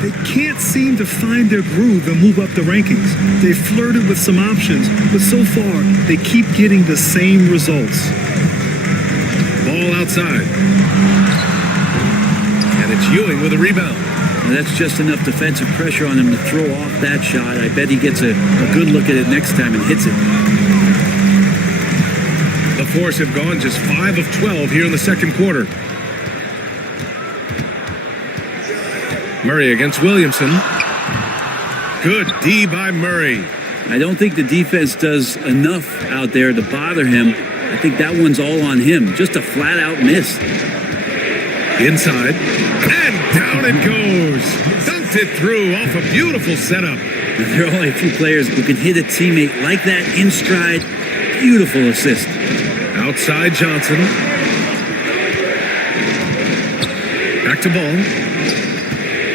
They can't seem to find their groove and move up the rankings. They flirted with some options, but so far, they keep getting the same results. Ball outside. And it's Ewing with a rebound. Now that's just enough defensive pressure on him to throw off that shot. I bet he gets a good look at it next time and hits it. The Force have gone just 5 of 12 here in the second quarter. Murray against Williamson. Good D by Murray. I don't think the defense does enough out there to bother him. I think that one's all on him. Just a flat-out miss. Inside. And down it goes. Dunked it through off a beautiful setup. Now, there are only a few players who can hit a teammate like that in stride. Beautiful assist. Outside Johnson. Back to ball.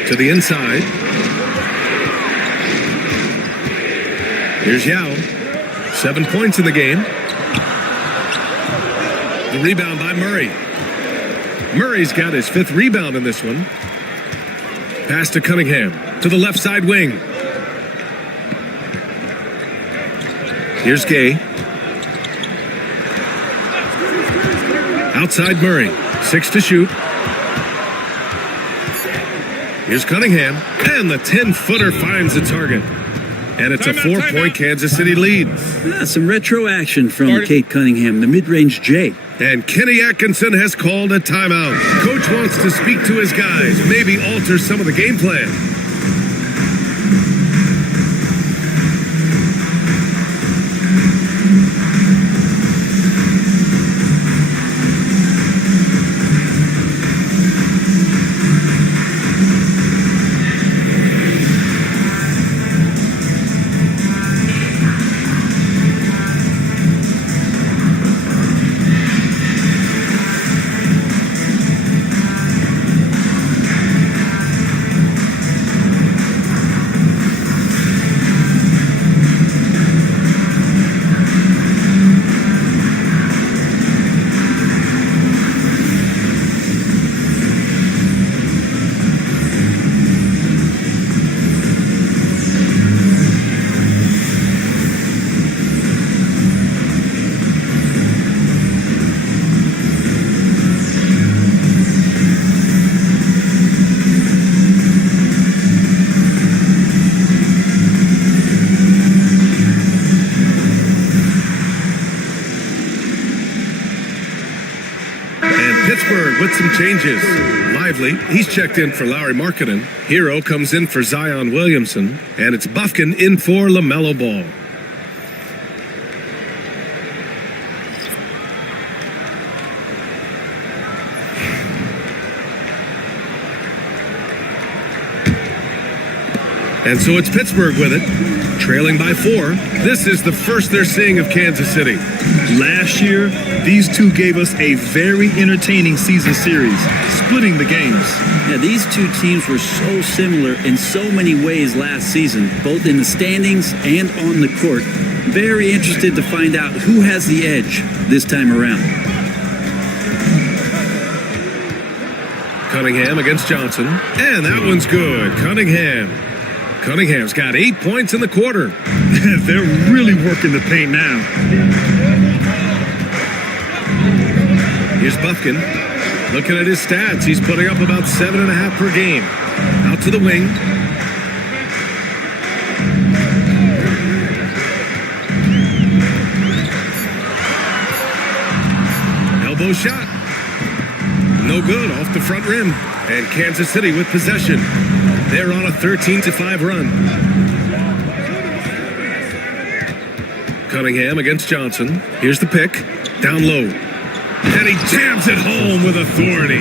To the inside. Here's Yao. 7 points in the game. The rebound by Murray. Murray's got his 5th rebound in this one. Pass to Cunningham. To the left side wing. Here's Gay. Outside Murray. 6 to shoot. Here's Cunningham. And the 10-footer finds the target. And it's a 4-point Kansas City lead. Some retro action from Kate Cunningham, the mid-range J. And Kenny Atkinson has called a timeout. Coach wants to speak to his guys, maybe alter some of the game plan. With some changes. Lively, he's checked in for Lauri Markkanen. Hero comes in for Zion Williamson. And it's Bufkin in for LaMelo Ball. And so it's Pittsburgh with it, trailing by 4. This is the first they're seeing of Kansas City. Last year, these two gave us a very entertaining season series, splitting the games. Yeah, these two teams were so similar in so many ways last season, both in the standings and on the court. Very interested to find out who has the edge this time around. Cunningham against Johnson. And that one's good. Cunningham's got 8 points in the quarter. They're really working the paint now. Here's Bufkin. Looking at his stats, he's putting up about 7.5 per game. Out to the wing. Elbow shot. No good, off the front rim. And Kansas City with possession. They're on a 13-5 run. Cunningham against Johnson. Here's the pick. Down low. And he jams it home with authority.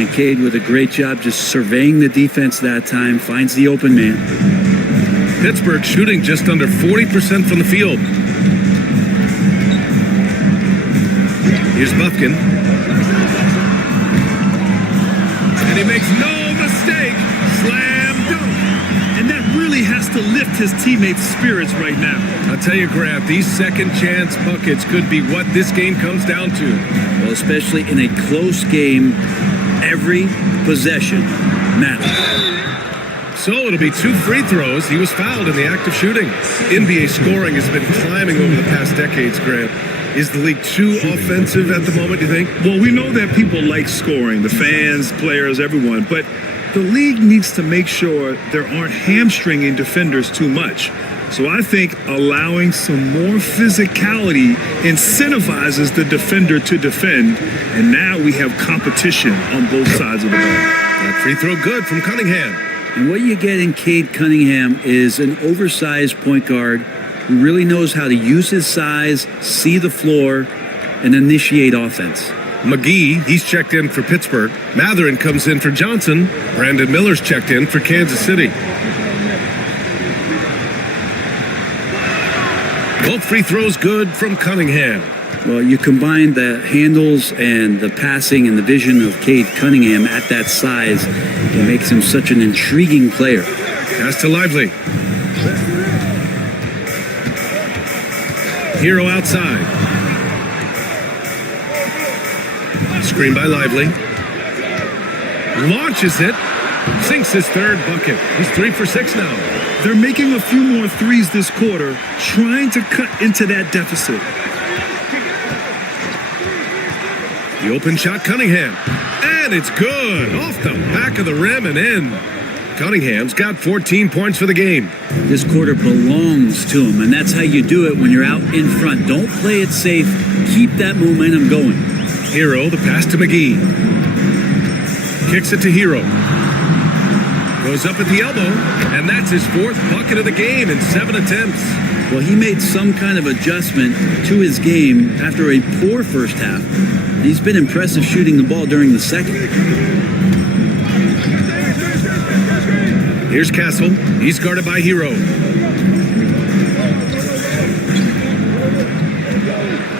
And Cade with a great job just surveying the defense that time. Finds the open man. Pittsburgh shooting just under 40% from the field. Here's Bufkin. And he makes no mistake. Slam dunk. And that really has to lift his teammates' spirits right now. I'll tell you, Grant, these second chance buckets could be what this game comes down to. Well, especially in a close game, every possession matters. So it'll be 2 free throws. He was fouled in the act of shooting. NBA scoring has been climbing over the past decades, Grant. Is the league too offensive at the moment, do you think? Well, we know that people like scoring, the fans, players, everyone, but the league needs to make sure there aren't hamstringing defenders too much. So I think allowing some more physicality incentivizes the defender to defend, and now we have competition on both sides of the ball. That free throw good from Cunningham. And what you get in Cade Cunningham is an oversized point guard who really knows how to use his size, see the floor, and initiate offense. McGee, he's checked in for Pittsburgh. Matherin comes in for Johnson. Brandon Miller's checked in for Kansas City. Both free throws good from Cunningham. Well, you combine the handles and the passing and the vision of Cade Cunningham at that size, it makes him such an intriguing player. Pass to Lively. Hero outside. Screen by Lively. Launches it. Sinks his third bucket. He's 3 for 6 now. They're making a few more threes this quarter, trying to cut into that deficit. The open shot, Cunningham. And it's good. Off the back of the rim and in. Cunningham's got 14 points for the game. This quarter belongs to him, and that's how you do it when you're out in front. Don't play it safe. Keep that momentum going. Hero, the pass to McGee. Kicks it to Hero. Goes up at the elbow, and that's his 4th bucket of the game in 7 attempts. Well, he made some kind of adjustment to his game after a poor first half. He's been impressive shooting the ball during the second. Here's Castle. He's guarded by Hero.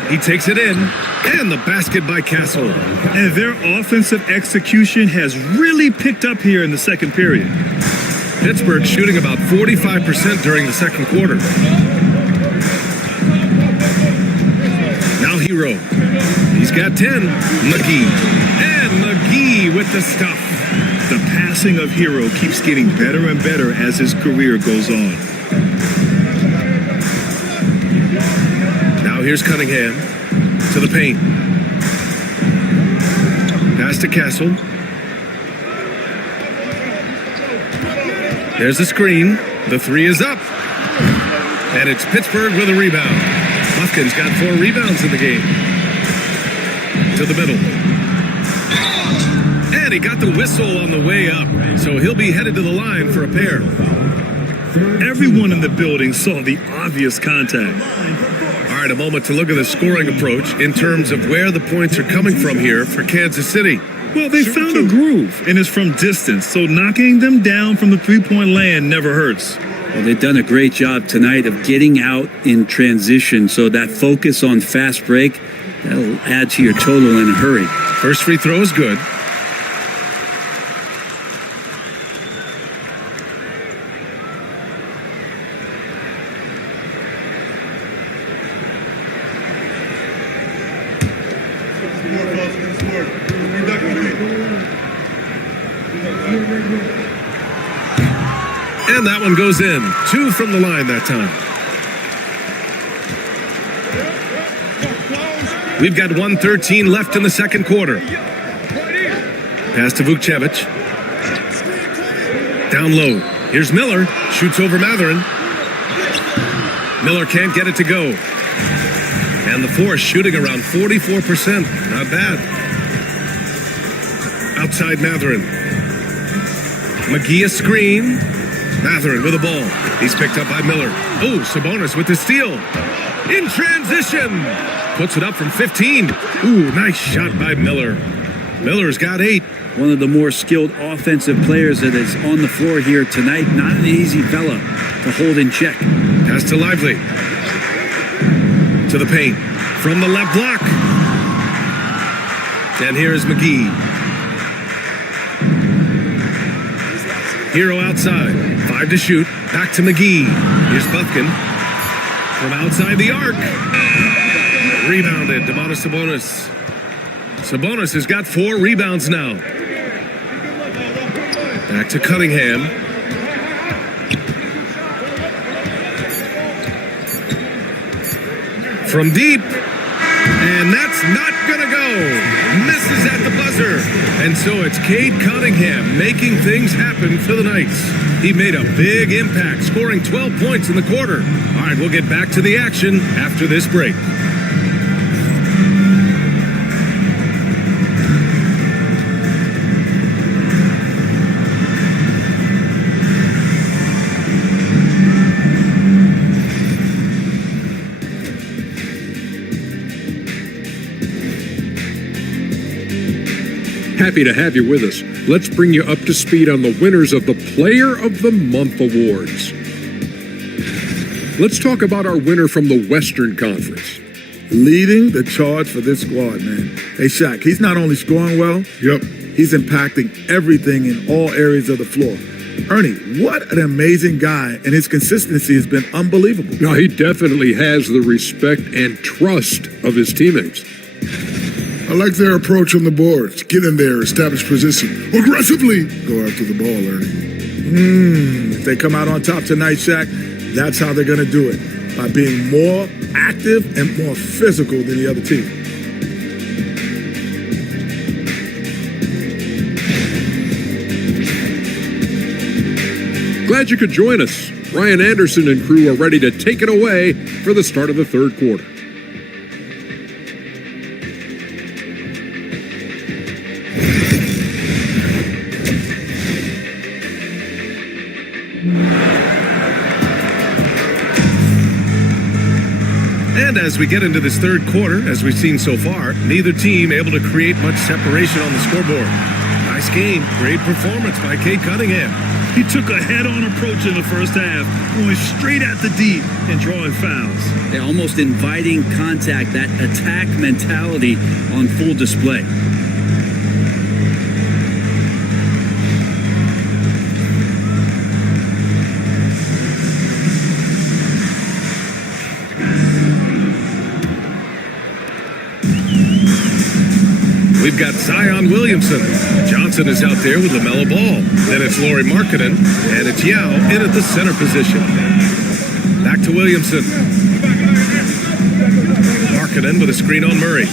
He takes it in, and the basket by Castle. And their offensive execution has really picked up here in the second period. Pittsburgh shooting about 45% during the second quarter. Now Hero. He's got 10. McGee. And McGee with the stuff. The passing of Hero keeps getting better and better as his career goes on. Now here's Cunningham to the paint. Pass to Castle. There's the screen. The 3 is up. And it's Pittsburgh with a rebound. Buffkin's got 4 rebounds in the game. To the middle. And he got the whistle on the way up. So he'll be headed to the line for a pair. Everyone in the building saw the obvious contact. All right, a moment to look at the scoring approach in terms of where the points are coming from here for Kansas City. Well, they found a groove, and it's from distance, so knocking them down from the three-point land never hurts. Well, they've done a great job tonight of getting out in transition, so that focus on fast break, that'll add to your total in a hurry. First free throw is good. And that one goes in. 2 from the line that time. We've got 1:13 left in the second quarter. Pass to Vukcevic. Down low. Here's Miller. Shoots over Matherin. Miller can't get it to go. And the Force shooting around 44%. Not bad. Outside Matherin. McGee a screen. Matherin with the ball. He's picked up by Miller. Oh, Sabonis with the steal. In transition. Puts it up from 15. Ooh, nice shot by Miller. Miller's got 8. One of the more skilled offensive players that is on the floor here tonight. Not an easy fella to hold in check. Pass to Lively. To the paint. From the left block. And here is McGee. Hero outside. 5 to shoot. Back to McGee. Here's Buffkin. From outside the arc. Rebounded. Domantas Sabonis. Sabonis has got 4 rebounds now. Back to Cunningham. from deep. And that's not going to go. Misses at the buzzer. And so it's Cade Cunningham making things happen for the Knights. He made a big impact, scoring 12 points in the quarter. All right, we'll get back to the action after this break. Happy to have you with us. Let's bring you up to speed on the winners of the Player of the Month awards. Let's talk about our winner from the Western Conference. Leading the charge for this squad, man. Hey, Shaq, he's not only scoring well, he's impacting everything in all areas of the floor. Ernie, what an amazing guy, and his consistency has been unbelievable. Now, he definitely has the respect and trust of his teammates. I like their approach on the boards. Get in there, establish position. Aggressively go after the ball, Ernie. If they come out on top tonight, Shaq, that's how they're going to do it, by being more active and more physical than the other team. Glad you could join us. Ryan Anderson and crew are ready to take it away for the start of the third quarter. And as we get into this third quarter, as we've seen so far, neither team able to create much separation on the scoreboard. Nice game, great performance by Cade Cunningham. He took a head-on approach in the first half, going straight at the D and drawing fouls. They're almost inviting contact, that attack mentality on full display. We've got Zion Williamson. Johnson is out there with LaMelo Ball. Then it's Lauri Markkanen, and it's Yao in at the center position. Back to Williamson. Markkanen with a screen on Murray.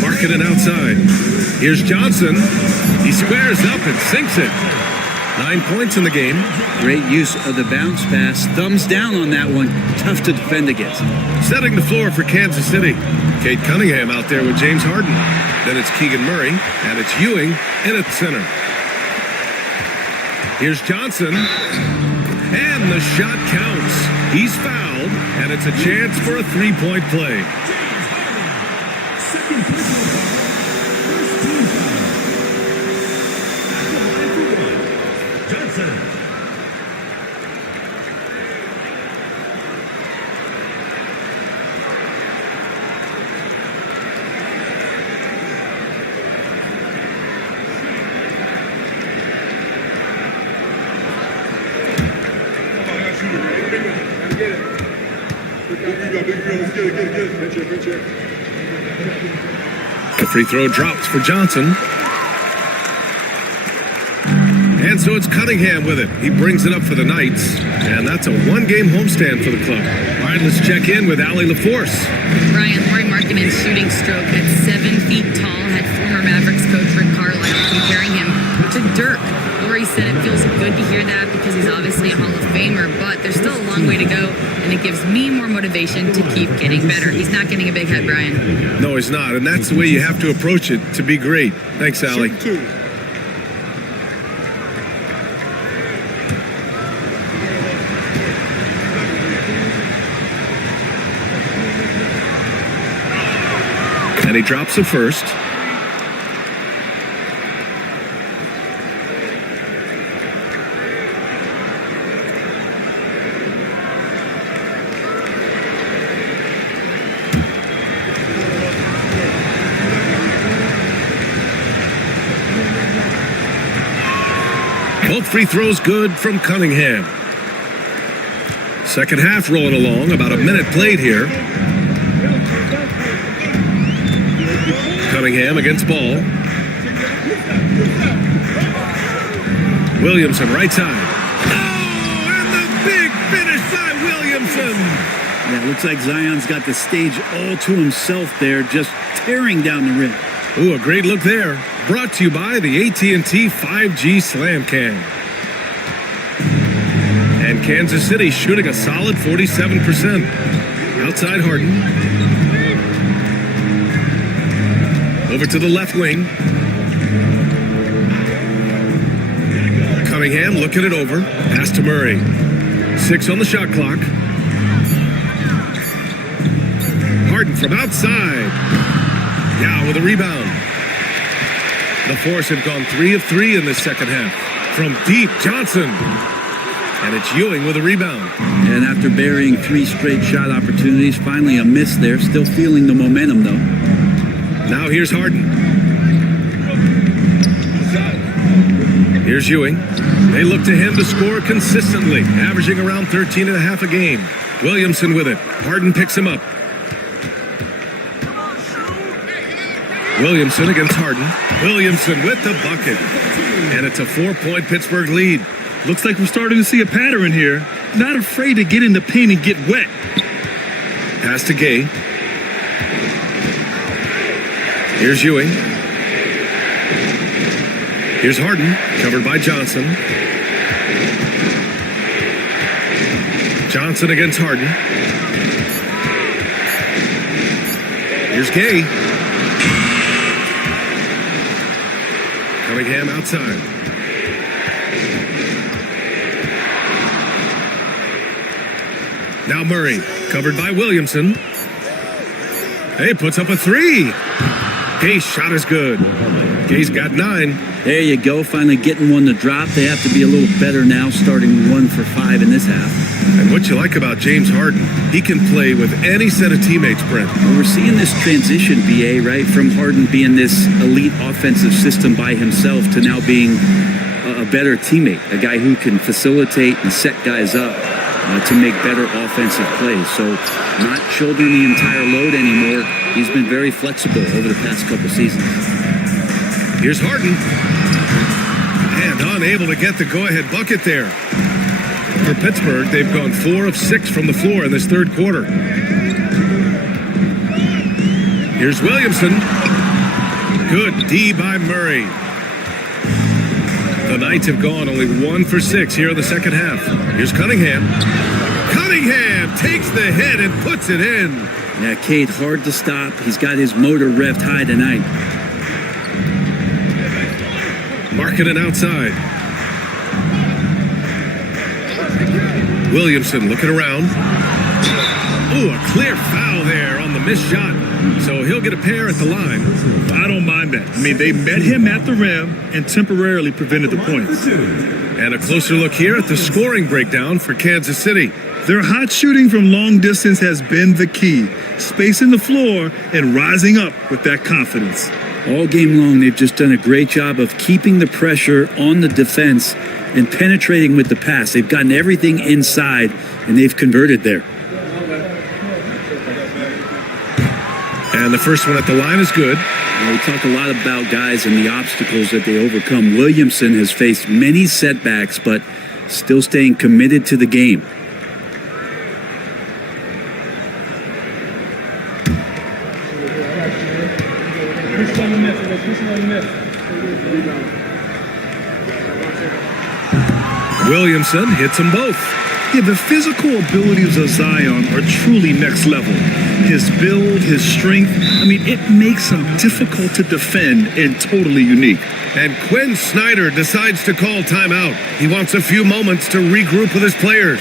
Markkanen outside. Here's Johnson. He squares up and sinks it. 9 points in the game. Great use of the bounce pass. Thumbs down on that one. Tough to defend against. Setting the floor for Kansas City. Cade Cunningham out there with James Harden. Then it's Keegan Murray, and it's Ewing in at center. Here's Johnson, and the shot counts. He's fouled, and it's a chance for a three-point play. The free throw drops for Johnson. And so it's Cunningham with it. He brings it up for the Knights. And that's a one-game homestand for the club. All right, let's check in with Allie LaForce. Ryan, Lauri Markkanen's shooting stroke at 7 feet tall had former Mavericks coach Rick Carlisle comparing him to Dirk. Lauri said it feels good to hear that because he's obviously a Hall of Famer, but there's still a long way to go, and it gives me more motivation to keep getting better. He's not getting a big head, Brian. No, he's not, and that's the way you have to approach it to be great. Thanks, Allie. And he drops the first. Both free throws good from Cunningham. Second half rolling along, about a minute played here. Cunningham against Ball. Williamson right side. Oh, and the big finish by Williamson. Yeah, it looks like Zion's got the stage all to himself there, just tearing down the rim. Ooh, a great look there. Brought to you by the AT&T 5G Slam Can. And Kansas City shooting a solid 47%. Outside Harden. Over to the left wing. Cunningham looking it over. Pass to Murray. 6 on the shot clock. Harden from outside. Yao with a rebound. The Force have gone 3 of 3 in this second half. From deep, Johnson. And it's Ewing with a rebound. And after burying 3 straight shot opportunities, finally a miss there. Still feeling the momentum, though. Now here's Harden. Here's Ewing. They look to him to score consistently, averaging around 13 and a half a game. Williamson with it. Harden picks him up. Williamson against Harden. Williamson with the bucket. And it's a 4-point Pittsburgh lead. Looks like we're starting to see a pattern here. Not afraid to get in the paint and get wet. Pass to Gay. Here's Ewing. Here's Harden, covered by Johnson. Johnson against Harden. Here's Gay. Cunningham outside. Now Murray, covered by Williamson. Hey, puts up a 3. Gay's shot is good. Gay's got 9. There you go, finally getting one to drop. They have to be a little better now, starting 1 for 5 in this half. And what you like about James Harden, he can play with any set of teammates, Brent. Well, we're seeing this transition, BA, right? From Harden being this elite offensive system by himself to now being a better teammate, a guy who can facilitate and set guys up to make better offensive plays. So not shouldering the entire load anymore. He's been very flexible over the past couple seasons. Here's Harden. And unable to get the go-ahead bucket there. For Pittsburgh, they've gone 4 of 6 from the floor in this third quarter. Here's Williamson. Good D by Murray. The Knights have gone only 1 for 6 here in the second half. Here's Cunningham. Cunningham takes the hit and puts it in. Yeah, Cade, hard to stop. He's got his motor revved high tonight. Marking it outside. Williamson looking around. Ooh, a clear foul there on the missed shot. So he'll get a pair at the line. I don't mind that. I mean, they met him at the rim and temporarily prevented the points. And a closer look here at the scoring breakdown for Kansas City. Their hot shooting from long distance has been the key. Spacing the floor and rising up with that confidence. All game long, they've just done a great job of keeping the pressure on the defense and penetrating with the pass. They've gotten everything inside, and they've converted there. And the first one at the line is good. We talk a lot about guys and the obstacles that they overcome. Williamson has faced many setbacks, but still staying committed to the game. Williamson hits them both. Yeah, the physical abilities of Zion are truly next level. His build, his strength, I mean, it makes him difficult to defend and totally unique. And Quinn Snyder decides to call timeout. He wants a few moments to regroup with his players.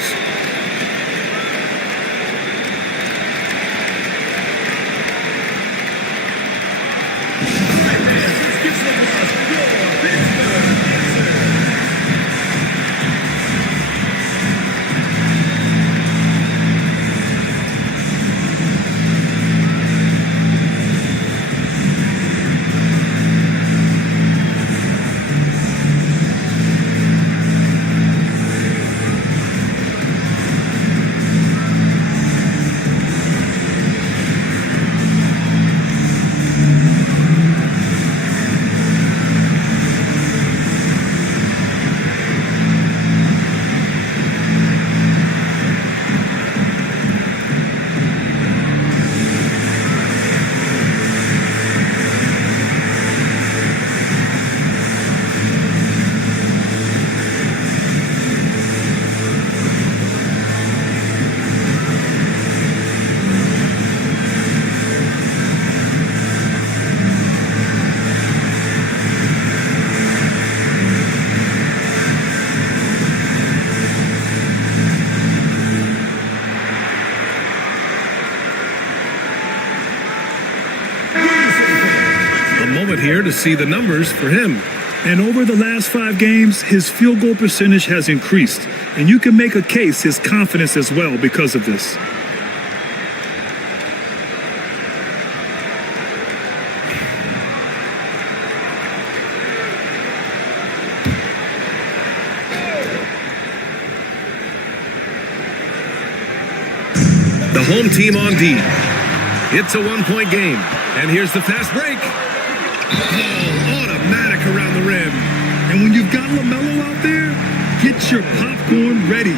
to see the numbers for him. And over the last 5 games, his field goal percentage has increased. And you can make a case his confidence as well because of this. The home team on D. It's a 1-point game. And here's the fast break. Ball automatic around the rim. And when you've got LaMelo out there, get your popcorn ready.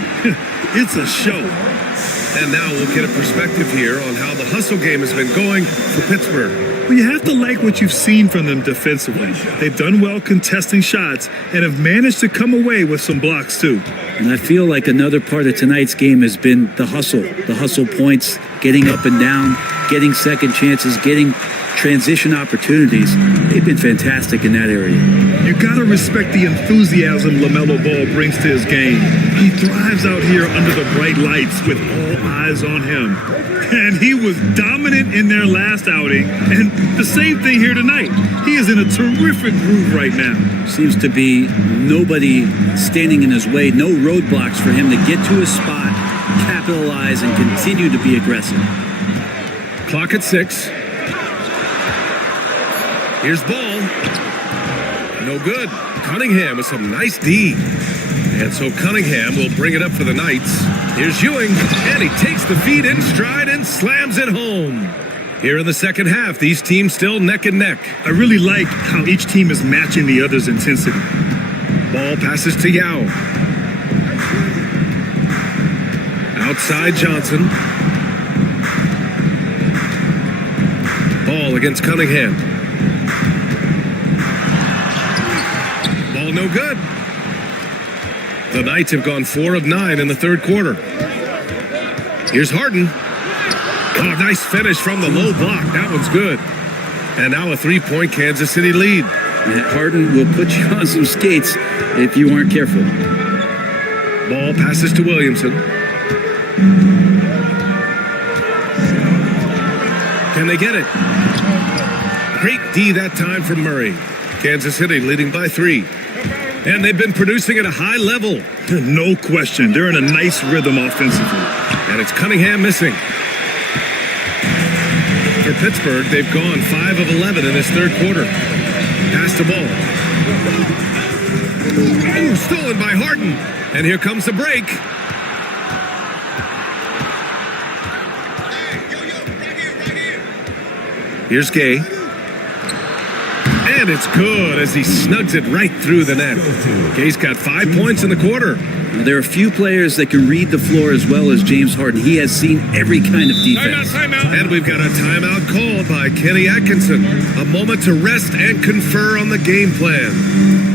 It's a show. And now we'll get a perspective here on how the hustle game has been going for Pittsburgh. Well, you have to like what you've seen from them defensively. They've done well contesting shots and have managed to come away with some blocks too. And I feel like another part of tonight's game has been the hustle points, getting up and down, getting second chances, getting transition opportunities. They've been fantastic in that area. You gotta respect the enthusiasm LaMelo Ball brings to his game. He thrives out here under the bright lights with all eyes on him. And he was dominant in their last outing, and the same thing here tonight. He is in a terrific groove right now. Seems to be nobody standing in his way, no roadblocks for him to get to his spot, capitalize, and continue to be aggressive. Clock at 6. Here's ball. No good. Cunningham with some nice D. And so Cunningham will bring it up for the Knights. Here's Ewing, and he takes the feed in stride and slams it home. Here in the second half, these teams still neck and neck. I really like how each team is matching the other's intensity. Ball passes to Yao. Outside Johnson. Ball against Cunningham. Ball no good. The Knights have gone 4 of 9 in the third quarter. Here's Harden. Oh, nice finish from the low block. That one's good. And now a 3-point Kansas City lead. Harden will put you on some skates if you aren't careful. Ball passes to Williamson. Can they get it? Great D that time from Murray. Kansas City leading by 3. And they've been producing at a high level. No question. They're in a nice rhythm offensively. And it's Cunningham missing. For Pittsburgh, they've gone 5 of 11 in this third quarter. Pass the ball. Oh, stolen by Harden. And here comes the break. Here's Gay. And it's good as he snugs it right through the net. Gay's got 5 points in the quarter. Now, there are few players that can read the floor as well as James Harden. He has seen every kind of defense. Timeout. And we've got a timeout called by Kenny Atkinson. A moment to rest and confer on the game plan.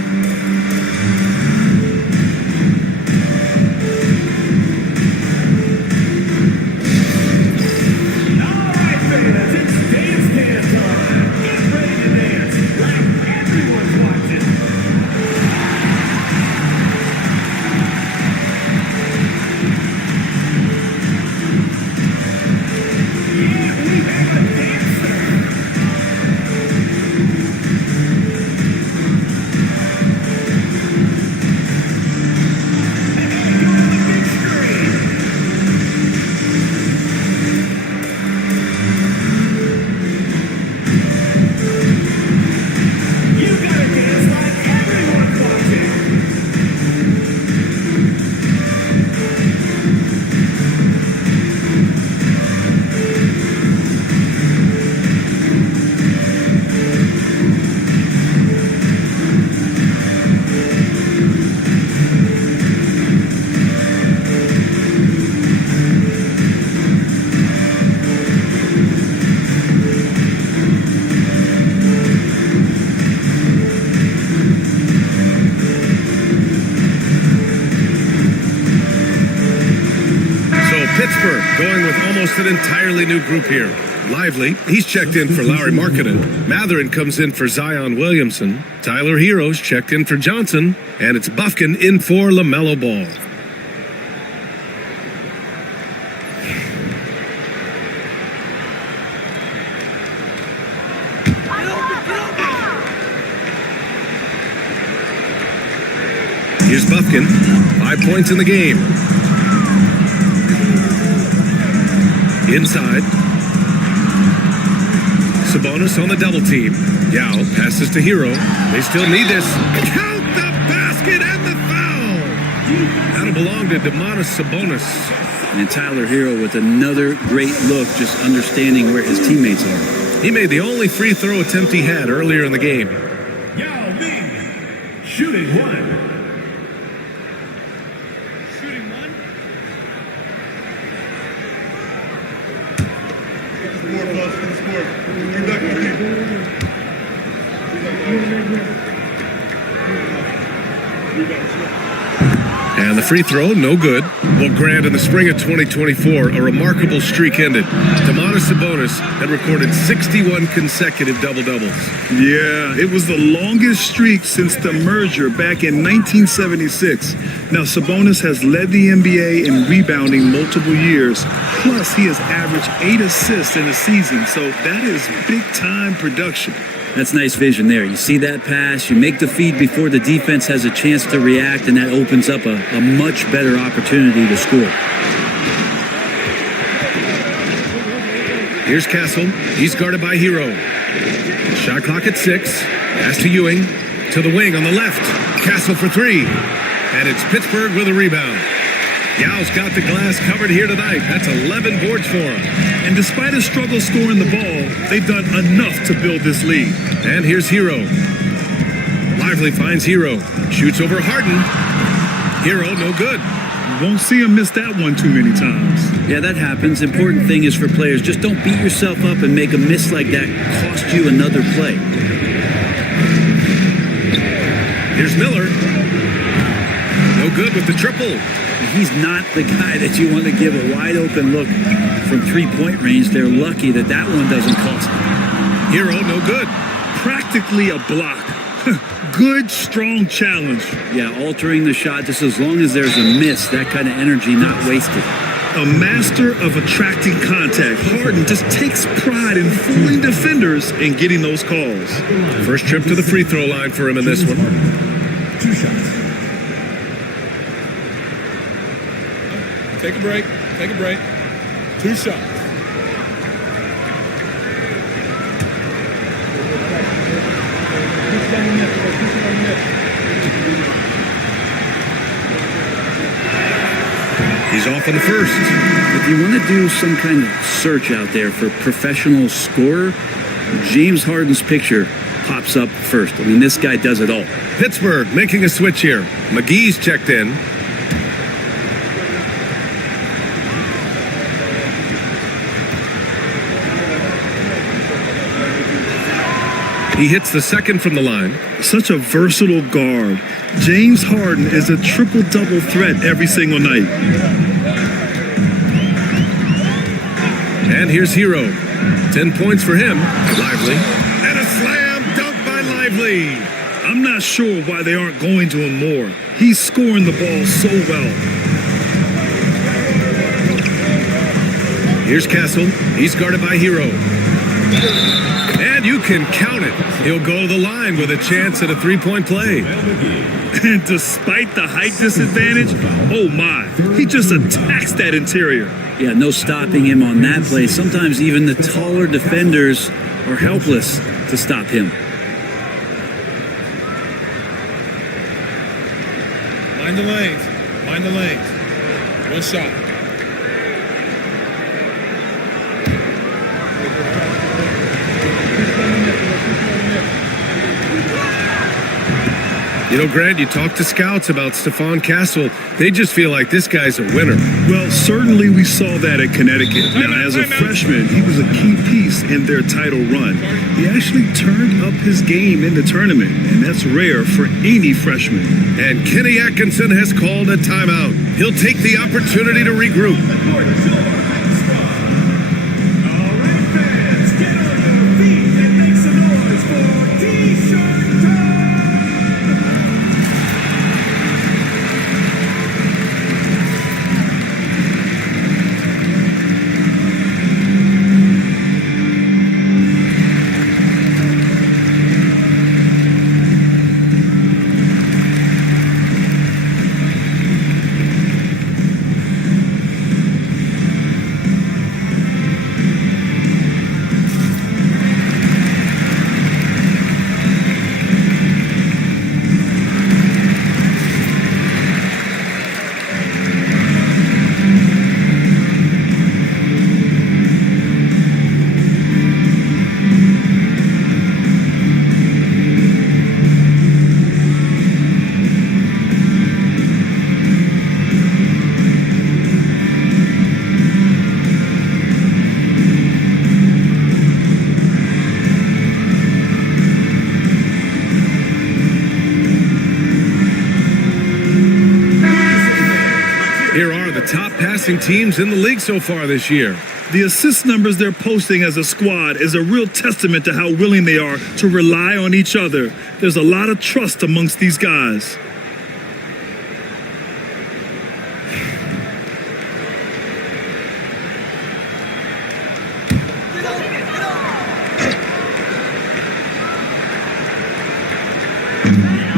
Going with almost an entirely new group here. Lively, he's checked in for Lauri Markkanen. Matherin comes in for Zion Williamson. Tyler Hero's checked in for Johnson. And it's Bufkin in for LaMelo Ball. Here's Bufkin. 5 points in the game. Inside. Sabonis on the double team. Yao passes to Hero. They still need this. Count the basket and the foul. That'll belong to Domantas Sabonis. And Tyler Hero with another great look, just understanding where his teammates are. He made the only free throw attempt he had earlier in the game. Yao Ming, shooting one. And the free throw, no good. Well, Grant, in the spring of 2024, a remarkable streak ended. Domantas Sabonis had recorded 61 consecutive double-doubles. Yeah, it was the longest streak since the merger back in 1976. Now, Sabonis has led the NBA in rebounding multiple years. Plus, he has averaged 8 assists in a season, so that is big-time production. That's nice vision there. You see that pass, you make the feed before the defense has a chance to react, and that opens up a much better opportunity to score. Here's Castle. He's guarded by Hero. Shot clock at 6. Pass to Ewing. To the wing on the left. Castle for 3. And it's Pittsburgh with a rebound. Yao's got the glass covered here tonight. That's 11 boards for him. And despite a struggle scoring the ball, they've done enough to build this lead. And here's Hero. Lively finds Hero. Shoots over Harden. Hero, no good. You won't see him miss that one too many times. Yeah, that happens. Important thing is for players, just don't beat yourself up and make a miss like that cost you another play. Here's Miller. No good with the triple. He's not the guy that you want to give a wide open look from three-point range. They're lucky that that one doesn't cost them. Hero, no good. Practically a block. Good, strong challenge. Yeah, altering the shot just as long as there's a miss, that kind of energy not wasted. A master of attracting contact. Harden just takes pride in fooling defenders and getting those calls. First trip to the free throw line for him in this one. 2 shots. Take a break. Take a break. 2 shots. He's off on the first. If you want to do some kind of search out there for professional scorer, James Harden's picture pops up first. I mean, this guy does it all. Pittsburgh making a switch here. McGee's checked in. He hits the second from the line. Such a versatile guard. James Harden is a triple-double threat every single night. And here's Hero. 10 points for him. Lively. And a slam dunk by Lively. I'm not sure why they aren't going to him more. He's scoring the ball so well. Here's Castle. He's guarded by Hero. And you can count it. He'll go to the line with a chance at a three-point play. And despite the height disadvantage, oh my, he just attacks that interior. Yeah, no stopping him on that play. Sometimes even the taller defenders are helpless to stop him. Mind the lanes. Mind the lanes. 1 shot. You know, Grant, you talk to scouts about Stephon Castle. They just feel like this guy's a winner. Well, certainly we saw that at Connecticut. Now, as a freshman, he was a key piece in their title run. He actually turned up his game in the tournament, and that's rare for any freshman. And Kenny Atkinson has called a timeout. He'll take the opportunity to regroup. the top passing teams in the league so far this year. The assist numbers they're posting as a squad is a real testament to how willing they are to rely on each other. There's a lot of trust amongst these guys.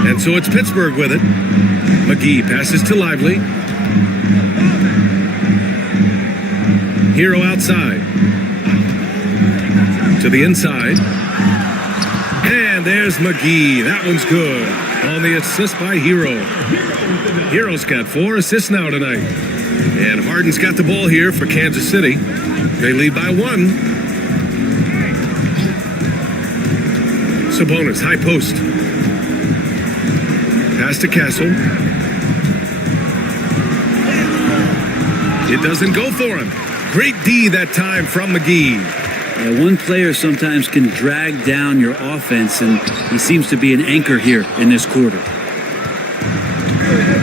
And so it's Pittsburgh with it. McGee passes to Lively. Hero outside. To the inside. And there's McGee. That one's good. On the assist by Hero. Hero's got 4 assists now tonight. And Harden's got the ball here for Kansas City. They lead by 1. Sabonis, high post. Pass to Castle. It doesn't go for him. Great D that time from McGee. One player sometimes can drag down your offense, and he seems to be an anchor here in this quarter.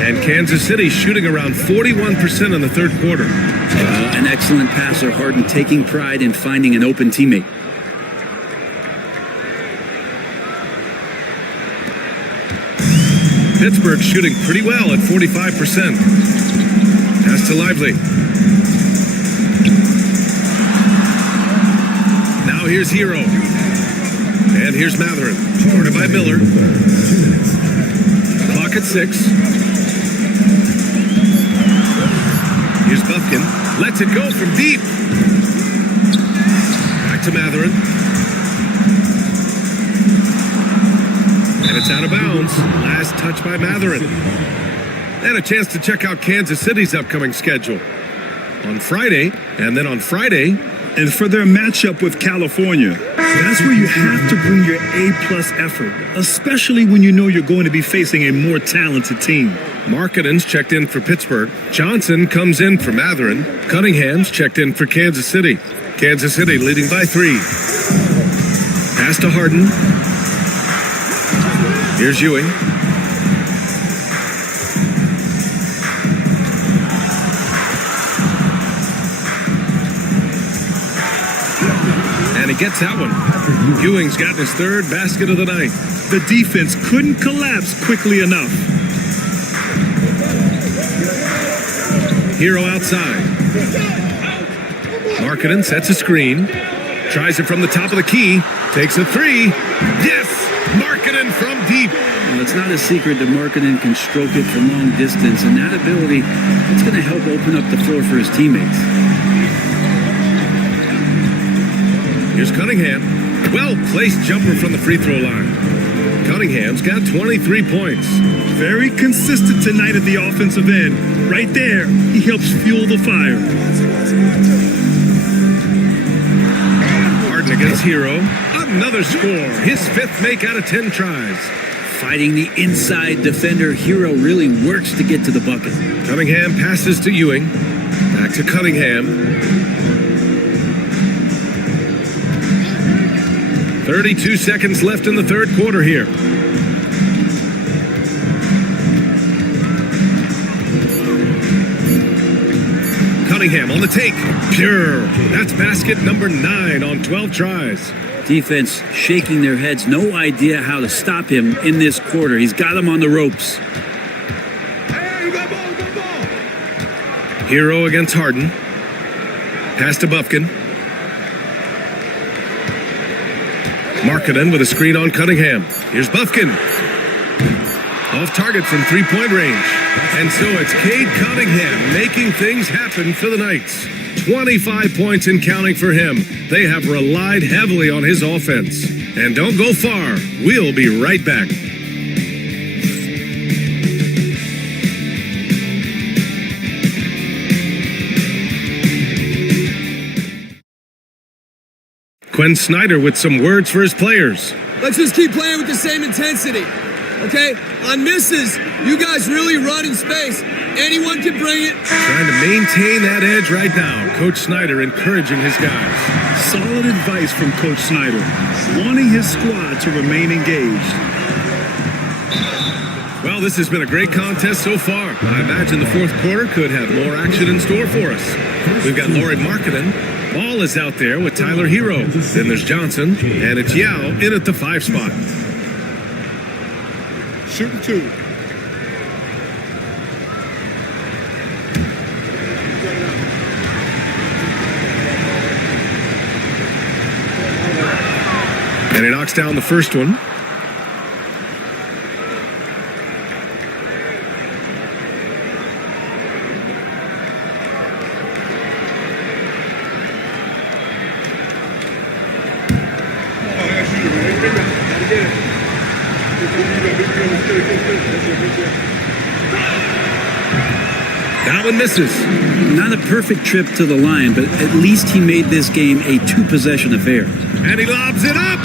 And Kansas City shooting around 41% in the third quarter. An excellent passer, Harden taking pride in finding an open teammate. Pittsburgh shooting pretty well at 45%. Pass to Lively. Now here's Hero. And here's Matherin. Guarded by Miller. Clock at 6. Here's Bufkin. Lets it go from deep. Back to Matherin. And it's out of bounds. Last touch by Matherin. And a chance to check out Kansas City's upcoming schedule. On Friday, and then on Friday. And for their matchup with California, that's where you have to bring your A-plus effort, especially when you know you're going to be facing a more talented team. Markkanen's checked in for Pittsburgh. Johnson comes in for Matherin. Cunningham's checked in for Kansas City. Kansas City leading by 3. Pass to Harden. Here's Ewing. And he gets that one. Ewing's gotten his 3rd basket of the night. The defense couldn't collapse quickly enough. Hero outside. Markkanen sets a screen. Tries it from the top of the key. Takes a 3. Yes! Markkanen from deep. Well, it's not a secret that Markkanen can stroke it from long distance, and that ability, it's going to help open up the floor for his teammates. Here's Cunningham. Well-placed jumper from the free throw line. Cunningham's got 23 points. Very consistent tonight at the offensive end. Right there, he helps fuel the fire. Harden against Hero. Another score. His 5th make out of 10 tries. Fighting the inside defender, Hero really works to get to the bucket. Cunningham passes to Ewing. Back to Cunningham. 32 seconds left in the third quarter here. Cunningham on the take. Pure. That's basket number 9 on 12 tries. Defense shaking their heads. No idea how to stop him in this quarter. He's got him on the ropes. Hero against Harden. Pass to Bufkin. Markkanen with a screen on Cunningham. Here's Bufkin. Off target from 3-point range. And so it's Cade Cunningham making things happen for the Knights. 25 points and counting for him. They have relied heavily on his offense. And don't go far. We'll be right back. Quinn Snyder with some words for his players. Let's just keep playing with the same intensity, okay? On misses, you guys really run in space. Anyone can bring it. Trying to maintain that edge right now. Coach Snyder encouraging his guys. Solid advice from Coach Snyder, wanting his squad to remain engaged. Well, this has been a great contest so far. I imagine the fourth quarter could have more action in store for us. We've got Laurie Markkinen. Ball is out there with Tyler Hero. Then there's Johnson, and it's Yao in at the 5 spot. Shooting 2. And he knocks down the first one. That one misses. Not a perfect trip to the line, but at least he made this game a 2-possession affair. And he lobs it up.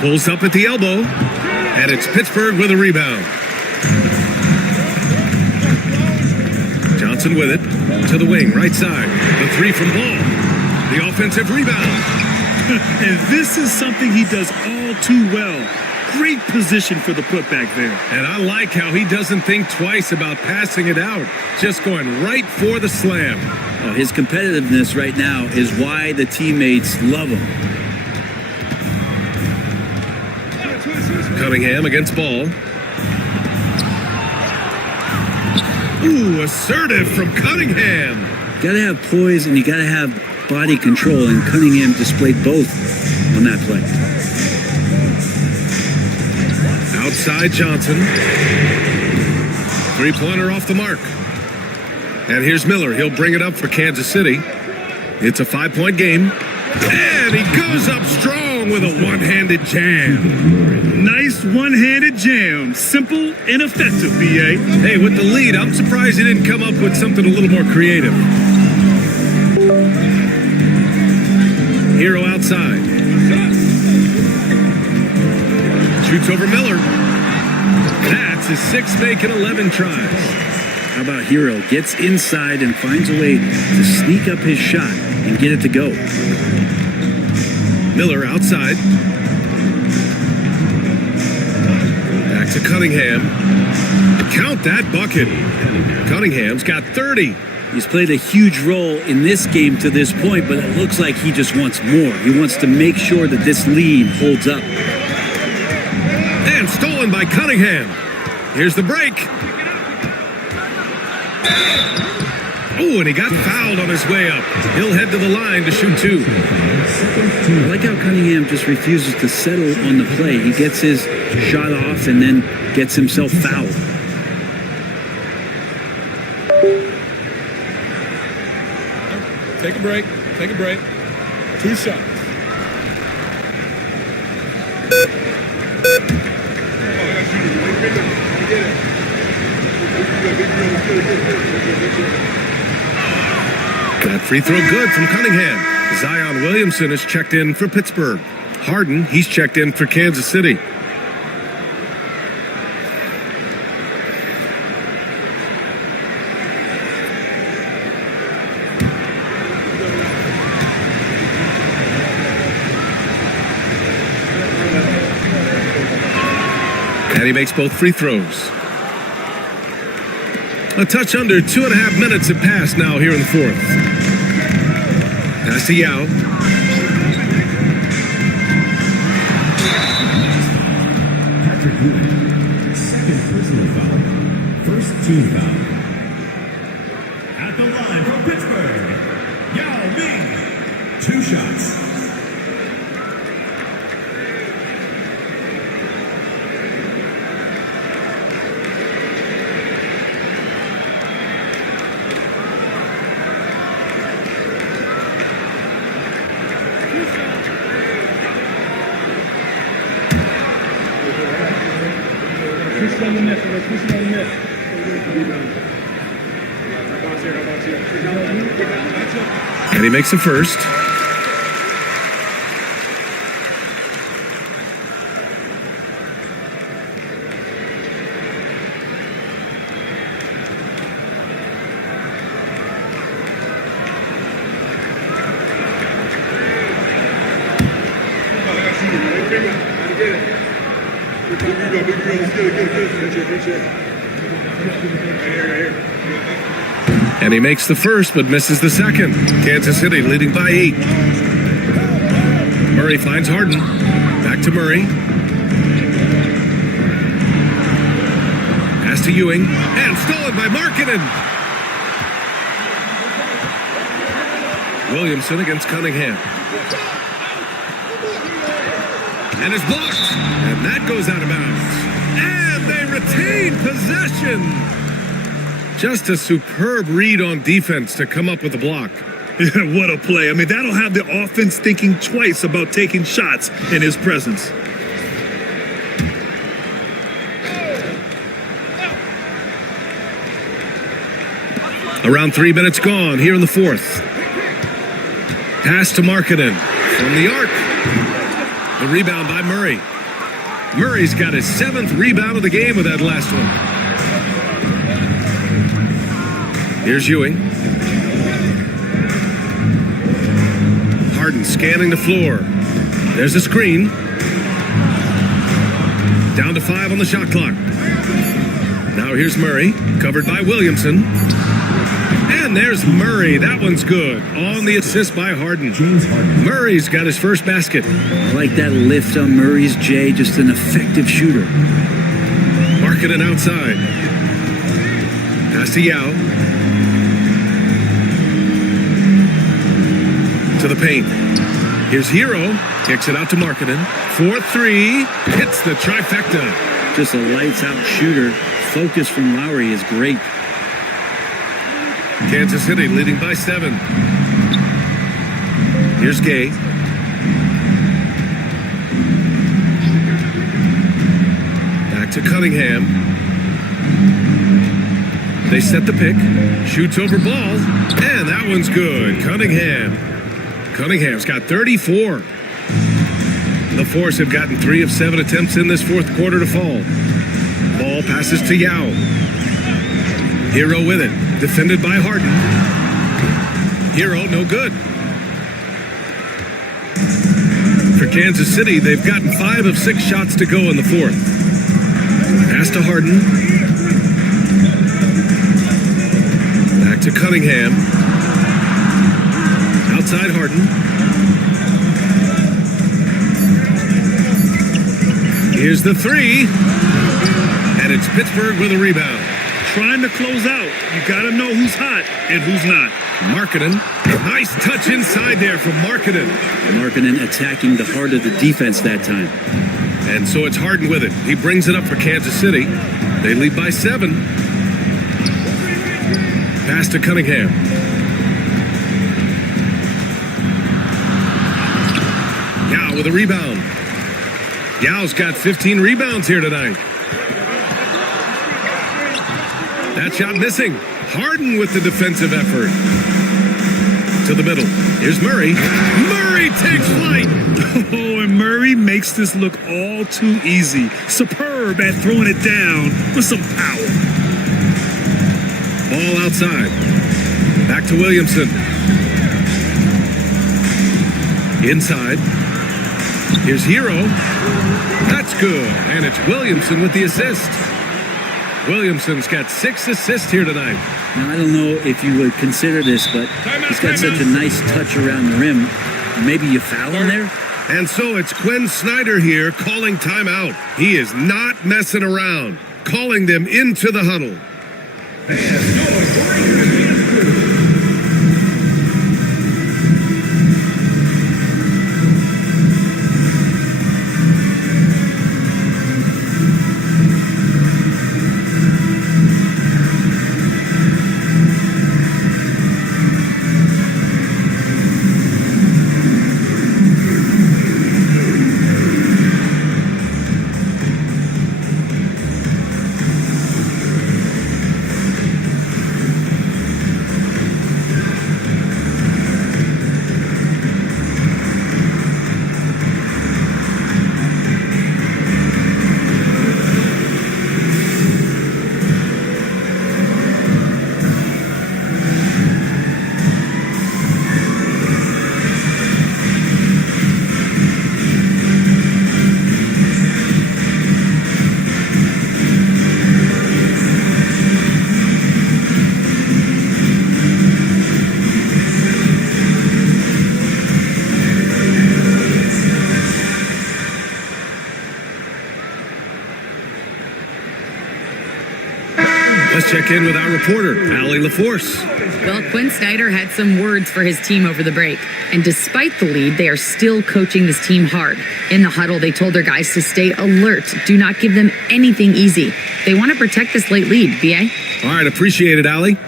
Pulls up at the elbow. And it's Pittsburgh with a rebound. Johnson with it. To the wing, right side. The 3 from Ball. The offensive rebound. And this is something he does all too well. Great position for the putback there. And I like how he doesn't think twice about passing it out. Just going right for the slam. Oh, his competitiveness right now is why the teammates love him. Cunningham against Ball. Ooh, assertive from Cunningham. Gotta have poise and you gotta have body control, and Cunningham displayed both on that play. Outside Johnson. 3-pointer off the mark. And here's Miller. He'll bring it up for Kansas City. It's a 5-point game. And he goes up strong with a one-handed jam. Nice one-handed jam. Simple and effective, B.A. Hey, with the lead, I'm surprised he didn't come up with something a little more creative. Hero outside. Shoots over Miller. That's his 6th make in 11 tries. How about Hero? Gets inside and finds a way to sneak up his shot and get it to go. Miller outside. Back to Cunningham. Count that bucket. Cunningham's got 30. He's played a huge role in this game to this point, but it looks like he just wants more. He wants to make sure that this lead holds up. And stolen by Cunningham. Here's the break. Oh, and he got fouled on his way up. He'll head to the line to shoot 2. I like how Cunningham just refuses to settle on the play. He gets his shot off and then gets himself fouled. Take a break. Take a break. 2 shots. That free throw good from Cunningham. Zion Williamson is checked in for Pittsburgh. Harden, he's checked in for Kansas City. And he makes both free throws. A touch under 2.5 minutes have passed now here in the 4th. Pass to Yao. Patrick Ewing, 2nd personal foul, 1st team foul. At the line from Pittsburgh, Yao Ming, 2 shots. And he makes the first. And he makes the first, but misses the second. Kansas City leading by 8. Murray finds Harden. Back to Murray. Pass to Ewing. And stolen by Markkanen. Williamson against Cunningham. And is blocked. And that goes out of bounds. And they retain possession. Just a superb read on defense to come up with the block. What a play. I mean, that'll have the offense thinking twice about taking shots in his presence. Around 3 minutes gone here in the fourth. Pass to Markkanen from the arc. The rebound by Murray. Murray's got his 7th rebound of the game with that last one. Here's Ewing. Harden scanning the floor. There's a screen. Down to 5 on the shot clock. Now here's Murray, covered by Williamson. And there's Murray. That one's good. On the assist by Harden. James Harden. Murray's got his first basket. I like that lift on Murray's J. Just an effective shooter. Markkanen outside. Pass to Yao. To the paint. Here's Hero. Kicks it out to Markkanen. 4-3. Hits the trifecta. Just a lights-out shooter. Focus from Lowry is great. Kansas City leading by 7. Here's Gay. Back to Cunningham. They set the pick. Shoots over ball. And that one's good. Cunningham's got 34. The Force have gotten 3 of 7 attempts in this fourth quarter to fall. Ball passes to Yao. Hero with it. Defended by Harden. Hero, no good. For Kansas City, they've gotten 5 of 6 shots to go in the fourth. Pass to Harden. Back to Cunningham. Outside Harden. Here's the 3. And it's Pittsburgh with a rebound. Trying to close out. You got to know who's hot and who's not. Markkanen. Nice touch inside there from Markkanen. Markkanen attacking the heart of the defense that time. And so it's Harden with it. He brings it up for Kansas City. They lead by 7. Pass to Cunningham. Yao with a rebound. Yao's got 15 rebounds here tonight. That shot missing. Harden with the defensive effort. To the middle. Here's Murray. Murray takes flight. Oh, and Murray makes this look all too easy. Superb at throwing it down with some power. Ball outside. Back to Williamson. Inside. Here's Hero. That's good. And it's Williamson with the assist. Williamson's got 6 assists here tonight. Now, I don't know if you would consider this, but he's got such a nice touch around the rim. Maybe you foul him there? And so it's Quinn Snyder here calling timeout. He is not messing around. Calling them into the huddle. check in with our reporter, Allie LaForce. Well, Quinn Snyder had some words for his team over the break. And despite the lead, they are still coaching this team hard. In the huddle, they told their guys to stay alert. Do not give them anything easy. They want to protect this late lead, BA. All right, appreciate it, Allie.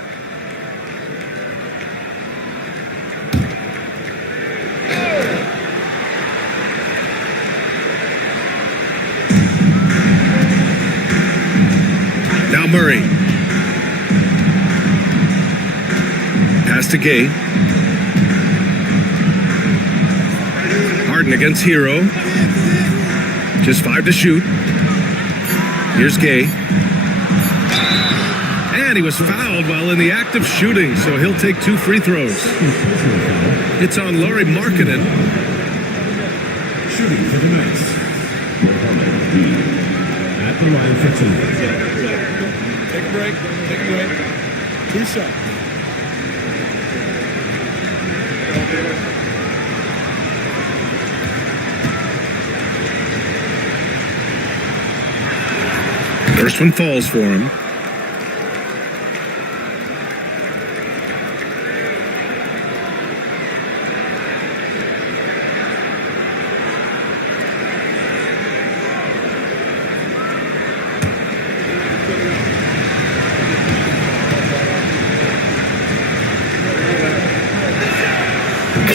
Now Murray. Pass to Gay. Harden against Hero. Just 5 to shoot. Here's Gay. And he was fouled while in the act of shooting, so he'll take 2 free throws. It's on Lauri Markkanen. Shooting for the Knights. Mohamed B. At the line for 2. Take a break. Take a break. 2 shots. First one falls for him.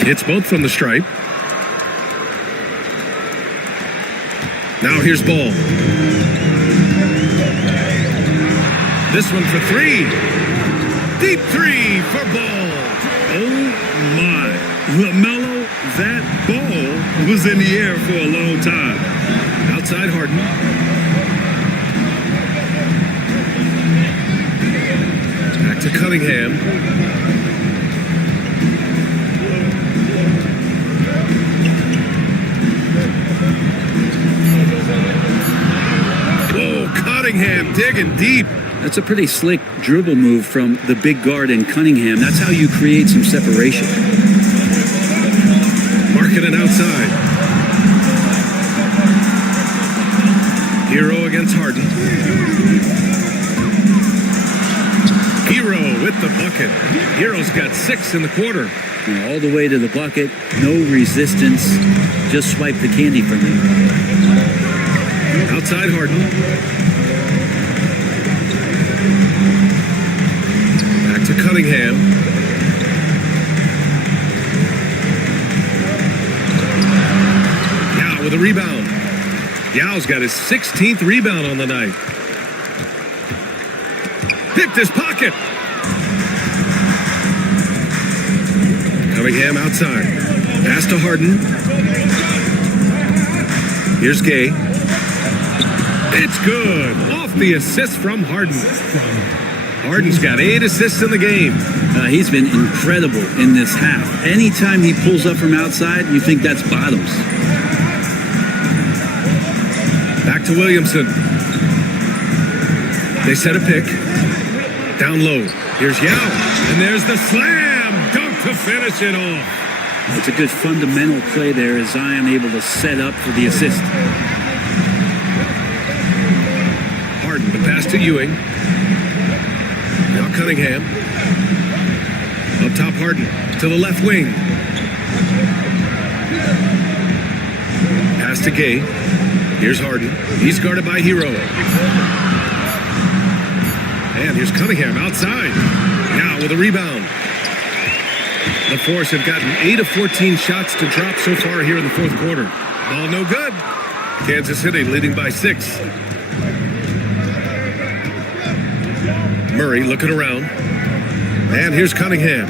Hits both from the stripe. Now here's Ball. This one for 3. Deep 3 for Ball. Oh my. LaMelo, that ball was in the air for a long time. Outside Harden. Back to Cunningham. Whoa, Cunningham digging deep. That's a pretty slick dribble move from the big guard in Cunningham. That's how you create some separation. Markkanen outside. Hero against Harden. Hero with the bucket. Hero's got 6 in the quarter. All the way to the bucket, no resistance. Just swipe the candy from him. Outside Harden. Back to Cunningham. Yao with a rebound. Yao's got his 16th rebound on the night. Picked his pocket. Cunningham outside. Pass to Harden. Here's Gay. It's good. Off the assist from Harden. Harden's got 8 assists in the game. He's been incredible in this half. Anytime he pulls up from outside, you think that's bottoms. Back to Williamson. They set a pick. Down low. Here's Yao. And there's the slam dunk to finish it off. It's a good fundamental play there as Zion able to set up for the assist. Harden, the pass to Ewing. Now Cunningham. Up top Harden to the left wing. Pass to Gay. Here's Harden. He's guarded by Hero. And here's Cunningham outside. Now with a rebound. The Force have gotten 8 of 14 shots to drop so far here in the fourth quarter. Ball no good. Kansas City leading by 6. Murray looking around. And here's Cunningham.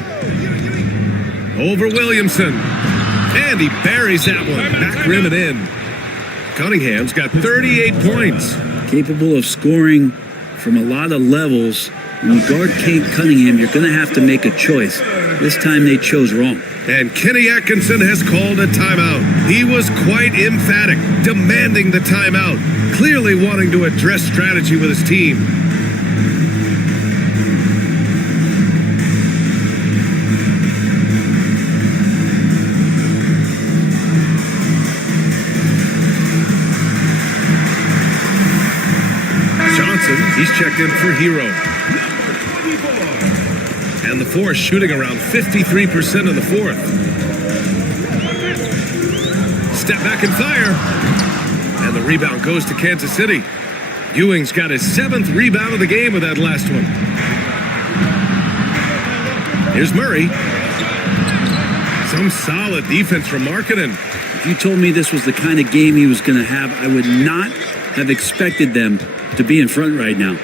Over Williamson. And he buries that one. Back rim and in. Cunningham's got 38 points. Capable of scoring from a lot of levels. When you guard Kate Cunningham, you're going to have to make a choice. This time they chose wrong. And Kenny Atkinson has called a timeout. He was quite emphatic, demanding the timeout, clearly wanting to address strategy with his team. Johnson, he's checked in for Hero. the Force shooting around 53% in the fourth. Step back and fire. And the rebound goes to Kansas City. Ewing's got his 7th rebound of the game with that last one. Here's Murray. Some solid defense from Markkanen. If you told me this was the kind of game he was going to have, I would not have expected them to be in front right now.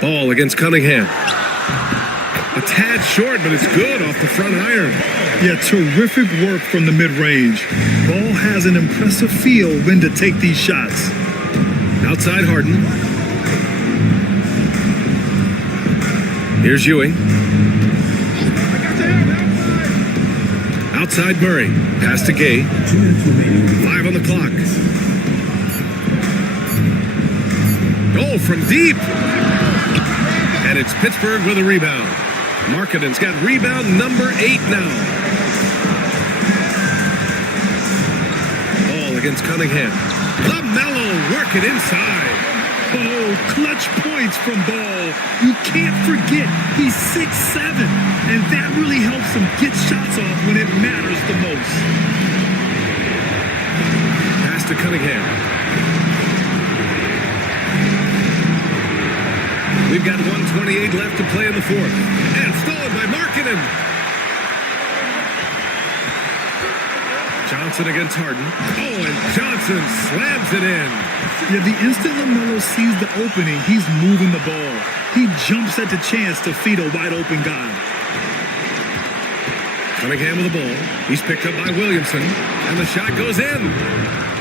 Ball against Cunningham. A tad short, but it's good off the front iron. Yeah, terrific work from the mid-range. Ball has an impressive feel when to take these shots. Outside Harden. Here's Ewing. Outside Murray. Pass to Gay. 5 on the clock. Goal from deep. And it's Pittsburgh with a rebound. Markkanen's got rebound number 8 now. Ball against Cunningham. LaMelo working inside. Oh, clutch points from Ball. You can't forget he's 6'7", and that really helps him get shots off when it matters the most. Pass to Cunningham. We've got 1:28 left to play in the fourth. And stolen by Markkanen. Johnson against Harden. Oh, and Johnson slams it in. Yeah, the instant LaMelo sees the opening, he's moving the ball. He jumps at the chance to feed a wide-open guy. Cunningham with the ball. He's picked up by Williamson. And the shot goes in.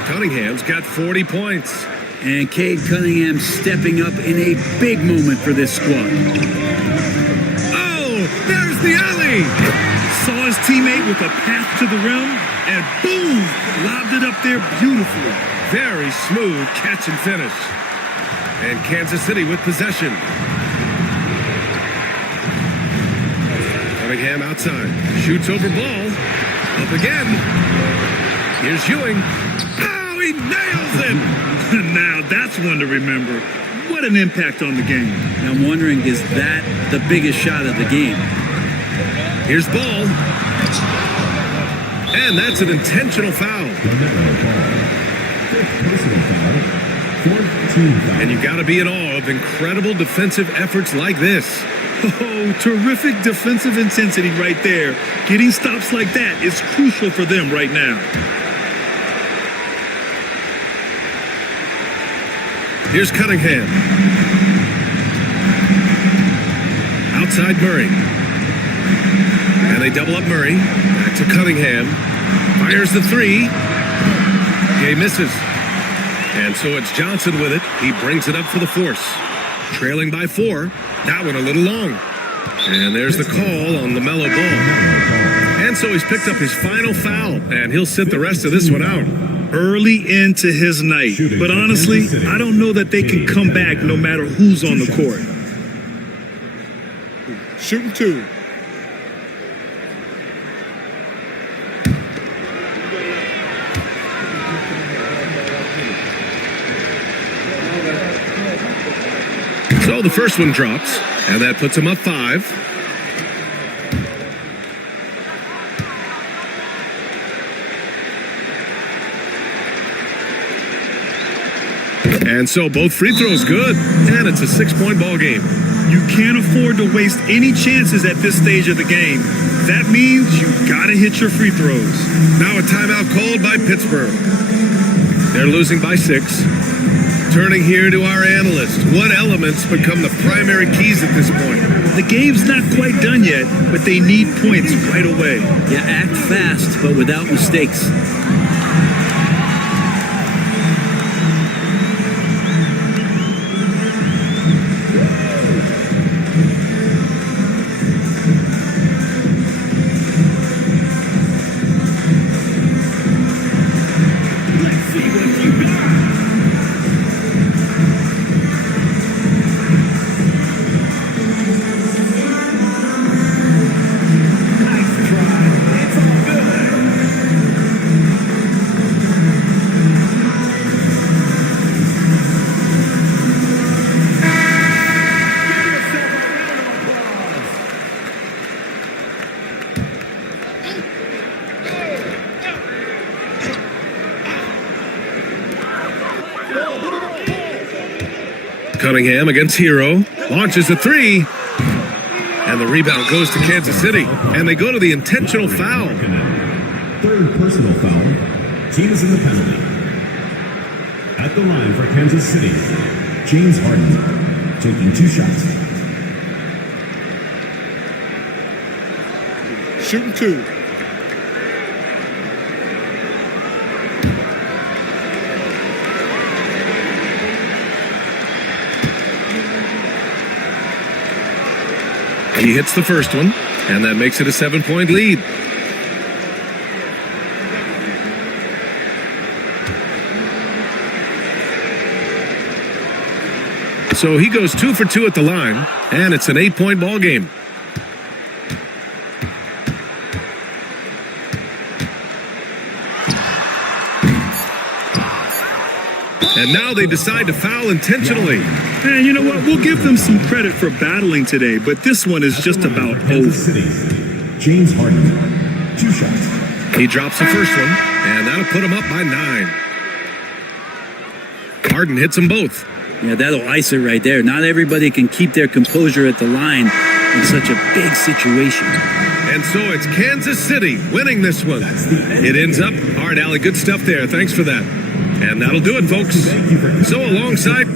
Cunningham's got 40 points. And Cade Cunningham stepping up in a big moment for this squad. Oh, there's the alley. Saw his teammate with a path to the rim, and boom, lobbed it up there beautifully. Very smooth catch and finish. And Kansas City with possession. Cunningham outside. Shoots over ball. Up again. Here's Ewing. Oh, he nails it. Now that's one to remember. What an impact on the game. Now I'm wondering, is that the biggest shot of the game? Here's Ball. And that's an intentional foul. And you've got to be in awe of incredible defensive efforts like this. Oh, terrific defensive intensity right there. Getting stops like that is crucial for them right now. Here's Cunningham. Outside Murray. And they double up Murray. Back to Cunningham. Fires the three. Gay misses. And so it's Johnson with it. He brings it up for the Force. Trailing by 4. That one a little long. And there's the call on LaMelo Ball. And so he's picked up his final foul. And he'll sit the rest of this one out. Early into his night. But honestly, I don't know that they can come back no matter who's on the court. Shooting 2. So the first one drops, and that puts him up 5. And so both free throws good, and it's a 6-point ball game. You can't afford to waste any chances at this stage of the game. That means you gotta hit your free throws. Now a timeout called by Pittsburgh. They're losing by 6. Turning here to our analyst. What elements become the primary keys at this point? The game's not quite done yet, but they need points right away. Yeah, act fast, but without mistakes. Cunningham against Hero. Launches a three. And the rebound goes to Kansas City. And they go to the intentional foul. Third personal foul. Team is in the penalty. At the line for Kansas City, James Harden taking 2 shots. Shooting 2. He hits the first one, and that makes it a 7-point lead. So he goes 2 for 2 at the line, and it's an 8-point ball game. And now they decide to foul intentionally. And you know what? We'll give them some credit for battling today, but this one is just about Kansas over. City, James Harden, 2 shots. He drops the first one, and that'll put him up by 9. Harden hits them both. Yeah, that'll ice it right there. Not everybody can keep their composure at the line in such a big situation. And so it's Kansas City winning this one. It ends up. All right, Allie, good stuff there. Thanks for that. And that'll do it, folks. So alongside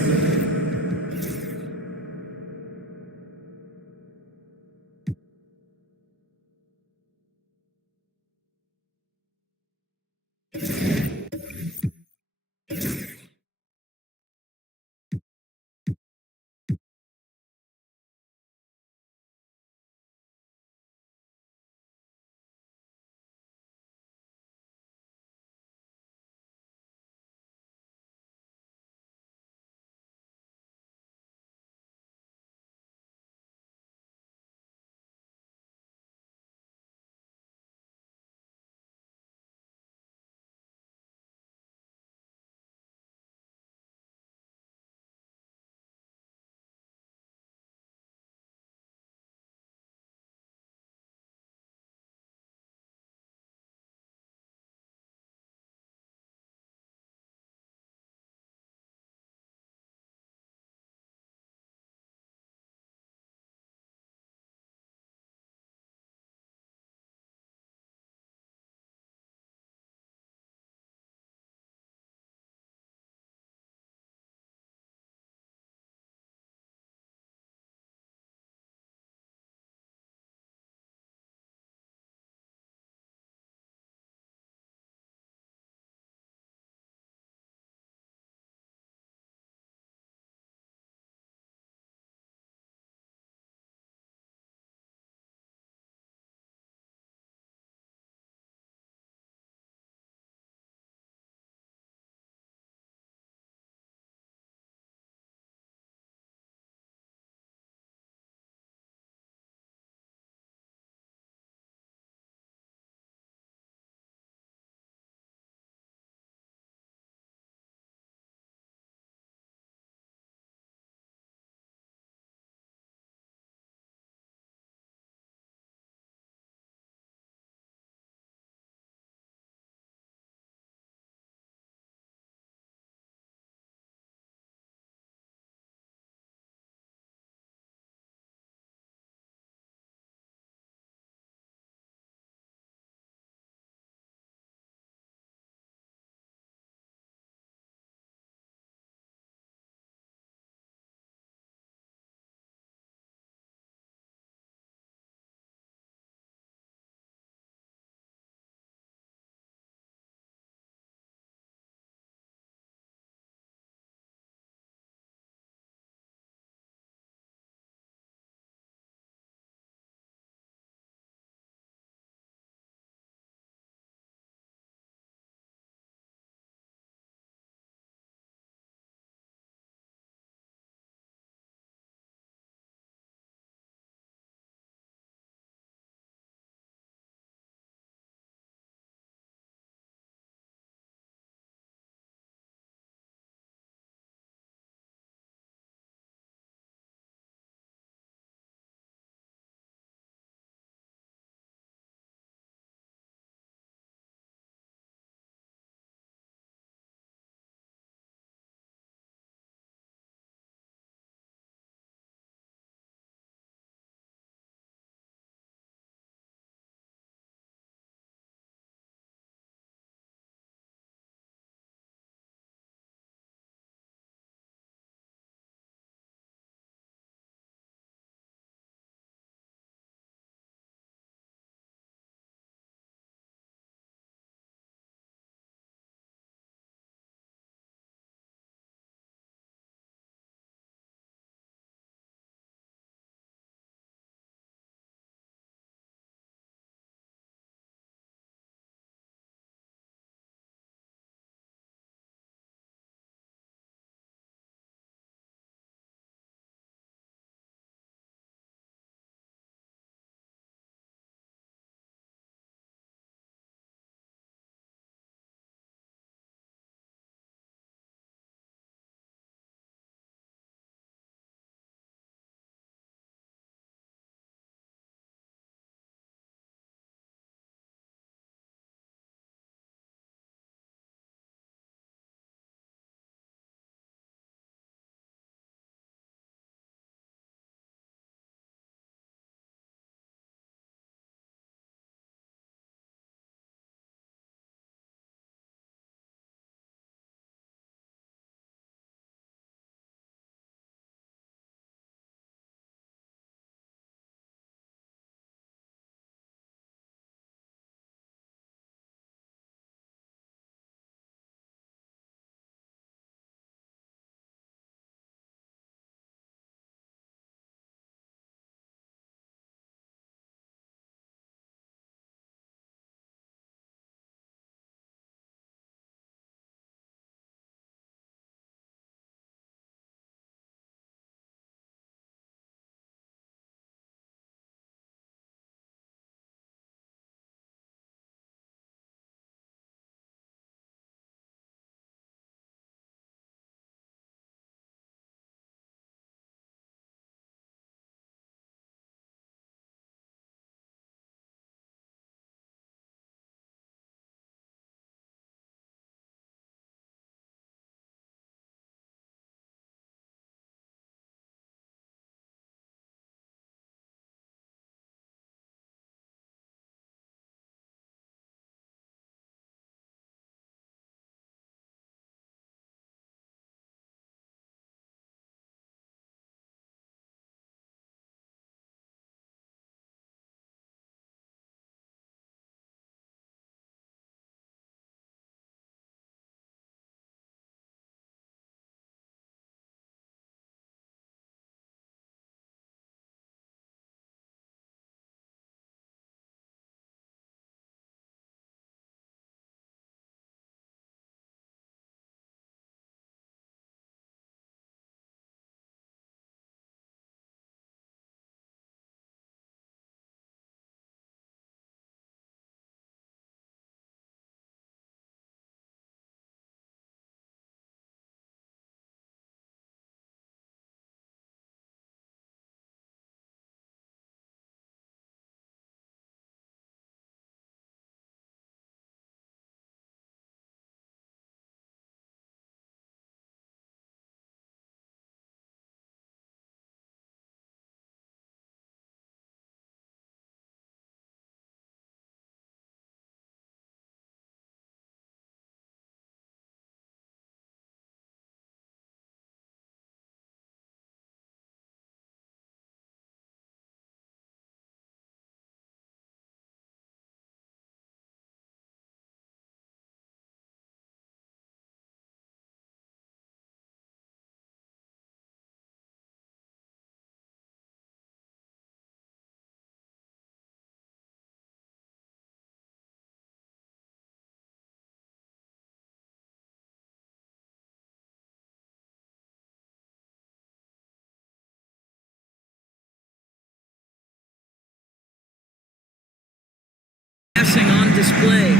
display.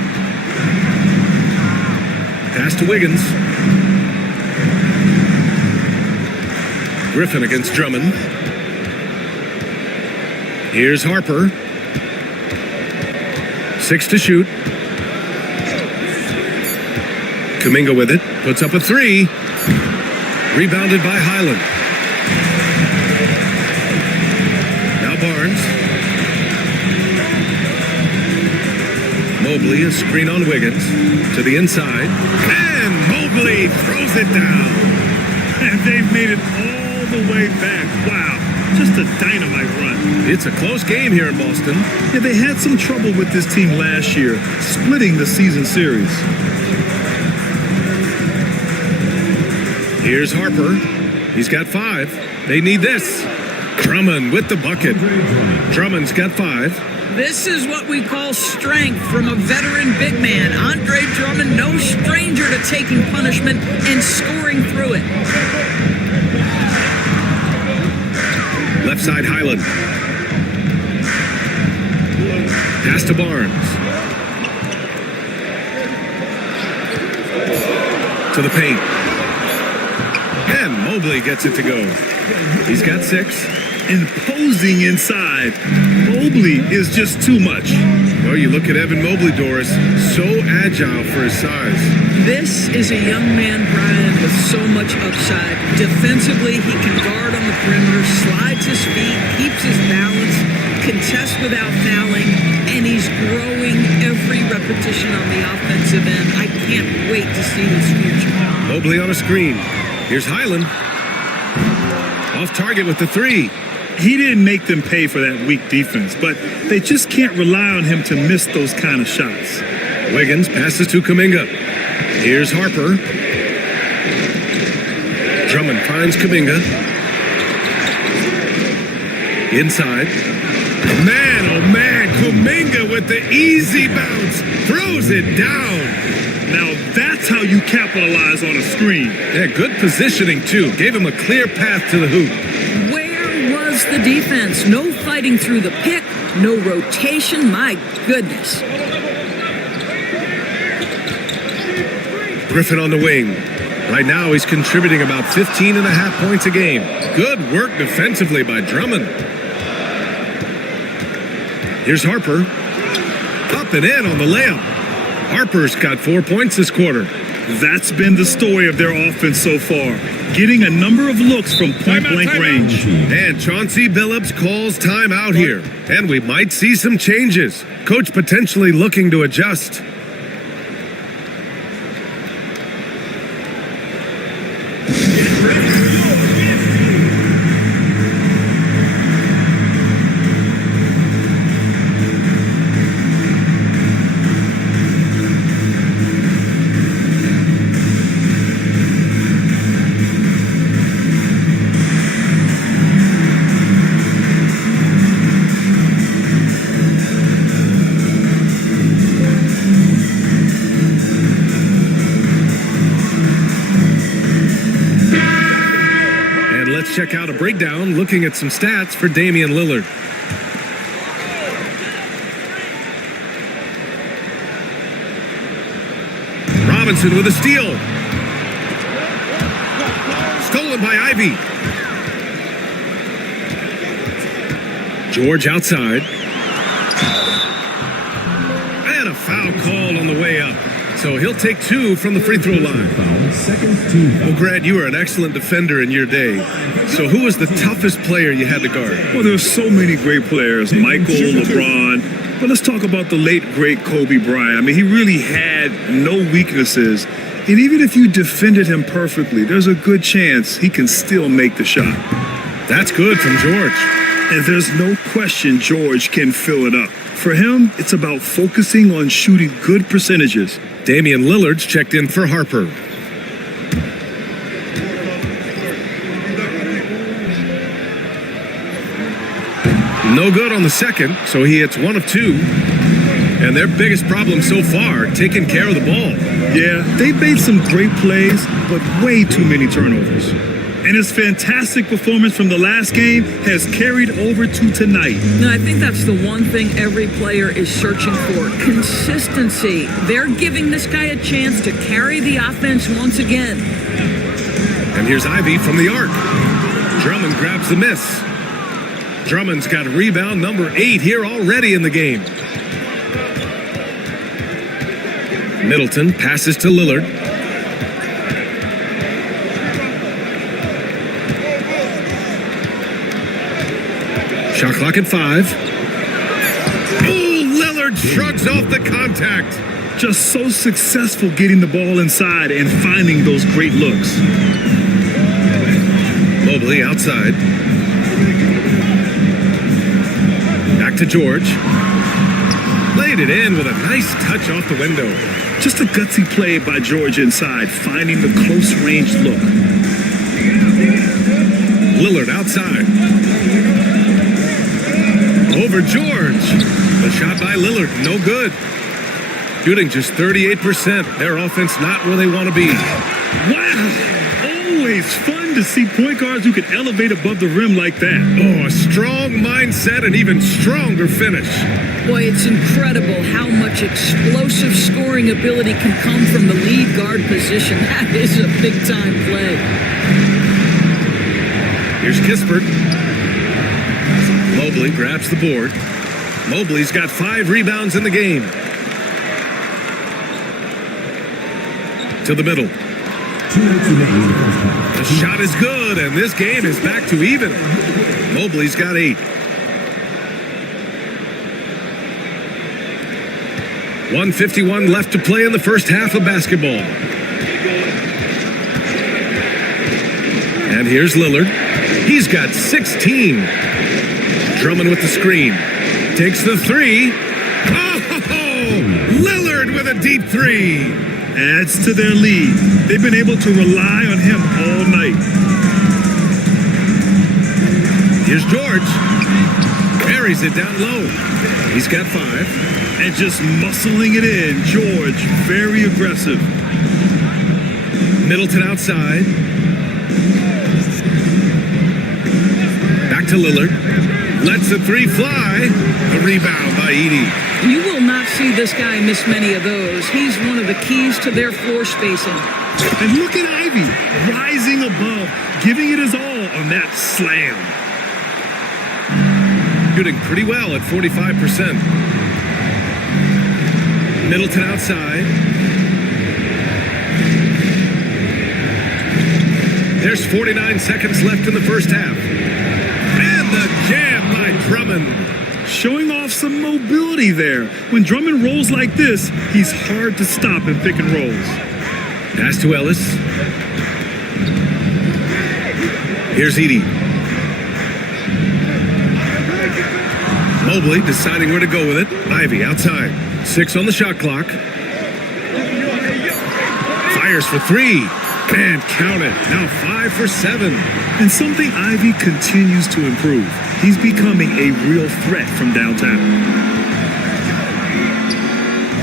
Pass to Wiggins. Griffin against Drummond. Here's Harper. 6 to shoot. Kuminga with it. Puts up a 3. Rebounded by Highland. Now Barnes. Mobley, a screen on Wiggins. To the inside. And Mobley throws it down. And they've made it all the way back. Wow. Just a dynamite run. It's a close game here in Boston. Yeah, they had some trouble with this team last year, splitting the season series. Here's Harper. He's got 5. They need this. Drummond with the bucket. Drummond's got 5. This is what we call strength from a veteran big man. Andre Drummond, no stranger to taking punishment and scoring through it. Left side Highland. Pass to Barnes. To the paint. And Mobley gets it to go. He's got 6. Imposing inside. Mobley is just too much. Well, you look at Evan Mobley, Doris. So agile for his size. This is a young man, Brian, with so much upside. Defensively, he can guard on the perimeter, slides his feet, keeps his balance, contests without fouling, and he's growing every repetition on the offensive end. I can't wait to see his future. Mobley on a screen. Here's Highland. Off target with the 3. He didn't make them pay for that weak defense, but they just can't rely on him to miss those kind of shots. Wiggins passes to Kuminga. Here's Harper. Drummond finds Kuminga. Inside. Man, oh man, Kuminga with the easy bounce. Throws it down. Now that's how you capitalize on a screen. Yeah, good positioning too. Gave him a clear path to the hoop. Where was the defense? No fighting through the pick, no rotation. My goodness. Griffin on the wing. Right now he's contributing about 15.5 points a game. Good work defensively by Drummond. Here's Harper. Up and in on the layup. Harper's got 4 points this quarter. That's been the story of their offense so far. Getting a number of looks from point-blank range. And Chauncey Billups calls timeout here. And we might see some changes. Coach potentially looking to adjust. Check out a breakdown looking at some stats for Damian Lillard. Robinson with a steal. Stolen by Ivy. George outside. And a foul called on the way up. So he'll take 2 from the free throw line. Well, Grant, you were an excellent defender in your day. So who was the toughest player you had to guard? Well, there's so many great players. Michael, LeBron. But let's talk about the late, great Kobe Bryant. I mean, he really had no weaknesses. And even if you defended him perfectly, there's a good chance he can still make the shot. That's good from George. And there's no question George can fill it up. For him, it's about focusing on shooting good percentages. Damian Lillard's checked in for Harper. No good on the second, so he hits 1 of 2. And their biggest problem so far, taking care of the ball. Yeah, they've made some great plays, but way too many turnovers. And his fantastic performance from the last game has carried over to tonight. No, I think that's the one thing every player is searching for. Consistency. They're giving this guy a chance to carry the offense once again. And here's Ivy from the arc. Drummond grabs the miss. Drummond's got rebound number 8 here already in the game. Middleton passes to Lillard. Shot clock at 5. Oh, Lillard shrugs off the contact. Just so successful getting the ball inside and finding those great looks. Mobley outside. Back to George. Laid it in with a nice touch off the window. Just a gutsy play by George inside, finding the close range look. Lillard outside. Over George. The shot by Lillard, no good. Shooting just 38%. Their offense not where they want to be. Wow! Always fun to see point guards who can elevate above the rim like that. Oh, a strong mindset and even stronger finish. Boy, it's incredible how much explosive scoring ability can come from the lead guard position. That is a big-time play. Here's Kispert. Mobley grabs the board. Mobley's got 5 rebounds in the game. To the middle. 2 minutes remaining in the first half. The shot is good, and this game is back to even. Mobley's got 8. 1:51 left to play in the first half of basketball. And here's Lillard. He's got 16. Drummond with the screen. Takes the 3. Oh! Lillard with a deep 3. Adds to their lead. They've been able to rely on him all night. Here's George. Buries it down low. He's got 5. And just muscling it in. George, very aggressive. Middleton outside. Back to Lillard. Lets the 3 fly. A rebound by Edey. You will not see this guy miss many of those. He's one of the keys to their floor spacing. And look at Ivy, rising above, giving it his all on that slam. Shooting pretty well at 45%. Middleton outside. There's 49 seconds left in the first half. And the jam by Drummond. Showing off some mobility there. When Drummond rolls like this, he's hard to stop in pick and rolls. Pass to Ellis. Here's Edey. Mobley deciding where to go with it. Ivy outside. 6 on the shot clock. Fires for 3. And count it. Now 5 for 7. And something Ivy continues to improve. He's becoming a real threat from downtown.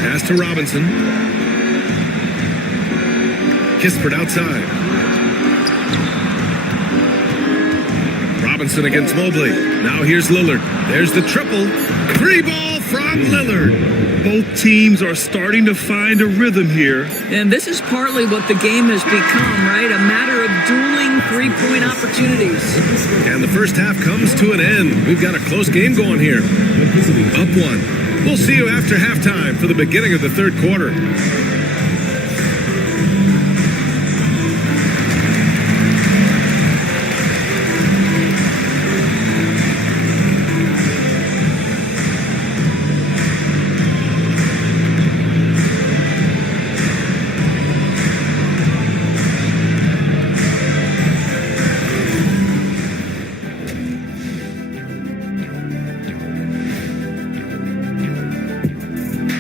Pass to Robinson. Kispert outside. Robinson against Mobley. Now here's Lillard. There's the triple. 3 ball from Lillard. Both teams are starting to find a rhythm here. And this is partly what the game has become, right? A matter of dueling three-point opportunities. And the first half comes to an end. We've got a close game going here. Up 1. We'll see you after halftime for the beginning of the third quarter.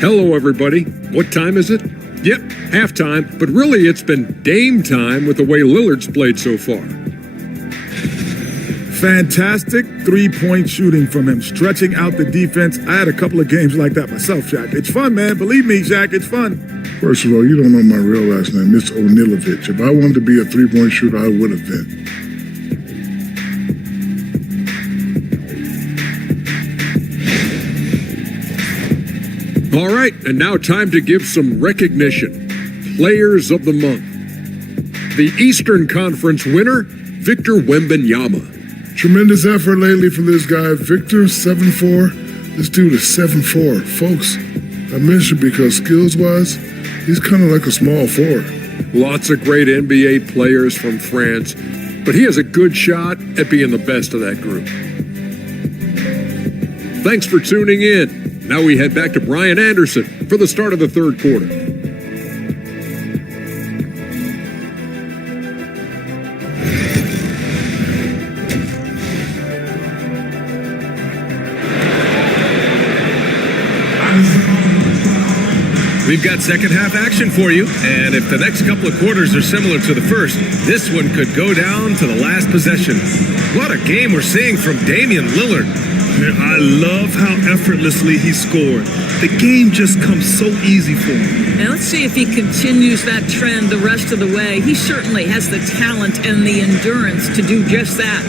Hello, everybody. What time is it? Yep, halftime, but really it's been Dame time with the way Lillard's played so far. Fantastic three-point shooting from him, stretching out the defense. I had a couple of games like that myself, Shaq. It's fun, man. Believe me, Shaq, it's fun. First of all, you don't know my real last name, Mr. Onilovich. If I wanted to be a three-point shooter, I would have been. All right, and now time to give some recognition. Players of the Month. The Eastern Conference winner, Victor Wembanyama. Tremendous effort lately from this guy, Victor, 7'4". This dude is 7'4". Folks, I mentioned because skills-wise, he's kind of like a small forward. Lots of great NBA players from France, but he has a good shot at being the best of that group. Thanks for tuning in. Now we head back to Brian Anderson for the start of the third quarter. We've got second half action for you, and if the next couple of quarters are similar to the first, this one could go down to the last possession. What a game we're seeing from Damian Lillard. Man, I love how effortlessly he scored. The game just comes so easy for him. And let's see if he continues that trend the rest of the way. He certainly has the talent and the endurance to do just that.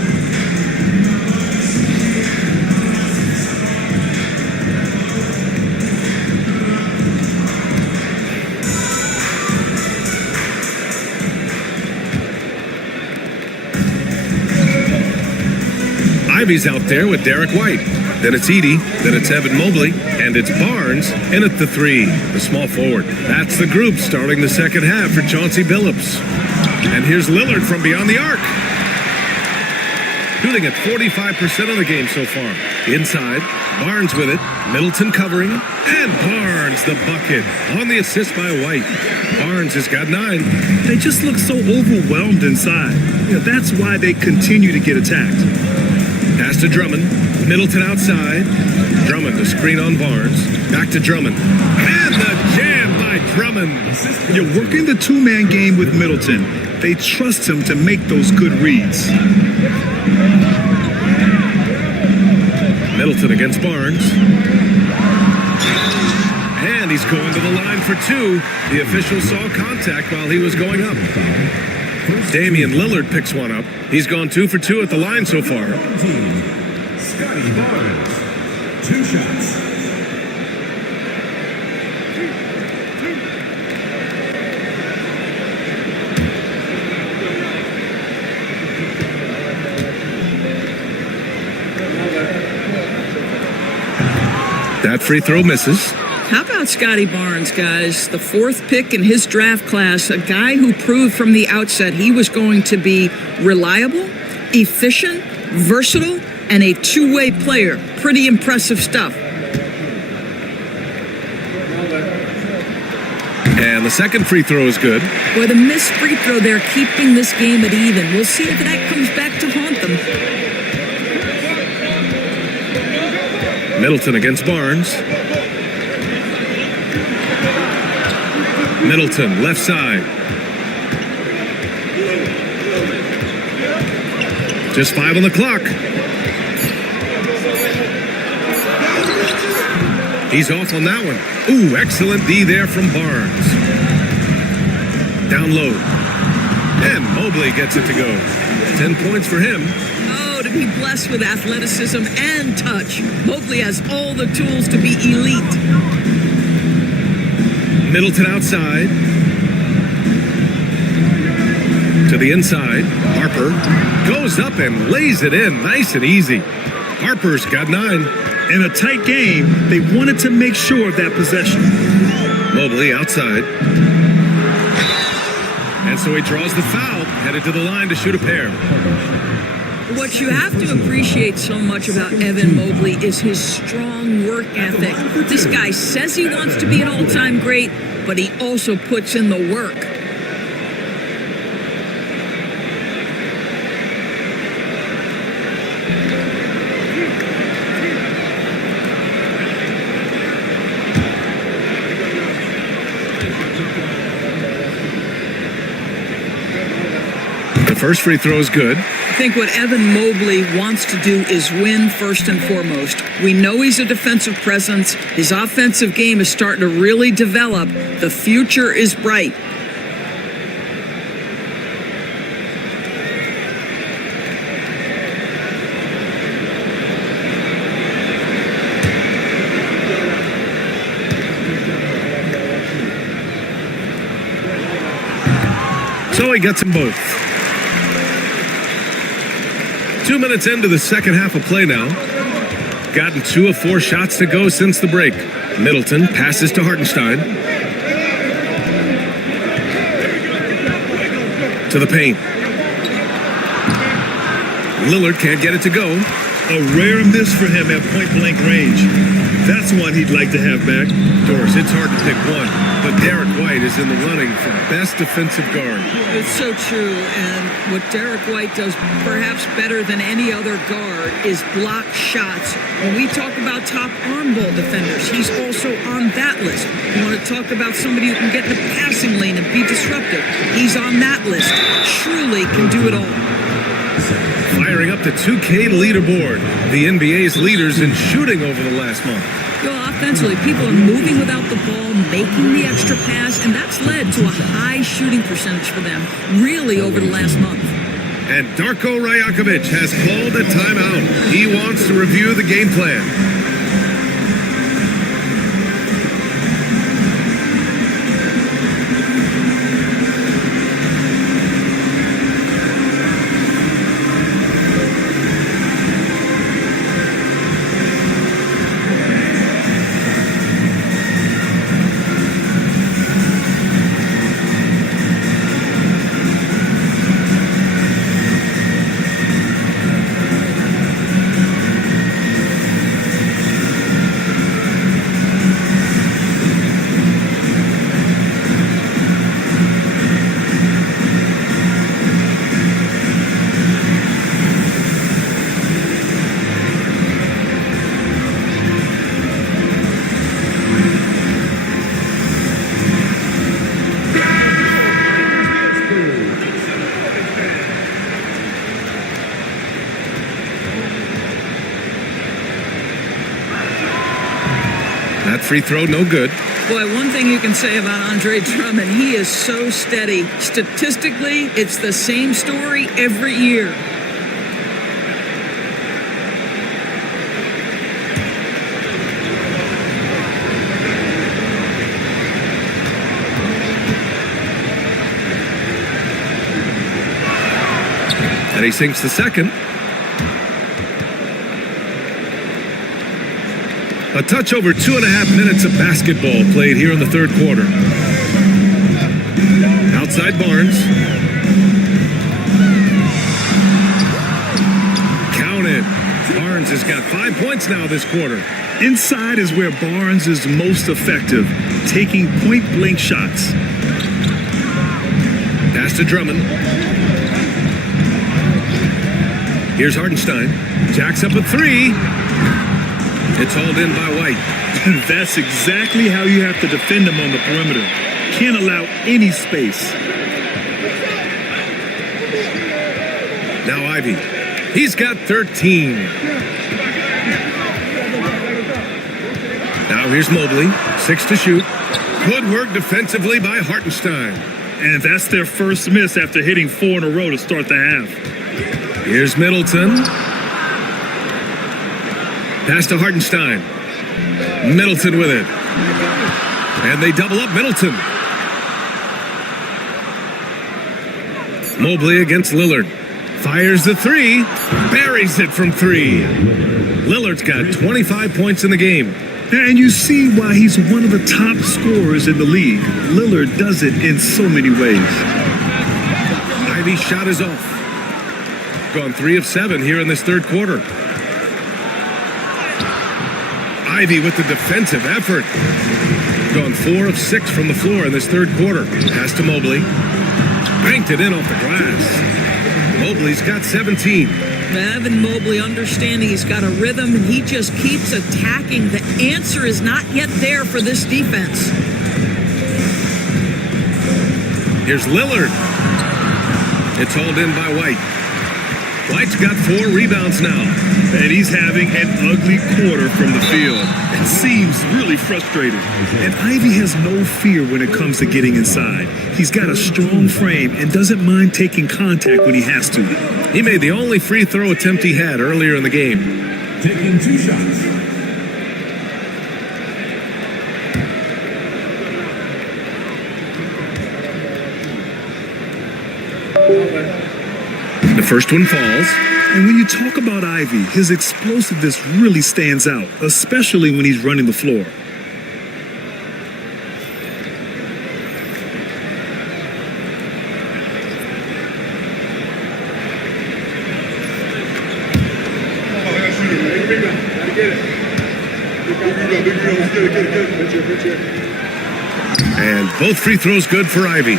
Ivy's out there with Derek White. Then it's Edey, then it's Evan Mobley, and it's Barnes in at the three, the small forward. That's the group starting the second half for Chauncey Billups. And here's Lillard from beyond the arc. Shooting at 45% of the game so far. Inside, Barnes with it, Middleton covering, and Barnes the bucket on the assist by White. Barnes has got 9. They just look so overwhelmed inside. That's why they continue to get attacked. Pass to Drummond. Middleton outside. Drummond, the screen on Barnes. Back to Drummond. And the jam by Drummond. You're working the two-man game with Middleton. They trust him to make those good reads. Middleton against Barnes. And he's going to the line for 2. The official saw contact while he was going up. Damian Lillard picks one up. He's gone 2 for 2 at the line so far. Scotty Barnes, 2 shots. That free throw misses. How about Scotty Barnes, guys? The 4th pick in his draft class, a guy who proved from the outset he was going to be reliable, efficient, versatile, and a two-way player. Pretty impressive stuff. And the second free throw is good. Boy, the missed free throw there keeping this game at even. We'll see if that comes back to haunt them. Middleton against Barnes. Middleton, left side. Just 5 on the clock. He's off on that one. Ooh, excellent D there from Barnes. Down low. And Mobley gets it to go. 10 points for him. Oh, to be blessed with athleticism and touch. Mobley has all the tools to be elite. Middleton outside. To the inside. Harper goes up and lays it in nice and easy. Harper's got 9. In a tight game, they wanted to make sure of that possession. Mobley outside. And so he draws the foul, headed to the line to shoot a pair. What you have to appreciate so much about Evan Mobley is his strong work ethic. This guy says he wants to be an all-time great, but he also puts in the work. The first free throw is good. I think what Evan Mobley wants to do is win first and foremost. We know he's a defensive presence. His offensive game is starting to really develop. The future is bright. he gets them both. 2 minutes into the second half of play now. Gotten 2 of 4 shots to go since the break. Middleton passes to Hartenstein. To the paint. Lillard can't get it to go. A rare miss for him at point-blank range. That's one he'd like to have back. Doris, it's hard to pick one, but Derek White is in the running for best defensive guard. It's so true, and what Derek White does perhaps better than any other guard is block shots. When we talk about top arm ball defenders, he's also on that list. You want to talk about somebody who can get in the passing lane and be disruptive, he's on that list. Truly can do it all. Firing up the 2K leaderboard, the NBA's leaders in shooting over the last month. Offensively, people are moving without the ball, making the extra pass, and that's led to a high shooting percentage for them, really, over the last month. And Darko Rajakovic has called a timeout. He wants to review the game plan. That free throw, no good. Boy, one thing you can say about Andre Drummond, he is so steady. Statistically, it's the same story every year. And he sinks the second. A touch over 2.5 minutes of basketball played here in the third quarter. Outside Barnes. Count it. Barnes has got 5 points now this quarter. Inside is where Barnes is most effective, taking point-blank shots. Pass to Drummond. Here's Hartenstein. Jacks up a 3. It's hauled in by White. That's exactly how you have to defend him on the perimeter. Can't allow any space. Now Ivy. He's got 13. Now here's Mobley. 6 to shoot. Good work defensively by Hartenstein. And that's their first miss after hitting 4 in a row to start the half. Here's Middleton. Pass to Hartenstein. Middleton with it. And they double up Middleton. Mobley against Lillard. Fires the 3. Buries it from 3. Lillard's got 25 points in the game. And you see why he's one of the top scorers in the league. Lillard does it in so many ways. Ivy's shot is off. Gone 3 of 7 here in this third quarter. Ivy with the defensive effort. Gone 4 of 6 from the floor in this third quarter. Pass to Mobley. Banked it in off the glass. Mobley's got 17. Evan Mobley understanding he's got a rhythm and he just keeps attacking. The answer is not yet there for this defense. Here's Lillard. It's hauled in by White. White's got 4 rebounds now. And he's having an ugly quarter from the field. It seems really frustrated. And Ivy has no fear when it comes to getting inside. He's got a strong frame and doesn't mind taking contact when he has to. He made the only free throw attempt he had earlier in the game. Taking 2 shots. first one falls. And when you talk about Ivy, his explosiveness really stands out, especially when he's running the floor. And both free throws good for Ivy.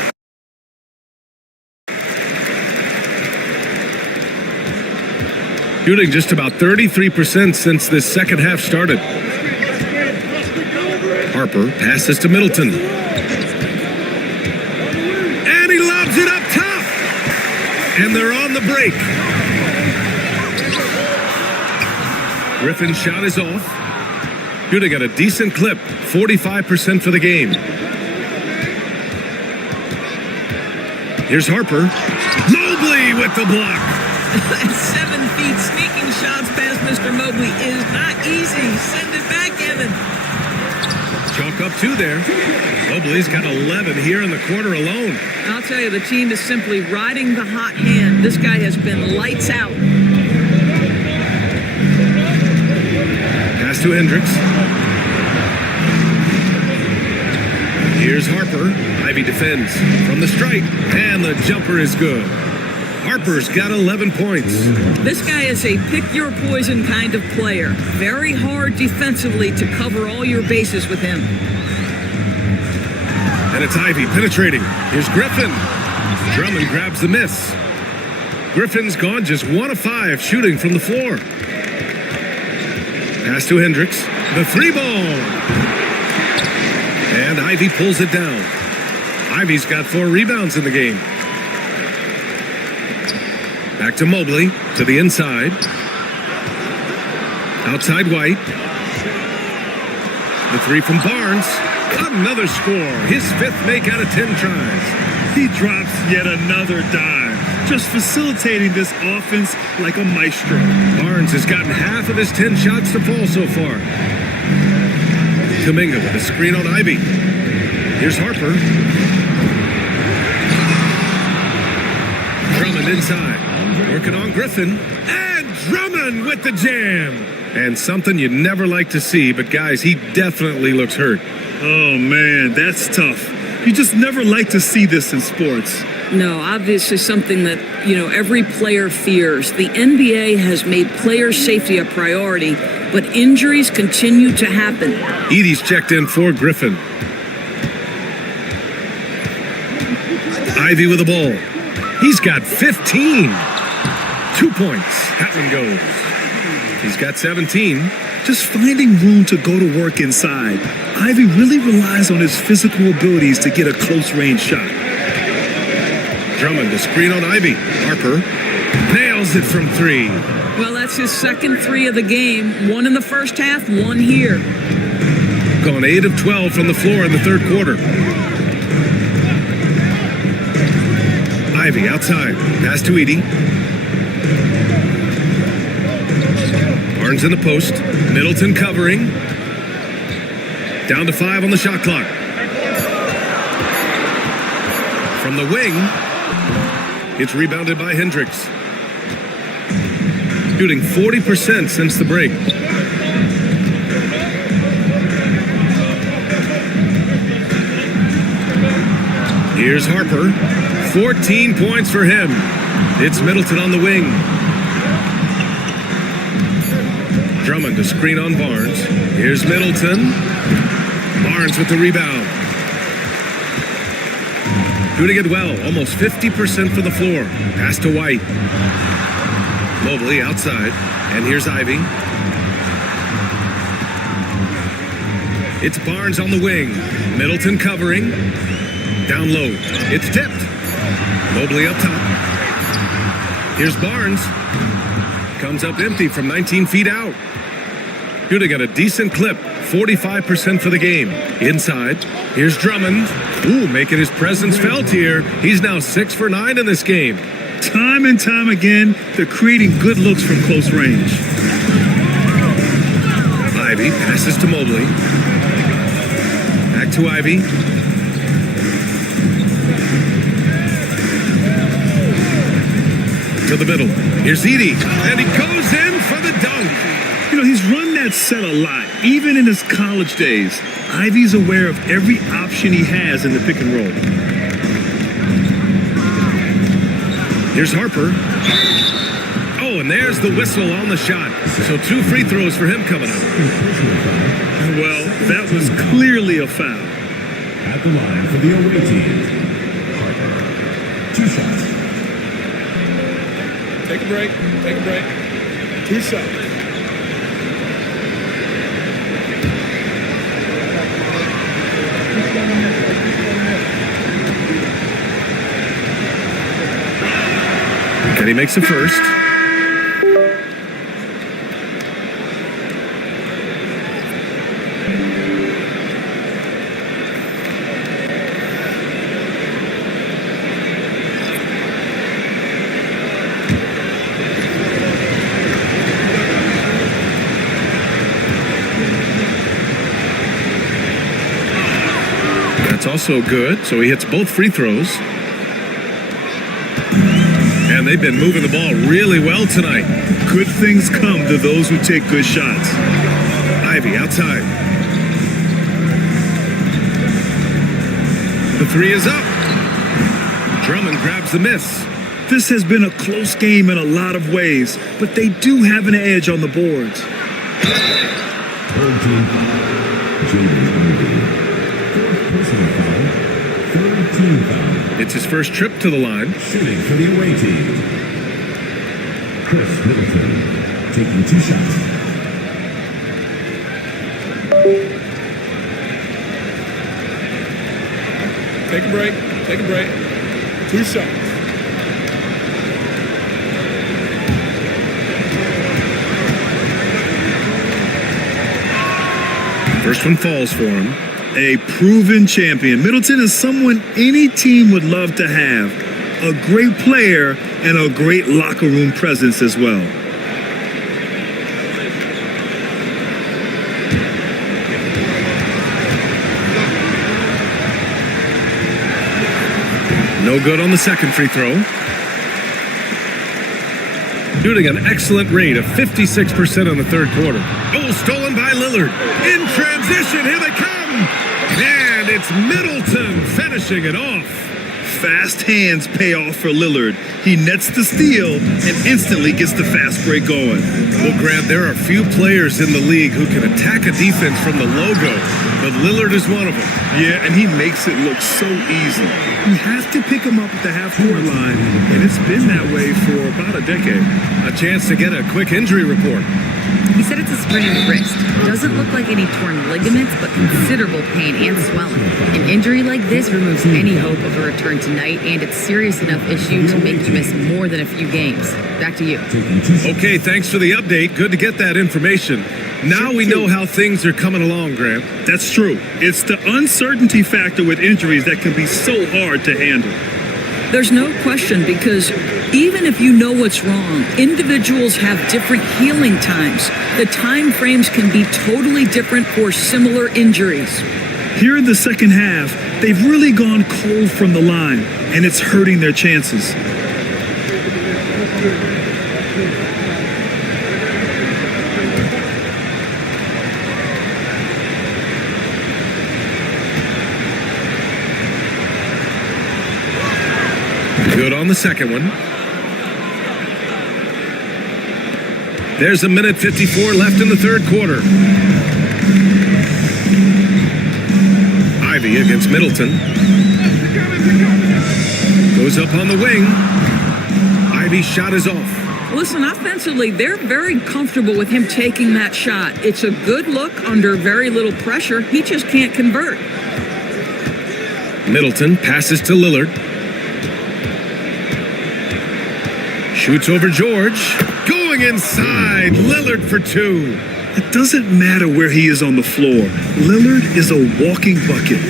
Shooting just about 33% since this second half started. Harper passes to Middleton. And he lobs it up top. And they're on the break. Griffin's shot is off. Shooting at a decent clip, 45% for the game. Here's Harper. Mobley with the block. 7 feet sneaking shots past Mr. Mobley is not easy. Send it back, Evan. Chalk up 2 there. Mobley's got 11 here in the quarter alone. I'll tell you, the team is simply riding the hot hand. This guy has been lights out. Pass to Hendricks. Here's Harper. Ivy defends from the strike, and the jumper is good. Harper's got 11 points. This guy is a pick-your-poison kind of player. Very hard defensively to cover all your bases with him. And it's Ivy penetrating. Here's Griffin. Drummond grabs the miss. Griffin's gone just 1 of 5 shooting from the floor. Pass to Hendricks. The 3-ball. And Ivy pulls it down. Ivy's got 4 rebounds in the game. Back to Mobley, to the inside. Outside White. The 3 from Barnes. Another score. His 5th make out of 10 tries. He drops yet another dime, just facilitating this offense like a maestro. Barnes has gotten half of his 10 shots to fall so far. Kuminga with a screen on Ivy. Here's Harper. Drummond inside. Working on Griffin. And Drummond with the jam. And something you never like to see, but guys, he definitely looks hurt. Oh, man, that's tough. You just never like to see this in sports. No, obviously something that, every player fears. The NBA has made player safety a priority, but injuries continue to happen. Edie's checked in for Griffin. Ivy with the ball. He's got 15. 2 points. That one goes. He's got 17. Just finding room to go to work inside. Ivy really relies on his physical abilities to get a close-range shot. Drummond, the screen on Ivy. Harper nails it from 3. Well, that's his second 3 of the game. 1 in the first half, 1 here. Gone 8 of 12 from the floor in the third quarter. Ivy outside. Pass to Edie. Barnes in the post. Middleton covering. Down to 5 on the shot clock. From the wing. It's rebounded by Hendricks. Shooting 40% since the break. Here's Harper. 14 points for him. It's Middleton on the wing. Drummond to screen on Barnes. Here's Middleton. Barnes with the rebound. Doing it well. Almost 50% for the floor. Pass to White. Mobley outside. And here's Ivy. It's Barnes on the wing. Middleton covering. Down low. It's tipped. Mobley up top. Here's Barnes. Comes up empty from 19 feet out. Shooting at a decent clip. 45% for the game. Inside. Here's Drummond. Ooh, making his presence felt here. He's now 6 for 9 in this game. Time and time again, they're creating good looks from close range. Ivy passes to Mobley. Back to Ivy. To the middle. Here's Edey, and he goes in for the dunk. You know, he's run that set a lot, even in his college days. Ivy's aware of every option he has in the pick and roll. Here's Harper. Oh, and there's the whistle on the shot. So 2 free throws for him coming up. Well, that was clearly a foul. At the line for the away team, Harper. 2 shots. Take a break. Take a break. 2 shots. And he makes the first. That's also good. So he hits both free throws. And they've been moving the ball really well tonight. Good things come to those who take good shots. Ivy outside. The 3 is up. Drummond grabs the miss. This has been a close game in a lot of ways, but they do have an edge on the boards. Third team foul. James Harden. 4th personal foul. 3rd team foul. It's his first trip to the line. Shooting for the away team, Chris Middleton, taking 2 shots. Take a break. Take a break. 2 shots. First one falls for him. A proven champion. Middleton is someone any team would love to have. A great player and a great locker room presence as well. No good on the second free throw. Shooting an excellent rate of 56% on the third quarter. Oh, stolen by Lillard. In transition, here they come. And it's Middleton finishing it off. Fast hands pay off for Lillard. He nets the steal and instantly gets the fast break going. Well, Grant, there are few players in the league who can attack a defense from the logo, but Lillard is one of them. Yeah, and he makes it look so easy. You have to pick him up at the half-court line, and it's been that way for about a decade. A chance to get a quick injury report. He said it's a sprained wrist. Doesn't look like any torn ligaments, but considerable pain and swelling. An injury like this removes any hope of a return tonight, and it's serious enough issue to make you miss more than a few games. Back to you. Okay, thanks for the update. Good to get that information. Now we know how things are coming along, Grant. That's true. It's the uncertainty factor with injuries that can be so hard to handle. There's no question, because even if you know what's wrong, individuals have different healing times. The time frames can be totally different for similar injuries. Here in the second half, they've really gone cold from the line, and it's hurting their chances. Good on the second one. There's a minute 54 left in the third quarter. Ivy against Middleton. Goes up on the wing. Ivy's shot is off. Listen, offensively, they're very comfortable with him taking that shot. It's a good look under very little pressure. He just can't convert. Middleton passes to Lillard. Shoots over George. Going inside. Lillard for 2. It doesn't matter where he is on the floor. Lillard is a walking bucket.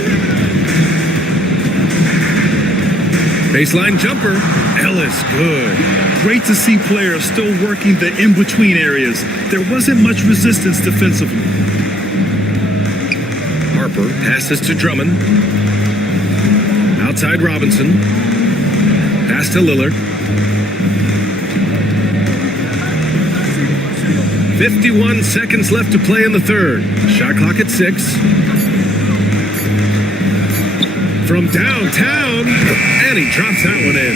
Baseline jumper. Ellis, good. Great to see players still working the in-between areas. There wasn't much resistance defensively. Harper passes to Drummond. Outside Robinson. Pass to Lillard. 51 seconds left to play in the third. Shot clock at 6. From downtown, and he drops that one in.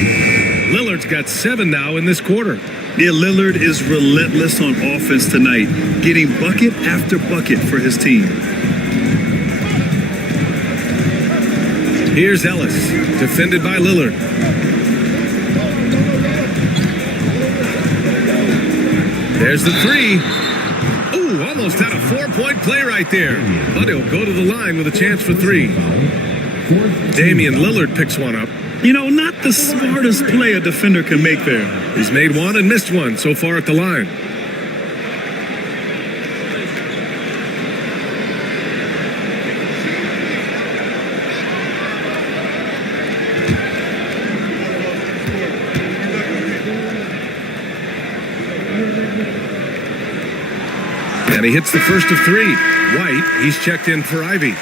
Lillard's got 7 now in this quarter. Yeah, Lillard is relentless on offense tonight, getting bucket after bucket for his team. Here's Ellis, defended by Lillard. There's the 3. Ooh, almost had a 4-point play right there. But he'll go to the line with a chance for 3. Damian Lillard picks one up. You know, not the smartest play a defender can make there. He's made one and missed one so far at the line. And he hits the first of 3. White, he's checked in for Ivy.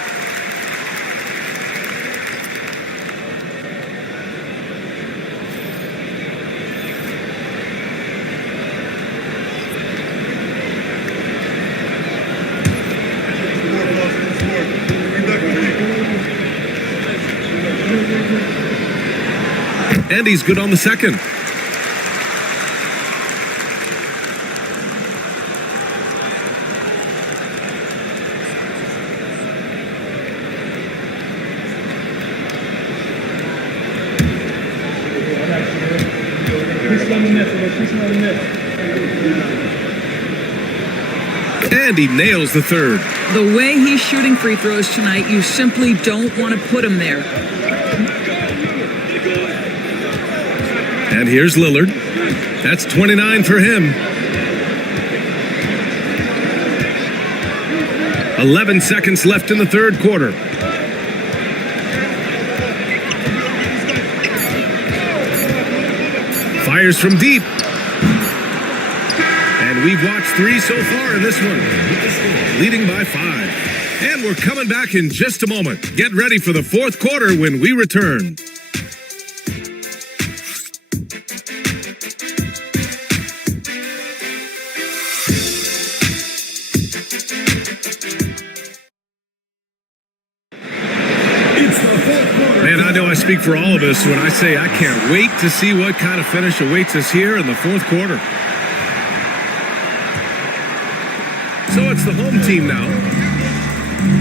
And he's good on the second. And he nails the third. The way he's shooting free throws tonight, you simply don't want to put him there. And here's Lillard. That's 29 for him. 11 seconds left in the third quarter. Fires from deep. And we've watched 3 so far in this one. Leading by 5. And we're coming back in just a moment. Get ready for the fourth quarter when we return. Man, I know I speak for all of us when I say I can't wait to see what kind of finish awaits us here in the fourth quarter. So it's the home team now.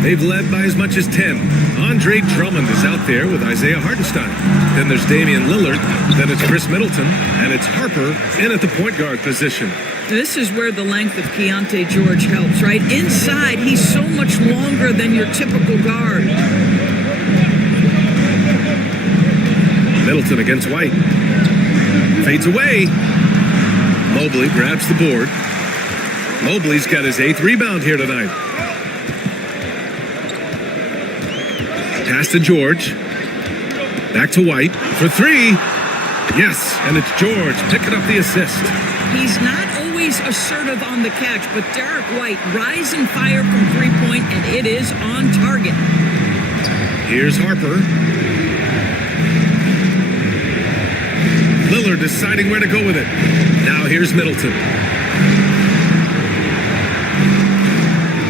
They've led by as much as 10. Andre Drummond is out there with Isaiah Hartenstein. Then there's Damian Lillard. Then it's Chris Middleton. And it's Harper in at the point guard position. This is where the length of Keontae George helps, right? Inside, he's so much longer than your typical guard. Middleton against White. Fades away. Mobley grabs the board. Mobley's got his 8th rebound here tonight. Pass to George. Back to White for 3. Yes, and it's George picking up the assist. He's not always assertive on the catch, but Derek White rise and fire from 3-point, and it is on target. Here's Harper. Lillard deciding where to go with it. Now here's Middleton.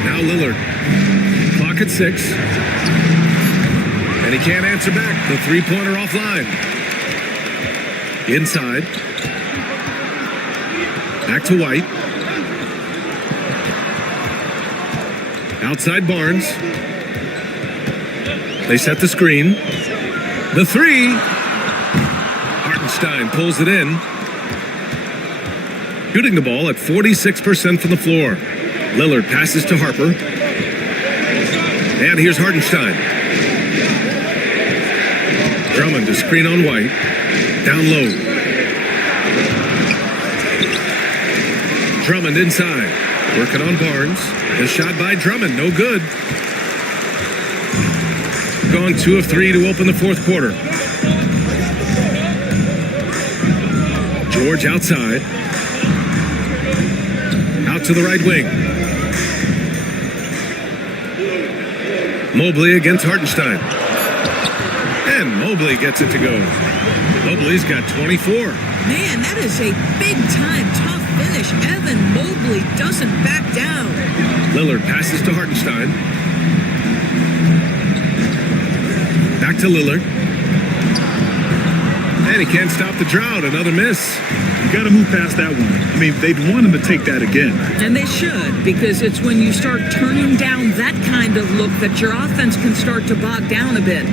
Now Lillard. Clock at 6. And he can't answer back. The 3-pointer offline. Inside. Back to White. Outside Barnes. They set the screen. The 3. Hartenstein pulls it in. Shooting the ball at 46% from the floor. Lillard passes to Harper. And here's Hartenstein. Drummond to screen on White. Down low. Drummond inside. Working on Barnes. The shot by Drummond. No good. Gone 2 of 3 to open the fourth quarter. George outside. Out to the right wing. Mobley against Hartenstein. And Mobley gets it to go. Mobley's got 24. Man, that is a big-time, tough finish. Evan Mobley doesn't back down. Lillard passes to Hartenstein. Back to Lillard. And he can't stop the drought. Another miss. You got to move past that one. I mean, they'd want him to take that again. And they should, because it's when you start turning down that kind of look that your offense can start to bog down a bit.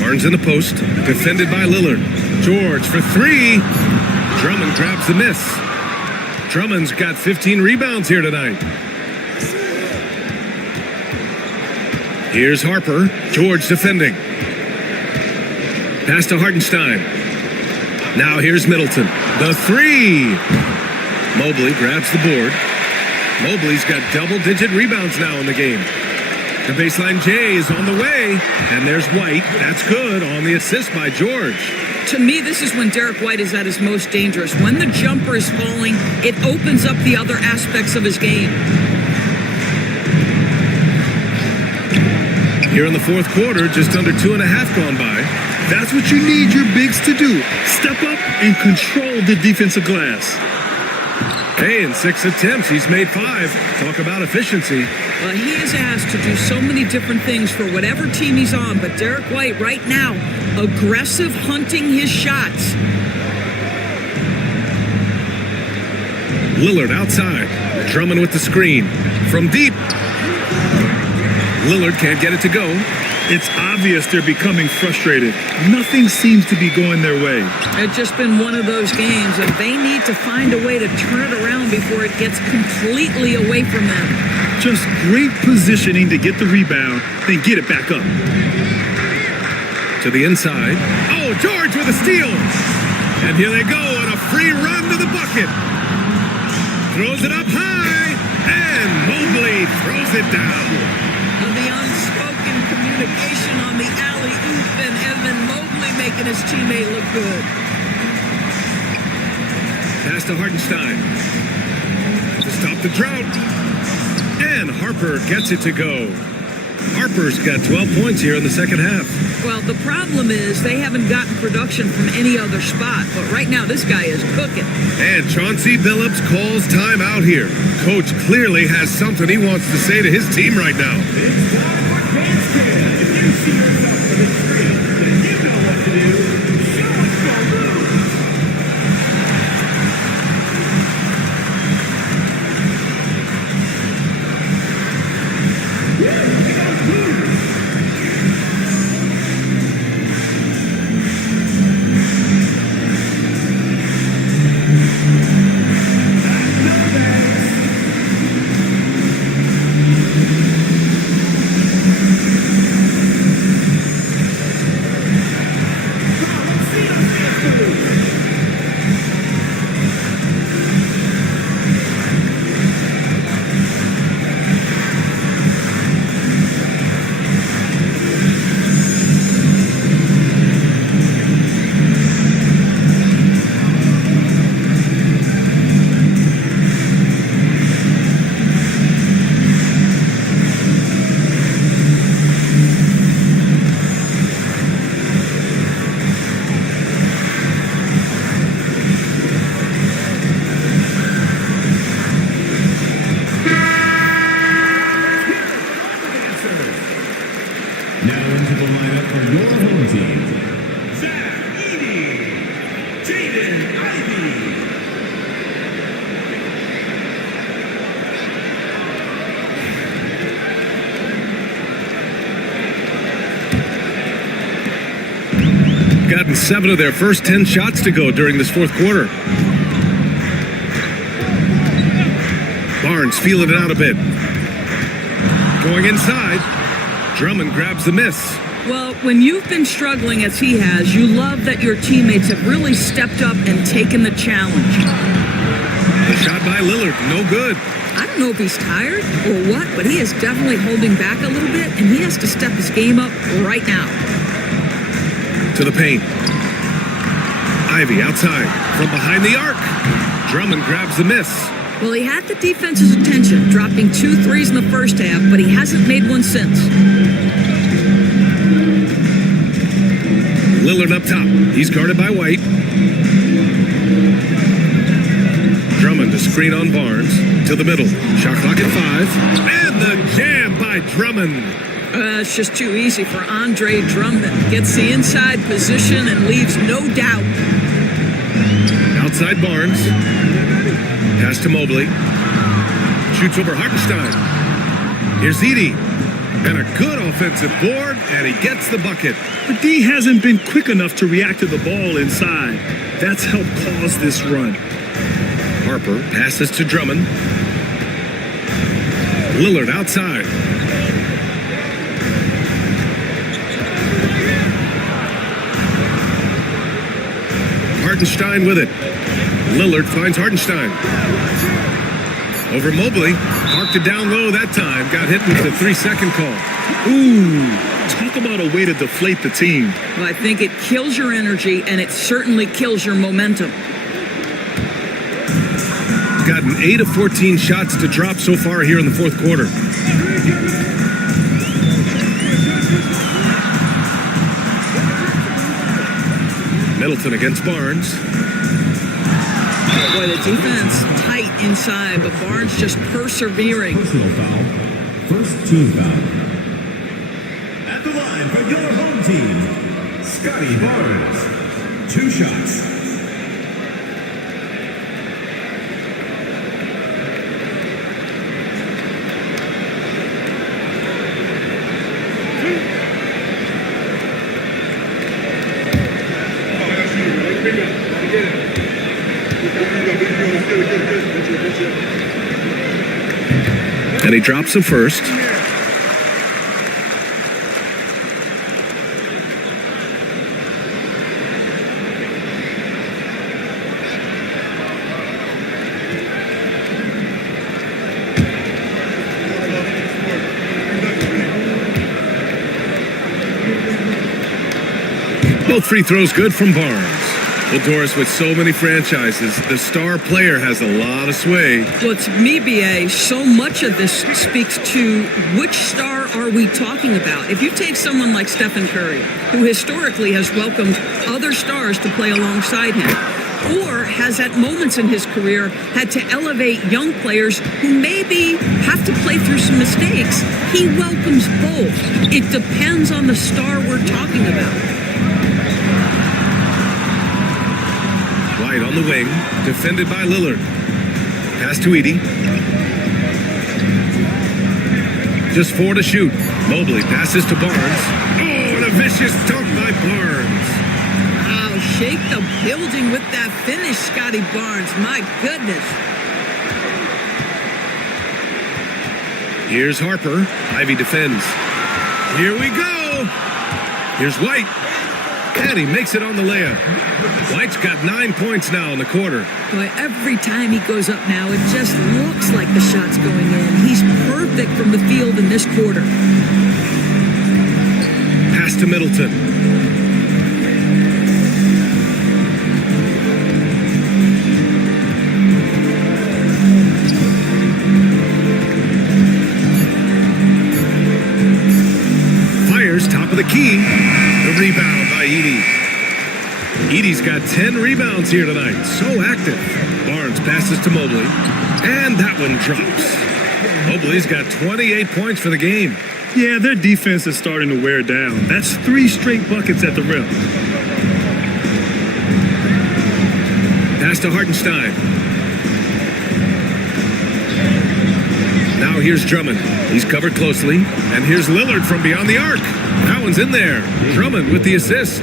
Barnes in the post, defended by Lillard. George for three. Drummond grabs the miss. Drummond's got 15 rebounds here tonight. Here's Harper. George defending. Pass to Hartenstein. Now here's Middleton. The three. Mobley grabs the board. Mobley's got double-digit rebounds now in the game. The baseline J is on the way. And there's White. That's good on the assist by George. To me, this is when Derek White is at his most dangerous. When the jumper is falling, it opens up the other aspects of his game. Here in the fourth quarter, just under 2.5 gone by. That's what you need your bigs to do. Step up and control the defensive glass. Hey, in 6 attempts, he's made 5. Talk about efficiency. Well, he is asked to do so many different things for whatever team he's on, but Derek White right now, aggressive hunting his shots. Lillard outside. Drummond with the screen. From deep. Lillard can't get it to go. It's obvious they're becoming frustrated. Nothing seems to be going their way. It's just been one of those games, and they need to find a way to turn it around before it gets completely away from them. Just great positioning to get the rebound, then get it back up. To the inside. Oh, George with a steal. And here they go on a free run to the bucket. Throws it up high. And Mobley throws it down. The unspoken communication on the alley-oop, and Evan Mobley making his teammate look good. Pass to Hartenstein. To stop the drought. And Harper gets it to go. Harper's got 12 points here in the second half. Well, the problem is they haven't gotten production from any other spot, but right now this guy is cooking. And Chauncey Billups calls time out here. Coach clearly has something he wants to say to his team right now. Gotten 7 of their first 10 shots to go during this fourth quarter. Barnes feeling it out a bit. Going inside. Drummond grabs the miss. Well, when you've been struggling as he has, you love that your teammates have really stepped up and taken the challenge. The shot by Lillard, no good. I don't know if he's tired or what, but he is definitely holding back a little bit, and he has to step his game up right now. To the paint. Ivy outside from behind the arc. Drummond grabs the miss. Well, he had the defense's attention, dropping 2 threes in the first half, but he hasn't made one since. Lillard up top. He's guarded by White. screen on Barnes. To the middle. Shot clock at 5. And the jam by Drummond. It's just too easy for Andre Drummond. Gets the inside position and leaves no doubt. Outside Barnes. Pass to Mobley. Shoots over Hartenstein. Here's Edie. And a good offensive board, and he gets the bucket. But D hasn't been quick enough to react to the ball inside. That's helped cause this run. Harper passes to Drummond. Lillard outside. Hartenstein with it. Lillard finds Hartenstein. Over Mobley. Parked it down low that time. Got hit with the 3-second call. Ooh, talk about a way to deflate the team. Well, I think it kills your energy, and it certainly kills your momentum. Gotten 8 of 14 shots to drop so far here in the fourth quarter. Middleton against Barnes. Boy, the defense tight inside, but Barnes just persevering. Personal foul. First team foul. At the line for your home team, Scotty Barnes. 2 shots. And he drops the first. Both free throws good from Barnes. Well, Doris, with so many franchises, the star player has a lot of sway. Well, to me, BA, so much of this speaks to which star are we talking about. If you take someone like Stephen Curry, who historically has welcomed other stars to play alongside him, or has at moments in his career had to elevate young players who maybe have to play through some mistakes, he welcomes both. It depends on the star we're talking about. White on the wing, defended by Lillard. Pass to Edie. Just 4 to shoot. Mobley passes to Barnes. Oh, and a vicious dunk by Barnes. Wow, shake the building with that finish, Scotty Barnes. My goodness. Here's Harper. Ivy defends. Here we go. Here's White. And he makes it on the layup. White's got 9 points now in the quarter. Boy, every time he goes up now, it just looks like the shot's going in. He's perfect from the field in this quarter. Pass to Middleton. Fires top of the key. The rebound by Edie. Edie's got 10 rebounds here tonight. So active. Barnes passes to Mobley. And that one drops. Mobley's got 28 points for the game. Yeah, their defense is starting to wear down. That's 3 straight buckets at the rim. Pass to Hartenstein. Now here's Drummond. He's covered closely. And here's Lillard from beyond the arc. That one's in there. Drummond with the assist.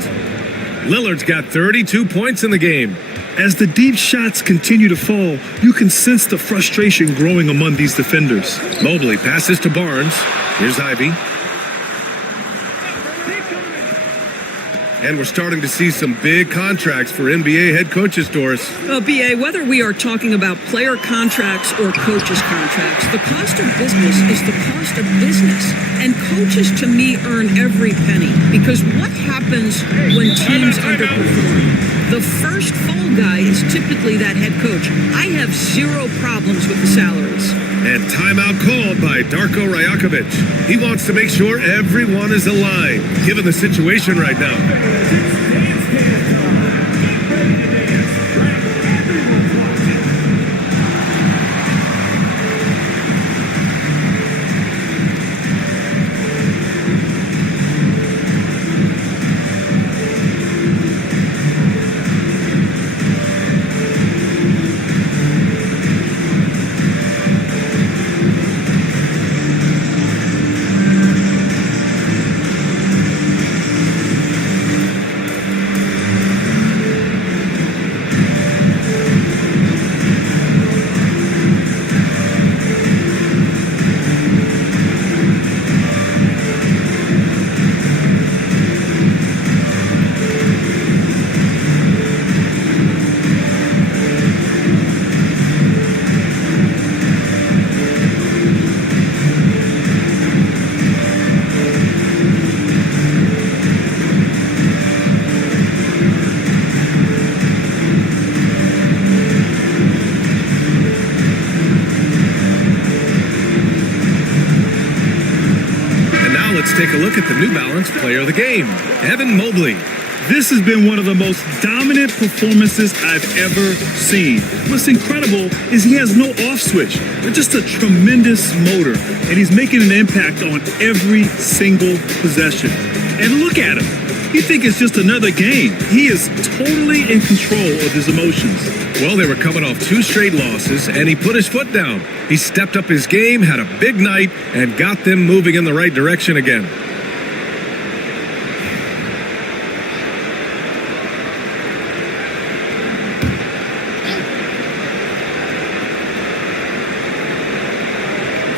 Lillard's got 32 points in the game. As the deep shots continue to fall, you can sense the frustration growing among these defenders. Mobley passes to Barnes. Here's Ivy. And we're starting to see some big contracts for NBA head coaches, Doris. Well, BA, whether we are talking about player contracts or coaches' contracts, the cost of business is the cost of business. And coaches, to me, earn every penny. Because what happens when teams underperform? The first fall guy is typically that head coach. I have 0 problems with the salaries. And timeout called by Darko Rajakovic. He wants to make sure everyone is aligned, given the situation right now. Let's take a look at the New Balance Player of the Game, Evan Mobley. This has been one of the most dominant performances I've ever seen. What's incredible is he has no off switch, but just a tremendous motor, and he's making an impact on every single possession. And look at him. You think it's just another game. He is totally in control of his emotions. Well, they were coming off 2 straight losses, and he put his foot down. He stepped up his game, had a big night, and got them moving in the right direction again.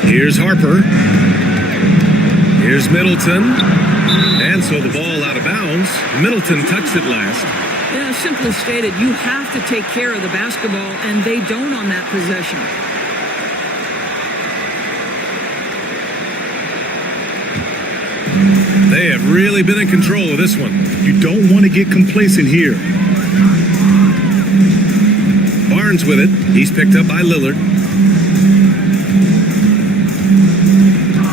Here's Harper. Here's Middleton. And so the ball out of bounds. Middleton touched it last. Yeah, simply stated, you have to take care of the basketball, and they don't on that possession. They have really been in control of this one. You don't want to get complacent here. Barnes with it. He's picked up by Lillard.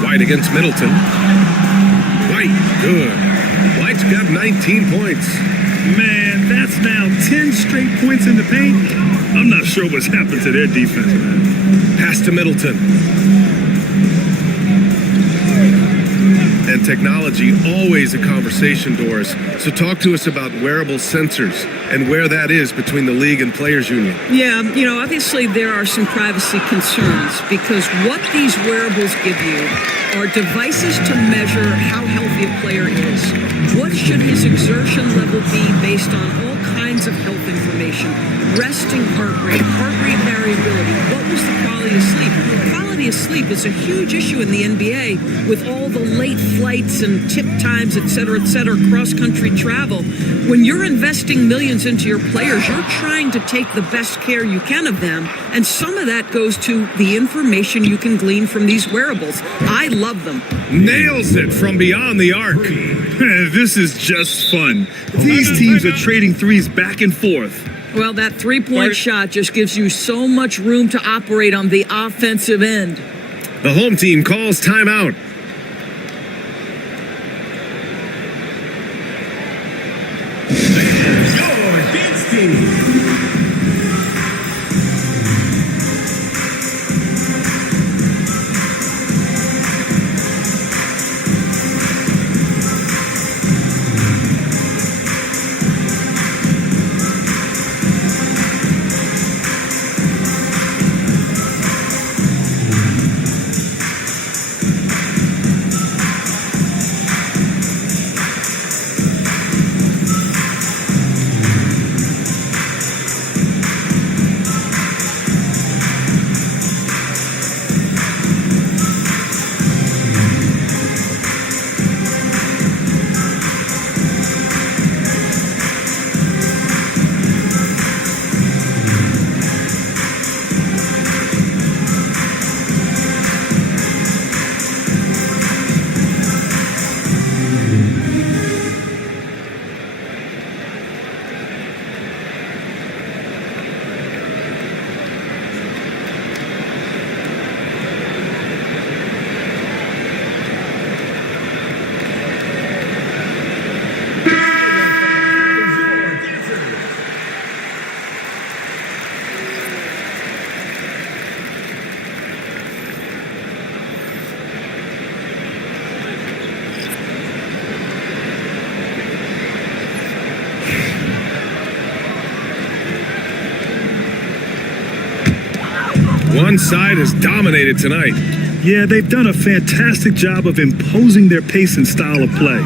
White against Middleton. White, good. White's got 19 points. Man, that's now 10 straight points in the paint. I'm not sure what's happened to their defense, man. Pass to Middleton. And technology, always a conversation, Doris. So talk to us about wearable sensors and where that is between the league and players union. Yeah, obviously there are some privacy concerns because what these wearables give you are devices to measure how healthy a player is. What should his exertion level be based on all kinds of health information? Resting heart rate variability. What was the quality of sleep? Quality of sleep is a huge issue in the NBA with all the late flights and tip times, et cetera, cross-country travel. When you're investing millions into your players, you're trying to take the best care you can of them, and some of that goes to the information you can glean from these wearables. I love them. Nails it from beyond the arc. This is just fun. These teams are trading threes back and forth. Well, that three-point shot just gives you so much room to operate on the offensive end. The home team calls timeout. Your dance team. One side has dominated tonight. Yeah, they've done a fantastic job of imposing their pace and style of play.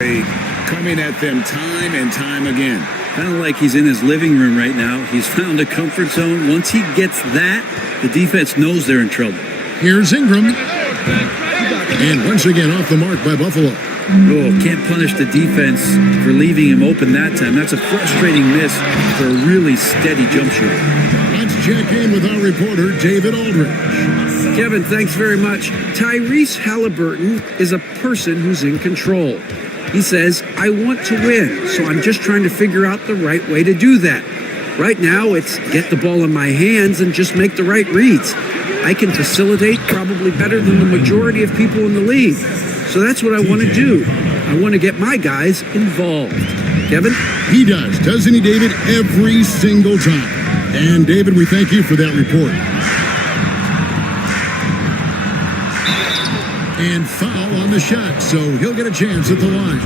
coming at them time and time again. Kind of like he's in his living room right now. He's found a comfort zone. Once he gets that, the defense knows they're in trouble. Here's Ingram. And once again off the mark by Buffalo. Oh, can't punish the defense for leaving him open that time. That's a frustrating miss for a really steady jump shooter. Let's check in with our reporter, David Aldridge. Kevin, thanks very much. Tyrese Halliburton is a person who's in control. He says, I want to win, so I'm just trying to figure out the right way to do that. Right now, it's get the ball in my hands and just make the right reads. I can facilitate probably better than the majority of people in the league. So that's what I want to do. I want to get my guys involved. Kevin? He does, doesn't he, David? Every single time. And, David, we thank you for that report. And foul on the shot, so he'll get a chance at the line.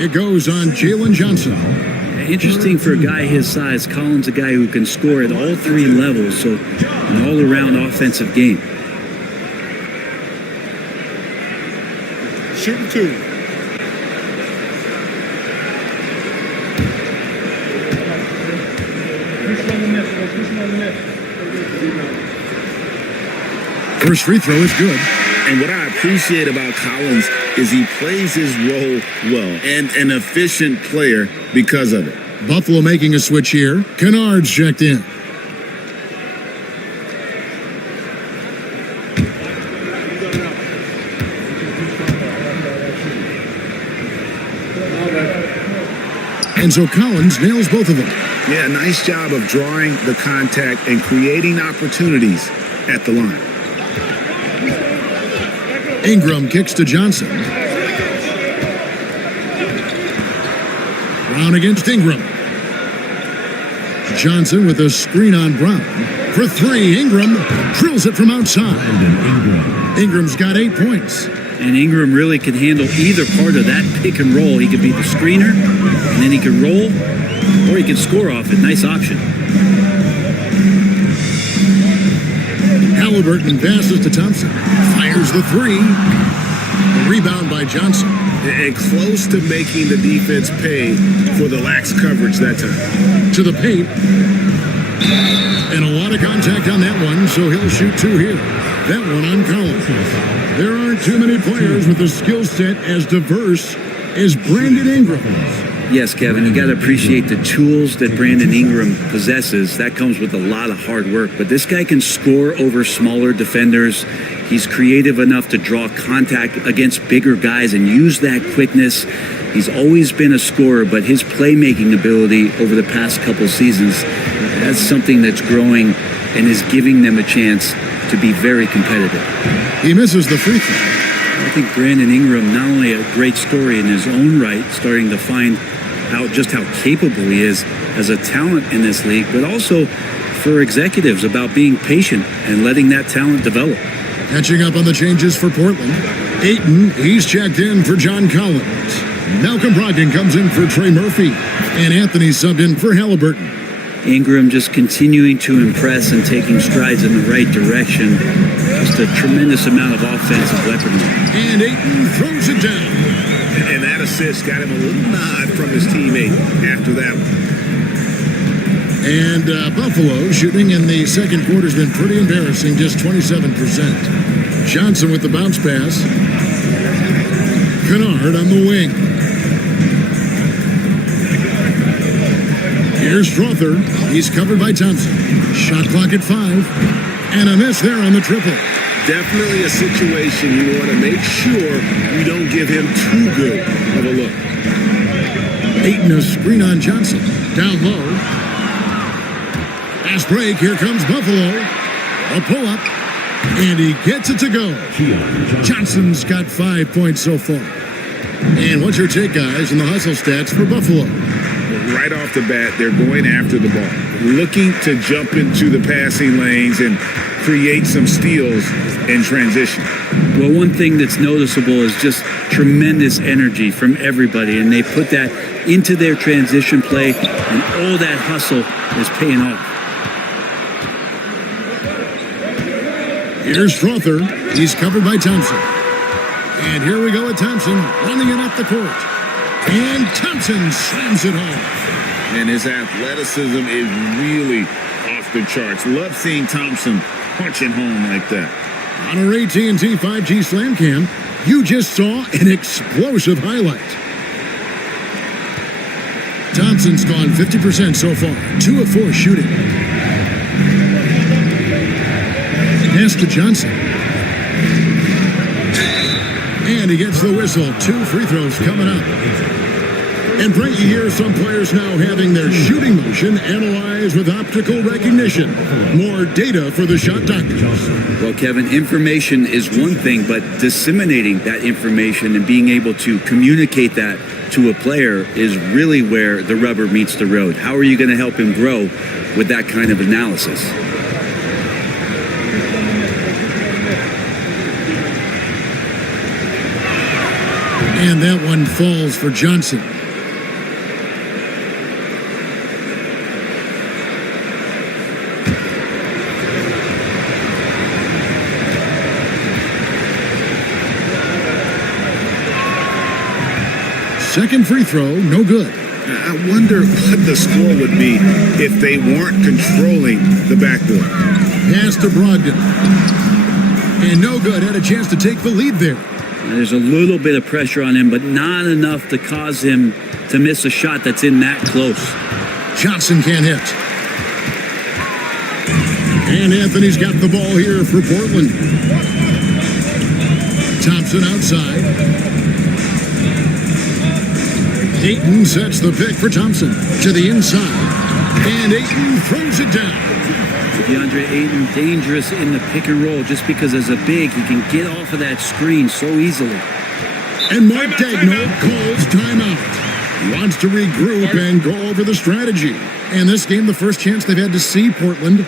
It goes on Jalen Johnson. Interesting for a guy his size. Collins, a guy who can score at all three levels, so an all-around offensive game. Shooting two. First free throw is good. And what I appreciate about Collins is he plays his role well and an efficient player because of it. Buffalo making a switch here. Kennard's checked in. And so Collins nails both of them. Yeah, nice job of drawing the contact and creating opportunities at the line. Ingram kicks to Johnson. Brown against Ingram. Johnson with a screen on Brown. For three, Ingram drills it from outside. Ingram's got 8 points. And Ingram really can handle either part of that pick and roll. He could be the screener, and then he could roll, or he could score off it. Nice option. Halliburton passes to Thompson. Fires the three. A rebound by Johnson. And close to making the defense pay for the lax coverage that time. To the paint. And a lot of contact on that one, so he'll shoot two here. That one on Collins. There aren't too many players with a skill set as diverse as Brandon Ingram. Yes, Kevin, you got to appreciate the tools that Brandon Ingram possesses. That comes with a lot of hard work. But this guy can score over smaller defenders. He's creative enough to draw contact against bigger guys and use that quickness. He's always been a scorer, but his playmaking ability over the past couple seasons, that's something that's growing and is giving them a chance to be very competitive. He misses the free throw. I think Brandon Ingram, not only a great story in his own right, starting to find out just how capable he is as a talent in this league, but also for executives about being patient and letting that talent develop. Catching up on the changes for Portland. Ayton, he's checked in for John Collins. Malcolm Brogdon comes in for Trey Murphy. And Anthony subbed in for Halliburton. Ingram just continuing to impress and taking strides in the right direction. Just a tremendous amount of offensive weaponry. And Ayton throws it down. And that assist got him a little nod from his teammate after that one. And Buffalo shooting in the second quarter has been pretty embarrassing, just 27%. Johnson with the bounce pass. Kennard on the wing. Here's Strother. He's covered by Thompson. Shot clock at 5. And a miss there on the triple. Definitely a situation you want to make sure you don't give him too good of a look. Ayton a screen on Johnson. Down low. Fast break. Here comes Buffalo. A pull-up. And he gets it to go. Johnson's got 5 points so far. And what's your take, guys, on the hustle stats for Buffalo? Right off the bat, they're going after the ball, looking to jump into the passing lanes and create some steals in transition. Well, one thing that's noticeable is just tremendous energy from everybody, and they put that into their transition play, and all that hustle is paying off. Here's Strother. He's covered by Thompson. And here we go with Thompson running it up the court. And Thompson slams it home. And his athleticism is really off the charts. Love seeing Thompson punching home like that. On our AT&T 5G Slam Cam, you just saw an explosive highlight. Thompson's gone 50% so far, 2 of 4 shooting. Pass to Johnson. And he gets the whistle. 2 free throws coming up. And Frank, you hear some players now having their shooting motion analyzed with optical recognition. More data for the shot doctors. Well, Kevin, information is one thing, but disseminating that information and being able to communicate that to a player is really where the rubber meets the road. How are you going to help him grow with that kind of analysis? And that one falls for Johnson. Second free throw, no good. I wonder what the score would be if they weren't controlling the backboard. Pass to Brogdon. And no good. Had a chance to take the lead there. There's a little bit of pressure on him, but not enough to cause him to miss a shot that's in that close. Johnson can't hit. And Anthony's got the ball here for Portland. Thompson outside. Ayton sets the pick for Thompson to the inside. And Ayton throws it down. DeAndre Ayton dangerous in the pick and roll just because as a big, he can get off of that screen so easily. And Mark Daigneault calls timeout. He wants to regroup and go over the strategy. And this game, the first chance they've had to see Portland.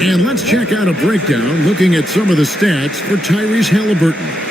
And let's check out a breakdown looking at some of the stats for Tyrese Halliburton.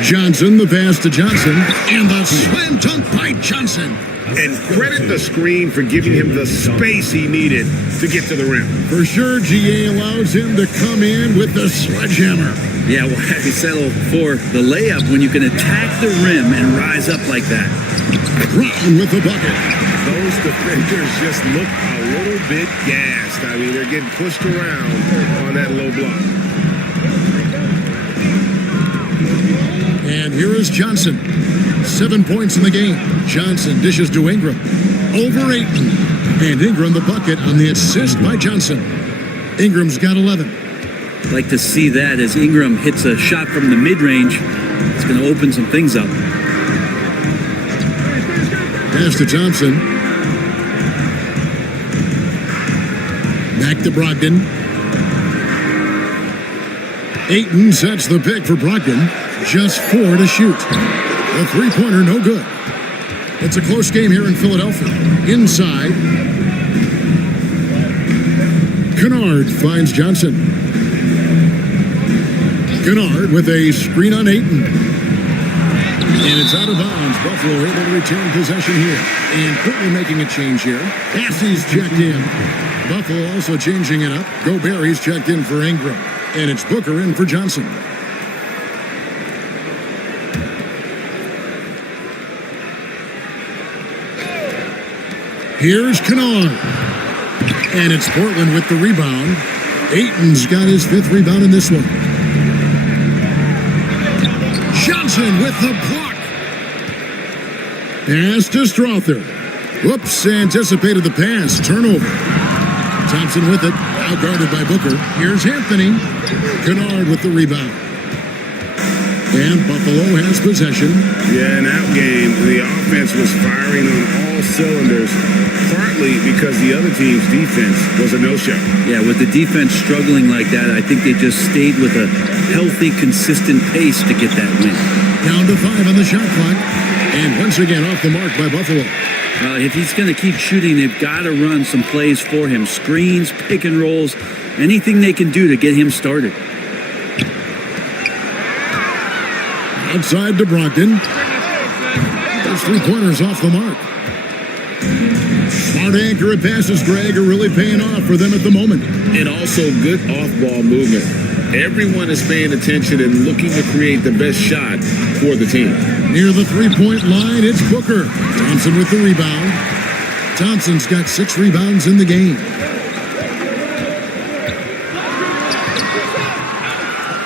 Johnson, the pass to Johnson, and the slam dunk by Johnson. And credit the screen for giving him the space he needed to get to the rim. For sure, GA allows him to come in with the sledgehammer. Yeah, well, how do you settle for the layup when you can attack the rim and rise up like that? Brown with the bucket. Those defenders just look a little bit gassed. I mean, they're getting pushed around on that low block. And here is Johnson. 7 points in the game. Johnson dishes to Ingram. Over Ayton. And Ingram the bucket on the assist by Johnson. Ingram's got 11. I'd like to see that as Ingram hits a shot from the mid-range. It's going to open some things up. Pass to Thompson. Back to Brogdon. Ayton sets the pick for Brogdon. Just 4 to shoot. A three-pointer, no good. It's a close game here in Philadelphia. Inside. Kennard finds Johnson. Kennard with a screen on Ayton. And it's out of bounds. Buffalo able to retain possession here. And quickly making a change here. Passey's checked in. Buffalo also changing it up. Gobert's checked in for Ingram. And it's Booker in for Johnson. Here's Kennard. And it's Portland with the rebound. Ayton's got his 5th rebound in this one. Johnson with the block. Pass to Strother. Whoops, anticipated the pass. Turnover. Thompson with it. Now guarded by Booker. Here's Anthony. Kennard with the rebound. And Buffalo has possession. Yeah, in that game, the offense was firing on all cylinders, partly because the other team's defense was a no-show. Yeah, with the defense struggling like that, I think they just stayed with a healthy, consistent pace to get that win. Down to 5 on the shot clock. And once again off the mark by Buffalo. If he's going to keep shooting, they've got to run some plays for him. Screens, pick and rolls, anything they can do to get him started. Outside to Brogdon. Those 3-pointers off the mark. Smart accurate passes, Greg, are really paying off for them at the moment. And also good off-ball movement. Everyone is paying attention and looking to create the best shot for the team. Near the 3-point line, it's Booker. Thompson with the rebound. Thompson's got 6 rebounds in the game.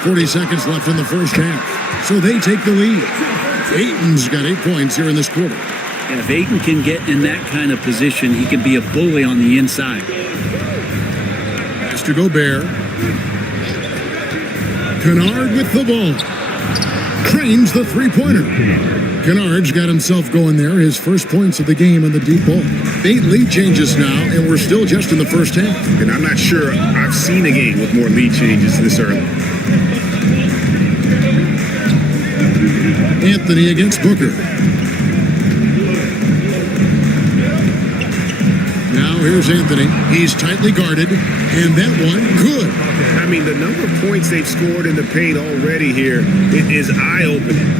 40 seconds left in the first half. So they take the lead. Ayton's got 8 points here in this quarter. And if Ayton can get in that kind of position, he can be a bully on the inside. Pass to Gobert. Kennard with the ball. Cranes the 3-pointer. Kennard's got himself going there. His first points of the game on the deep ball. 8 lead changes now, and we're still just in the first half. And I'm not sure I've seen a game with more lead changes this early. Anthony against Booker. Now here's Anthony. He's tightly guarded, and that one good. I mean, the number of points they've scored in the paint already here, it is eye-opening.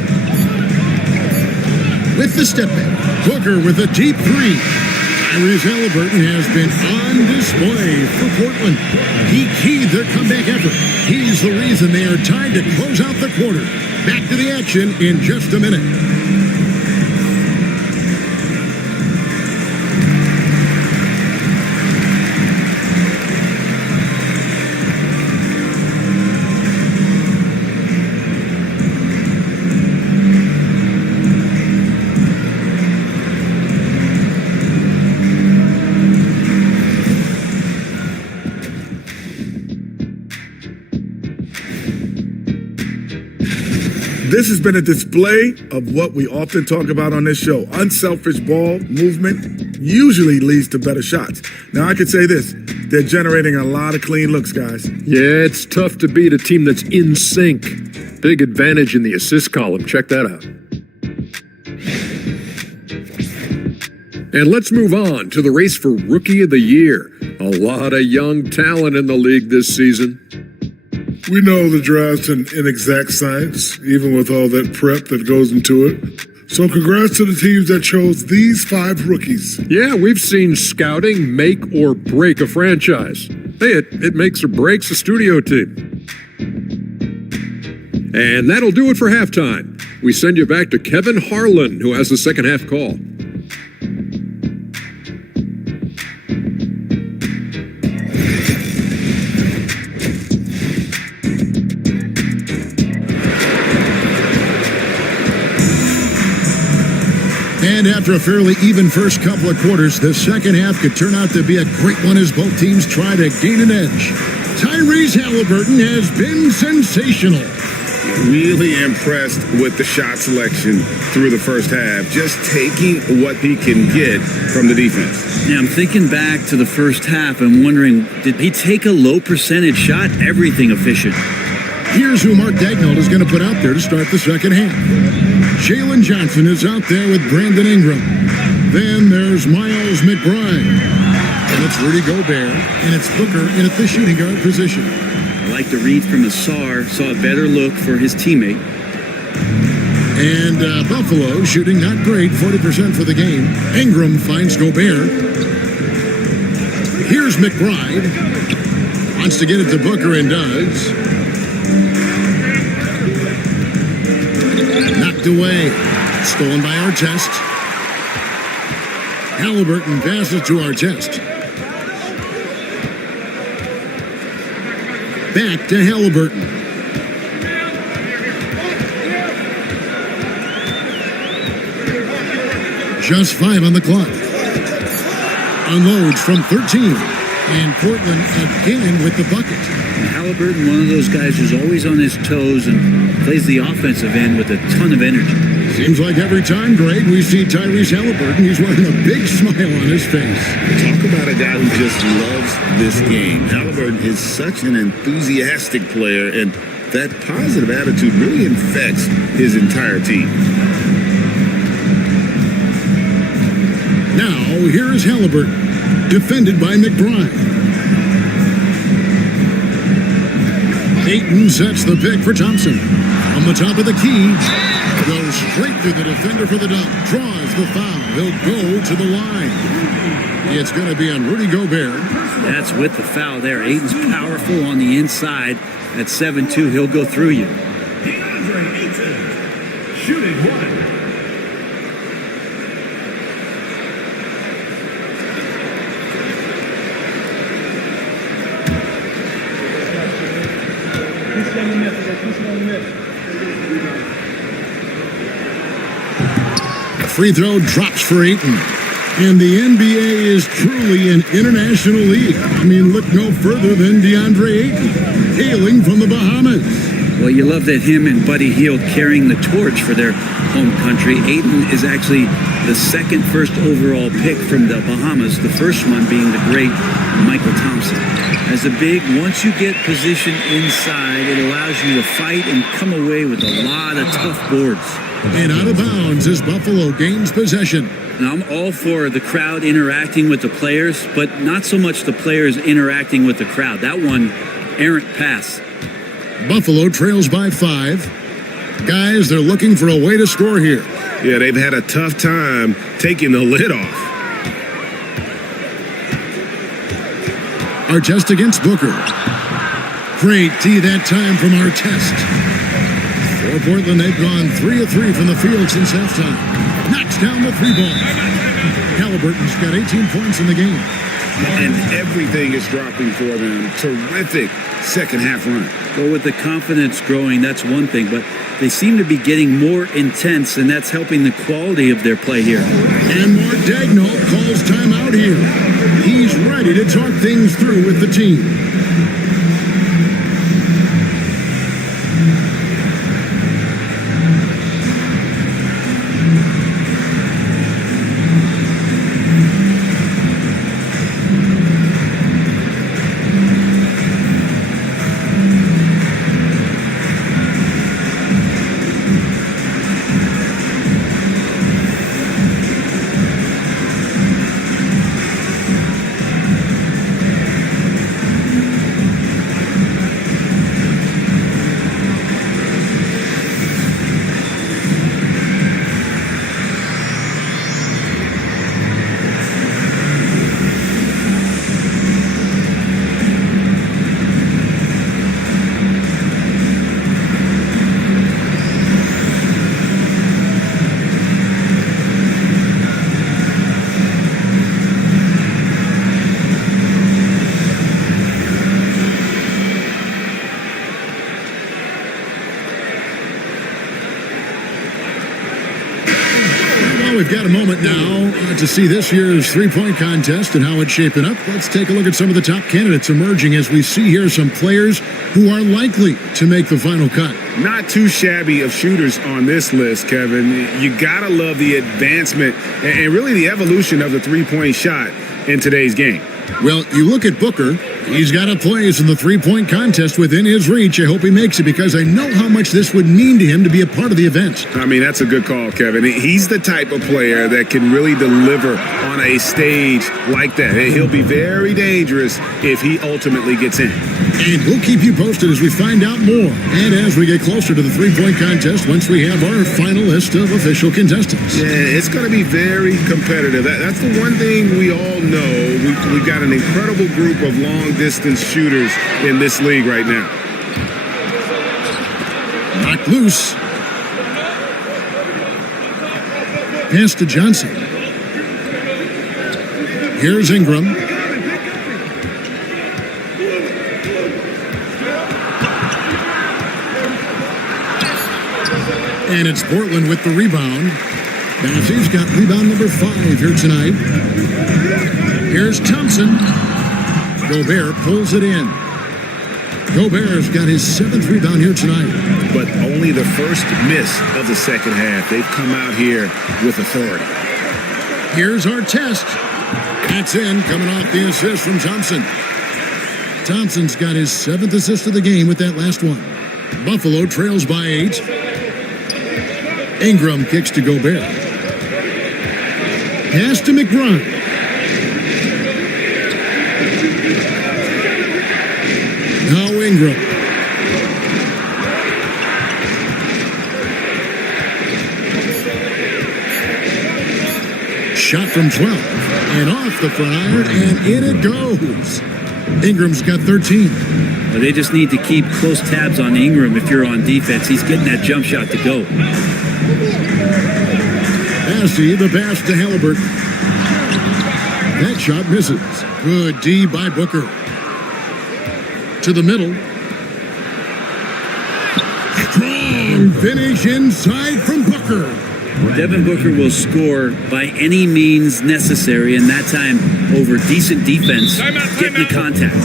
With the step back, Booker with a deep 3. Tyrese Halliburton has been on display for Portland. He keyed their comeback effort. He's the reason they are tied to close out the quarter. Back to the action in just a minute. This has been a display of what we often talk about on this show. Unselfish ball movement usually leads to better shots. Now, I could say this. They're generating a lot of clean looks, guys. Yeah, it's tough to beat a team that's in sync. Big advantage in the assist column. Check that out. And let's move on to the race for Rookie of the Year. A lot of young talent in the league this season. We know the draft's an inexact science, even with all that prep that goes into it. So congrats to the teams that chose these 5 rookies. Yeah, we've seen scouting make or break a franchise. Hey, it makes or breaks a studio team. And that'll do it for halftime. We send you back to Kevin Harlan, who has the second half call. And after a fairly even first couple of quarters, the second half could turn out to be a great one as both teams try to gain an edge. Tyrese Halliburton has been sensational. Really impressed with the shot selection through the first half, just taking what he can get from the defense. Yeah, I'm thinking back to the first half and wondering, did he take a low percentage shot? Everything efficient. Here's who Mark Daigneault is going to put out there to start the second half. Jalen Johnson is out there with Brandon Ingram. Then there's Miles McBride. And it's Rudy Gobert. And it's Booker in at the shooting guard position. I like the read from Asar. Saw a better look for his teammate. And Buffalo shooting not great, 40% for the game. Ingram finds Gobert. Here's McBride. Wants to get it to Booker and does. Knocked away. Stolen by Artest. Halliburton passes to Artest. Back to Halliburton. Just 5 on the clock. Unloads from 13. And Portland again with the bucket. Halliburton, one of those guys who's always on his toes and plays the offensive end with a ton of energy. Seems like every time, Greg, we see Tyrese Halliburton, he's wearing a big smile on his face. Talk about a guy who just loves this game. Halliburton is such an enthusiastic player, and that positive attitude really infects his entire team. Now, here is Halliburton, defended by McBride. Ayton sets the pick for Thompson. On the top of the key, goes straight through the defender for the dunk. Draws the foul. He'll go to the line. It's going to be on Rudy Gobert. That's with the foul there. Ayton's powerful on the inside. At 7-2, he'll go through you. DeAndre Ayton, shooting 1. The free throw drops for Ayton. And the NBA is truly an international league. I mean, look no further than DeAndre Ayton, hailing from the Bahamas. Well, you love that him and Buddy Hield carrying the torch for their home country. Ayton is actually the second first overall pick from the Bahamas, the first one being the great Michael Thompson. As a big, once you get positioned inside, it allows you to fight and come away with a lot of tough boards. And out of bounds as Buffalo gains possession. Now, I'm all for the crowd interacting with the players, but not so much the players interacting with the crowd. That one, errant pass. Buffalo trails by 5. Guys, they're looking for a way to score here. Yeah, they've had a tough time taking the lid off. Artest against Booker. Great D that time from Artest. For Portland, they've gone 3 of 3 from the field since halftime. Knocks down the 3-ball. Halliburton's got 18 points in the game. And everything is dropping for them. Terrific second half run. Well, with the confidence growing, that's one thing, but they seem to be getting more intense, and that's helping the quality of their play here. And Mark Daigneault calls timeout here. He's ready to talk things through with the team. We've got a moment now to see this year's three-point contest and how it's shaping up. Let's take a look at some of the top candidates emerging as we see here some players who are likely to make the final cut. Not too shabby of shooters on this list, Kevin. You gotta love the advancement and really the evolution of the three-point shot in today's game. Well, you look at Booker. He's got a place in the three-point contest within his reach. I hope he makes it because I know how much this would mean to him to be a part of the event. I mean, that's a good call, Kevin. He's the type of player that can really deliver on a stage like that. He'll be very dangerous if he ultimately gets in. And we'll keep you posted as we find out more. And as we get closer to the three-point contest, once we have our final list of official contestants. Yeah, it's going to be very competitive. That's the one thing we all know. We've got an incredible group of long-distance shooters in this league right now. Knocked loose. Pass to Johnson. Here's Ingram. And it's Portland with the rebound. Bassey's got rebound number 5 here tonight. Here's Thompson. Gobert pulls it in. Gobert's got his 7th rebound here tonight. But only the first miss of the second half. They've come out here with authority. Here's our test. That's in, coming off the assist from Thompson. Thompson's got his 7th assist of the game with that last one. Buffalo trails by 8. Ingram kicks to Gobert. Pass to McBride. Now Ingram. Shot from 12. And off the fryer, and in it goes. Ingram's got 13. Well, they just need to keep close tabs on Ingram if you're on defense. He's getting that jump shot to go. Bassey, the pass to Halliburton. That shot misses. Good D by Booker. To the middle. Strong finish inside from Booker. Devin Booker will score by any means necessary, and that time over decent defense, getting the contact.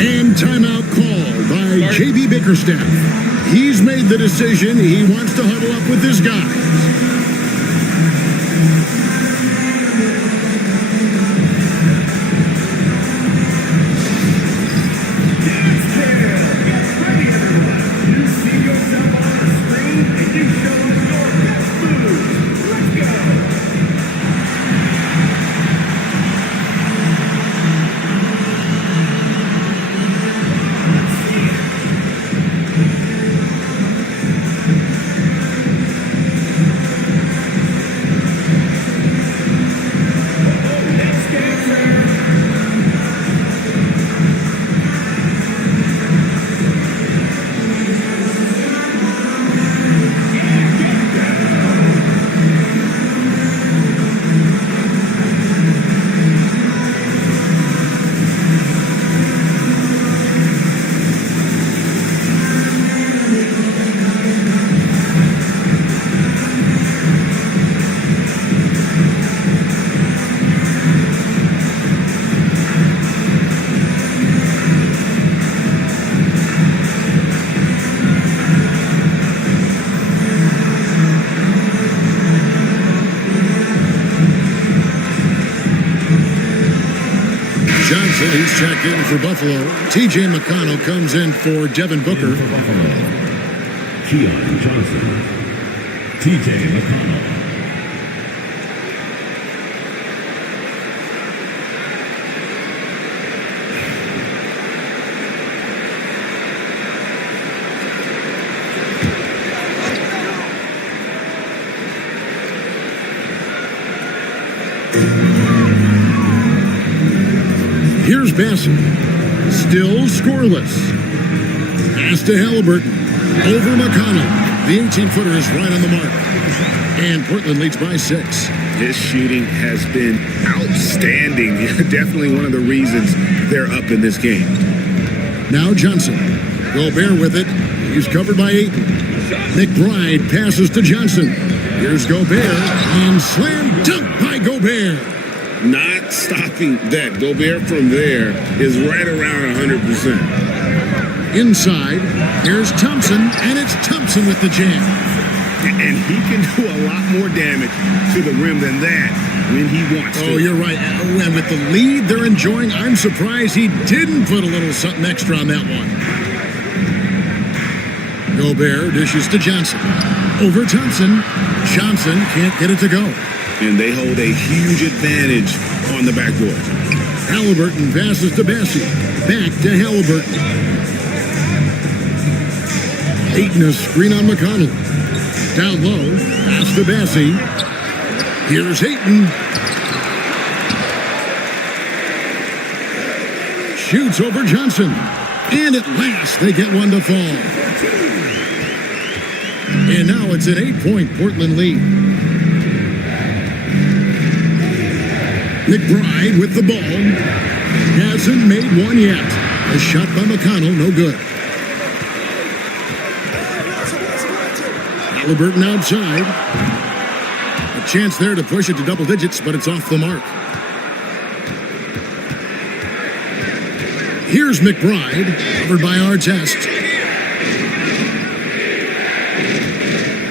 And timeout called by J.B. Bickerstaff. He's made the decision. He wants to huddle up with his guys. He's checked in for Buffalo. T.J. McConnell comes in for Devin Booker. For Buffalo, Keon Johnson, T.J. McConnell. Here's Bassett. Still scoreless. Pass to Halliburton. Over McConnell. The 18-footer is right on the mark. And Portland leads by 6. His shooting has been outstanding. Definitely one of the reasons they're up in this game. Now Johnson. Gobert with it. He's covered by Ayton. McBride passes to Johnson. Here's Gobert. And slam dunk by Gobert. Not stopping that. Gobert from there is right around 100%. Inside, here's Thompson, and it's Thompson with the jam. And he can do a lot more damage to the rim than that when he wants to. Oh, you're right. And with the lead they're enjoying, I'm surprised he didn't put a little something extra on that one. Gobert dishes to Johnson. Over Thompson. Johnson can't get it to go. And they hold a huge advantage on the backboard. Halliburton passes to Bassey. Back to Halliburton. Ayton a screen on McConnell. Down low. Pass to Bassey. Here's Ayton. Shoots over Johnson. And at last they get one to fall. And now it's an 8-point Portland lead. McBride with the ball. Hasn't made one yet. A shot by McConnell, no good. Halliburton outside. A chance there to push it to double digits, but it's off the mark. Here's McBride, covered by Artest.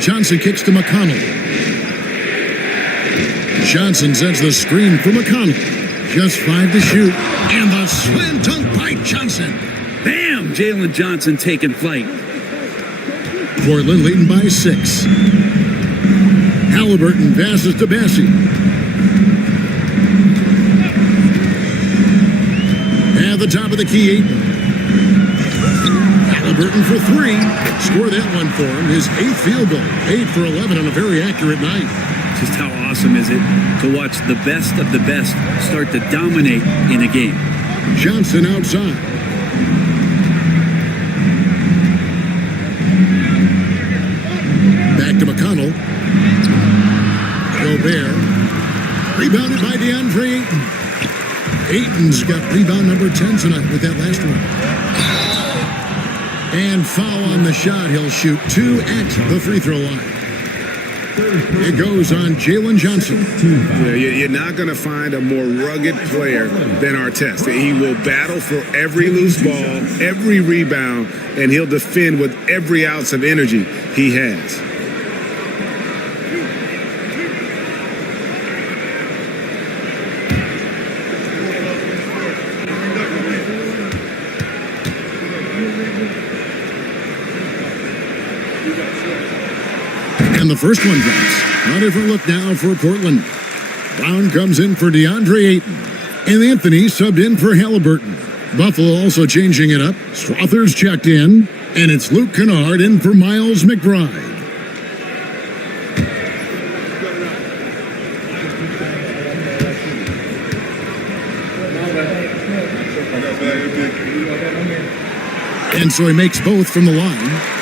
Johnson kicks to McConnell. Johnson sends the screen for McConnell. Just 5 to shoot. And the slam dunk by Johnson. Bam! Jalen Johnson taking flight. Portland leading by 6. Halliburton passes to Bassey. At the top of the key, Ayton. Halliburton for 3. Score that one for him. His 8th field goal. 8 for 11 on a very accurate night. Just how awesome is it to watch the best of the best start to dominate in a game? Johnson outside. Back to McConnell. Gobert. Rebounded by DeAndre Ayton. Ayton's got rebound number 10 tonight with that last one. And foul on the shot. He'll shoot 2 at the free throw line. It goes on Jalen Johnson. Yeah, you're not going to find a more rugged player than Artest. He will battle for every loose ball, every rebound, and he'll defend with every ounce of energy he has. And the first one drops. A different look now for Portland. Brown comes in for DeAndre Ayton. And Anthony subbed in for Halliburton. Buffalo also changing it up. Swathers checked in. And it's Luke Kennard in for Miles McBride. And so he makes both from the line.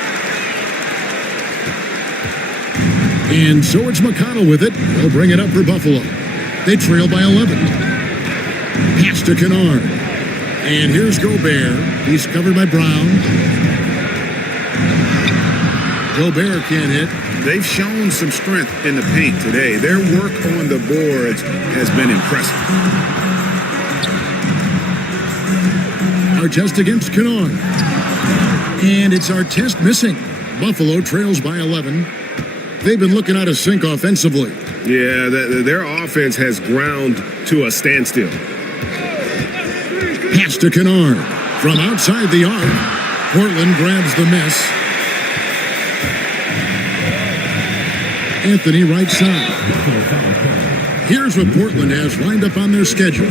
And so it's McConnell with it. They'll bring it up for Buffalo. They trail by 11. Pass to Kennard. And here's Gobert. He's covered by Brown. Gobert can't hit. They've shown some strength in the paint today. Their work on the boards has been impressive. Artest against Kennard. And it's Artest missing. Buffalo trails by 11. They've been looking out of sync offensively. Yeah, their offense has ground to a standstill. Pass to Kennard. From outside the arc, Portland grabs the miss. Anthony right side. Here's what Portland has lined up on their schedule.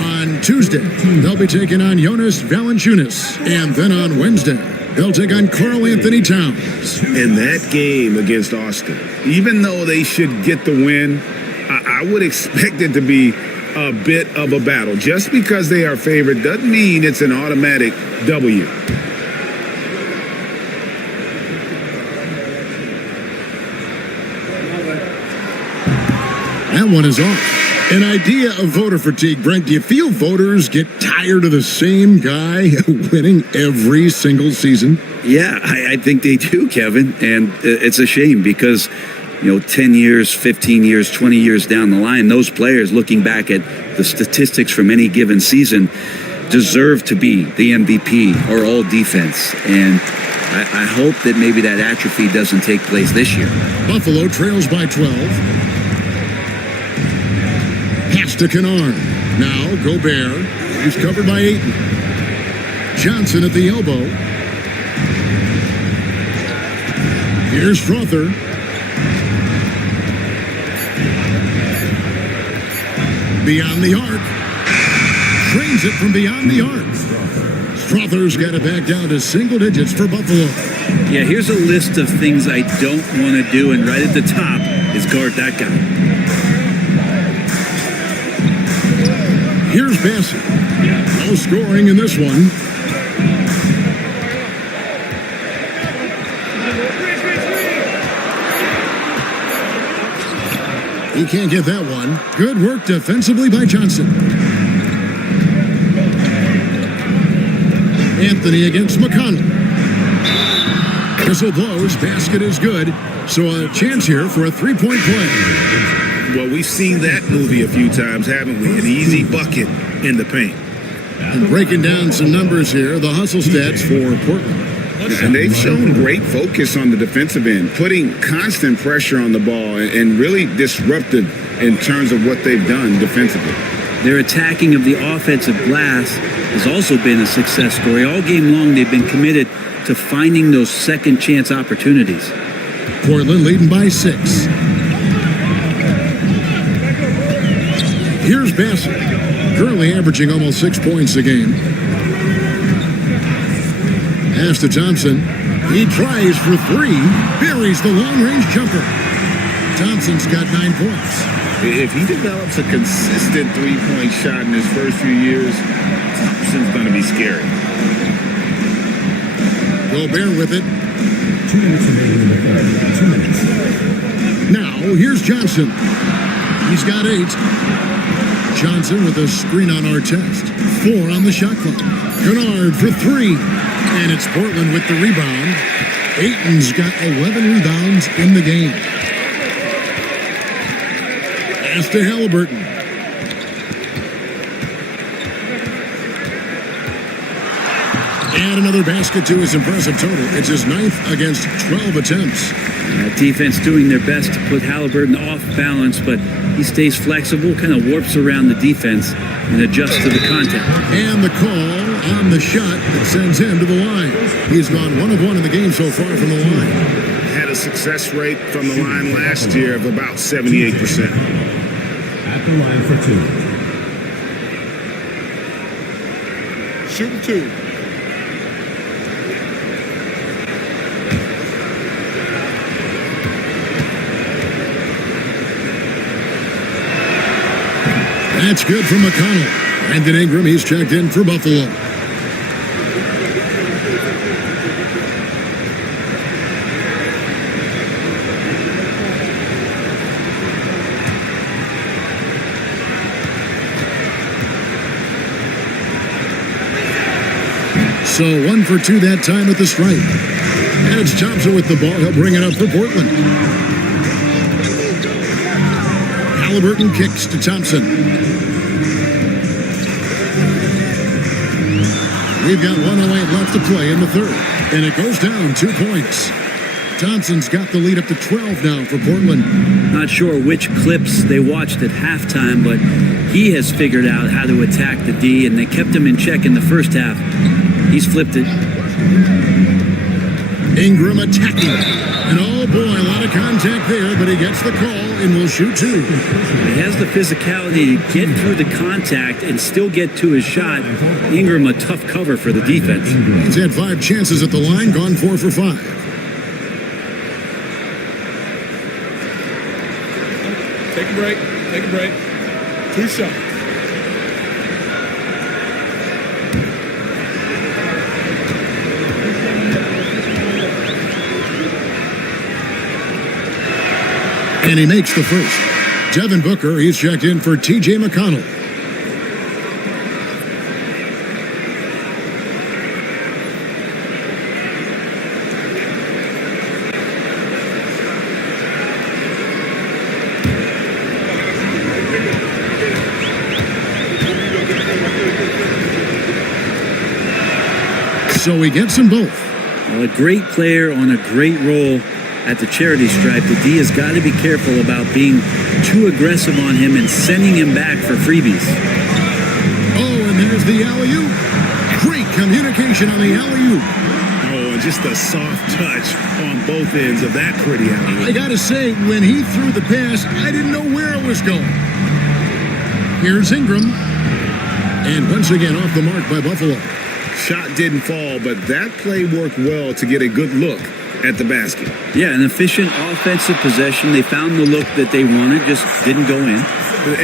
On Tuesday, they'll be taking on Jonas Valanciunas. And then on Wednesday, they'll take on Karl Anthony Towns. In that game against Austin, even though they should get the win, I would expect it to be a bit of a battle. Just because they are favored doesn't mean it's an automatic W. That one is off. An idea of voter fatigue, Brent. Do you feel voters get tired of the same guy winning every single season? Yeah, I think they do, Kevin. And it's a shame because, 10 years, 15 years, 20 years down the line, those players looking back at the statistics from any given season deserve to be the MVP or all defense. And I hope that maybe that atrophy doesn't take place this year. Buffalo trails by 12. Pass to Kennard. Now Gobert. He's covered by Ayton. Johnson at the elbow. Here's Strother. Beyond the arc. Trains it from beyond the arc. Strother's got it back down to single digits for Buffalo. Yeah, here's a list of things I don't want to do, and right at the top is guard that guy. Here's Bassett. No scoring in this one. He can't get that one. Good work defensively by Johnson. Anthony against McConnell. Whistle blows, basket is good. So a chance here for a three-point play. Well, we've seen that movie a few times, haven't we? An easy bucket in the paint. And breaking down some numbers here, the hustle stats for Portland. And they've shown great focus on the defensive end, putting constant pressure on the ball and really disruptive in terms of what they've done defensively. Their attacking of the offensive glass has also been a success story. All game long, they've been committed to finding those second chance opportunities. Portland leading by 6. Here's Bassett, currently averaging almost 6 points a game. Pass to Thompson. He tries for 3. Buries the long-range jumper. Thompson's got 9 points. If he develops a consistent three-point shot in his first few years, Thompson's going to be scary. Gobert with it. 2 minutes remaining in the third. 2 minutes. Now, here's Johnson. He's got 8. Johnson with a screen on Artest. 4 on the shot clock. Kennard for 3. And it's Portland with the rebound. Ayton's got 11 rebounds in the game. Pass to Halliburton. And another basket to his impressive total. It's his 9th against 12 attempts. Defense doing their best to put Halliburton off balance, but he stays flexible, kind of warps around the defense and adjusts to the contact. And the call on the shot that sends him to the line. He's gone 1 of 1 in the game so far from the line. Had a success rate from the line last year of about 78%. At the line for 2. Shooting 2. That's good from McConnell. Brandon Ingram, he's checked in for Buffalo. So 1 for 2 that time at the stripe. And it's Thompson with the ball. He'll bring it up for Portland. Halliburton kicks to Thompson. We've got 1:08 left to play in the third. And it goes down 2 points. Thompson's got the lead up to 12 now for Portland. Not sure which clips they watched at halftime, but he has figured out how to attack the D, and they kept him in check in the first half. He's flipped it. Ingram attacking. And oh boy, a lot of contact there, but he gets the call and will shoot 2. He has the physicality to get through the contact and still get to his shot. Ingram, a tough cover for the defense. He's had 5 chances at the line, gone 4 for 5. Take a break. Take a break. 2 shots. And he makes the first. Devin Booker, he's checked in for T.J. McConnell. So he gets them both. Well, a great player on a great role at the charity stripe. The D has got to be careful about being too aggressive on him and sending him back for freebies. Oh, and there's the alley-oop. Great communication on the alley-oop. Oh, and just a soft touch on both ends of that pretty alley-oop. I got to say, when he threw the pass, I didn't know where it was going. Here's Ingram. And once again, off the mark by Buffalo. Shot didn't fall, but that play worked well to get a good look at the basket. Yeah, an efficient offensive possession. They found the look that they wanted, just didn't go in.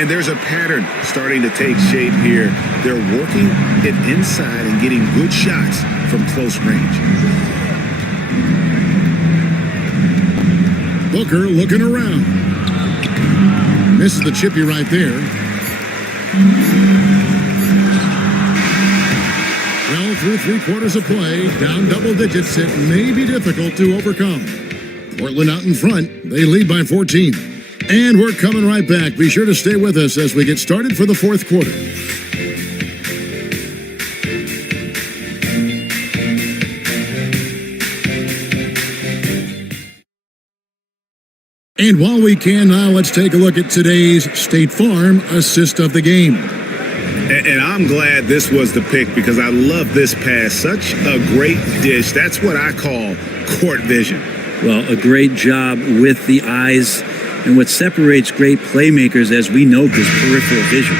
And there's a pattern starting to take shape here. They're working it inside and getting good shots from close range. Booker looking around. Misses the chippy right there. Well, Well, through 3/4 of play, down double digits, it may be difficult to overcome. Portland out in front. They lead by 14. And we're coming right back. Be sure to stay with us as we get started for the fourth quarter. And while we can now, let's take a look at today's State Farm assist of the game. And I'm glad this was the pick because I love this pass. Such a great dish. That's what I call court vision. Well, a great job with the eyes. And what separates great playmakers, as we know, is peripheral vision.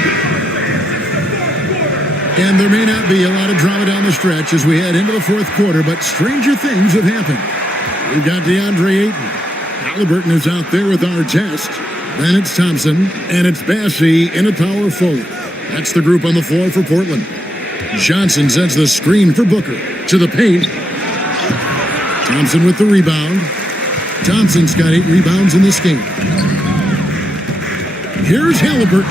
And there may not be a lot of drama down the stretch as we head into the fourth quarter, but stranger things have happened. We've got DeAndre Ayton. Halliburton is out there with our test. Then it's Thompson, and it's Bassey in a power forward. That's the group on the floor for Portland. Johnson sends the screen for Booker to the paint. Thompson with the rebound. Thompson's got 8 rebounds in this game. Here's Halliburton.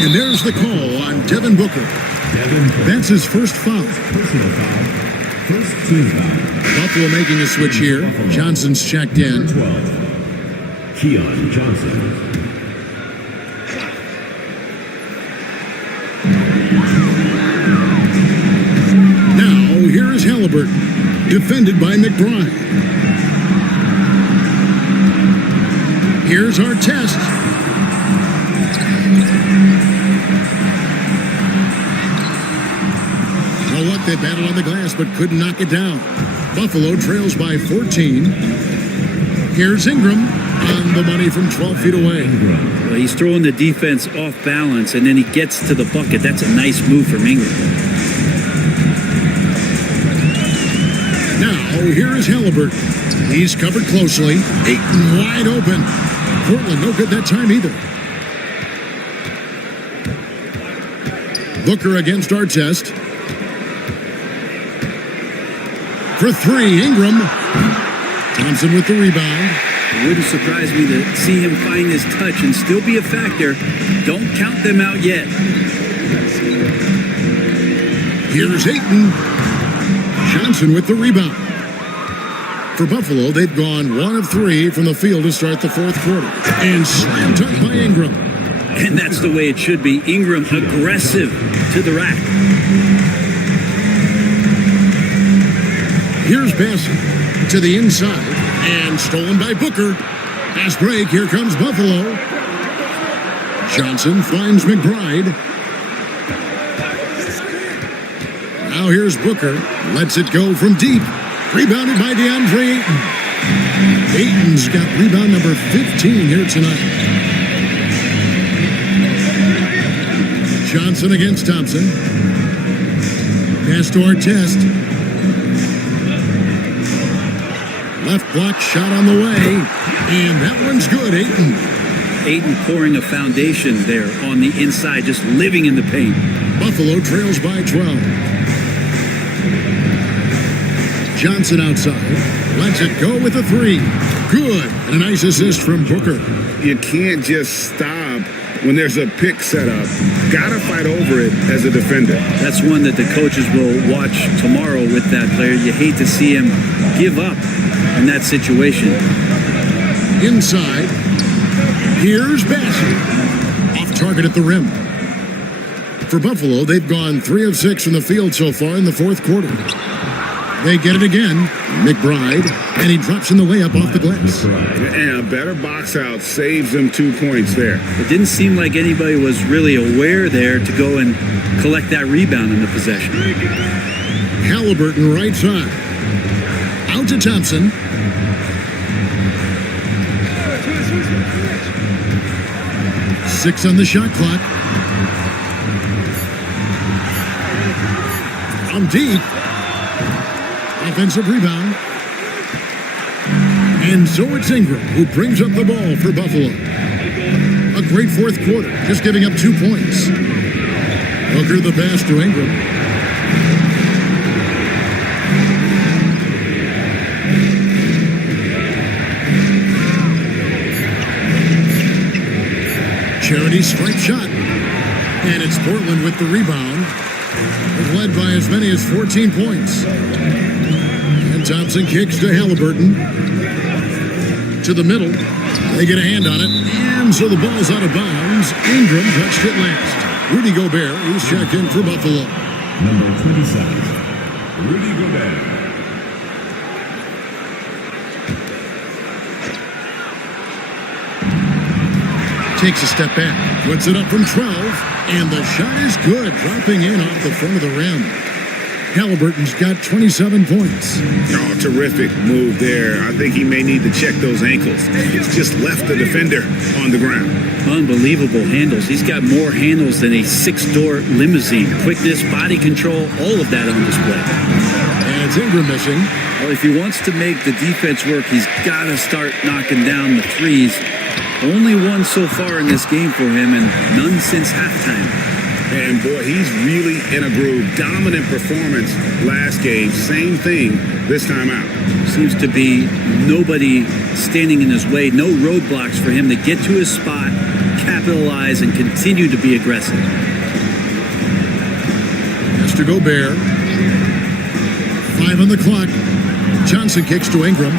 And there's the call on Devin Booker. That's his first foul. Personal foul. First team foul. Buffalo making a switch here. Johnson's checked in. 12. Keon Johnson. Now, here is Halliburton. Defended by McBride. Here's our test. No luck, they battled on the glass but couldn't knock it down. Buffalo trails by 14. Here's Ingram on the money from 12 feet away. Well, he's throwing the defense off balance, and then he gets to the bucket. That's a nice move from Ingram. Now, here is Halliburton. He's covered closely. Ayton wide open. Portland no good that time either. Booker against Artest. For 3, Ingram. Thompson with the rebound. It wouldn't surprise me to see him find his touch and still be a factor. Don't count them out yet. Here's Ayton. Johnson with the rebound. For Buffalo, they've gone 1 of 3 from the field to start the fourth quarter. And slam dunk by Ingram. And that's the way it should be. Ingram aggressive to the rack. Here's Bassey to the inside. And stolen by Booker. Pass break. Here comes Buffalo. Johnson finds McBride. Now here's Booker. Lets it go from deep. Rebounded by DeAndre Ayton. Ayton's got rebound number 15 here tonight. Johnson against Thompson. Pass to Artest. Left block shot on the way. And that one's good, Ayton. Ayton pouring a foundation there on the inside, just living in the paint. Buffalo trails by 12. Johnson outside. Lets it go with a 3. Good. And a nice assist from Booker. You can't just stop when there's a pick set up. Gotta fight over it as a defender. That's one that the coaches will watch tomorrow with that player. You hate to see him give up in that situation. Inside. Here's Bassey. Off target at the rim. For Buffalo, they've gone 3 of 6 from the field so far in the fourth quarter. They get it again. McBride. And he drops in the layup off the glass. And a better box out saves them 2 points there. It didn't seem like anybody was really aware there to go and collect that rebound in the possession. Halliburton right side. Out to Thompson. Six on the shot clock. From deep. Offensive rebound. And so it's Ingram who brings up the ball for Buffalo. A great fourth quarter, just giving up 2 points. Booker the pass to Ingram. Charity strike shot. And it's Portland with the rebound. It led by as many as 14 points. And Thompson kicks to Halliburton. To the middle. They get a hand on it. And so the ball's out of bounds. Ingram touched it last. Rudy Gobert, he's checked in for Buffalo. Number 27, Rudy Gobert. Takes a step back, puts it up from 12, and the shot is good, dropping in off the front of the rim. Halliburton's got 27 points. Oh, terrific move there. I think he may need to check those ankles. It's just left the defender on the ground. Unbelievable handles. He's got more handles than a six-door limousine. Quickness, body control, all of that on display. And it's Ingram missing. Well, if he wants to make the defense work, he's got to start knocking down the threes. Only one so far in this game for him, and none since halftime. And boy, he's really in a groove. Dominant performance last game. Same thing this time out. Seems to be nobody standing in his way. No roadblocks for him to get to his spot, capitalize, and continue to be aggressive. Mr. Gobert. 5 on the clock. Johnson kicks to Ingram.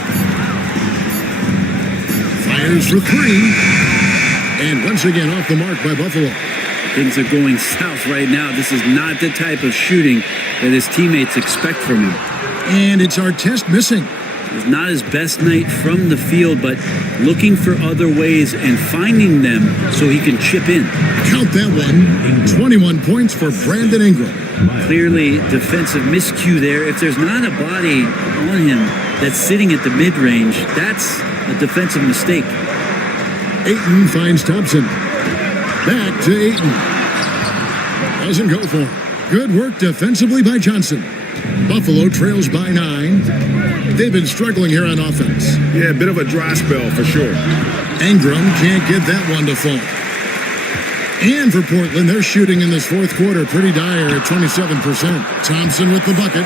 Fires for 3. And once again off the mark by Buffalo. Things are going south right now. This is not the type of shooting that his teammates expect from him. And it's Artest missing. It's not his best night from the field, but looking for other ways and finding them so he can chip in. Count that one. 21 points for Brandon Ingram. Clearly defensive miscue there. If there's not a body on him that's sitting at the mid-range, that's a defensive mistake. Ayton finds Thompson. Back to Ayton. Doesn't go for him. Good work defensively by Johnson. Buffalo trails by 9. They've been struggling here on offense. Yeah, a bit of a dry spell for sure. Ingram can't get that one to fall. And for Portland, they're shooting in this fourth quarter pretty dire at 27%. Thompson with the bucket.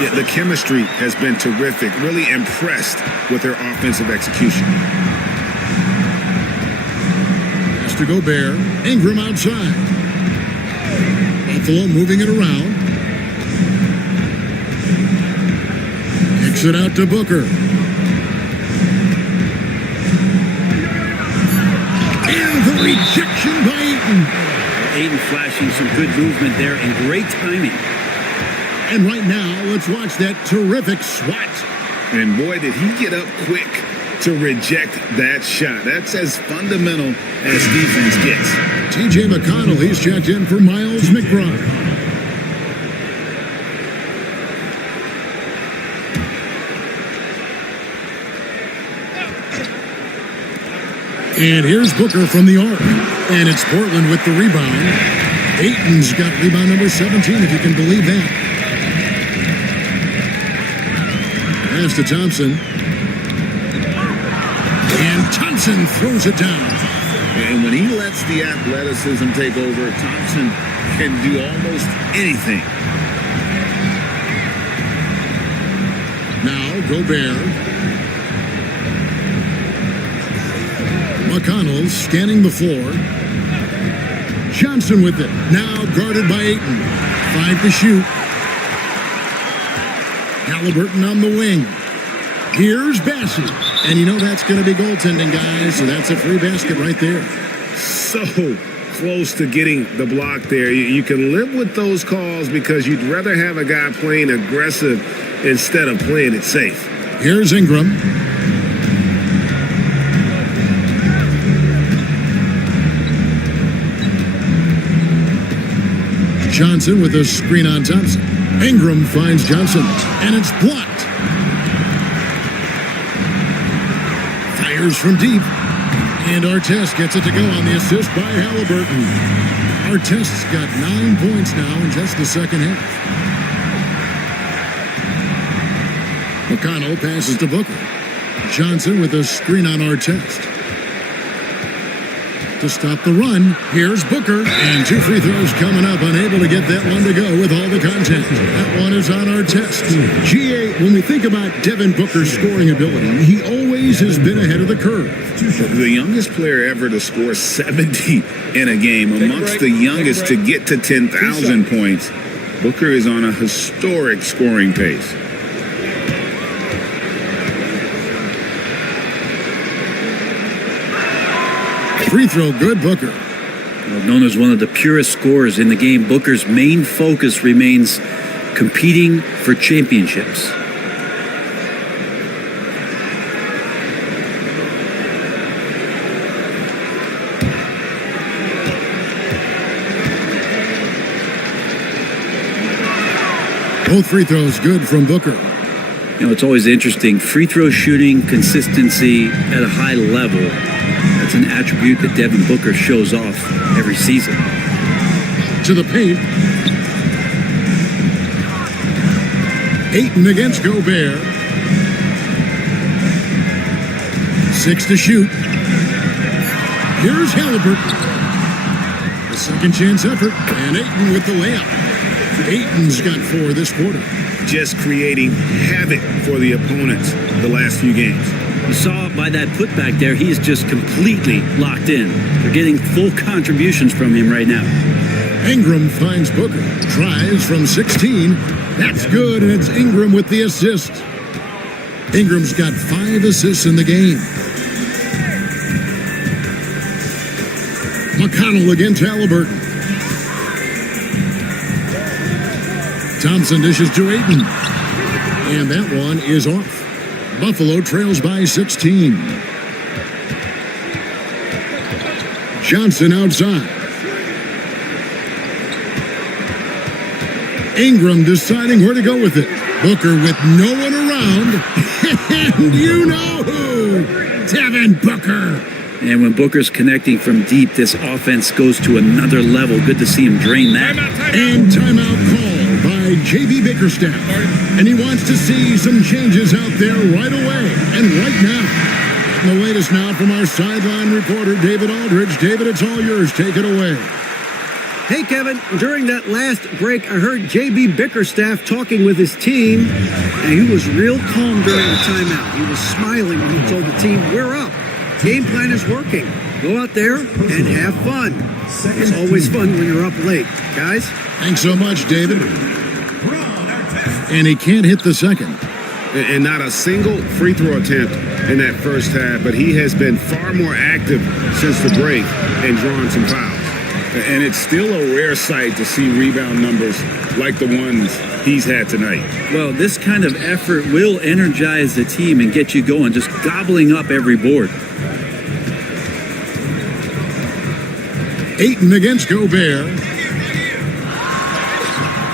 Yeah, the chemistry has been terrific. Really impressed with their offensive execution. To Gobert. Ingram outside. Buffalo moving it around. Kicks it out to Booker. And the rejection by Ayton. Ayton flashing some good movement there and great timing. And right now, let's watch that terrific swat. And boy, did he get up quick to reject that shot. That's as fundamental as defense gets. TJ McConnell, he's checked in for Miles McBride. And here's Booker from the arc. And it's Portland with the rebound. Ayton's got rebound number 17, if you can believe that. Pass to Thompson. And Thompson throws it down. And when he lets the athleticism take over, Thompson can do almost anything. Now Gobert. McConnell scanning the floor. Johnson with it. Now guarded by Ayton. 5 to shoot. Halliburton on the wing. Here's Bassett. And you know that's going to be goaltending, guys, so that's a free basket right there. So close to getting the block there. You can live with those calls because you'd rather have a guy playing aggressive instead of playing it safe. Here's Ingram. Johnson with a screen on Thompson. Ingram finds Johnson, and it's blocked. Fires from deep, and Artest gets it to go on the assist by Halliburton. Artest's got 9 points now in just the second half. McConnell passes to Booker. Johnson with a screen on Artest. To stop the run, here's Booker. And 2 free throws coming up, unable to get that one to go with all the contact. That one is on Artest. GA, when we think about Devin Booker's scoring ability, he always has been ahead of the curve. The youngest player ever to score 70 in a game, amongst the youngest to get to 10,000 points. Booker is on a historic scoring pace. Free throw good, Booker. Well, known as one of the purest scorers in the game, Booker's main focus remains competing for championships. Both free throws good from Booker. You know, it's always interesting. Free throw shooting consistency at a high level. That's an attribute that Devin Booker shows off every season. To the paint. Ayton against Gobert. 6 to shoot. Here's Halliburton. A second chance effort. And Ayton with the layup. Ayton's got 4 this quarter. Just creating havoc for the opponents the last few games. You saw by that putback there, he's just completely locked in. They're getting full contributions from him right now. Ingram finds Booker. Tries from 16. That's good, and it's Ingram with the assist. Ingram's got 5 assists in the game. McConnell against Halliburton. Thompson dishes to Ayton. And that one is off. Buffalo trails by 16. Johnson outside. Ingram deciding where to go with it. Booker with no one around. And you know who? Devin Booker. And when Booker's connecting from deep, this offense goes to another level. Good to see him drain that. And timeout call by J.B. Bickerstaff. And he wants to see some changes out there right away and right now. And the latest now from our sideline reporter, David Aldridge. David, it's all yours. Take it away. Hey, Kevin, during that last break, I heard J.B. Bickerstaff talking with his team, and he was real calm during the timeout. He was smiling when he told the team, we're up. Game plan is working. Go out there and have fun. It's always fun when you're up late, guys. Thanks so much, David. And he can't hit the second. And not a single free throw attempt in that first half, but he has been far more active since the break and drawn some fouls. And it's still a rare sight to see rebound numbers like the ones he's had tonight. Well, this kind of effort will energize the team and get you going, just gobbling up every board. Ayton against Gobert.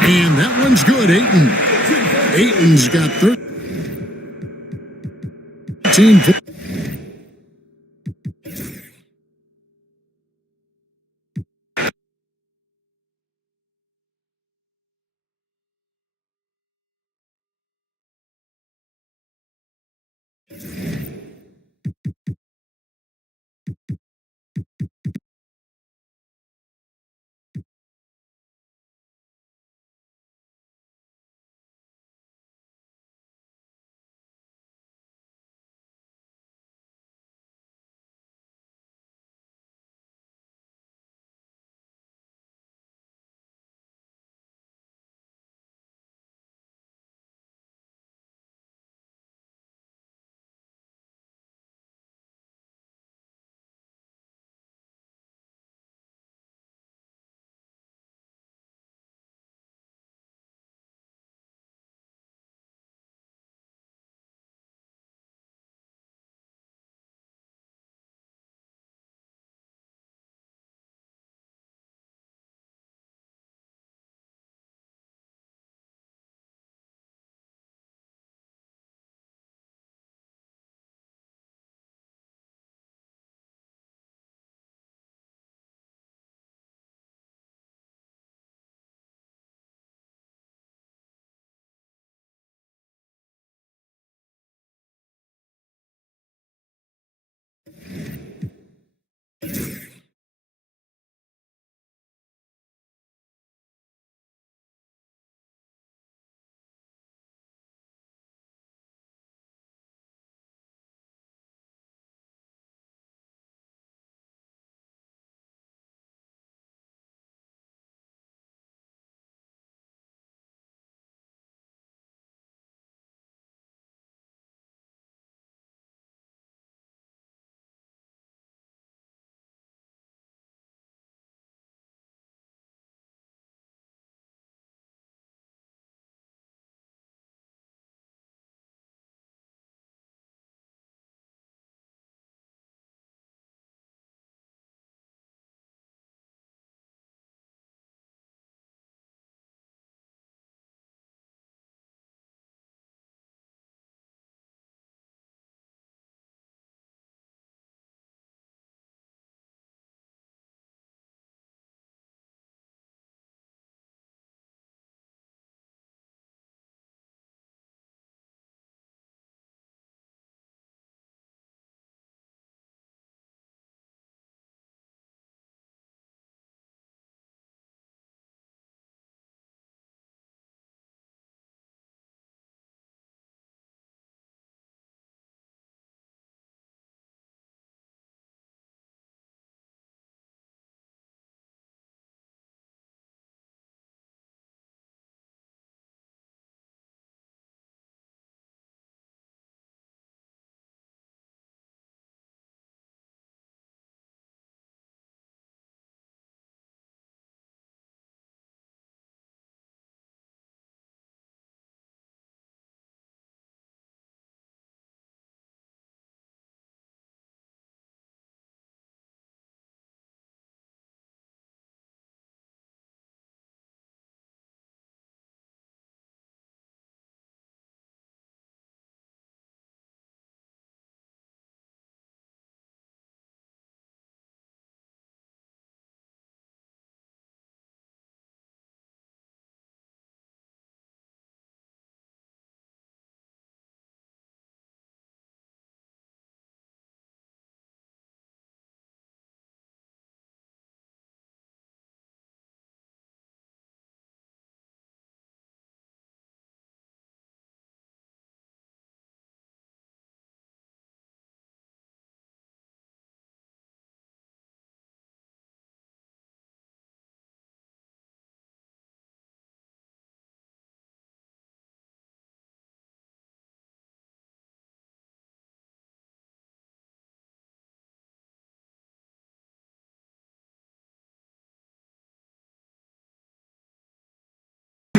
And that one's good, Ayton. Ayton's got 13.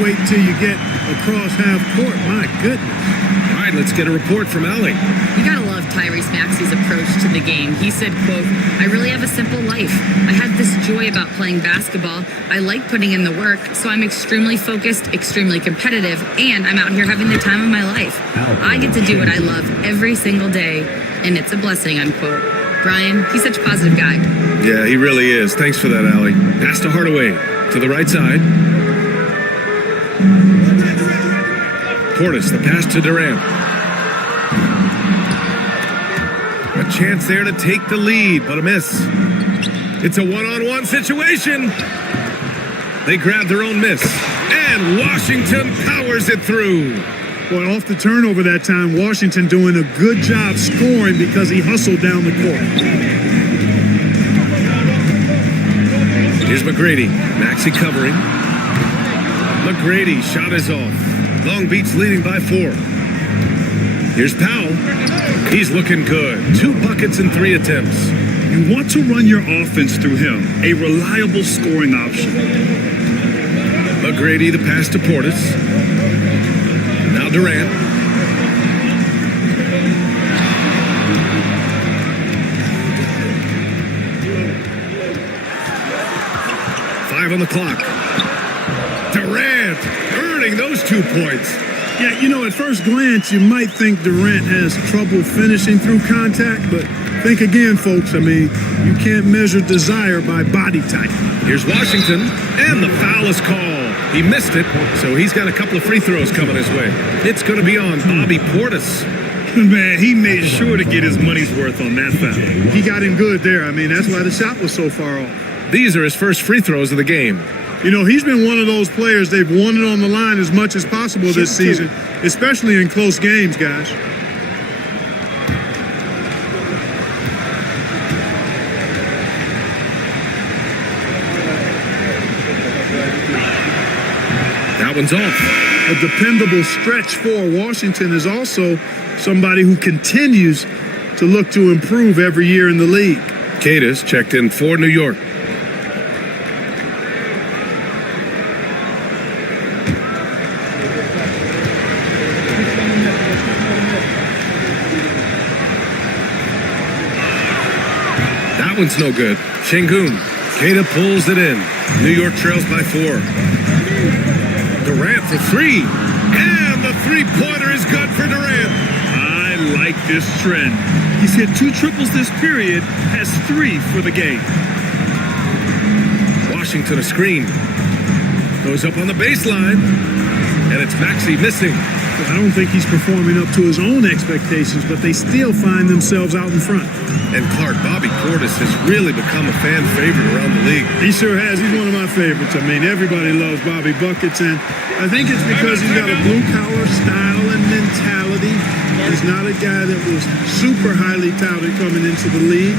wait until you get across half court. My goodness. All right, let's get a report from Allie. You gotta love Tyrese Maxey's approach to the game. He said, quote, "I really have a simple life. I have this joy about playing basketball. I like putting in the work, so I'm extremely focused, extremely competitive, and I'm out here having the time of my life. I get to do what I love every single day, and it's a blessing," unquote. Brian, he's such a positive guy. Yeah, he really is. Thanks for that, Allie. Pass to Hardaway. To the right side. Portis, the pass to Durant. A chance there to take the lead, but a miss. It's a one-on-one situation. They grab their own miss. And Washington powers it through. Boy, off the turnover that time, Washington doing a good job scoring because he hustled down the court. Here's McGrady. Maxey covering. McGrady, shot is off. Long Beach leading by 4. Here's Powell. He's looking good. 2 buckets in 3 attempts. You want to run your offense through him, a reliable scoring option. McGrady, the pass to Portis. Now Durant. On the clock. Durant earning those 2 points. Yeah, you know, at first glance, you might think Durant has trouble finishing through contact, but think again, folks. I mean, you can't measure desire by body type. Here's Washington, and the foul is called. He missed it, so he's got a couple of free throws coming his way. It's going to be on Bobby Portis. Man, he made sure to get his money's worth on that foul. He got him good there. I mean, that's why the shot was so far off. These are his first free throws of the game. You know, he's been one of those players, they've won it on the line as much as possible this season, especially in close games, guys. That one's off. A dependable stretch for Washington is also somebody who continues to look to improve every year in the league. Cadis checked in for New York. That one's no good. Şengün. Queta pulls it in. New York trails by 4. Durant for 3. And the three-pointer is good for Durant. I like this trend. He's hit 2 triples this period, has 3 for the game. Washington a screen. Goes up on the baseline. And it's Maxey missing. I don't think he's performing up to his own expectations, but they still find themselves out in front. And Clark, Bobby Portis has really become a fan favorite around the league. He sure has. He's one of my favorites. I mean, everybody loves Bobby Buckets, and I think it's because he's got a blue-collar style and mentality. He's not a guy that was super highly touted coming into the league,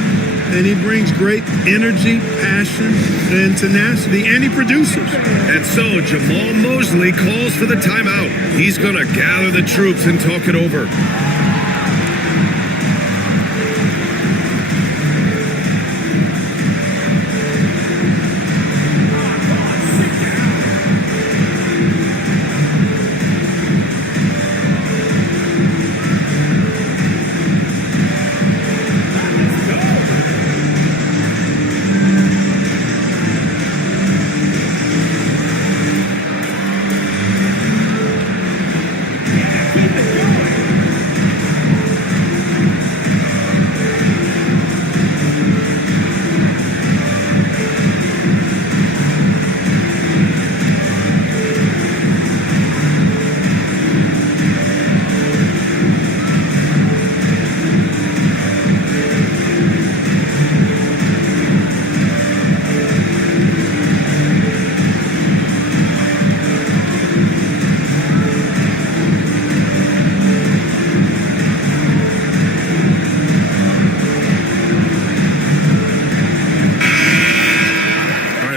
and he brings great energy, passion, and tenacity, and he produces. And so Jamal Mosley calls for the timeout. He's going to gather the troops and talk it over.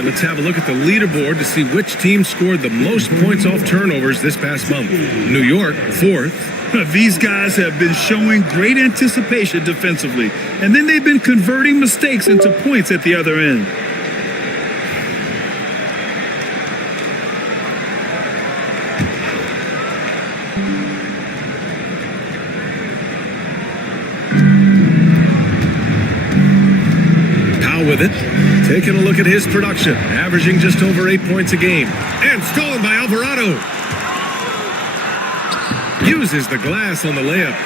Let's have a look at the leaderboard to see which team scored the most points off turnovers this past month. New York, 4th. These guys have been showing great anticipation defensively, and then they've been converting mistakes into points at the other end. with it. Taking a look at his production, averaging just over 8 points a game. And stolen by Alvarado. Uses the glass on the layup.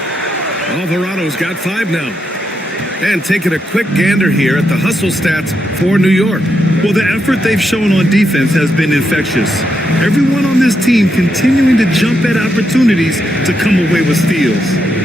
Alvarado's got 5 now. And taking a quick gander here at the hustle stats for New York. Well, the effort they've shown on defense has been infectious. Everyone on this team continuing to jump at opportunities to come away with steals.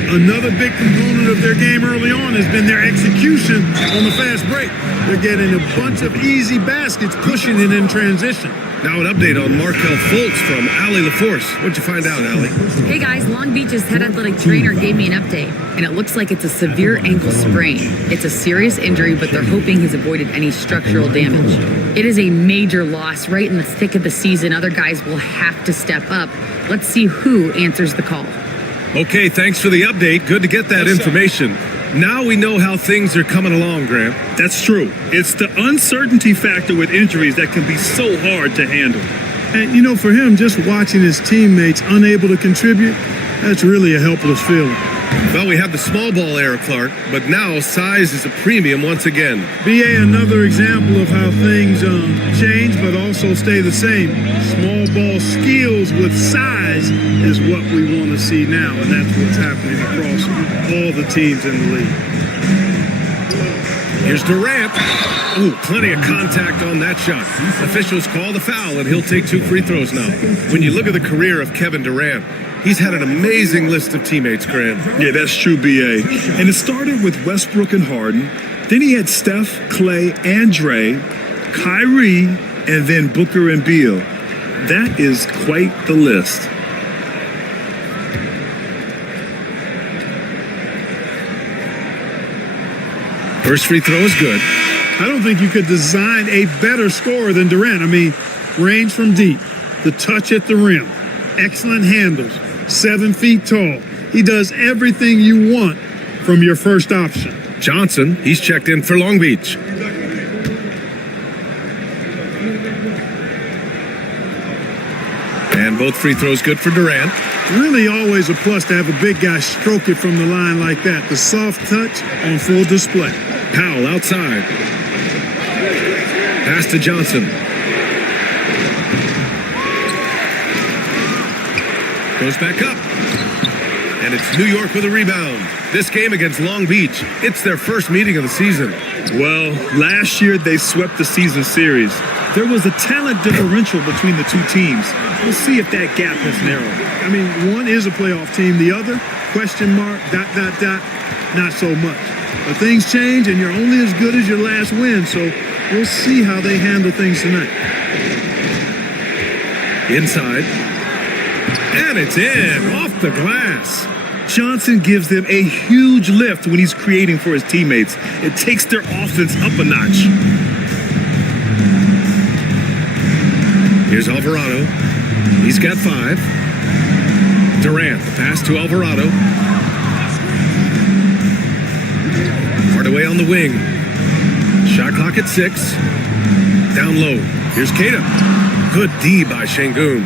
Another big component of their game early on has been their execution on the fast break. They're getting a bunch of easy baskets, pushing it in transition. Now an update on Markel Fultz from Allie LaForce. What'd you find out, Allie? Hey guys, Long Beach's head athletic trainer gave me an update, and it looks like it's a severe ankle sprain. It's a serious injury, but they're hoping he's avoided any structural damage. It is a major loss right in the thick of the season. Other guys will have to step up. Let's see who answers the call. Okay, thanks for the update. Good to get that information. Now we know how things are coming along, Grant. That's true. It's the uncertainty factor with injuries that can be so hard to handle. And, you know, for him, just watching his teammates unable to contribute, that's really a helpless feeling. Well, we have the small ball era, Clark, but now size is a premium once again. BA, another example of how things change but also stay the same. Small ball skills with size is what we want to see now, and that's what's happening across all the teams in the league. Here's Durant. Ooh, plenty of contact on that shot. Officials call the foul, and he'll take 2 free throws now. When you look at the career of Kevin Durant, he's had an amazing list of teammates, Grant. Yeah, that's true, BA. And it started with Westbrook and Harden. Then he had Steph, Clay, and Dre, Kyrie, and then Booker and Beal. That is quite the list. First free throw is good. I don't think you could design a better scorer than Durant. I mean, range from deep, the touch at the rim, excellent handles, 7 feet tall. He does everything you want from your first option. Johnson, he's checked in for Long Beach. And both free throws good for Durant. Really always a plus to have a big guy stroke it from the line like that. The soft touch on full display. Powell outside. Pass to Johnson. Goes back up. And it's New York with a rebound. This game against Long Beach, it's their first meeting of the season. Well, last year they swept the season series. There was a talent differential between the two teams. We'll see if that gap has narrowed. I mean, one is a playoff team. The other, question mark, ... not so much. But things change, and you're only as good as your last win, so we'll see how they handle things tonight. Inside. And it's in, off the glass. Johnson gives them a huge lift when he's creating for his teammates. It takes their offense up a notch. Here's Alvarado. He's got 5. Durant, the pass to Alvarado. Hardaway on the wing. Shot clock at 6. Down low. Here's Keita. Good D by Şengün.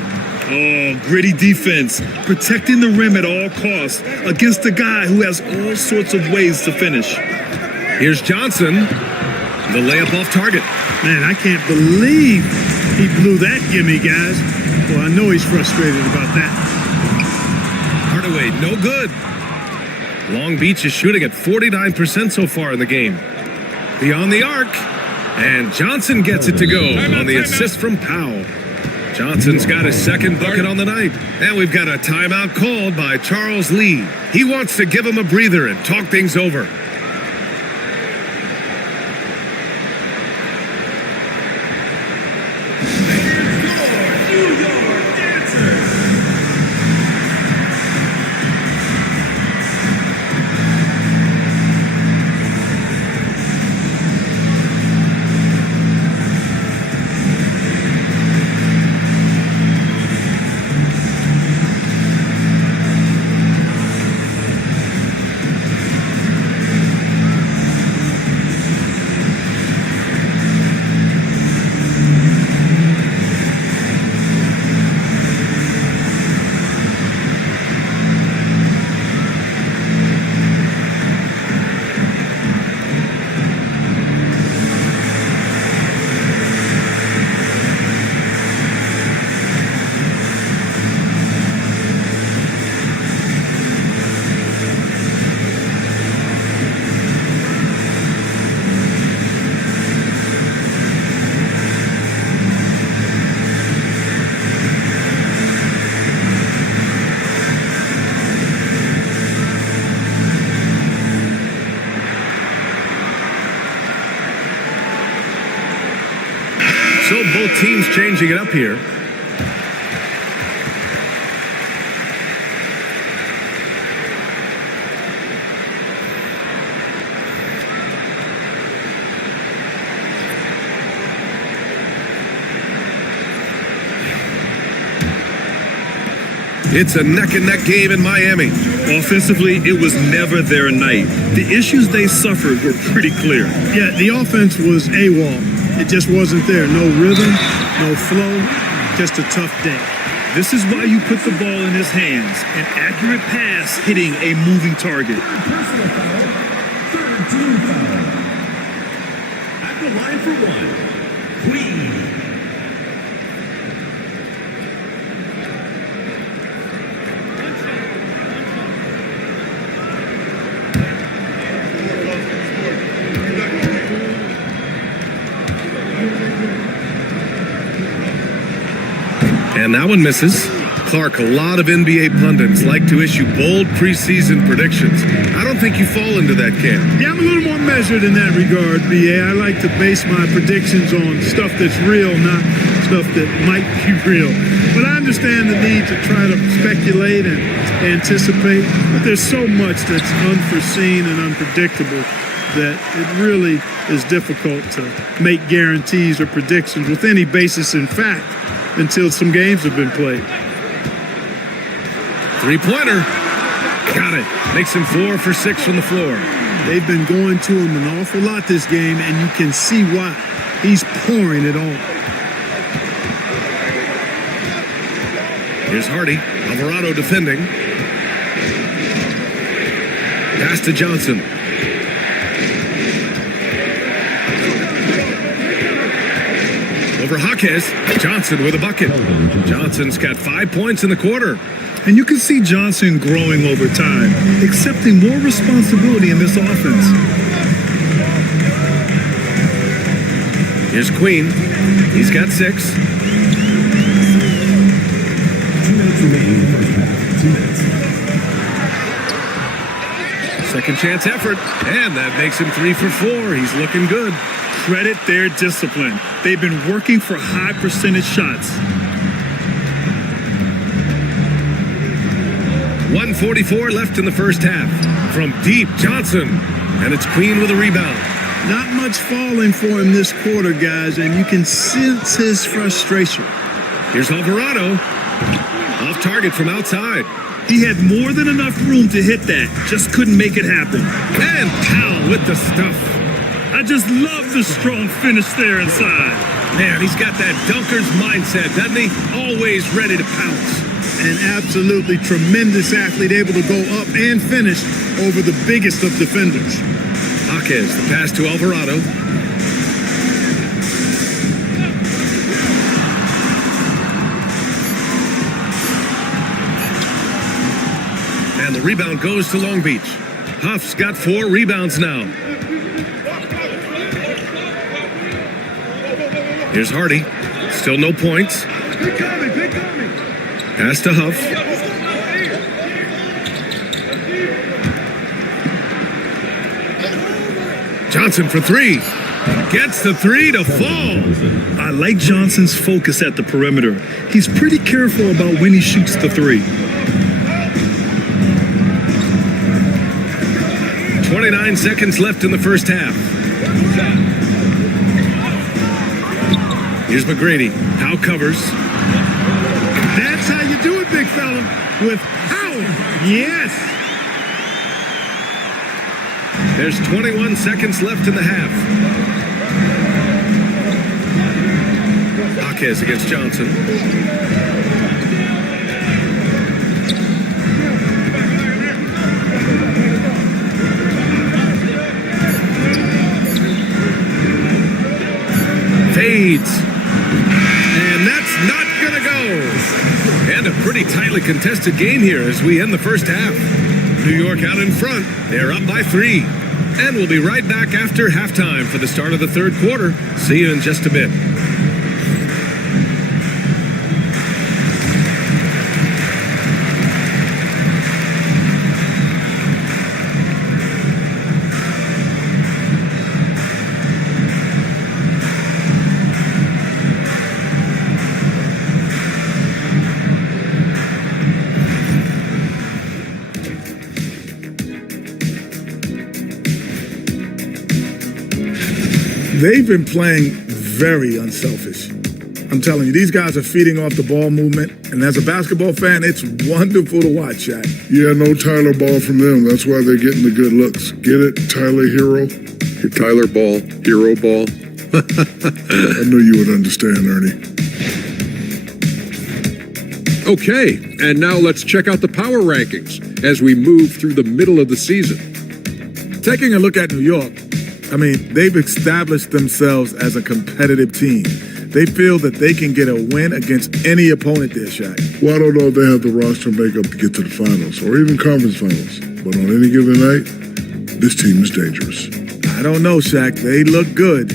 Oh, gritty defense, protecting the rim at all costs against a guy who has all sorts of ways to finish. Here's Johnson, the layup off target. Man, I can't believe he blew that gimme, guys. Well, I know he's frustrated about that. Hardaway, no good. Long Beach is shooting at 49% so far in the game. Beyond the arc, and Johnson gets it to go on the assist from Powell. Johnson's got his second bucket on the night. And we've got a timeout called by Charles Lee. He wants to give him a breather and talk things over. So both teams changing it up here. It's a neck-and-neck game in Miami. Offensively, it was never their night. The issues they suffered were pretty clear. Yeah, the offense was AWOL. It just wasn't there. No rhythm, no flow, just a tough day. This is why you put the ball in his hands. An accurate pass hitting a moving target. Personal foul. Third team foul. At the line for one, Queen. And that one misses. Clark, a lot of NBA pundits like to issue bold preseason predictions. I don't think you fall into that camp. Yeah, I'm a little more measured in that regard, BA. I like to base my predictions on stuff that's real, not stuff that might be real. But I understand the need to try to speculate and anticipate. But there's so much that's unforeseen and unpredictable that it really is difficult to make guarantees or predictions with any basis in fact until some games have been played. Three-pointer. Got it. Makes him 4 for 6 from the floor. They've been going to him an awful lot this game, and you can see why. He's pouring it on. Here's Hardy. Alvarado defending. Pass to Johnson. Over Jaquez. Johnson with a bucket. Johnson's got 5 points in the quarter. And you can see Johnson growing over time, accepting more responsibility in this offense. Here's Queen. He's got 6. 2 minutes remaining in the first half. 2 minutes. Second chance effort. And that makes him 3 for 4. He's looking good. Credit their discipline. They've been working for high percentage shots. 1:44 left in the first half. From deep, Johnson. And it's Queen with a rebound. Not much falling for him this quarter, guys, and you can sense his frustration. Here's Alvarado. Off target from outside. He had more than enough room to hit that. Just couldn't make it happen. And Powell with the stuff. I just love the strong finish there inside. Man, he's got that dunker's mindset, doesn't he? Always ready to pounce. An absolutely tremendous athlete, able to go up and finish over the biggest of defenders. Jaquez, the pass to Alvarado. And the rebound goes to Long Beach. Huff's got 4 rebounds now. Here's Hardy. Still no points. Pass to Huff. Johnson for 3. Gets the 3 to fall. I like Johnson's focus at the perimeter. He's pretty careful about when he shoots the 3. 29 seconds left in the first half. Here's McGrady. Howe covers. That's how you do it, big fella. With power. Yes. There's 21 seconds left in the half. Jaquez against Johnson. Fades. And that's not going to go. And a pretty tightly contested game here as we end the first half. New York out in front. They're up by 3. And we'll be right back after halftime for the start of the third quarter. See you in just a bit. They've been playing very unselfish. I'm telling you, these guys are feeding off the ball movement, and as a basketball fan, it's wonderful to watch, Shaq. Yeah, no Tyler Ball from them. That's why they're getting the good looks. Get it, Tyler Hero? Your Tyler Ball, Hero Ball. I knew you would understand, Ernie. Okay, and now let's check out the power rankings as we move through the middle of the season. Taking a look at New York, I mean, they've established themselves as a competitive team. They feel that they can get a win against any opponent there, Shaq. Well, I don't know if they have the roster makeup to get to the finals or even conference finals. But on any given night, this team is dangerous. I don't know, Shaq. They look good.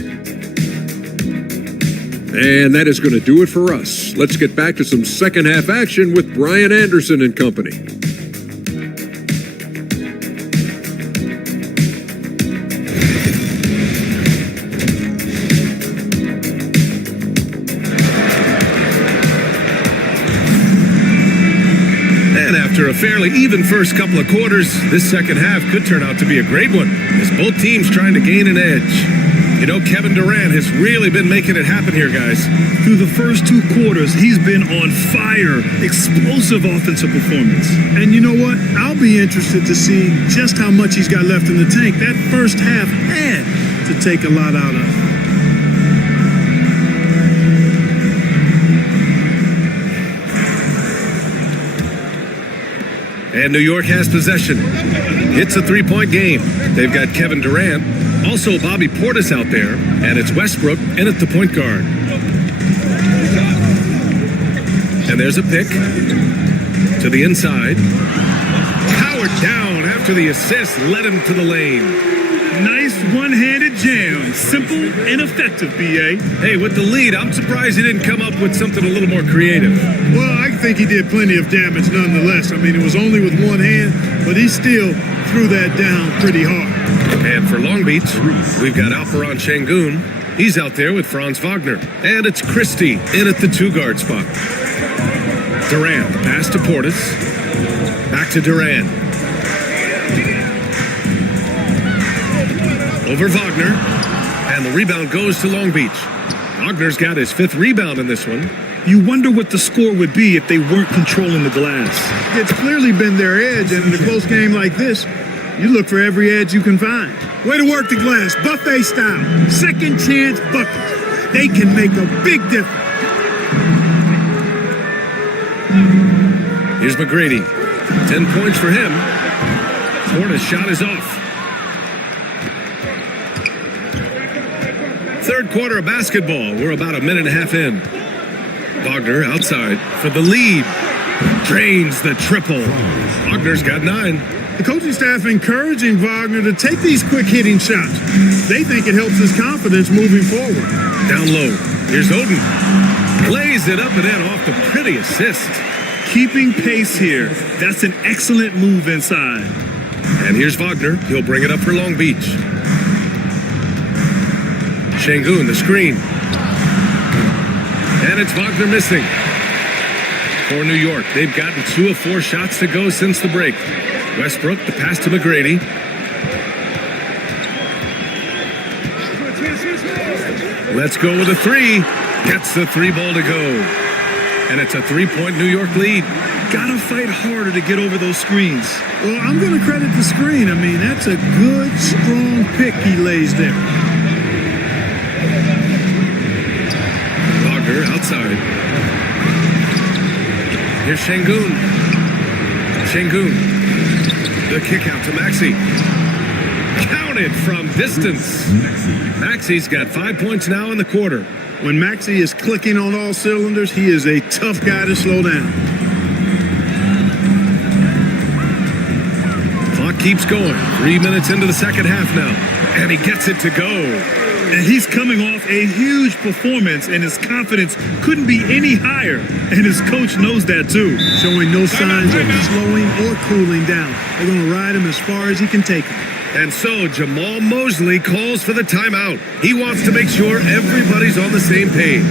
And that is going to do it for us. Let's get back to some second half action with Brian Anderson and company. After a fairly even first couple of quarters, this second half could turn out to be a great one, as both teams trying to gain an edge. You know, Kevin Durant has really been making it happen here, guys. Through the first 2 quarters, he's been on fire. Explosive offensive performance. And you know what? I'll be interested to see just how much he's got left in the tank. That first half had to take a lot out of it. And New York has possession. It's a 3-point game. They've got Kevin Durant, also Bobby Portis out there, and it's Westbrook in at the point guard. And there's a pick to the inside. Powered down after the assist led him to the lane. Nice one-handed jam. Simple and effective, B.A. Hey, with the lead, I'm surprised he didn't come up with something a little more creative. Well, I think he did plenty of damage nonetheless. I mean, it was only with one hand, but he still threw that down pretty hard. And for Long Beach, we've got Alperon Şengün. He's out there with Franz Wagner. And it's Christie in at the 2-guard spot. Durant, pass to Portis. Back to Durant. Over Wagner, and the rebound goes to Long Beach. Wagner's got his 5th rebound in this one. You wonder what the score would be if they weren't controlling the glass. It's clearly been their edge, and in a close game like this, you look for every edge you can find. Way to work the glass, buffet style. Second chance buckets. They can make a big difference. Here's McGrady. 10 points for him. Portis' shot is off. Third quarter of basketball. We're about a minute and a half in. Wagner outside for the lead. Drains the triple. Wagner's got 9. The coaching staff encouraging Wagner to take these quick hitting shots. They think it helps his confidence moving forward. Down low. Here's Oden. Lays it up and in off the pretty assist. Keeping pace here. That's an excellent move inside. And here's Wagner. He'll bring it up for Long Beach. Şengün, the screen. And it's Wagner missing. For New York, they've gotten 2 of 4 shots to go since the break. Westbrook, the pass to McGrady. Let's go with a 3. Gets the 3 ball to go. And it's a 3-point New York lead. Gotta fight harder to get over those screens. Well, I'm going to credit the screen. I mean, that's a good, strong pick he lays there. Wagner outside. Here's Şengün. Şengün. The kick out to Maxey. Counted from distance. Maxey's got 5 points now in the quarter. When Maxey is clicking on all cylinders, he is a tough guy to slow down. Clock keeps going. 3 minutes into the second half now. And he gets it to go. And he's coming off a huge performance, and his confidence couldn't be any higher. And his coach knows that too. Showing no signs of slowing or cooling down. They're going to ride him as far as he can take him. And so Jamal Mosley calls for the timeout. He wants to make sure everybody's on the same page.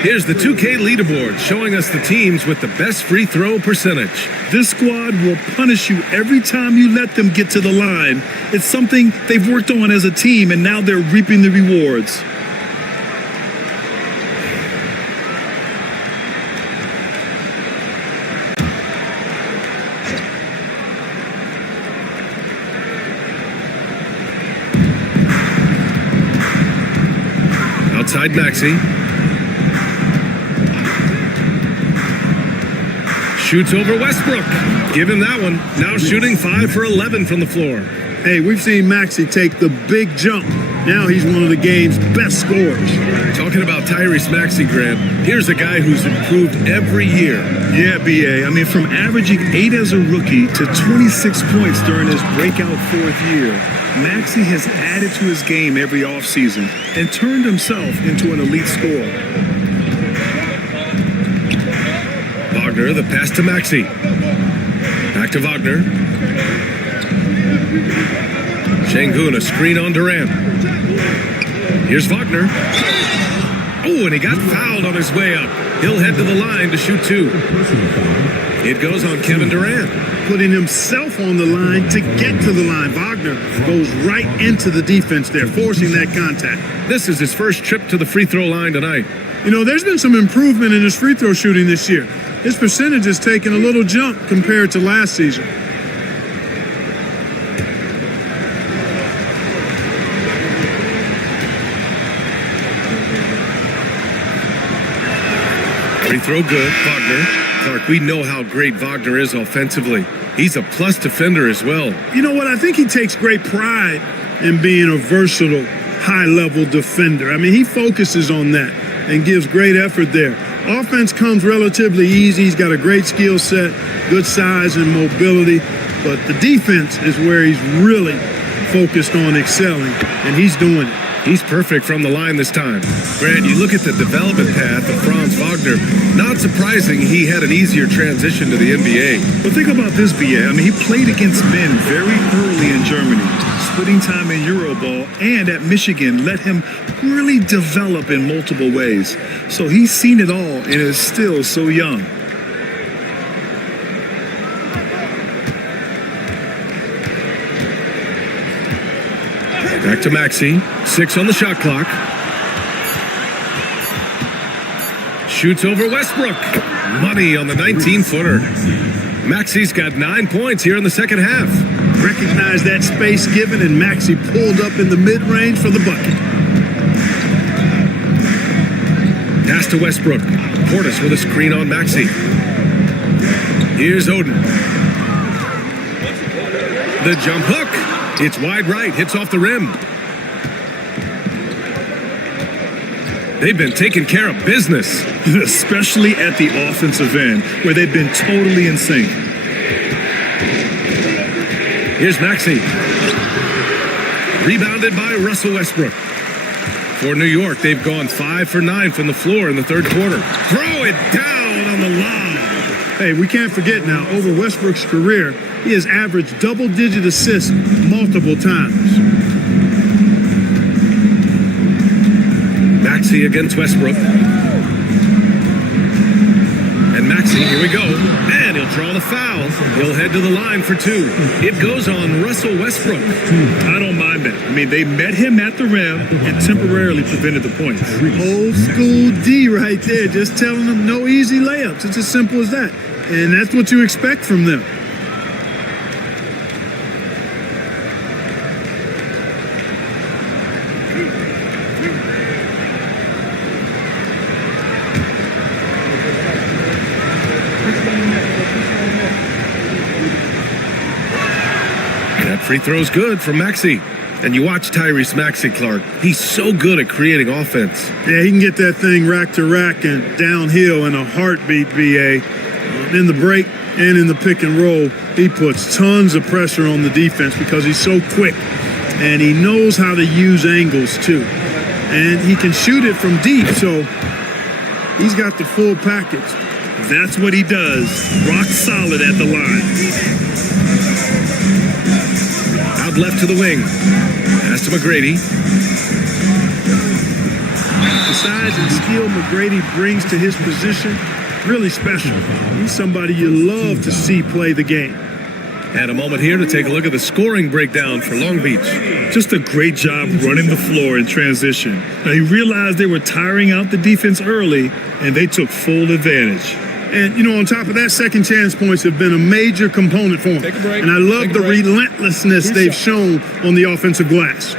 Here's the 2K leaderboard showing us the teams with the best free throw percentage. This squad will punish you every time you let them get to the line. It's something they've worked on as a team, and now they're reaping the rewards. Outside Maxey. Shoots over Westbrook. Give him that one. Now shooting 5 for 11 from the floor. Hey, we've seen Maxey take the big jump. Now he's one of the game's best scorers. Talking about Tyrese Maxey, Grant, here's a guy who's improved every year. Yeah, BA. I mean, from averaging 8 as a rookie to 26 points during his breakout 4th year, Maxey has added to his game every offseason and turned himself into an elite scorer. Wagner, the pass to Maxey. Back to Wagner. Şengün, a screen on Durant. Here's Wagner. Oh, and he got fouled on his way up. He'll head to the line to shoot 2. It goes on Kevin Durant. Putting himself on the line to get to the line. Wagner goes right into the defense there, forcing that contact. This is his first trip to the free throw line tonight. You know, there's been some improvement in his free throw shooting this year. His percentage has taken a little jump compared to last season. Free throw good, Wagner. Clark, we know how great Wagner is offensively. He's a plus defender as well. You know what? I think he takes great pride in being a versatile, high-level defender. I mean, he focuses on that and gives great effort there. Offense comes relatively easy. He's got a great skill set, good size and mobility. But the defense is where he's really focused on excelling, and he's doing it. He's perfect from the line this time. Grant, you look at the development path of Franz Wagner. Not surprising he had an easier transition to the NBA. But think about this, BA. I mean, he played against men very early in Germany. Splitting time in Euroball and at Michigan let him really develop in multiple ways. So he's seen it all and is still so young. Back to Maxey. 6 on the shot clock. Shoots over Westbrook. Money on the 19-footer. Maxey's got 9 points here in the second half. Recognized that space given, and Maxey pulled up in the mid-range for the bucket. Pass to Westbrook. Portis with a screen on Maxey. Here's Oden. The jump hook. It's wide right, hits off the rim. They've been taking care of business. Especially at the offensive end, where they've been totally in sync. Here's Maxey. Rebounded by Russell Westbrook. For New York, they've gone 5 for 9 from the floor in the third quarter. Throw it down on the lob. Hey, we can't forget now, over Westbrook's career, he has averaged double-digit assists multiple times. Maxey against Westbrook. And Maxey, here we go. And he'll draw the foul. He'll head to the line for 2. It goes on Russell Westbrook. I don't mind that. I mean, they met him at the rim and temporarily prevented the points. Old school D right there, just telling them no easy layups. It's as simple as that. And that's what you expect from them. That free throw's good from Maxey. And you watch Tyrese Maxey, Clark. He's so good at creating offense. Yeah, he can get that thing rack to rack and downhill in a heartbeat, BA. In the break and in the pick and roll, he puts tons of pressure on the defense because he's so quick. And he knows how to use angles, too. And he can shoot it from deep, so he's got the full package. That's what he does. Rock solid at the line. Out left to the wing. Pass to McGrady. The size and skill McGrady brings to his position, really special. He's somebody you love to see play the game. And a moment here to take a look at the scoring breakdown for Long Beach. Just a great job running the floor in transition. Now, he realized they were tiring out the defense early, and they took full advantage. And, you know, on top of that, second chance points have been a major component for him. Take a break. And I love Take a the break. relentlessness they've shown on the offensive glass.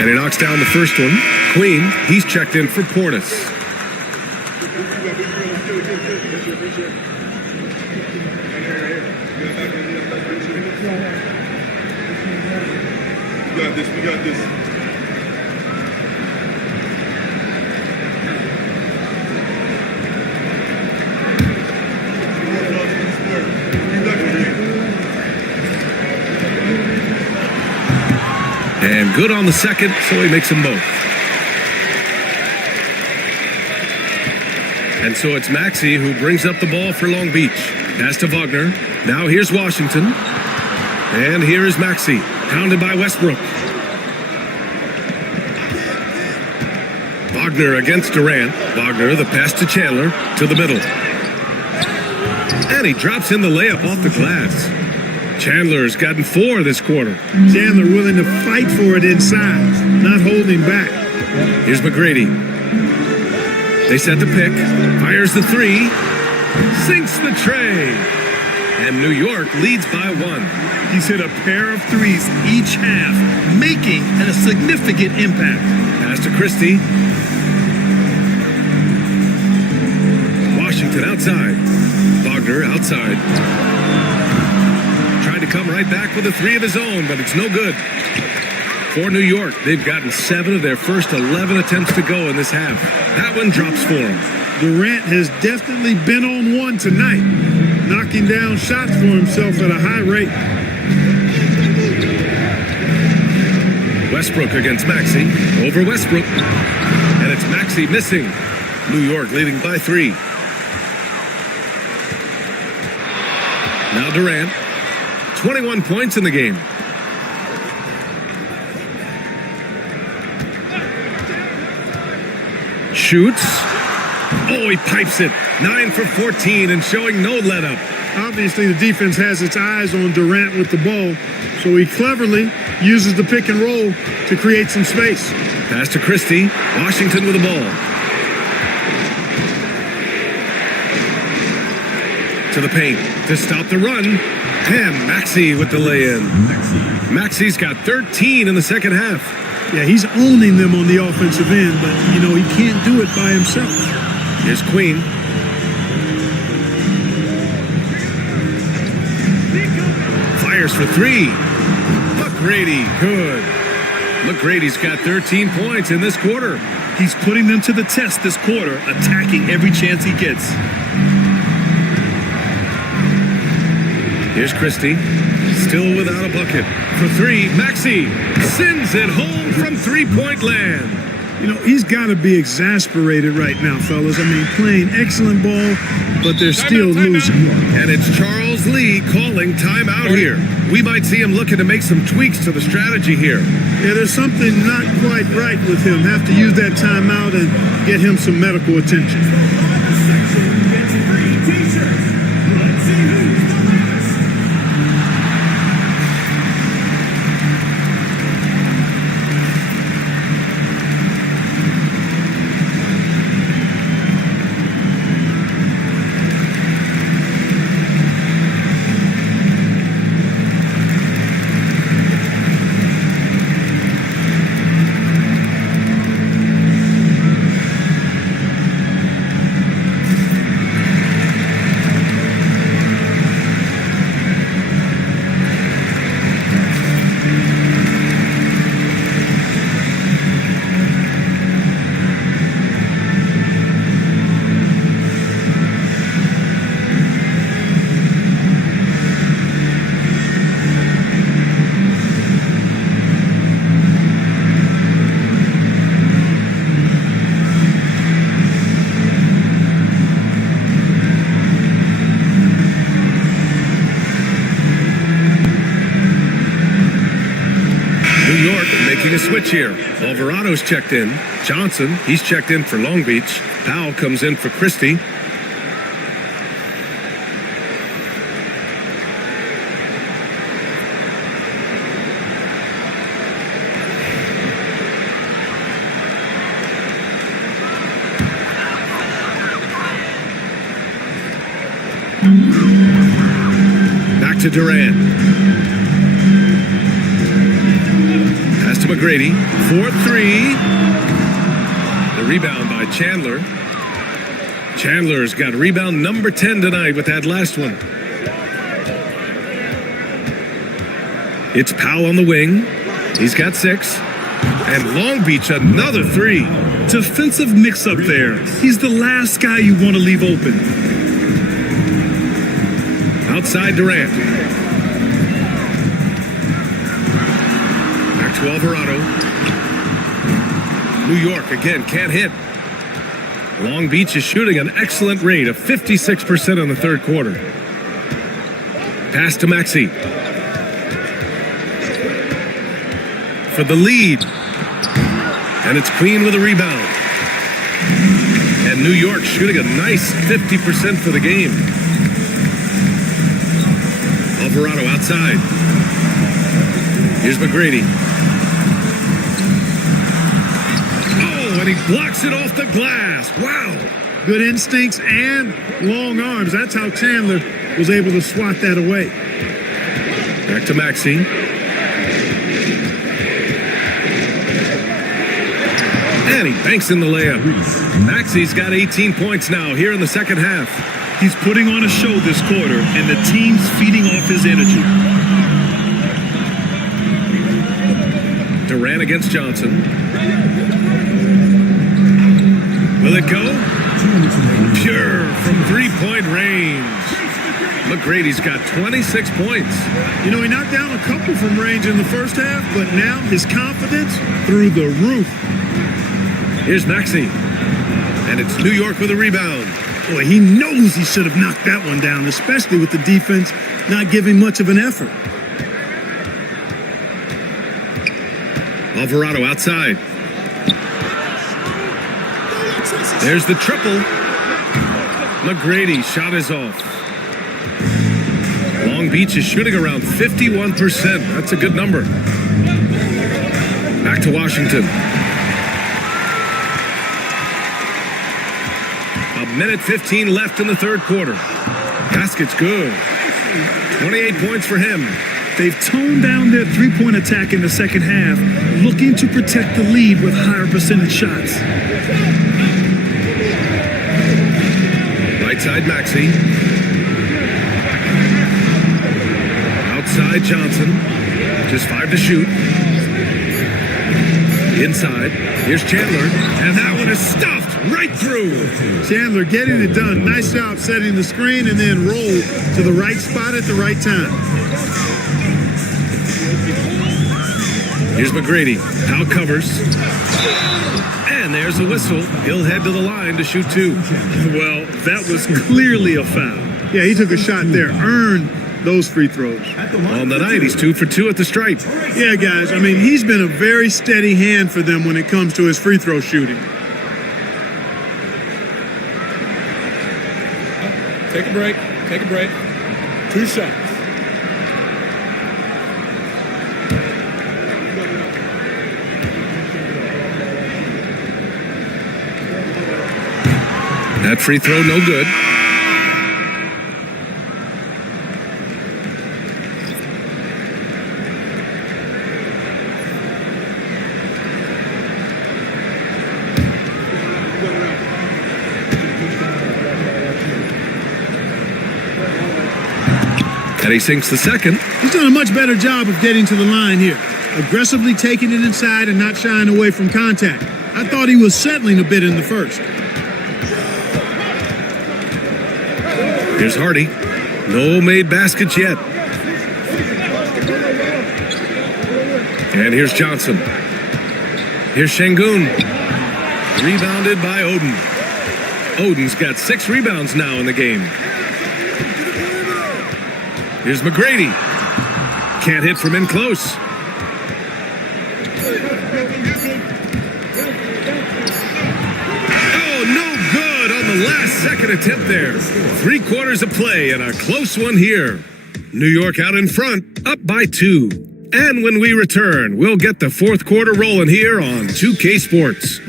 And he knocks down the first one. Queen, he's checked in for Portis. We got this. And good on the second, so he makes them both. And so it's Maxey who brings up the ball for Long Beach. Pass to Wagner. Now here's Washington. And here is Maxey, pounded by Westbrook. Wagner against Durant. Wagner, the pass to Chandler, to the middle. And he drops in the layup off the glass. Chandler's gotten 4 this quarter. Chandler willing to fight for it inside, not holding back. Here's McGrady. They set the pick. Fires the 3. Sinks the tray. And New York leads by 1. He's hit a pair of threes each half, making a significant impact. Pass to Christie. Washington outside. Wagner outside. Tried to come right back with a 3 of his own, but it's no good. For New York, they've gotten 7 of their first 11 attempts to go in this half. That one drops for him. Durant has definitely been on one tonight, knocking down shots for himself at a high rate. Westbrook against Maxey. Over Westbrook. And it's Maxey missing. New York leading by 3. Now Durant. 21 points in the game. Shoots. Oh, he pipes it. 9 for 14 and showing no let up. Obviously, the defense has its eyes on Durant with the ball, so he cleverly uses the pick and roll to create some space. Pass to Christie. Washington with the ball. To the paint to stop the run. And Maxey with the lay-in. Maxey's got 13 in the second half. Yeah, he's owning them on the offensive end, but, you know, he can't do it by himself. Here's Queen. Fires for 3. McGrady, good. McGrady's got 13 points in this quarter. He's putting them to the test this quarter, attacking every chance he gets. Here's Christie, still without a bucket. For 3, Maxey sends it home from three-point land. You know, he's got to be exasperated right now, fellas. I mean, playing excellent ball, but they're still losing. And it's Charles Lee calling timeout here. We might see him looking to make some tweaks to the strategy here. Yeah, there's something not quite right with him. Have to use that timeout and get him some medical attention. York making a switch here. Alvarado's checked in. Johnson, he's checked in for Long Beach. Powell comes in for Christie. Back to Durant. Pass to McGrady. 4-3. The rebound by Chandler. Chandler's got rebound number 10 tonight with that last one. It's Powell on the wing. He's got 6. And Long Beach another 3. Defensive mix-up there. He's the last guy you want to leave open. Outside Durant. Back to Alvarado. New York again can't hit. Long Beach is shooting an excellent rate of 56% in the third quarter. Pass to Maxey. For the lead. And it's Queen with a rebound. And New York shooting a nice 50% for the game. Alvarado outside. Here's McGrady. Oh, and he blocks it off the glass. Wow. Good instincts and long arms. That's how Chandler was able to swat that away. Back to Maxey. And he banks in the layup. Maxey's got 18 points now here in the second half. He's putting on a show this quarter, and the team's feeding off his energy. Durant against Johnson. Will it go? Pure from three-point range. McGrady's got 26 points. You know, he knocked down a couple from range in the first half, but now his confidence through the roof. Here's Maxey. And it's New York with a rebound. Boy, he knows he should have knocked that one down, especially with the defense not giving much of an effort. Alvarado outside. There's the triple. McGrady shot is off. Long Beach is shooting around 51%. That's a good number. Back to Washington. A minute 15 left in the third quarter. Basket's good. 28 points for him. They've toned down their three-point attack in the second half, looking to protect the lead with higher percentage shots. Right side Maxey. Outside Johnson. Just 5 to shoot. Inside. Here's Chandler. And that one is stuffed right through. Chandler getting it done. Nice job setting the screen and then roll to the right spot at the right time. Here's McGrady. Powell covers. And there's the whistle. He'll head to the line to shoot 2. Well, that was clearly a foul. Yeah, he took a shot there. Earned those free throws. On the night, he's 2 for 2 at the stripe. Yeah, guys. I mean, he's been a very steady hand for them when it comes to his free throw shooting. Take a break. Take a break. 2 shots. That free throw, no good. And he sinks the second. He's done a much better job of getting to the line here. Aggressively taking it inside and not shying away from contact. I thought he was settling a bit in the first. Here's Hardy. No made baskets yet. And here's Johnson. Here's Şengün. Rebounded by Oden. Oden's got 6 rebounds now in the game. Here's McGrady. Can't hit from in close. Oh, no good on the last second attempt there. 3 quarters of play and a close one here. New York out in front, up by 2. And when we return, we'll get the 4th quarter rolling here on 2K Sports.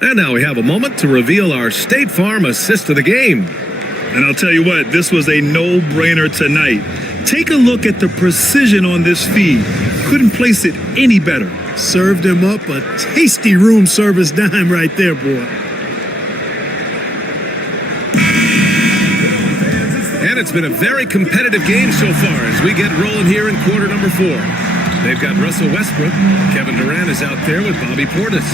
And now we have a moment to reveal our State Farm assist of the game. And I'll tell you what, this was a no-brainer tonight. Take a look at the precision on this feed. Couldn't place it any better. Served him up a tasty room service dime right there, boy. And it's been a very competitive game so far as we get rolling here in quarter number 4. They've got Russell Westbrook. Kevin Durant is out there with Bobby Portis.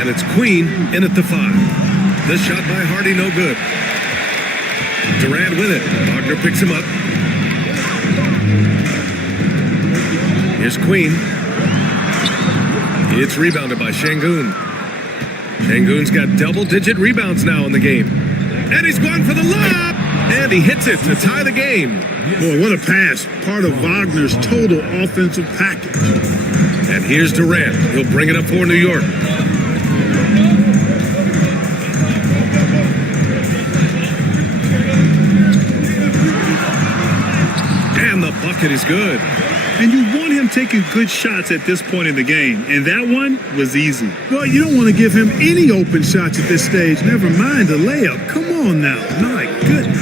And it's Queen in at the 5. This shot by Hardy, no good. Durant with it. Wagner picks him up. Here's Queen. It's rebounded by Şengün. Şengün's got double-digit rebounds now in the game. And he's going for the lob! And he hits it to tie the game. Boy, what a pass. Part of Wagner's total offensive package. And here's Durant. He'll bring it up for New York. And the bucket is good. And you want him taking good shots at this point in the game. And that one was easy. Well, you don't want to give him any open shots at this stage. Never mind the layup. Come on now. My goodness.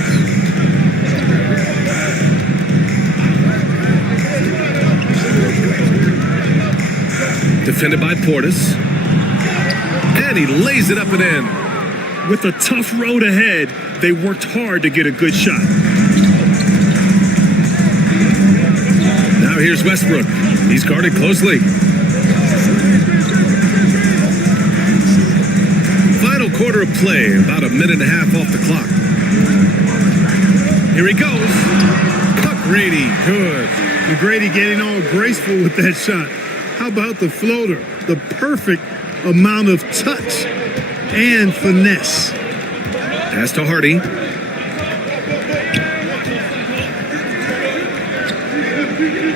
Defended by Portis. And he lays it up and in. With a tough road ahead, they worked hard to get a good shot. Now here's Westbrook. He's guarded closely. Final quarter of play, about a minute and a half off the clock. Here he goes. McGrady, good. McGrady getting all graceful with that shot. How about the floater? The perfect amount of touch and finesse. Pass to Hardy.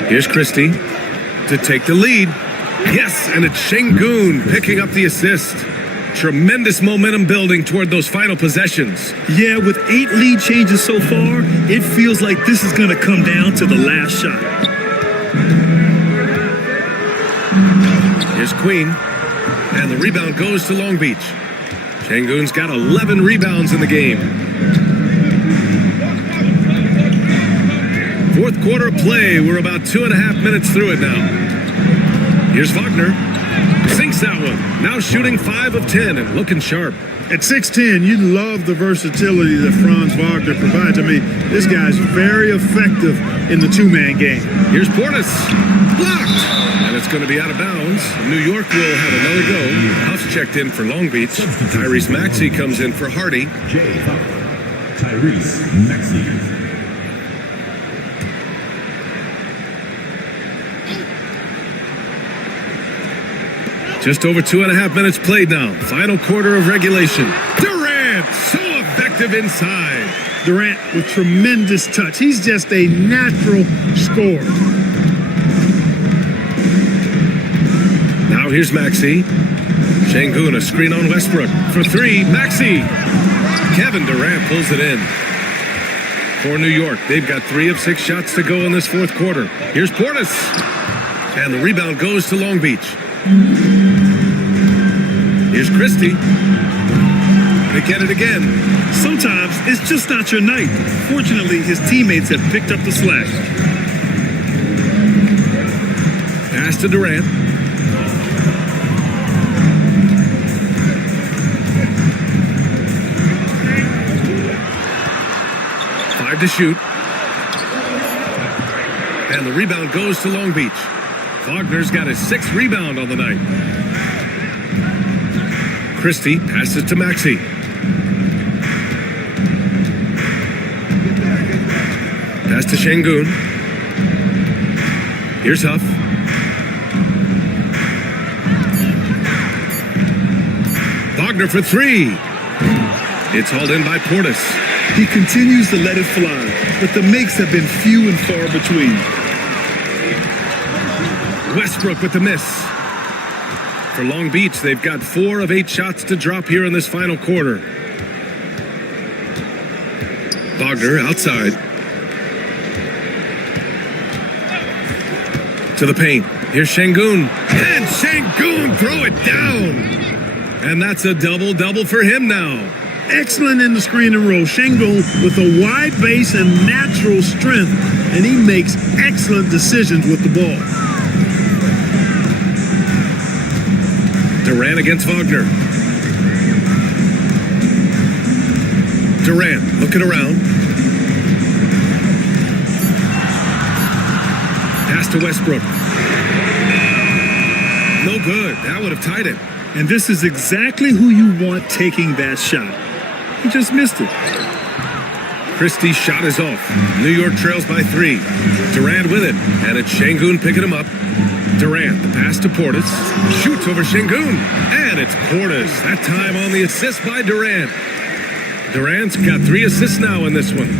Here's Christie to take the lead. Yes, and it's Şengün picking up the assist. Tremendous momentum building toward those final possessions. Yeah, with 8 lead changes so far, it feels like this is going to come down to the last shot. Here's Queen, and the rebound goes to Long Beach. Şengün's got 11 rebounds in the game. 4th quarter of play. We're about 2.5 minutes through it now. Here's Wagner. Sinks that one. Now shooting 5 of 10 and looking sharp. At 6'10", you love the versatility that Franz Wagner provides. I mean, this guy's very effective in the 2-man game. Here's Portis. Blocked. And it's going to be out of bounds. New York will have another go. Huff's checked in for Long Beach. Tyrese Maxey comes in for Hardy. Tyrese Maxey. Just over 2.5 minutes played now. Final quarter of regulation. Durant, so effective inside. Durant with tremendous touch. He's just a natural scorer. Now here's Maxey. Şengün, a screen on Westbrook. For 3, Maxey. Kevin Durant pulls it in. For New York, they've got 3 of 6 shots to go in this 4th quarter. Here's Portis. And the rebound goes to Long Beach. Here's Christie. They get it again. Sometimes it's just not your night. Fortunately, his teammates have picked up the slack. Pass to Durant. Five to shoot. And the rebound goes to Long Beach. Wagner's got his 6th rebound on the night. Christie passes to Maxey. Pass to Şengün. Here's Huff. Wagner for 3. It's hauled in by Portis. He continues to let it fly, but the makes have been few and far between. Westbrook with the miss. For Long Beach, they've got 4 of 8 shots to drop here in this final quarter. Wagner outside. To the paint. Here's Şengün. And Şengün throw it down. And that's a double-double for him now. Excellent in the screen and roll. Şengün with a wide base and natural strength, and he makes excellent decisions with the ball. Durant against Wagner. Durant looking around. Pass to Westbrook. No good. That would have tied it. And this is exactly who you want taking that shot. He just missed it. Christie's shot is off. New York trails by 3. Durant with it. And it's Şengün picking him up. Durant, the pass to Portis. Shoots over Şengün. And it's Portis. That time on the assist by Durant. Durant's got 3 assists now in this one.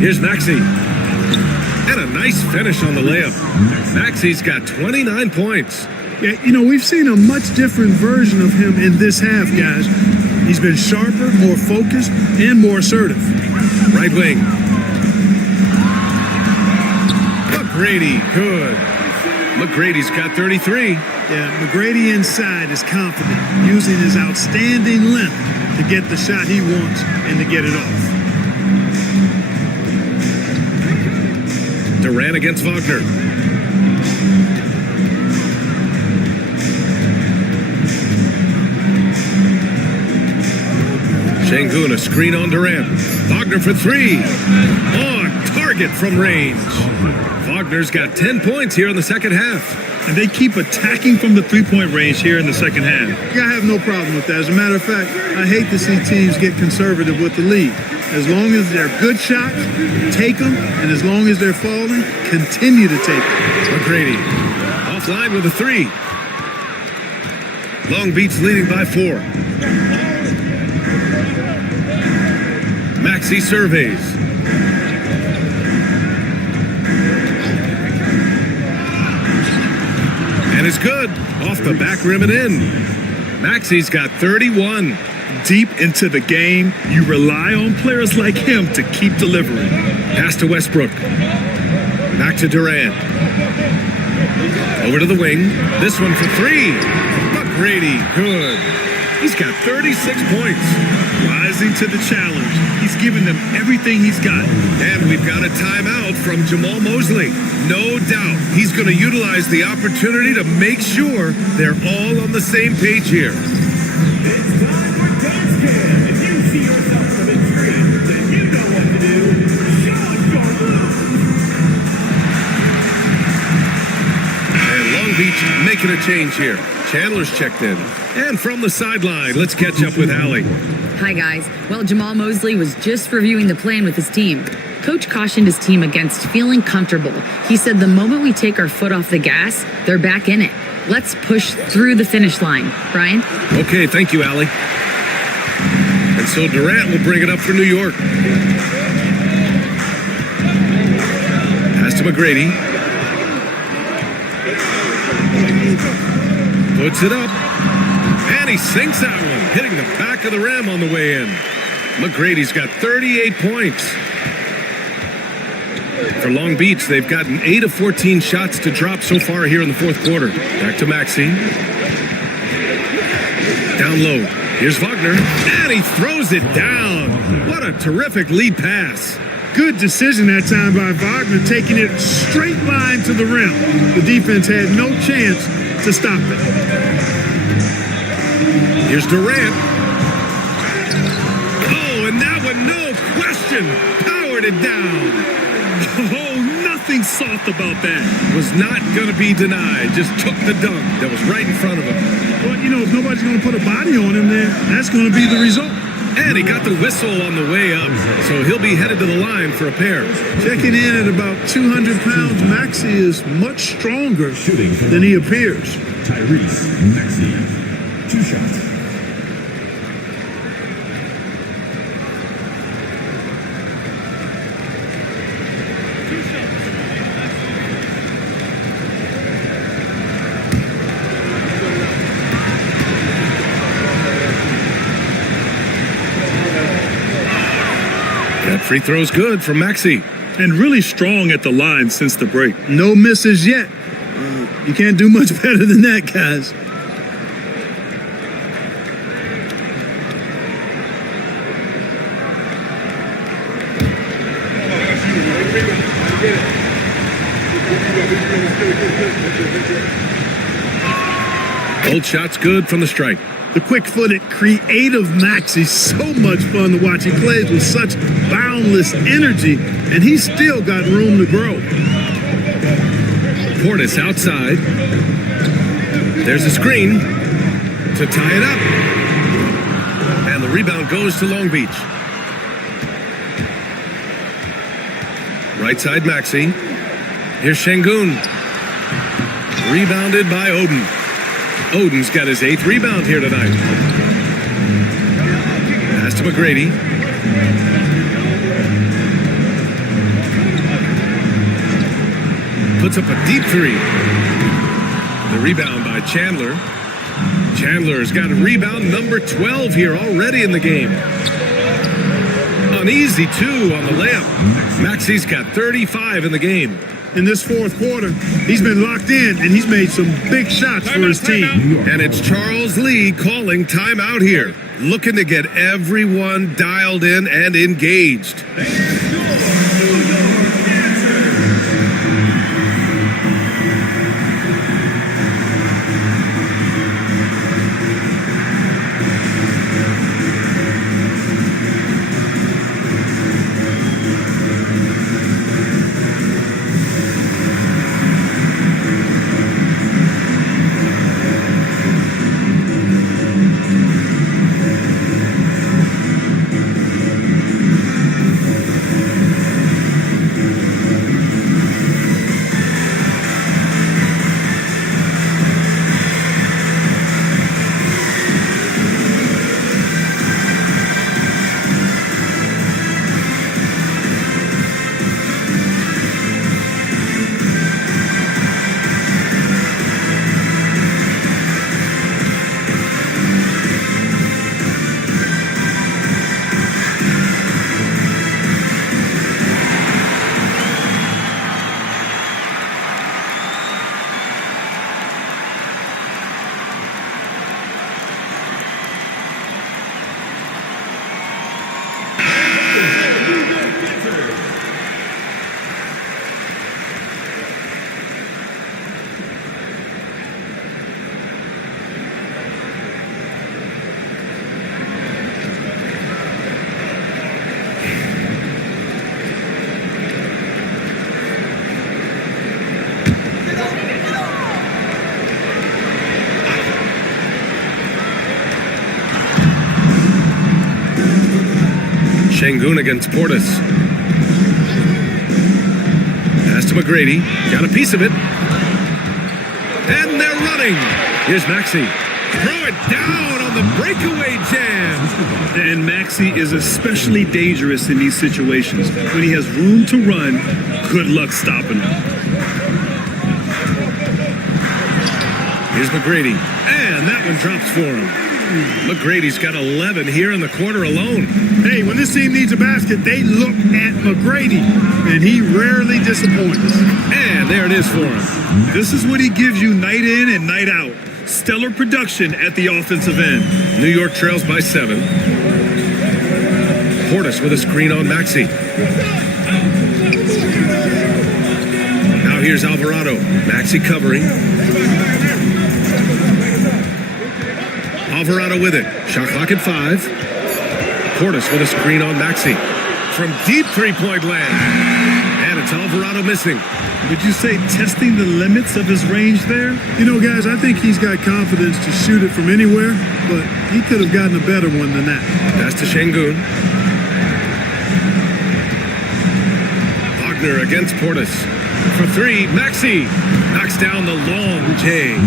Here's Maxey. And a nice finish on the layup. Maxey's got 29 points. Yeah, we've seen a much different version of him in this half, guys. He's been sharper, more focused, and more assertive. Right wing. McGrady, good. McGrady's got 33. Yeah, McGrady inside is confident, using his outstanding length to get the shot he wants and to get it off. Durant against Wagner. Şengün, a screen on Durant. Wagner for 3. On target from range. Wagner's got 10 points here in the second half. And they keep attacking from the three-point range here in the second half. Yeah, I have no problem with that. As a matter of fact, I hate to see teams get conservative with the lead. As long as they're good shots, take them. And as long as they're falling, continue to take them. McGrady offline with a 3. Long Beach leading by 4. Maxey surveys. And it's good. Off the back rim and in. Maxey's got 31. Deep into the game, you rely on players like him to keep delivering. Pass to Westbrook. Back to Durant. Over to the wing. This one for 3. McGrady, good. He's got 36 points. Rising to the challenge. He's giving them everything he's got. And we've got a timeout from Jamal Mosley. No doubt he's going to utilize the opportunity to make sure they're all on the same page here. If you see yourself on the screen, then you know what to do. Show us your move. And Long Beach making a change here. Chandler's checked in. And from the sideline, let's catch up with Allie. Hi, guys. Well, Jamal Mosley was just reviewing the plan with his team. Coach cautioned his team against feeling comfortable. He said the moment we take our foot off the gas, they're back in it. Let's push through the finish line. Brian? Okay, thank you, Allie. And so Durant will bring it up for New York. Pass to McGrady. Puts it up. And he sinks that one, hitting the back of the rim on the way in. McGrady's got 38 points. For Long Beach, they've gotten 8 of 14 shots to drop so far here in the fourth quarter. Back to Maxey. Down low. Here's Wagner. And he throws it down. What a terrific lead pass. Good decision that time by Wagner, taking it straight line to the rim. The defense had no chance to stop it. Here's Durant. Oh, and that one, no question, powered it down. Oh, nothing soft about that. Was not going to be denied. Just took the dunk that was right in front of him. Well, if nobody's going to put a body on him, then that's going to be the result. And he got the whistle on the way up, so he'll be headed to the line for a pair. Checking in at about 200 pounds, Maxey is much stronger than he appears. Tyrese Maxey, 2 shots. That free throw's good from Maxey. And really strong at the line since the break. No misses yet. You can't do much better than that, guys. Both shots good from the strike. The quick-footed, creative Maxey's so much fun to watch. He plays with such boundless energy, and he's still got room to grow. Portis outside. There's a screen to tie it up. And the rebound goes to Long Beach. Right side Maxey. Here's Şengün. Rebounded by Oden. Oden's got his 8th rebound here tonight. Pass to McGrady. Puts up a deep three. The rebound by Chandler. Chandler's got a rebound number 12 here already in the game. An easy 2 on the layup. Maxey's got 35 in the game. In this fourth quarter, he's been locked in, and he's made some big shots for his team. And it's Charles Lee calling timeout here, looking to get everyone dialed in and engaged. Şengün against Portis. Pass to McGrady. Got a piece of it. And they're running. Here's Maxey. Throw it down on the breakaway jam. And Maxey is especially dangerous in these situations. When he has room to run, good luck stopping him. Here's McGrady. And that one drops for him. McGrady's got 11 here in the quarter alone. Hey, when this team needs a basket, they look at McGrady, and he rarely disappoints. And there it is for him. This is what he gives you night in and night out. Stellar production at the offensive end. New York trails by 7. Portis with a screen on Maxey. Now here's Alvarado. Maxey covering. Alvarado with it. Shot clock at 5. Portis with a screen on Maxey. From deep three-point land. And it's Alvarado missing. Would you say testing the limits of his range there? You know, guys, I think he's got confidence to shoot it from anywhere, but he could have gotten a better one than that. Pass to Şengün. Wagner against Portis. For 3, Maxey knocks down the long J.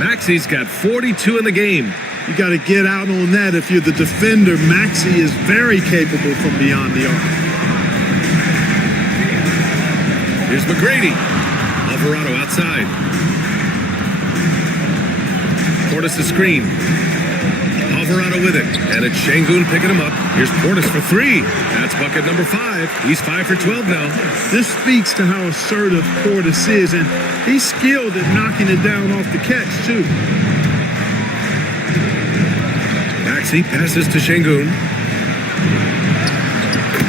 Maxey's got 42 in the game. You got to get out on that if you're the defender. Maxey is very capable from beyond the arc. Here's McGrady. Alvarado outside. Portis the screen. Alvarado with it. And it's Şengün picking him up. Here's Portis for three. That's bucket number 5. He's 5 for 12 now. This speaks to how assertive Portis is, and he's skilled at knocking it down off the catch, too. Maxey passes to Şengün.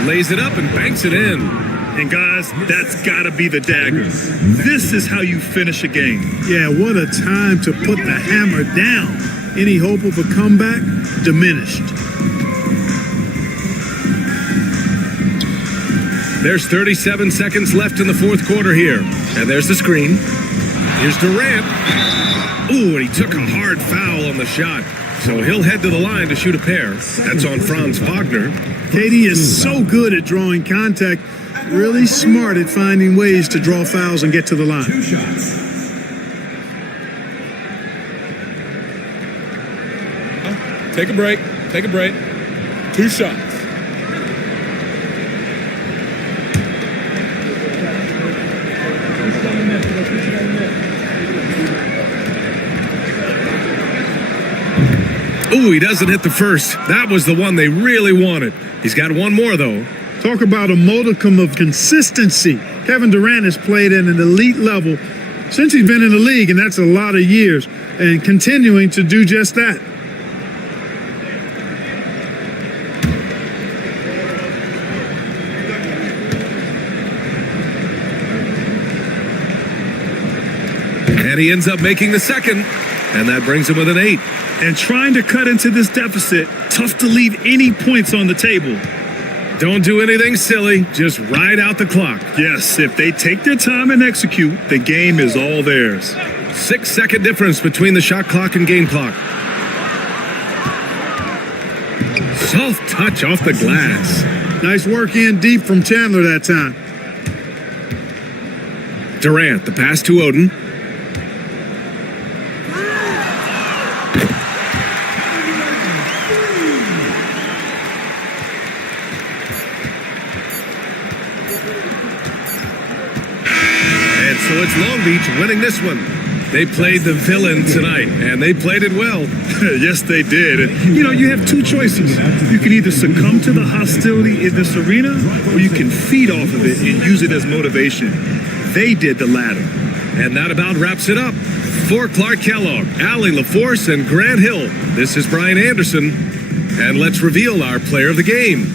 Lays it up and banks it in. And guys, that's got to be the dagger. This is how you finish a game. Yeah, what a time to put the hammer down. Any hope of a comeback diminished. There's 37 seconds left in the fourth quarter here. And there's the screen. Here's Durant. Ooh, and he took a hard foul on the shot. So he'll head to the line to shoot a pair. That's on Franz Wagner. KD is so good at drawing contact, really smart at finding ways to draw fouls and get to the line. 2 shots. Take a break. Take a break. 2 shots. Ooh, he doesn't hit the first. That was the one they really wanted. He's got one more, though. Talk about a modicum of consistency. Kevin Durant has played at an elite level since he's been in the league, and that's a lot of years, and continuing to do just that. And he ends up making the second, and that brings him with an 8. And trying to cut into this deficit, tough to leave any points on the table. Don't do anything silly, just ride out the clock. Yes, if they take their time and execute, the game is all theirs. 6-second difference between the shot clock and game clock. Soft touch off the glass. Nice work in deep from Chandler that time. Durant, the pass to Oden. So it's Long Beach winning this one. They played the villain tonight, and they played it well. Yes, they did. And, you have 2 choices. You can either succumb to the hostility in this arena, or you can feed off of it and use it as motivation. They did the latter. And that about wraps it up. For Clark Kellogg, Allie LaForce, and Grant Hill, this is Brian Anderson. And let's reveal our player of the game,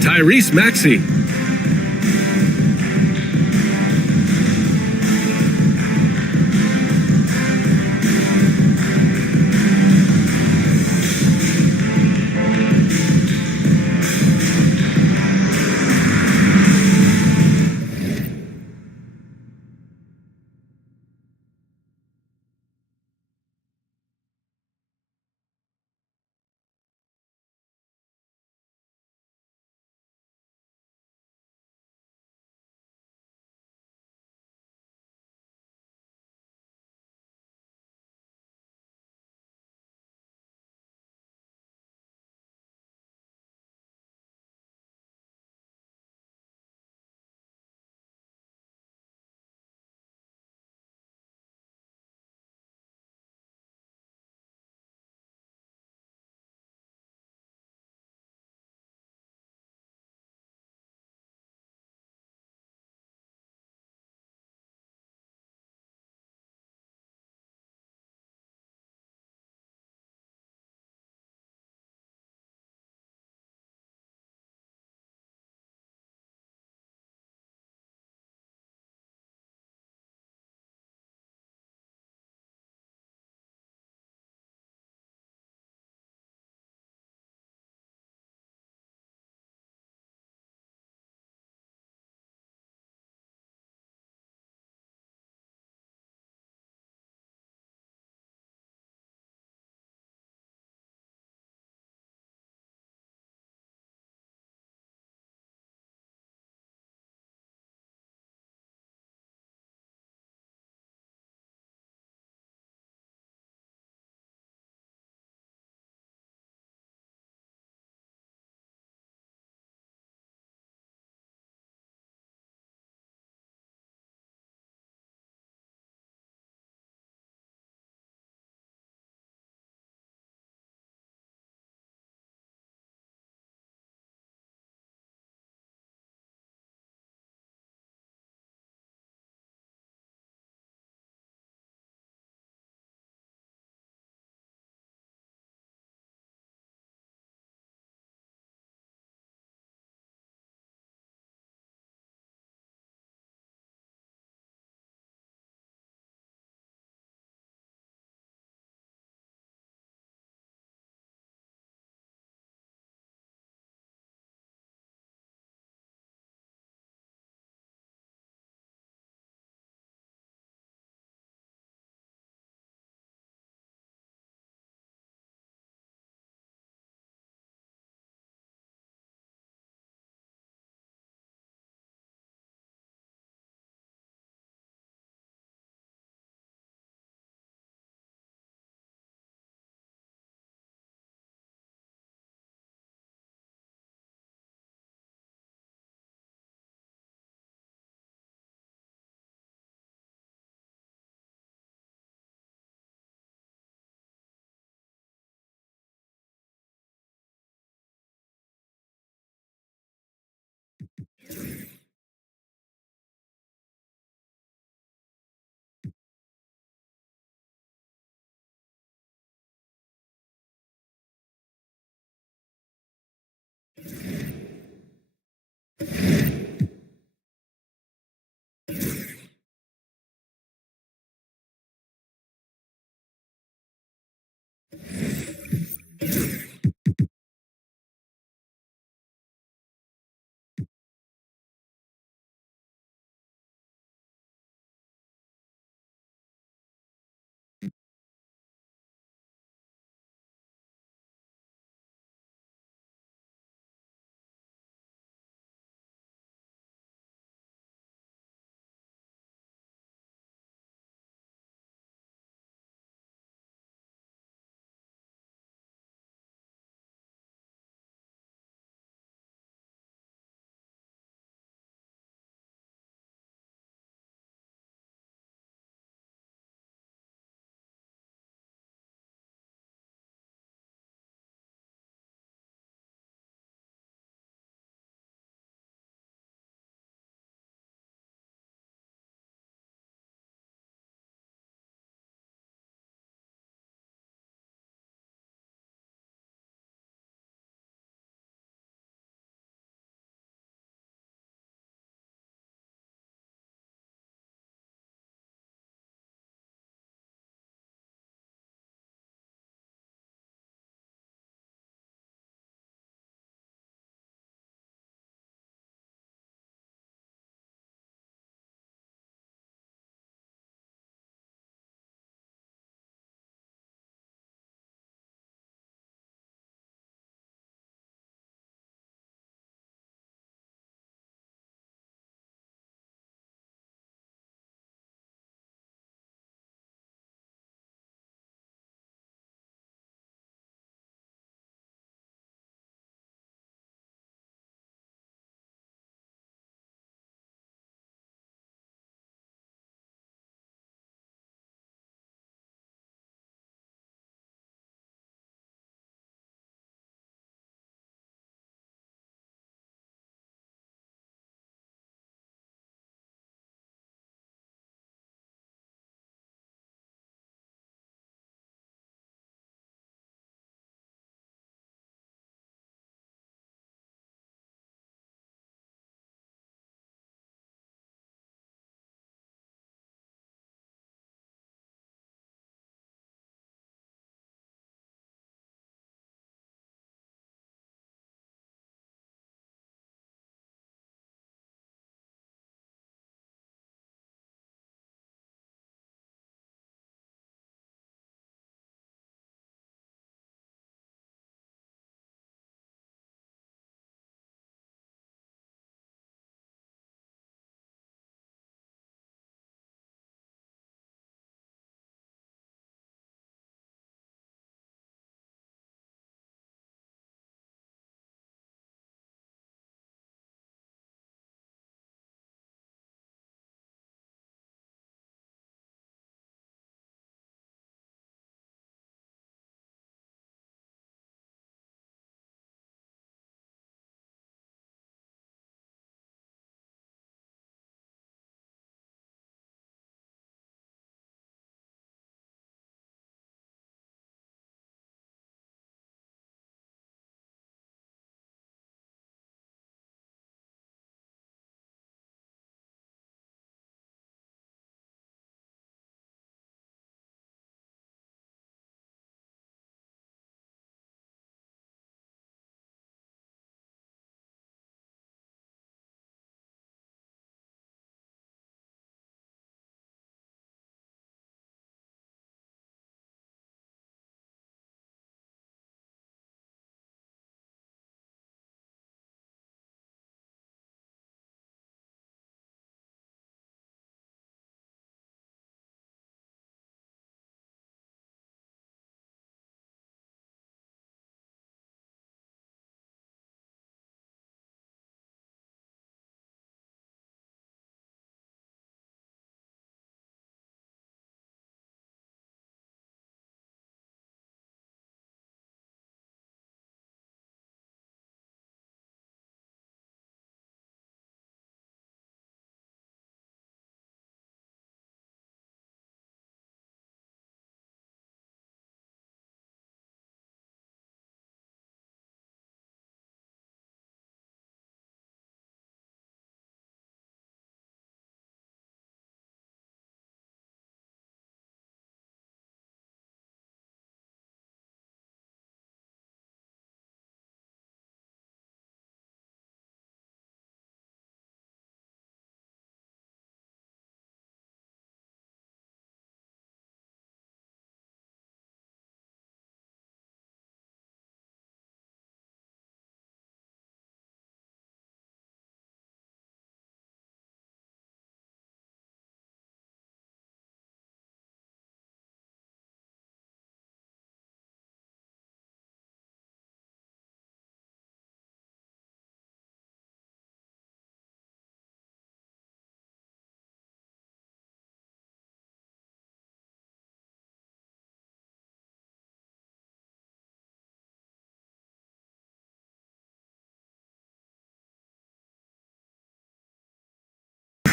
Tyrese Maxey.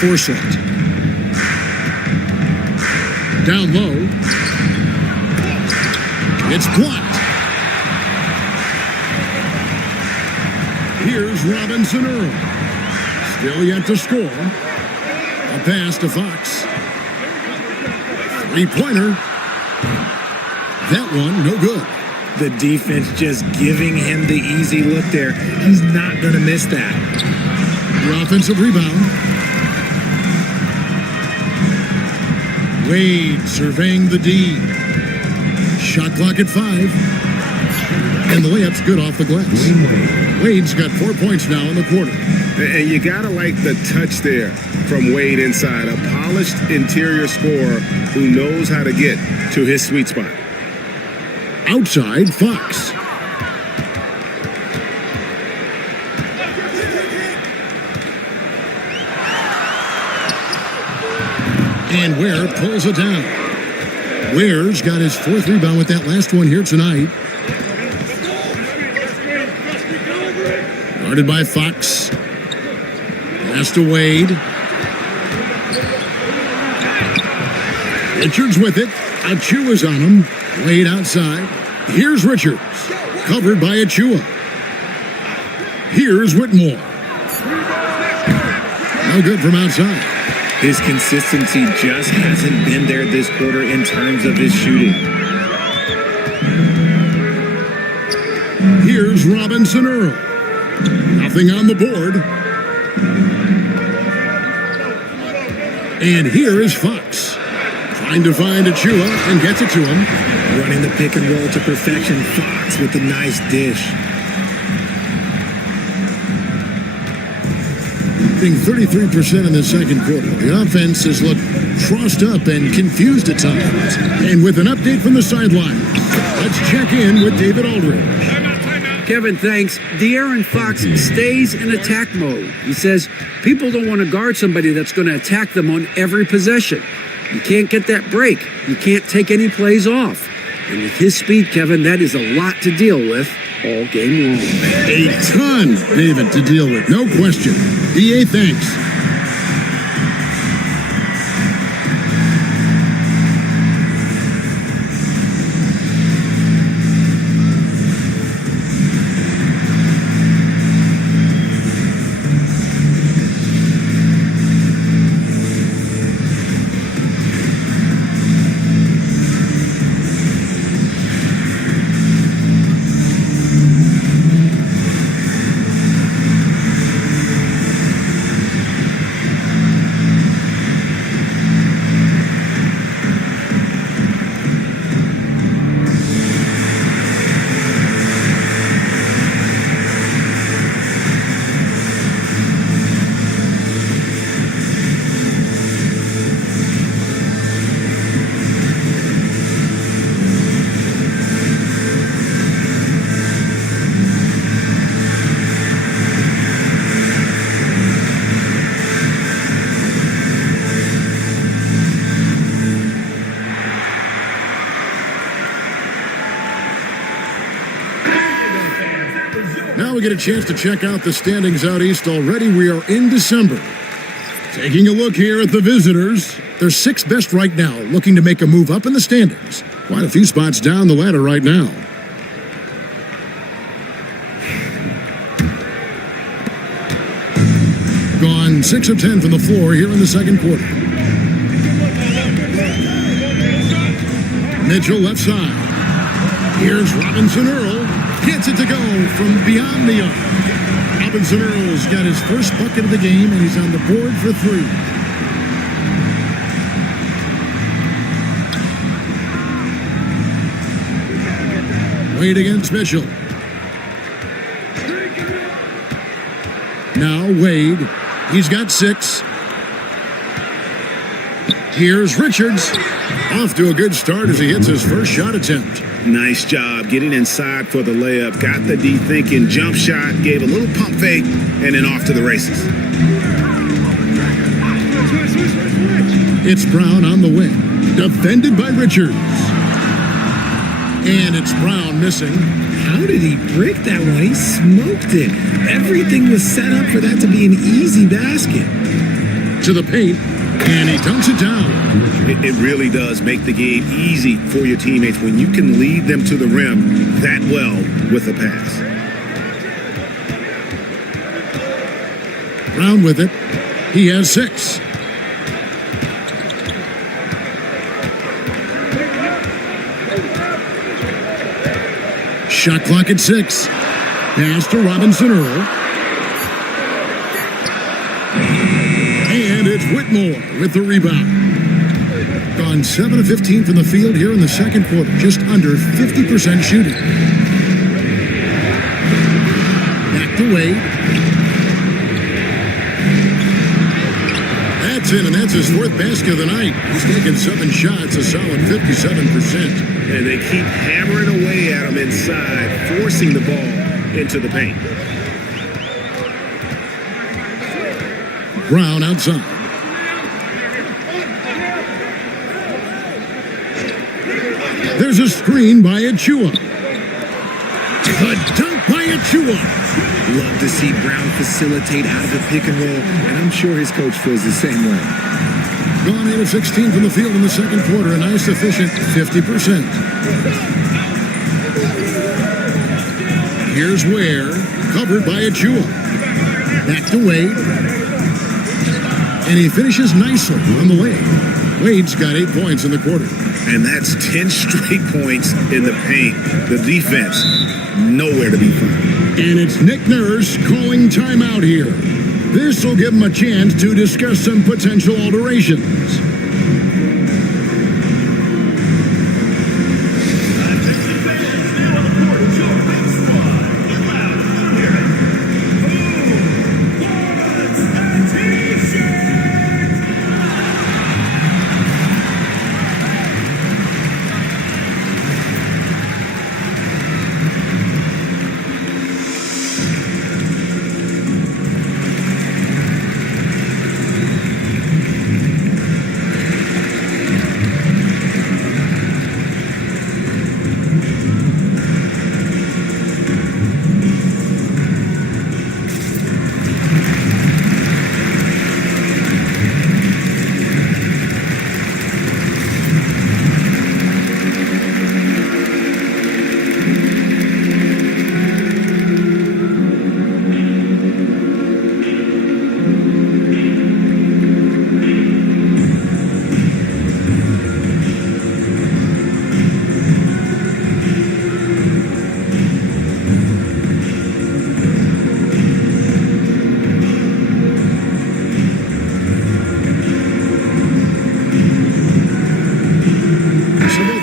Forsett. Down low. It's blocked. Here's Robinson Earl. Still yet to score. A pass to Fox. Three-pointer. That one, no good. The defense just giving him the easy look there. He's not going to miss that. Offensive rebound. Wade surveying the D. Shot clock at 5. And the layup's good off the glass. Wade's got 4 points now in the quarter. And you gotta like the touch there from Wade inside. A polished interior scorer who knows how to get to his sweet spot. Outside, Fox. And Ware pulls it down. Ware's got his 4th rebound with that last one here tonight. Guarded by Fox. Pass to Wade. Richards with it. Achua's on him. Wade outside. Here's Richards. Covered by Achua. Here's Whitmore. No good from outside. His consistency just hasn't been there this quarter in terms of his shooting. Here's Robinson Earl. Nothing on the board. And here is Fox. Trying to find Achua and gets it to him. Running the pick and roll to perfection. Fox with a nice dish. Shooting 33% in the second quarter. The offense has looked crossed up and confused at times. And with an update from the sideline, let's check in with David Aldridge. Kevin, thanks. De'Aaron Fox stays in attack mode. He says people don't want to guard somebody that's going to attack them on every possession. You can't get that break. You can't take any plays off. And with his speed, Kevin, that is a lot to deal with all game long. A ton, David, to deal with. No question. DA, thanks. Now we get a chance to check out the standings out east already. We are in December. Taking a look here at the visitors. They're 6th best right now, looking to make a move up in the standings. Quite a few spots down the ladder right now. Gone 6 of 10 from the floor here in the second quarter. Mitchell left side. Here's Robinson Earl. Gets it to go from beyond the arc. Robinson Earl's got his first bucket of the game, and he's on the board for 3. Wade against Mitchell. Now Wade. He's got 6. Here's Richards. Off to a good start as he hits his first shot attempt. Nice job getting inside for the layup. Got the D thinking, jump shot, gave a little pump fake, and then off to the races. It's Brown on the wing. Defended by Richards. And it's Brown missing. How did he break that one? He smoked it. Everything was set up for that to be an easy basket. to the paint, and he dunks it down. It really does make the game easy for your teammates when you can lead them to the rim that well with a pass. Brown with it. He has 6. Shot clock at 6. Pass to Robinson Earl. And it's Whitmore with the rebound. Gone 7 of 15 from the field here in the second quarter. Just under 50% shooting. Back to Wade. That's in, and that's his 4th basket of the night. He's taken 7 shots, a solid 57%. And they keep hammering away at him inside, forcing the ball into the paint. Brown outside. There's a screen by Achua. The dunk by Achua. Love to see Brown facilitate out of the pick and roll, and I'm sure his coach feels the same way. Gone 8 of 16 from the field in the second quarter, a nice efficient 50%. Here's Ware, covered by Achua. Back to Wade. And he finishes nicely on the way. Wade's got 8 points in the quarter. And that's 10 straight points in the paint. The defense, nowhere to be found. And it's Nick Nurse calling timeout here. This will give him a chance to discuss some potential alterations.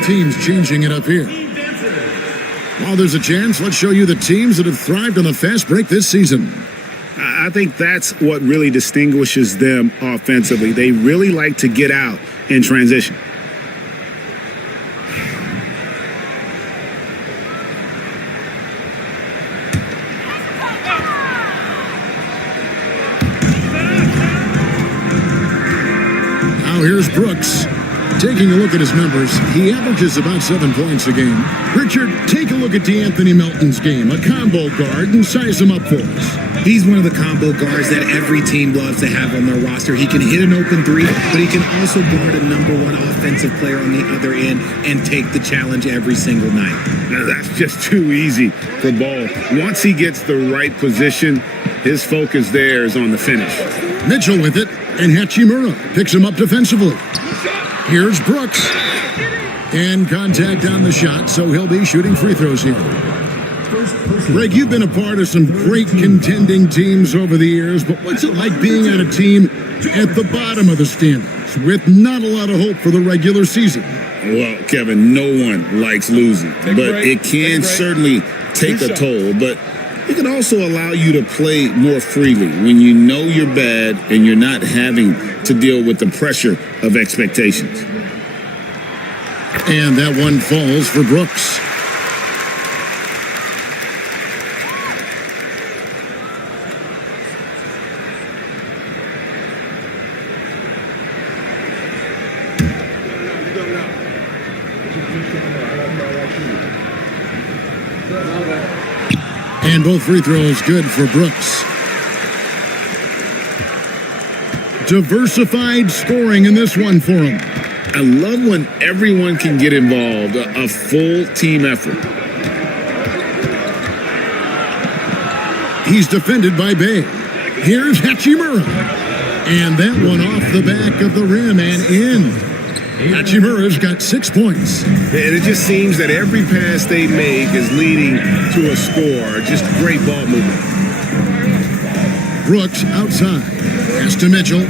Teams changing it up here. While there's a chance, let's show you the teams that have thrived on the fast break this season. I think that's what really distinguishes them offensively. They really like to get out in transition. Now here's Brooks. Taking a look at his numbers, he averages about 7 points a game. Richard, take a look at DeAnthony Melton's game, a combo guard, and size him up for us. He's one of the combo guards that every team loves to have on their roster. He can hit an open 3, but he can also guard a #1 offensive player on the other end and take the challenge every single night. Now, that's just too easy for Ball. Once he gets the right position, his focus there is on the finish. Mitchell with it, and Hachimura picks him up defensively. Here's Brooks. And contact on the shot, so he'll be shooting free throws here. Greg, you've been a part of some great contending teams over the years, but what's it like being on a team at the bottom of the standings with not a lot of hope for the regular season? Well, Kevin, no one likes losing, but it can certainly take a toll. But it can also allow you to play more freely when you know you're bad and you're not having to deal with the pressure of expectations. And that one falls for Brooks. And both free throws good for Brooks. Diversified scoring in this one for him. I love when everyone can get involved, a full team effort. He's defended by Bay. Here's Hachimura. And that one off the back of the rim and in. Hachimura's got 6 points. And it just seems that every pass they make is leading to a score. Just great ball movement. Brooks outside. Pass to Mitchell.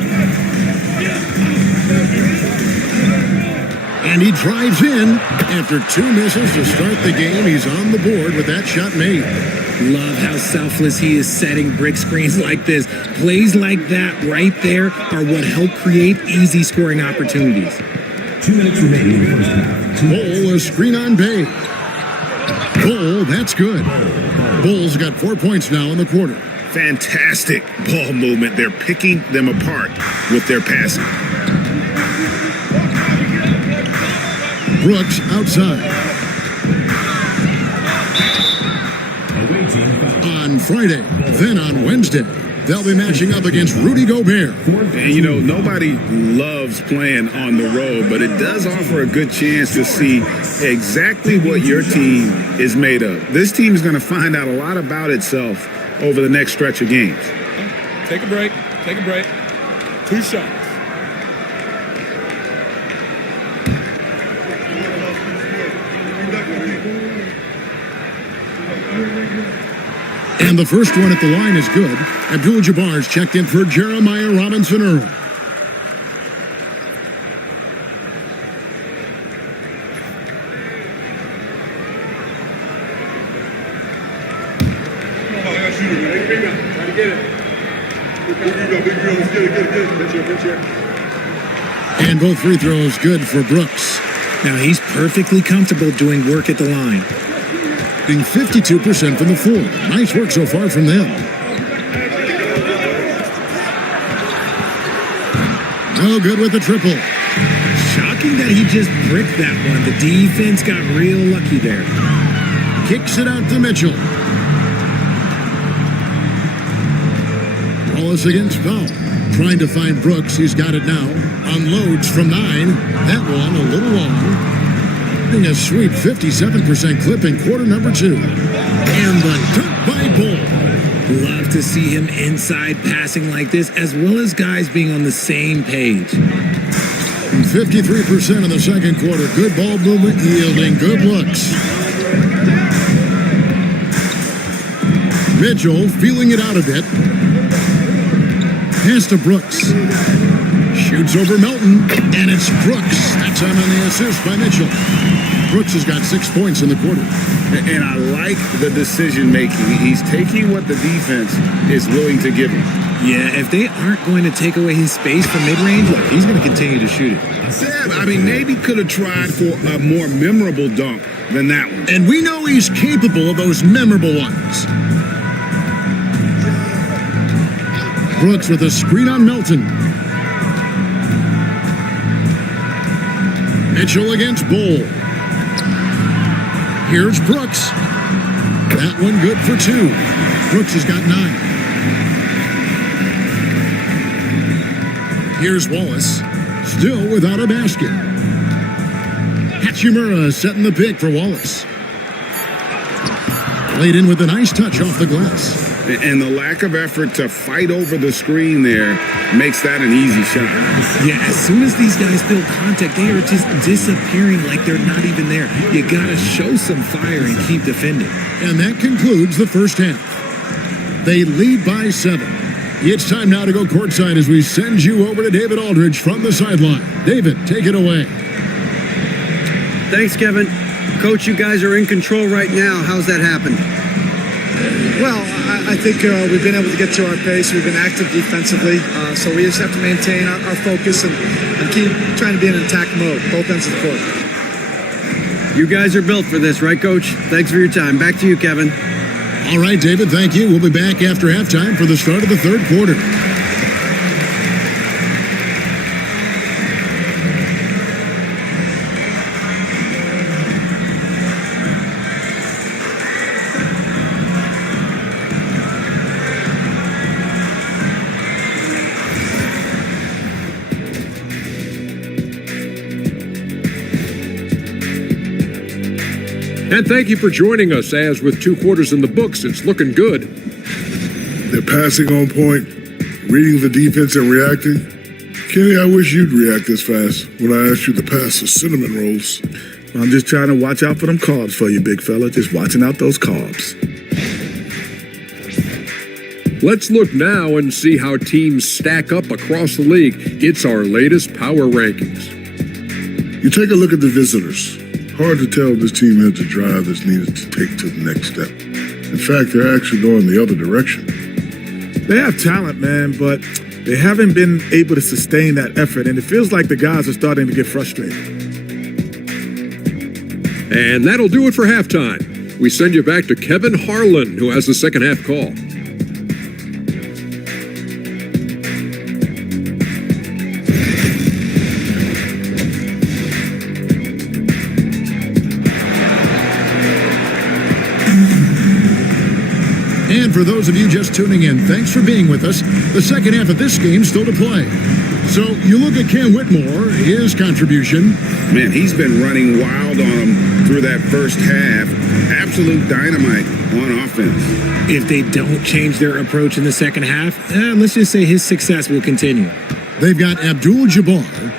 And he drives in. After 2 misses to start the game, he's on the board with that shot made. Love how selfless he is setting brick screens like this. Plays like that right there are what help create easy scoring opportunities. 2 minutes remaining in the first half. Bull, a screen on Bay. Bull, that's good. Bull's got 4 points now in the quarter. Fantastic ball movement. They're picking them apart with their passing. Brooks outside. On Friday, then on Wednesday, they'll be matching up against Rudy Gobert. And you know, nobody loves playing on the road, but it does offer a good chance to see exactly what your team is made of. This team is going to find out a lot about itself over the next stretch of games. Take a break. Take a break. 2 shots. And the first one at the line is good. Abdul-Jabbar's checked in for Jeremiah Robinson Earl. And both free throws good for Brooks. Now he's perfectly comfortable doing work at the line. Being 52% from the floor. Nice work so far from them. No good with the triple. Shocking that he just bricked that one. The defense got real lucky there. Kicks it out to Mitchell. Wallace against foul. Trying to find Brooks. He's got it now. Unloads from 9. That one a little long. A sweet 57% clip in quarter number 2. And the dunk by Bull. Love to see him inside passing like this, as well as guys being on the same page. 53% in the second quarter. Good ball movement, yielding good looks. Mitchell feeling it out a bit. Pass to Brooks. Shoots over Melton, and it's Brooks. That time on the assist by Mitchell. Brooks has got 6 points in the quarter. And I like the decision making. He's taking what the defense is willing to give him. Yeah, if they aren't going to take away his space from mid-range, look, he's going to continue to shoot it. Yeah, I mean, maybe could have tried for a more memorable dunk than that one. And we know he's capable of those memorable ones. Brooks with a screen on Melton. Mitchell against Bull. Here's Brooks. That one good for 2. Brooks has got 9. Here's Wallace. Still without a basket. Hachimura setting the pick for Wallace. Laid in with a nice touch off the glass. And the lack of effort to fight over the screen there makes that an easy shot. Yeah, as soon as these guys feel contact, they are just disappearing like they're not even there. You got to show some fire and keep defending. And that concludes the first half. They lead by 7. It's time now to go courtside as we send you over to David Aldridge from the sideline. David, take it away. Thanks, Kevin. Coach, you guys are in control right now. How's that happen? Well, I think we've been able to get to our pace. We've been active defensively, so we just have to maintain our focus and keep trying to be in an attack mode, both ends of the court. You guys are built for this, right, Coach? Thanks for your time. Back to you, Kevin. All right, David, thank you. We'll be back after halftime for the start of the third quarter. And thank you for joining us, as with 2 quarters in the books, it's looking good. They're passing on point, reading the defense and reacting. Kenny, I wish you'd react this fast when I asked you to pass the cinnamon rolls. I'm just trying to watch out for them carbs for you, big fella. Just watching out those carbs. Let's look now and see how teams stack up across the league. It's our latest power rankings. You take a look at the visitors. Hard to tell if this team has the drive that's needed to take to the next step. In fact, they're actually going the other direction. They have talent, man, but they haven't been able to sustain that effort, and it feels like the guys are starting to get frustrated. And that'll do it for halftime. We send you back to Kevin Harlan, who has the second half call. And for those of you just tuning in, thanks for being with us. The second half of this game still to play. So you look at Cam Whitmore, his contribution. Man, he's been running wild on him through that first half. Absolute dynamite on offense. If they don't change their approach in the second half, let's just say his success will continue. They've got Abdul-Jabbar.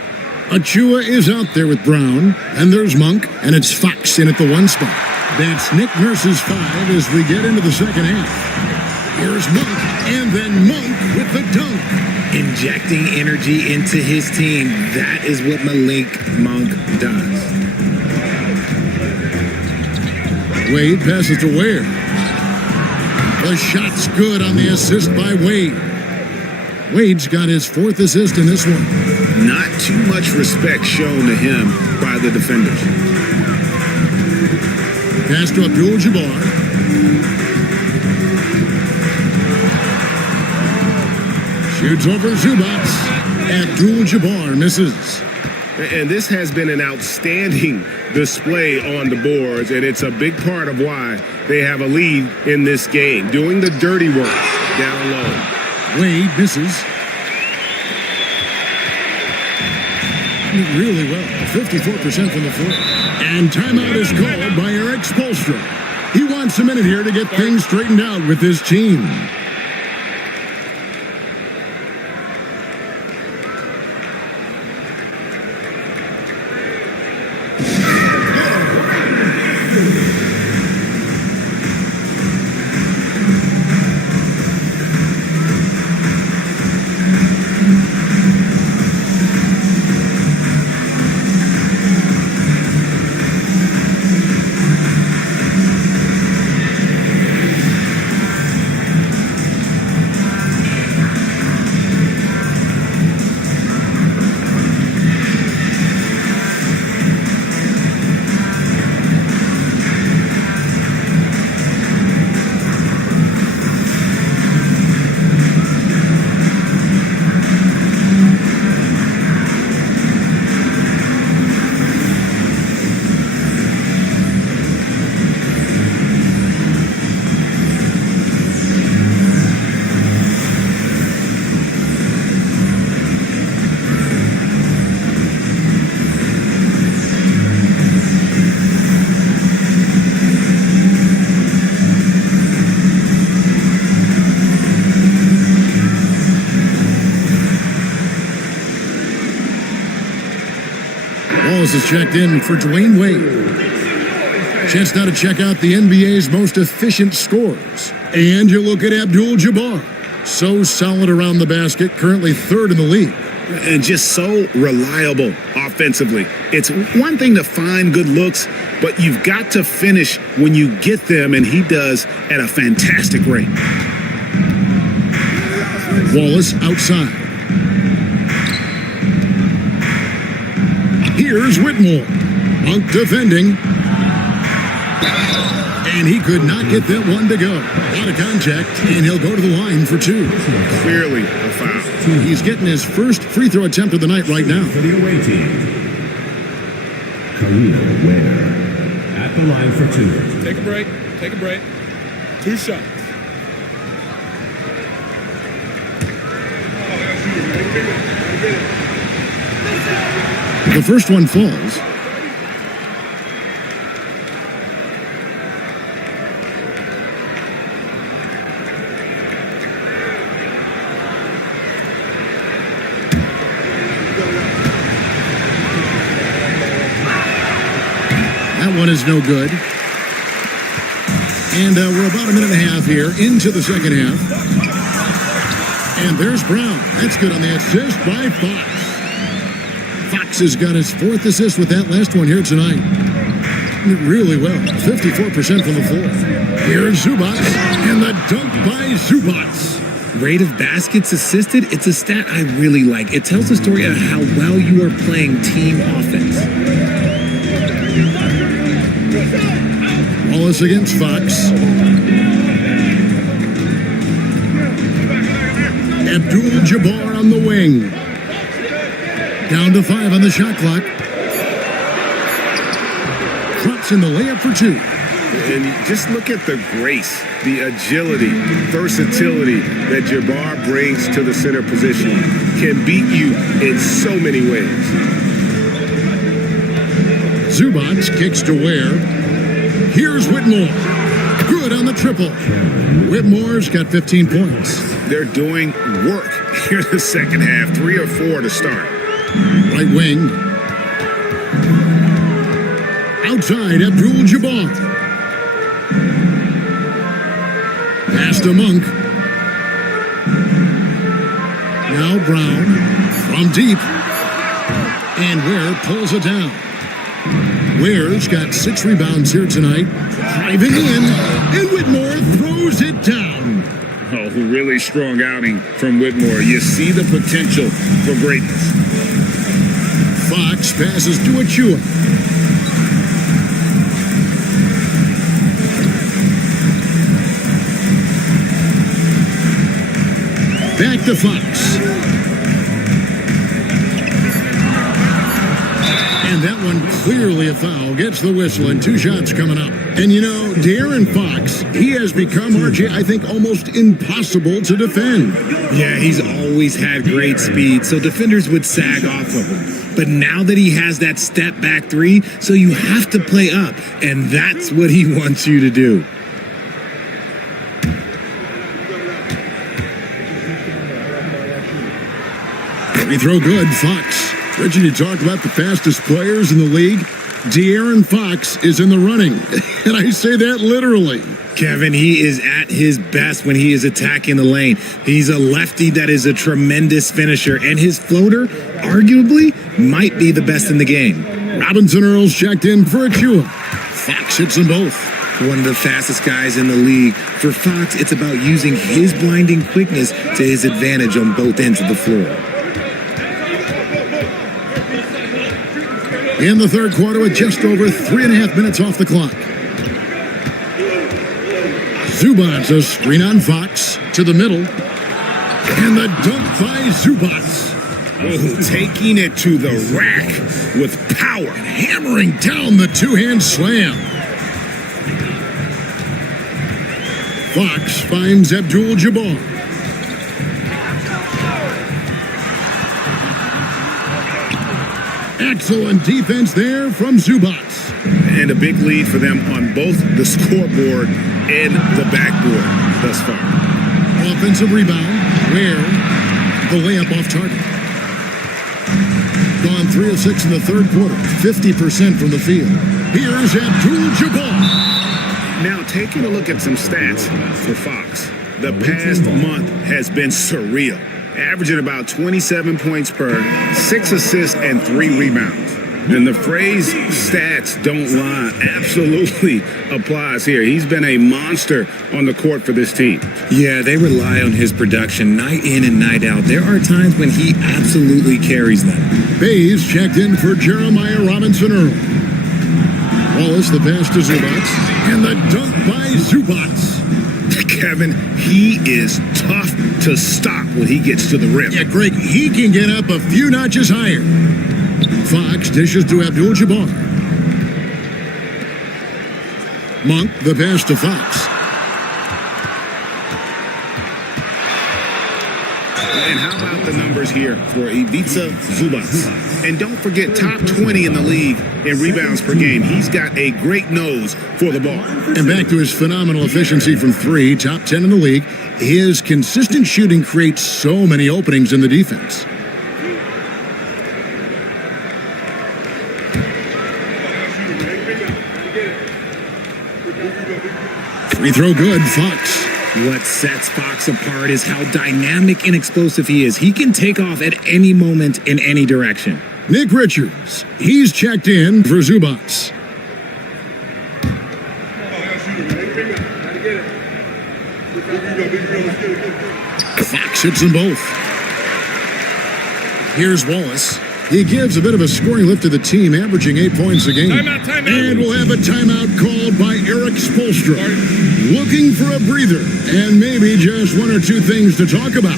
Achua is out there with Brown. And there's Monk, and it's Fox in at the 1 spot. That's Nick Nurse's 5 as we get into the second half. Here's Monk, and then Monk with the dunk. Injecting energy into his team. That is what Malik Monk does. Wade passes to Ware. The shot's good on the assist by Wade. Wade's got his 4th assist in this one. Not too much respect shown to him by the defenders. Pass to Abdul-Jabbar. Shoots over Zubac. Abdul-Jabbar misses. And this has been an outstanding display on the boards, and it's a big part of why they have a lead in this game, doing the dirty work down low. Wade misses. Really well, 54% from the floor. And timeout is called by Eric Spoelstra. He wants a minute here to get things straightened out with his team. Wallace is checked in for Dwayne Wade. Chance now to check out the NBA's most efficient scorers. And you look at Abdul-Jabbar. So solid around the basket, currently 3rd in the league. And just so reliable offensively. It's one thing to find good looks, but you've got to finish when you get them, and he does at a fantastic rate. Wallace outside. Here's Whitmore. Monk defending. And he could not get that one to go. Out of contact, and he'll go to the line for 2. Clearly a foul. He's getting his first free throw attempt of the night right now. For the away team, Khalil Ware at the line for 2. Take a break. Take a break. 2 shots. The first one falls. That one is no good. And we're about a minute and a half here into the second half. And there's Brown. That's good on the assist by Fox. Fox has got his 4th assist with that last one here tonight. Really well. 54% from the floor. Here's Zubac. And the dunk by Zubac. Rate of baskets assisted, it's a stat I really like. It tells the story of how well you are playing team offense. Wallace against Fox. Abdul-Jabbar on the wing. Down to 5 on the shot clock. Drops in the layup for 2. And just look at the grace, the agility, versatility that Jabbar brings to the center position. Can beat you in so many ways. Zubac kicks to Ware. Here's Whitmore. Good on the triple. Whitmore's got 15 points. They're doing work here in the second half. 3 or 4 to start. Right wing. Outside, Abdul-Jabbar. Pass to Monk. Now Brown from deep. And Ware pulls it down. Ware's got 6 rebounds here tonight. Driving in, and Whitmore throws it down. Oh, really strong outing from Whitmore. You see the potential for greatness. Fox passes to Achua. Back to Fox. And that one clearly a foul. Gets the whistle and 2 shots coming up. And you know, De'Aaron Fox, he has become, RJ, I think, almost impossible to defend. Yeah, he's always had great speed, so defenders would sag off of him. But now that he has that step back 3, so you have to play up, and that's what he wants you to do. Free throw good, Fox. Reggie, you talk about the fastest players in the league. De'Aaron Fox is in the running, and I say that literally. Kevin, he is at his best when he is attacking the lane. He's a lefty that is a tremendous finisher, and his floater, arguably, might be the best in the game. Robinson Earls checked in for Achua. Fox hits them both. One of the fastest guys in the league. For Fox, it's about using his blinding quickness to his advantage on both ends of the floor. In the third quarter with just over 3.5 minutes off the clock. Zubac, a screen on Fox to the middle. And the dunk by Zubac. Oh, taking it to the rack with power. And hammering down the 2-hand slam. Fox finds Abdul-Jabbar. Excellent defense there from Zubac. And a big lead for them on both the scoreboard and the backboard thus far. Offensive rebound. Ware, the layup off target. Gone 3 of 6 in the third quarter. 50% from the field. Here's Abdul-Jabbar. Now, taking a look at some stats for Fox. The past month has been surreal. Averaging about 27 points per, 6 assists, and 3 rebounds. And the phrase stats don't lie absolutely applies here. He's been a monster on the court for this team. Yeah, they rely on his production night in and night out. There are times when he absolutely carries them. Bays checked in for Jeremiah Robinson Earl. Wallace the pass to Zubac. And the dunk by Zubac. Kevin, he is tough to stop when he gets to the rim. Yeah, Greg, he can get up a few notches higher. Fox dishes to Abdul-Jabbar. Monk, the pass to Fox. And how about the numbers here for Ivica Zubac? And don't forget, top 20 in the league in rebounds per game. He's got a great nose for the ball. And back to his phenomenal efficiency from 3, top 10 in the league. His consistent shooting creates so many openings in the defense. Free throw good, Fox. What sets Fox apart is how dynamic and explosive he is. He can take off at any moment in any direction. Nick Richards, he's checked in for Zubats. Fox hits them both. Here's Wallace. He gives a bit of a scoring lift to the team, averaging 8 points a game. Timeout. And we'll have a timeout called by Eric Spoelstra. Looking for a breather and maybe just one or two things to talk about.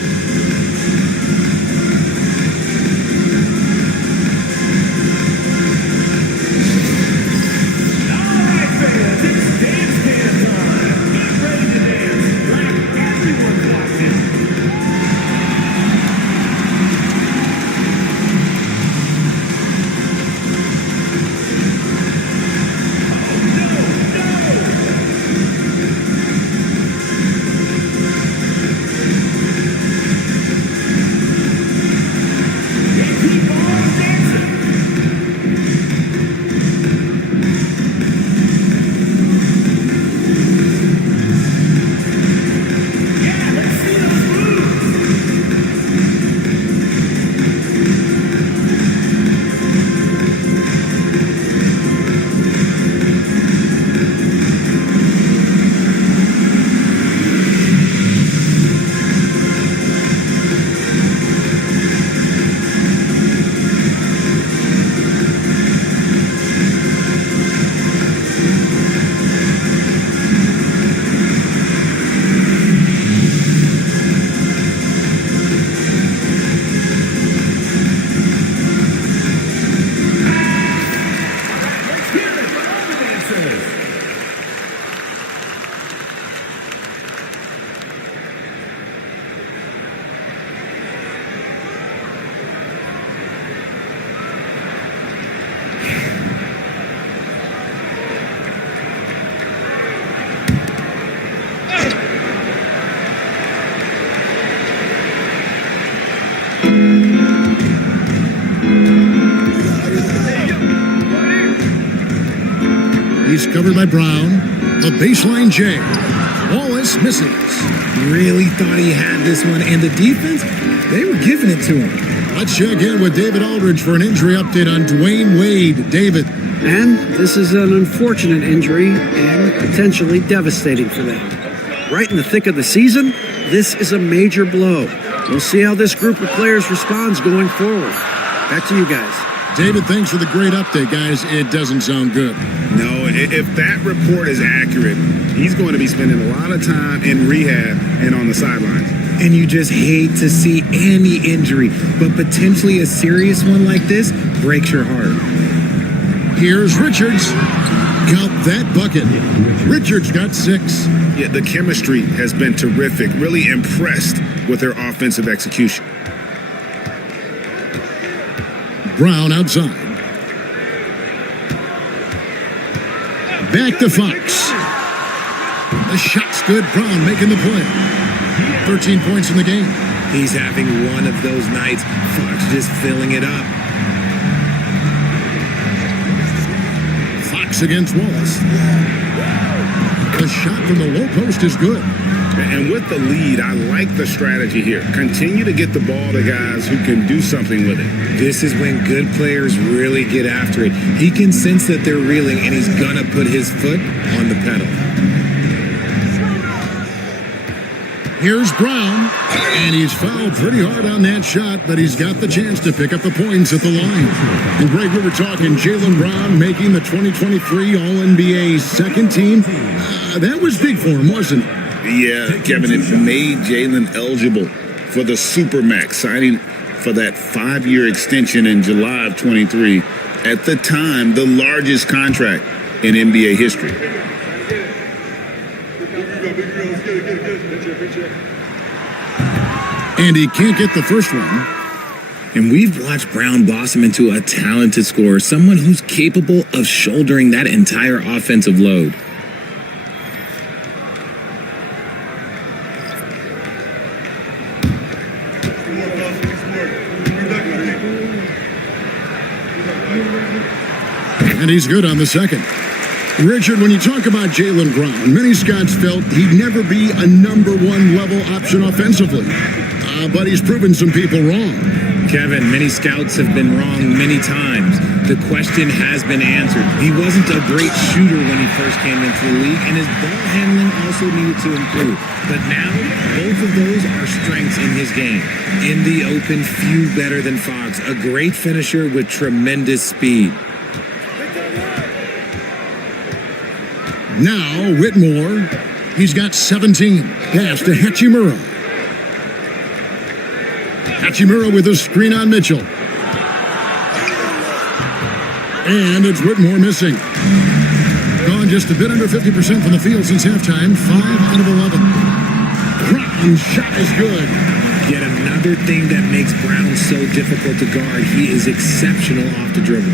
He's covered by Brown. The baseline J. Wallace misses. Really thought he had this one, and the defense, they were giving it to him. Let's check in with David Aldridge for an injury update on Dwayne Wade. David. And this is an unfortunate injury and potentially devastating for them. Right in the thick of the season, this is a major blow. We'll see how this group of players responds going forward. Back to you guys. David, thanks for the great update, guys. It doesn't sound good. No, if that report is accurate, he's going to be spending a lot of time in rehab and on the sidelines. And you just hate to see any injury, but potentially a serious one like this breaks your heart. Here's Richards. Count that bucket. Richards got 6. Yeah, the chemistry has been terrific. Really impressed with their offensive execution. Brown outside. Back to Fox. The shot's good. Brown making the play. 13 points in the game. He's having one of those nights. Fox just filling it up. Fox against Wallace. The shot from the low post is good. And with the lead, I like the strategy here. Continue to get the ball to guys who can do something with it. This is when good players really get after it. He can sense that they're reeling, and he's going to put his foot on the pedal. Here's Brown, and he's fouled pretty hard on that shot, but he's got the chance to pick up the points at the line. And Greg, we were talking Jaylen Brown making the 2023 All-NBA second team. That was big for him, wasn't it? Yeah, Kevin, it made Jaylen eligible for the Supermax, signing for that 5-year extension in July of 23. At the time, the largest contract in NBA history. And he can't get the first one. And we've watched Brown blossom into a talented scorer, someone who's capable of shouldering that entire offensive load. And he's good on the second. Richard, when you talk about Jaylen Brown, many scouts felt he'd never be a number one level option offensively. But he's proven some people wrong. Kevin, many scouts have been wrong many times. The question has been answered. He wasn't a great shooter when he first came into the league, and his ball handling also needed to improve. But now, both of those are strengths in his game. In the open, few better than Fox. A great finisher with tremendous speed. Now, Whitmore, he's got 17. Pass to Hachimura. Hachimura with a screen on Mitchell. And it's Whitmore missing. Gone just a bit under 50% from the field since halftime. 5 out of 11. Brown's shot is good. Yet another thing that makes Brown so difficult to guard. He is exceptional off the dribble.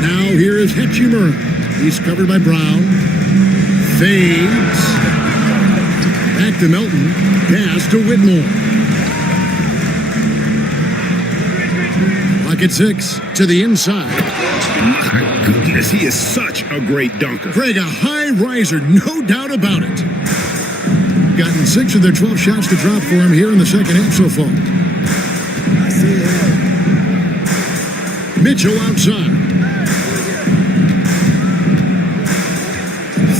Now here is Hachimura. He's covered by Brown. Fades. Back to Melton. Pass to Whitmore. Pocket 6 to the inside. My goodness, he is such a great dunker. Craig, a high riser, no doubt about it. Gotten 6 of their 12 shots to drop for him here in the second half so far. Mitchell outside.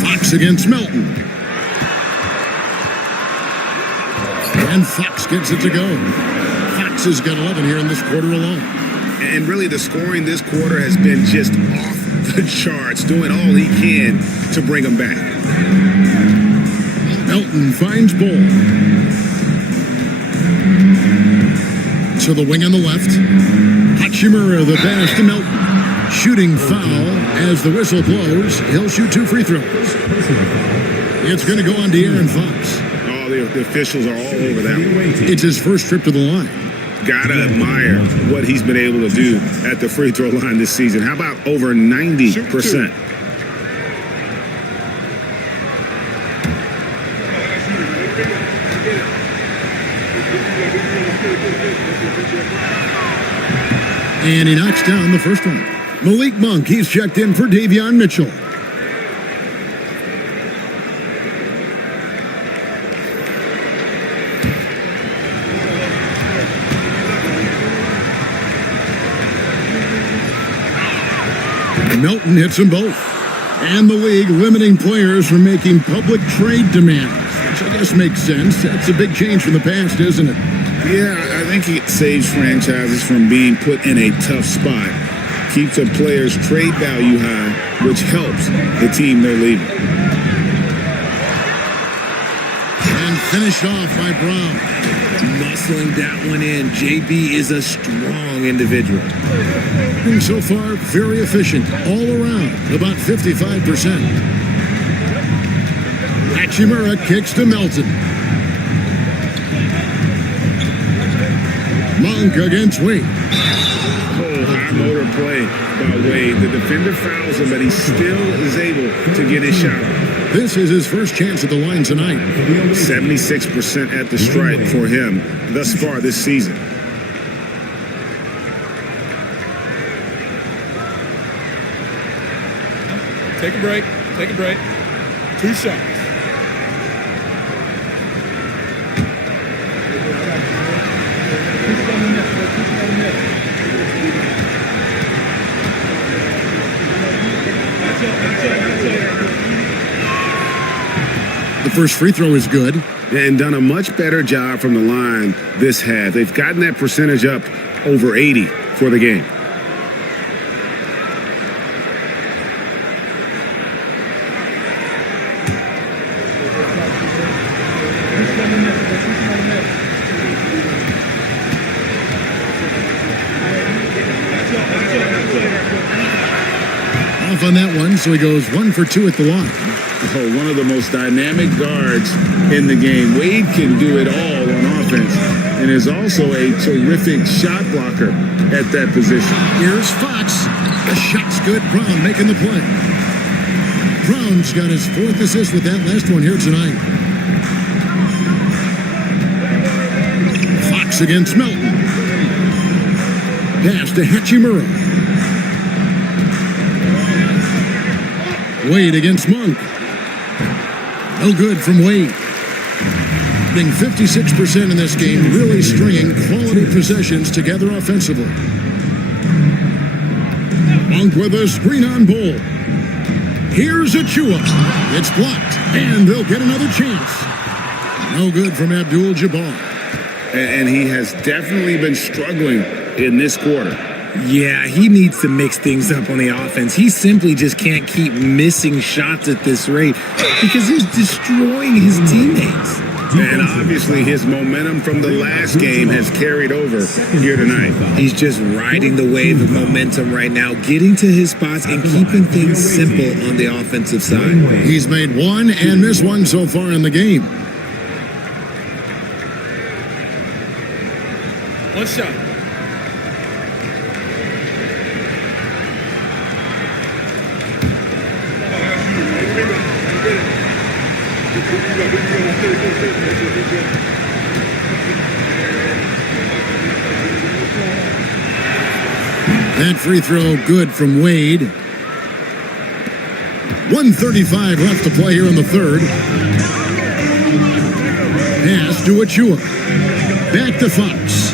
Fox against Melton. And Fox gets it to go. Fox has got 11 here in this quarter alone. And really, the scoring this quarter has been just off the charts, doing all he can to bring them back. Melton finds Ball. To the wing on the left. Hachimura, the pass to Melton. Shooting foul as the whistle blows. He'll shoot 2 free throws. It's going to go on De'Aaron Fox. Oh, the officials are all over that one. It's his first trip to the line. Gotta admire what he's been able to do at the free throw line this season. How about over 90%? And he knocks down the first one. Malik Monk, he's checked in for Davion Mitchell. Melton hits them both. And the league limiting players from making public trade demands, which I guess makes sense. That's a big change from the past, isn't it? Yeah, I think it saves franchises from being put in a tough spot. Keeps a player's trade value high, which helps the team they're leaving. And finished off by Brown. Muscling that one in. JB is a strong individual. And so far, very efficient all around, about 55%. Hachimura kicks to Melton. Monk against Wade. Oh, high motor play by Wade. The defender fouls him, but he still is able to get his shot. This is his first chance at the line tonight. 76% at the stripe for him thus far this season. Take a break. Take a break. 2 shots. The first free throw is good. And done a much better job from the line this half. They've gotten that percentage up over 80 for the game. Off on that one, so he goes 1 for 2 at the line. Oh, one of the most dynamic guards in the game. Wade can do it all on offense and is also a terrific shot blocker at that position. Here's Fox. The shot's good. Brown making the play. Brown's got his 4th assist with that last one here tonight. Fox against Melton. Pass to Hachimura. Wade against Monk. No good from Wade. Being 56% in this game, really stringing quality possessions together offensively. Monk with a screen on Bull. Here's Achua. It's blocked, and they'll get another chance. No good from Abdul-Jabbar. And he has definitely been struggling in this quarter. Yeah, he needs to mix things up on the offense. He simply just can't keep missing shots at this rate because he's destroying his teammates. And obviously his momentum from the last game has carried over here tonight. He's just riding the wave of momentum right now, getting to his spots and keeping things simple on the offensive side. He's made one and missed one so far in the game. One shot. That free throw good from Wade. 1:35 left to play here in the third. Pass to Achua. Back to Fox.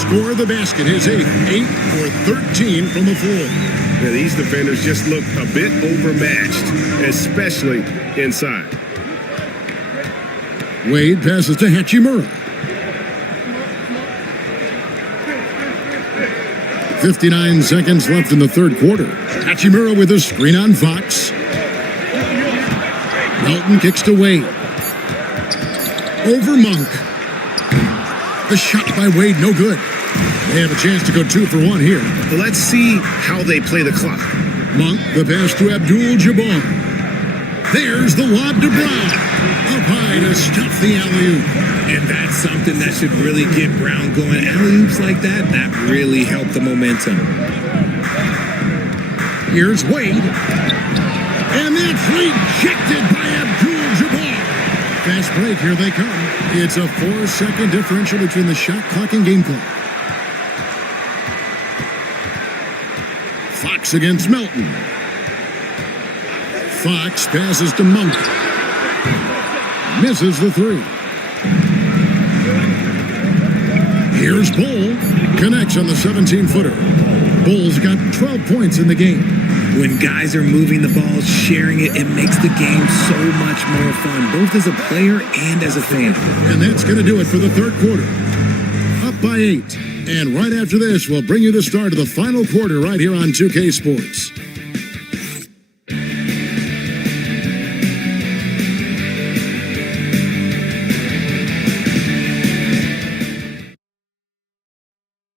Score the basket, his eighth. 8 for 13 from the floor. Yeah, these defenders just look a bit overmatched, especially inside. Wade passes to Hachimura. 59 seconds left in the third quarter. Hachimura with a screen on Fox. Melton kicks to Wade. Over Monk. The shot by Wade, no good. They have a chance to go 2 for 1 here. Let's see how they play the clock. Monk, the pass to Abdul-Jabbar. There's the lob to Brown. Up high to stop the alley-oop. And that's something that should really get Brown going. Alley-oops like that really help the momentum. Here's Wade. And that's rejected by Abdul-Jabbar. Fast break, here they come. It's a 4-second differential between the shot clock and game clock. Fox against Melton. Fox passes to Monk. Misses the three. Here's Bull. Connects on the 17-footer. Bull's got 12 points in the game. When guys are moving the ball, sharing it, it makes the game so much more fun, both as a player and as a fan. And that's going to do it for the third quarter. Up by 8. And right after this, we'll bring you the start of the final quarter right here on 2K Sports.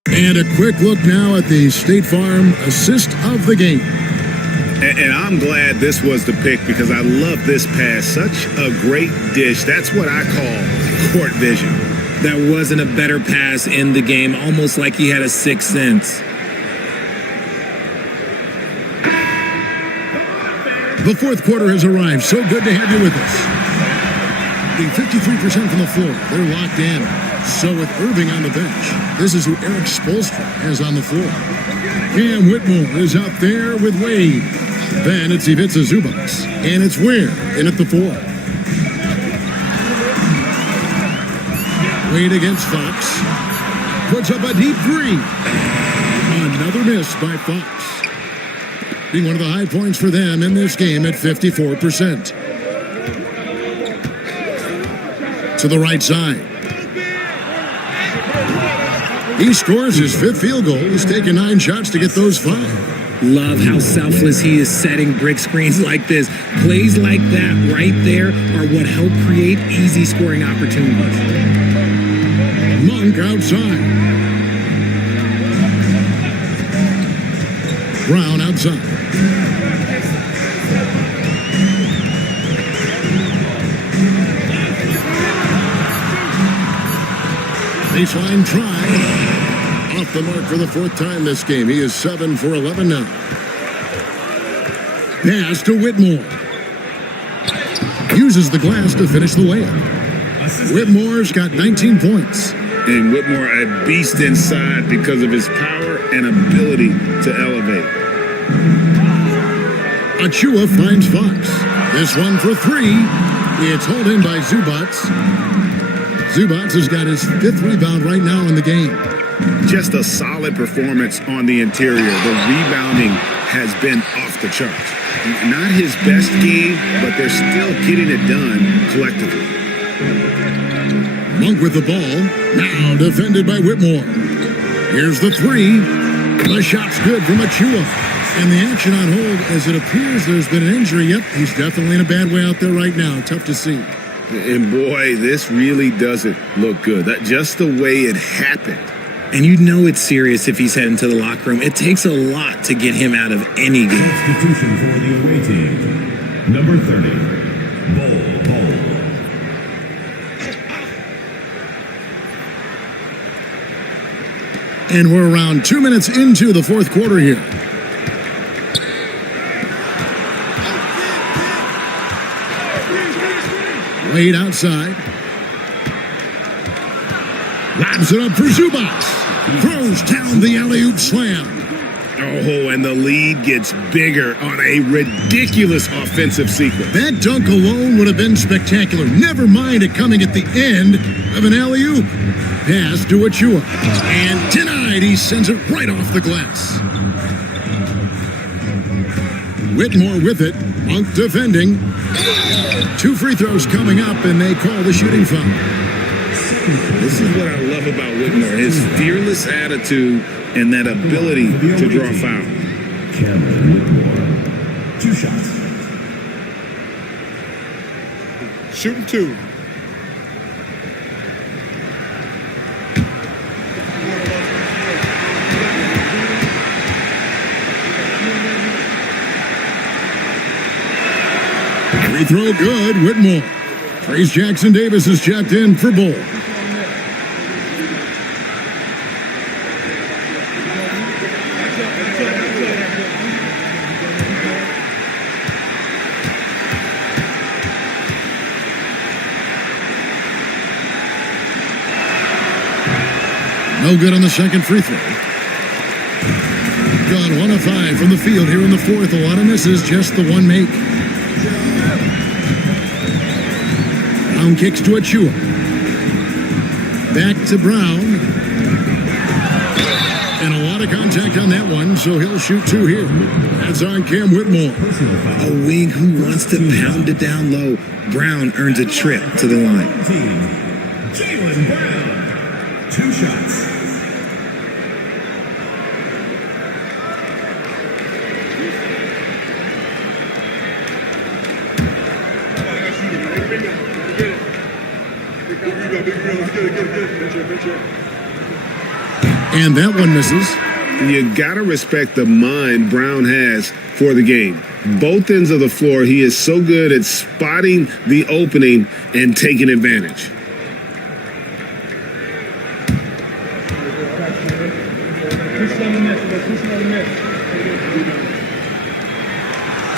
And a quick look now at the State Farm assist of the game. And I'm glad this was the pick because I love this pass. Such a great dish. That's what I call court vision. That wasn't a better pass in the game, almost like he had a sixth sense. The fourth quarter has arrived. So good to have you with us. Being 53% from the floor, they're locked in. So with Irving on the bench, this is who Eric Spoelstra has on the floor. Cam Whitmore is out there with Wade. Then it's Ivica Zubac, and it's Ware in at the 4. Wade against Fox. Puts up a deep 3. Another miss by Fox. Being one of the high points for them in this game at 54%. To the right side. He scores his 5th field goal. He's taken 9 shots to get those 5. Love how selfless he is setting brick screens like this. Plays like that right there are what help create easy scoring opportunities. Monk outside. Brown outside. Baseline try. Off the mark for the 4th time this game. He is 7 for 11 now. Pass to Whitmore. Uses the glass to finish the layup. Whitmore's got 19 points. And Whitmore a beast inside because of his power and ability to elevate. Achua finds Fox. This one for three. It's hauled in by Zubats. Zubats has got his 5th rebound right now in the game. Just a solid performance on the interior. The rebounding has been off the charts. Not his best game, but they're still getting it done collectively. Monk with the ball. Now defended by Whitmore. Here's the three. The shot's good from Achua. And the action on hold as it appears there's been an injury. Yep, he's definitely in a bad way out there right now. Tough to see. And boy, this really doesn't look good. That just the way it happened. And you know it's serious if he's heading to the locker room. It takes a lot to get him out of any game. Substitution for the away team. Number 30, Bol. And we're around 2 minutes into the 4th quarter here. Wade outside. Lobs it up for Zubats. Throws down the alley-oop slam. Oh, and the lead gets bigger on a ridiculous offensive sequence. That dunk alone would have been spectacular. Never mind it coming at the end of an alley-oop. Pass to Achua. And denied. He sends it right off the glass. Whitmore with it. Monk defending. 2 free throws coming up, and they call the shooting foul. This is what I love about Whitmore, his fearless attitude and that ability to draw foul. Cameron Whitmore. 2 shots. Shooting 2. Free throw good, Whitmore. Trace Jackson Davis is checked in for Bol. No good on the second free throw. Gone 1 of 5 from the field here in the 4th. A lot of misses, just the one make. Brown kicks to Achua. Back to Brown. And a lot of contact on that one, so he'll shoot 2 here. That's on Cam Whitmore. A wing who wants to pound it down low. Brown earns a trip to the line. Jaylen Brown. 2 shots. And that one misses. You gotta respect the mind Brown has for the game. Both ends of the floor, he is so good at spotting the opening and taking advantage.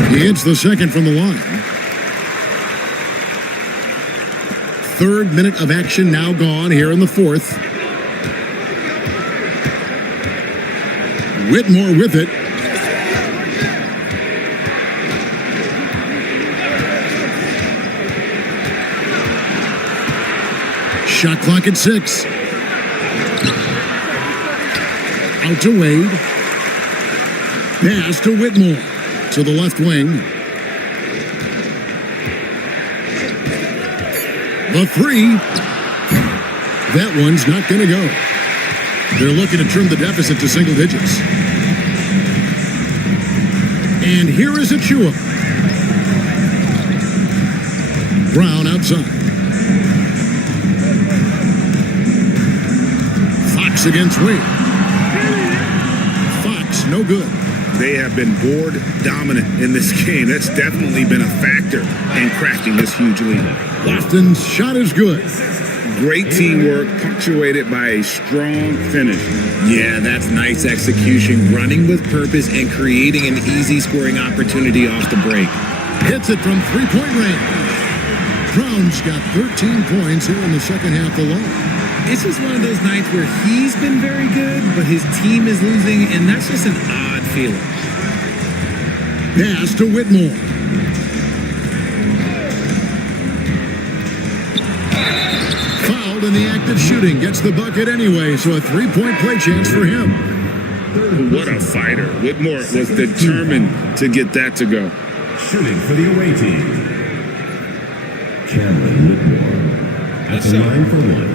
He hits the second from the line. 3rd minute of action now gone here in the 4th. Whitmore with it. Shot clock at 6. Out to Wade. Pass to Whitmore. To the left wing. The 3. That one's not going to go. They're looking to trim the deficit to single digits. And here is Achua. Brown outside. Fox against Wade. Fox, no good. They have been board dominant in this game. That's definitely been a factor in cracking this huge lead. Lofton's shot is good. Great teamwork, punctuated by a strong finish. Yeah, that's nice execution, running with purpose and creating an easy scoring opportunity off the break. Hits it from 3-point range. Brown's got 13 points here in the second half alone. It's just one of those nights where he's been very good, but his team is losing, and that's just an odd feeling. Pass to Whitmore. Fouled in the act of shooting. Gets the bucket anyway, so a three-point play chance for him. What a fighter. Whitmore was determined to get that to go. Shooting for the away team, Cameron Whitmore at the line for one.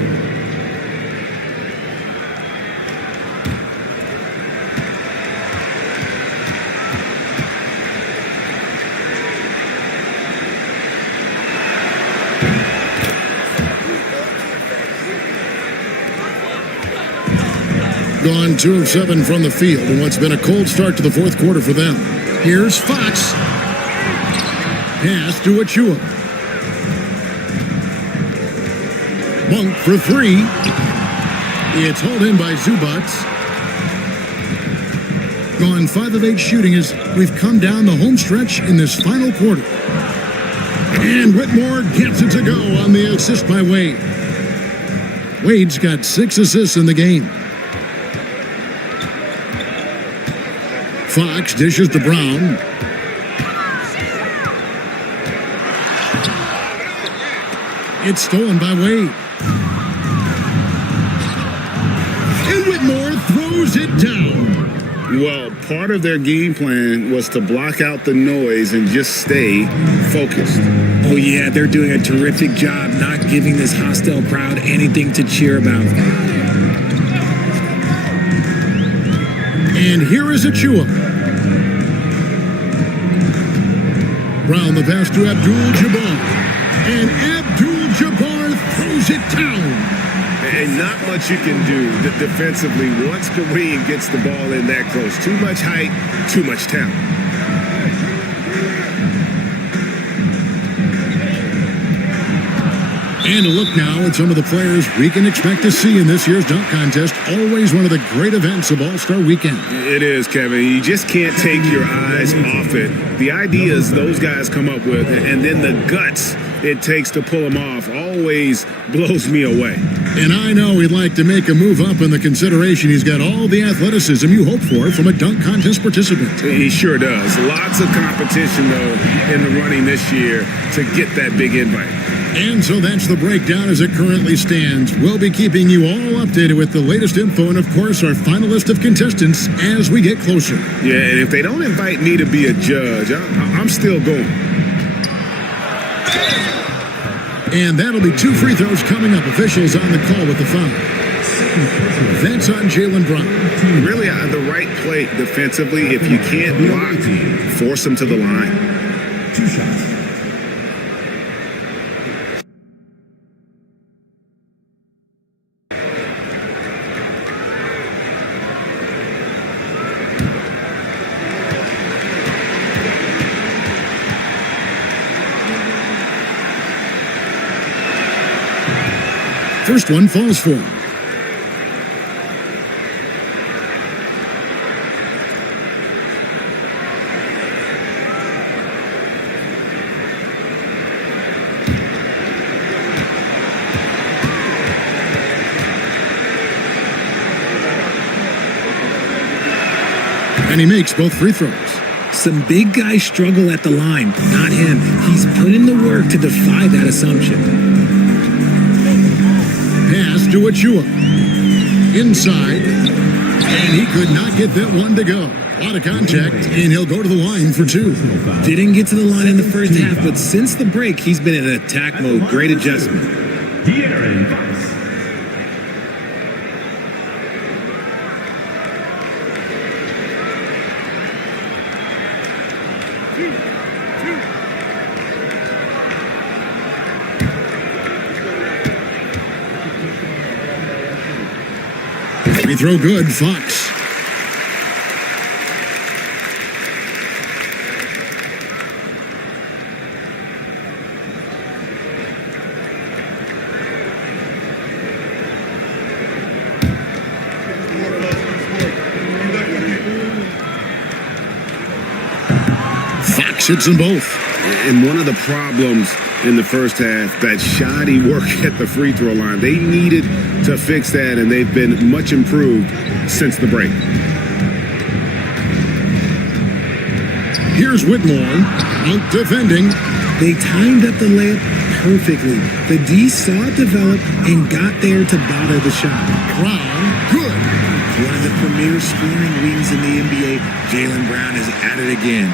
Gone 2 of 7 from the field in what's been a cold start to the fourth quarter for them. Here's Fox. Pass to Achua. Monk for 3. It's hauled in by Zubats. Gone 5 of 8 shooting as we've come down the home stretch in this final quarter. And Whitmore gets it to go on the assist by Wade. Wade's got 6 assists in the game. Fox dishes to Brown. It's stolen by Wade. And Whitmore throws it down. Well, part of their game plan was to block out the noise and just stay focused. Oh, yeah, they're doing a terrific job not giving this hostile crowd anything to cheer about. And here is Achua. Brown the pass to Abdul-Jabbar. And Abdul-Jabbar throws it down. And not much you can do defensively once Kareem gets the ball in that close. Too much height, too much talent. And a look now at some of the players we can expect to see in this year's dunk contest. Always one of the great events of All-Star Weekend. It is, Kevin. You just can't take your eyes off it. The ideas those guys come up with, and then the guts it takes to pull them off, always blows me away. And I know he'd like to make a move up in the consideration. He's got all the athleticism you hope for from a dunk contest participant. He sure does. Lots of competition, though, in the running this year to get that big invite. And so that's the breakdown as it currently stands. We'll be keeping you all updated with the latest info and, of course, our final list of contestants as we get closer. Yeah, and if they don't invite me to be a judge, I'm still going. And that'll be 2 free throws coming up. Officials on the call with the foul. That's on Jaylen Brown. Really, the right play defensively. If you can't block, force them to the line. 2 shots. First one falls for him. And he makes both free throws. Some big guys struggle at the line, not him. He's put in the work to defy that assumption. Pass to Achua. Inside. And he could not get that one to go. A lot of contact, and he'll go to the line for 2. Didn't get to the line in the first half, but since the break, he's been in attack mode. Great adjustment. De'Aaron Fox. Free throw good, Fox. Fox hits them both. And one of the problems in the first half. That shoddy work at the free throw line. They needed to fix that, and they've been much improved since the break. Here's Whitmore, out defending. They timed up the layup perfectly. The D saw it develop and got there to bother the shot. Brown, good. One of the premier scoring wings in the NBA, Jaylen Brown is at it again.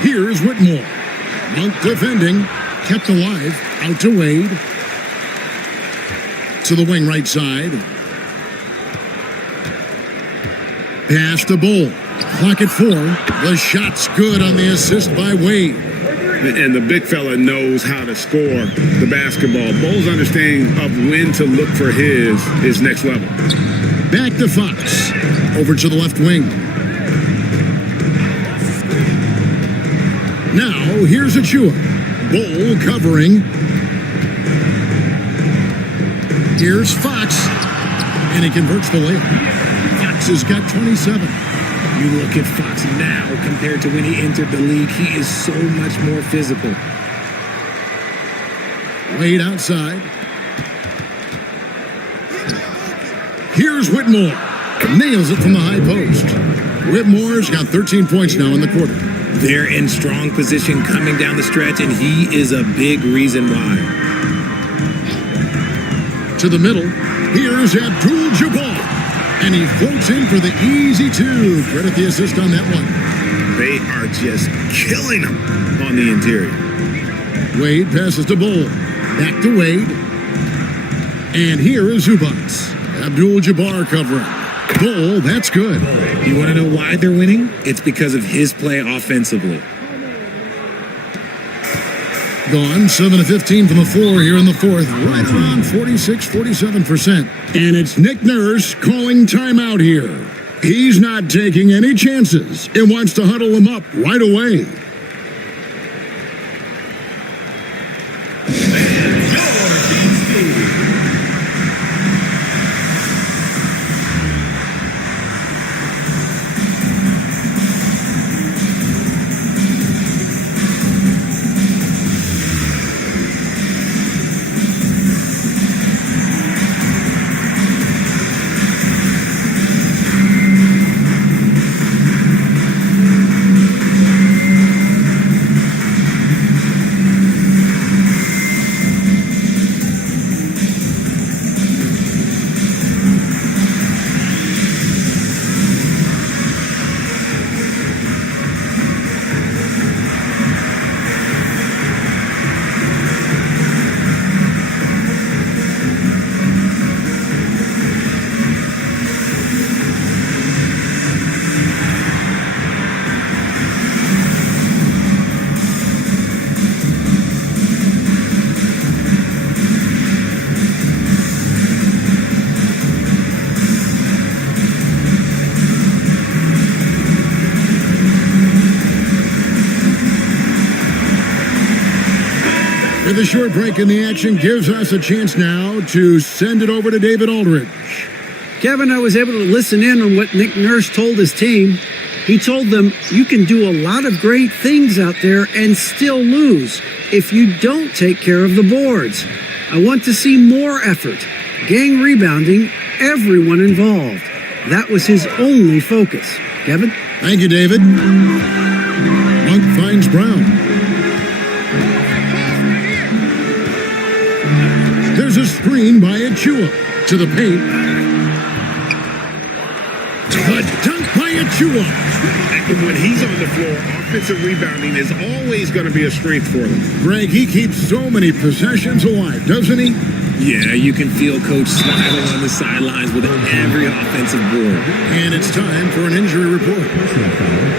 Here's Whitmore, out defending, kept alive, out to Wade. To the wing right side. Pass to Bull. Clock at 4. The shot's good on the assist by Wade. And the big fella knows how to score the basketball. Bull's understanding of when to look for his is next level. Back to Fox. Over to the left wing. Now, here's Achua. Bull covering. Here's Fox. And he converts the layup. Fox has got 27. You look at Fox now compared to when he entered the league, he is so much more physical. Wade outside. Here's Whitmore. Nails it from the high post. Whitmore's got 13 points now in the quarter. They're in strong position coming down the stretch, and he is a big reason why. To the middle. Here's Abdul-Jabbar. And he floats in for the easy 2. Credit the assist on that one. They are just killing him on the interior. Wade passes to Bull. Back to Wade. And here is Zubats. Abdul-Jabbar covering. Bull, that's good. You want to know why they're winning? It's because of his play offensively. Gone 7 of 15 from the floor here in the fourth. Right around 46-47%. And it's Nick Nurse calling timeout here. He's not taking any chances and wants to huddle him up right away. With a short break in the action gives us a chance now to send it over to David Aldridge. Kevin, I was able to listen in on what Nick Nurse told his team. He told them, you can do a lot of great things out there and still lose if you don't take care of the boards. I want to see more effort, gang rebounding, everyone involved. That was his only focus. Kevin? Thank you, David. Monk finds Brown. There's a screen by Achua to the paint. The dunk by Achua. And when he's on the floor, offensive rebounding is always going to be a strength for them. Greg, he keeps so many possessions alive, doesn't he? Yeah, you can feel Coach smiling on the sidelines with every offensive board. And it's time for an injury report.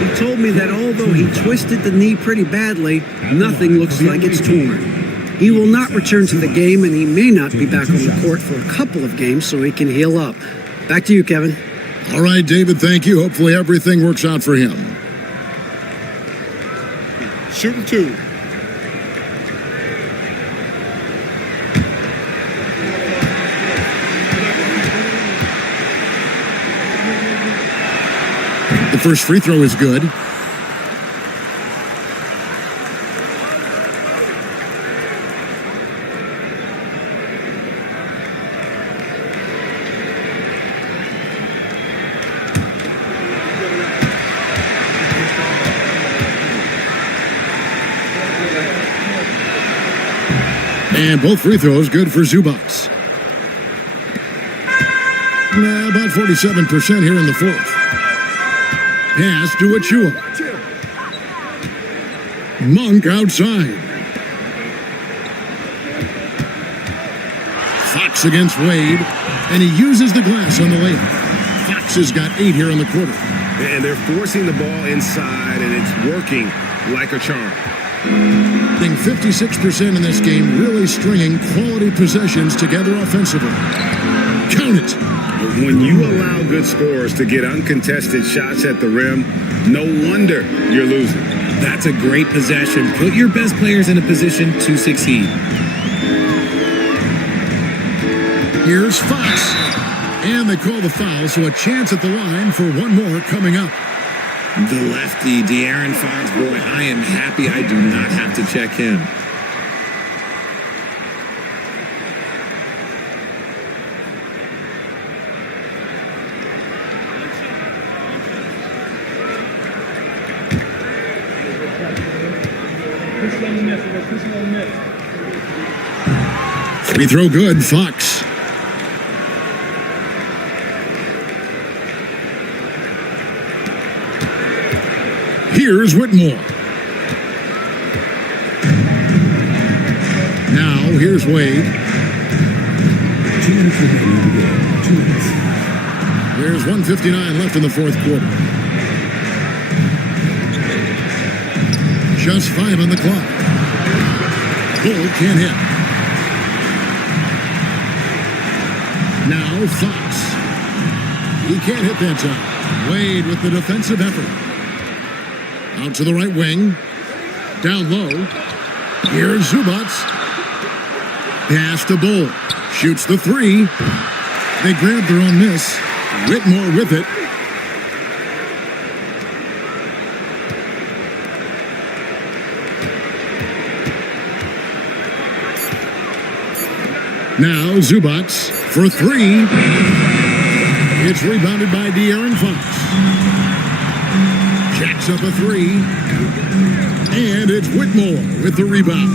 He told me that although he twisted the knee pretty badly, nothing looks like it's torn. He will not return to the game, and he may not be back on the court for a couple of games so he can heal up. Back to you, Kevin. All right, David, thank you. Hopefully everything works out for him. Shooting 2. The first free throw is good. And both free throws good for Zubats. About 47% here in the fourth. Pass to Achua. Monk outside. Fox against Wade, and he uses the glass on the layup. Fox has got 8 here in the quarter. And they're forcing the ball inside, and it's working like a charm. Hitting 56% in this game, really stringing quality possessions together offensively. Count it. When you allow good scorers to get uncontested shots at the rim, no wonder you're losing. That's a great possession. Put your best players in a position to succeed. Here's Fox. And they call the foul, so a chance at the line for one more coming up. The lefty, De'Aaron Fox, boy, I am happy I do not have to check him. Free throw good, Fox. Here's Whitmore. Now, here's Wade. 2 minutes remaining in the game. 2 minutes. There's 1:59 left in the fourth quarter. Just 5 on the clock. Bull can't hit. Now, Fox. He can't hit that time. Wade with the defensive effort. Out to the right wing. Down low. Here's Zubats. Pass to Bull. Shoots the 3. They grab their own miss. Whitmore with it. Now Zubats for 3. It's rebounded by De'Aaron Fox. Jacks up a 3. And it's Whitmore with the rebound.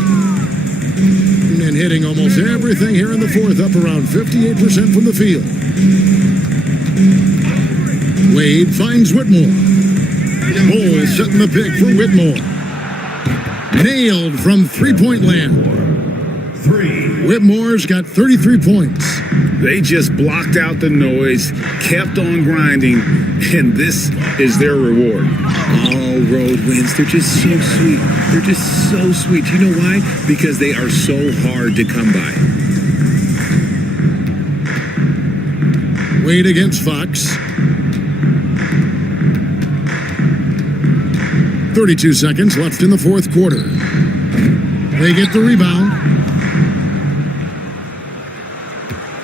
And hitting almost everything here in the fourth, up around 58% from the field. Wade finds Whitmore. Bull setting the pick for Whitmore. Nailed from three-point land. Whitmore's got 33 points. They just blocked out the noise, kept on grinding, and this is their reward. All road wins. They're just so sweet. They're just so sweet. You know why? Because they are so hard to come by. Wade against Fox. 32 seconds left in the fourth quarter. They get the rebound.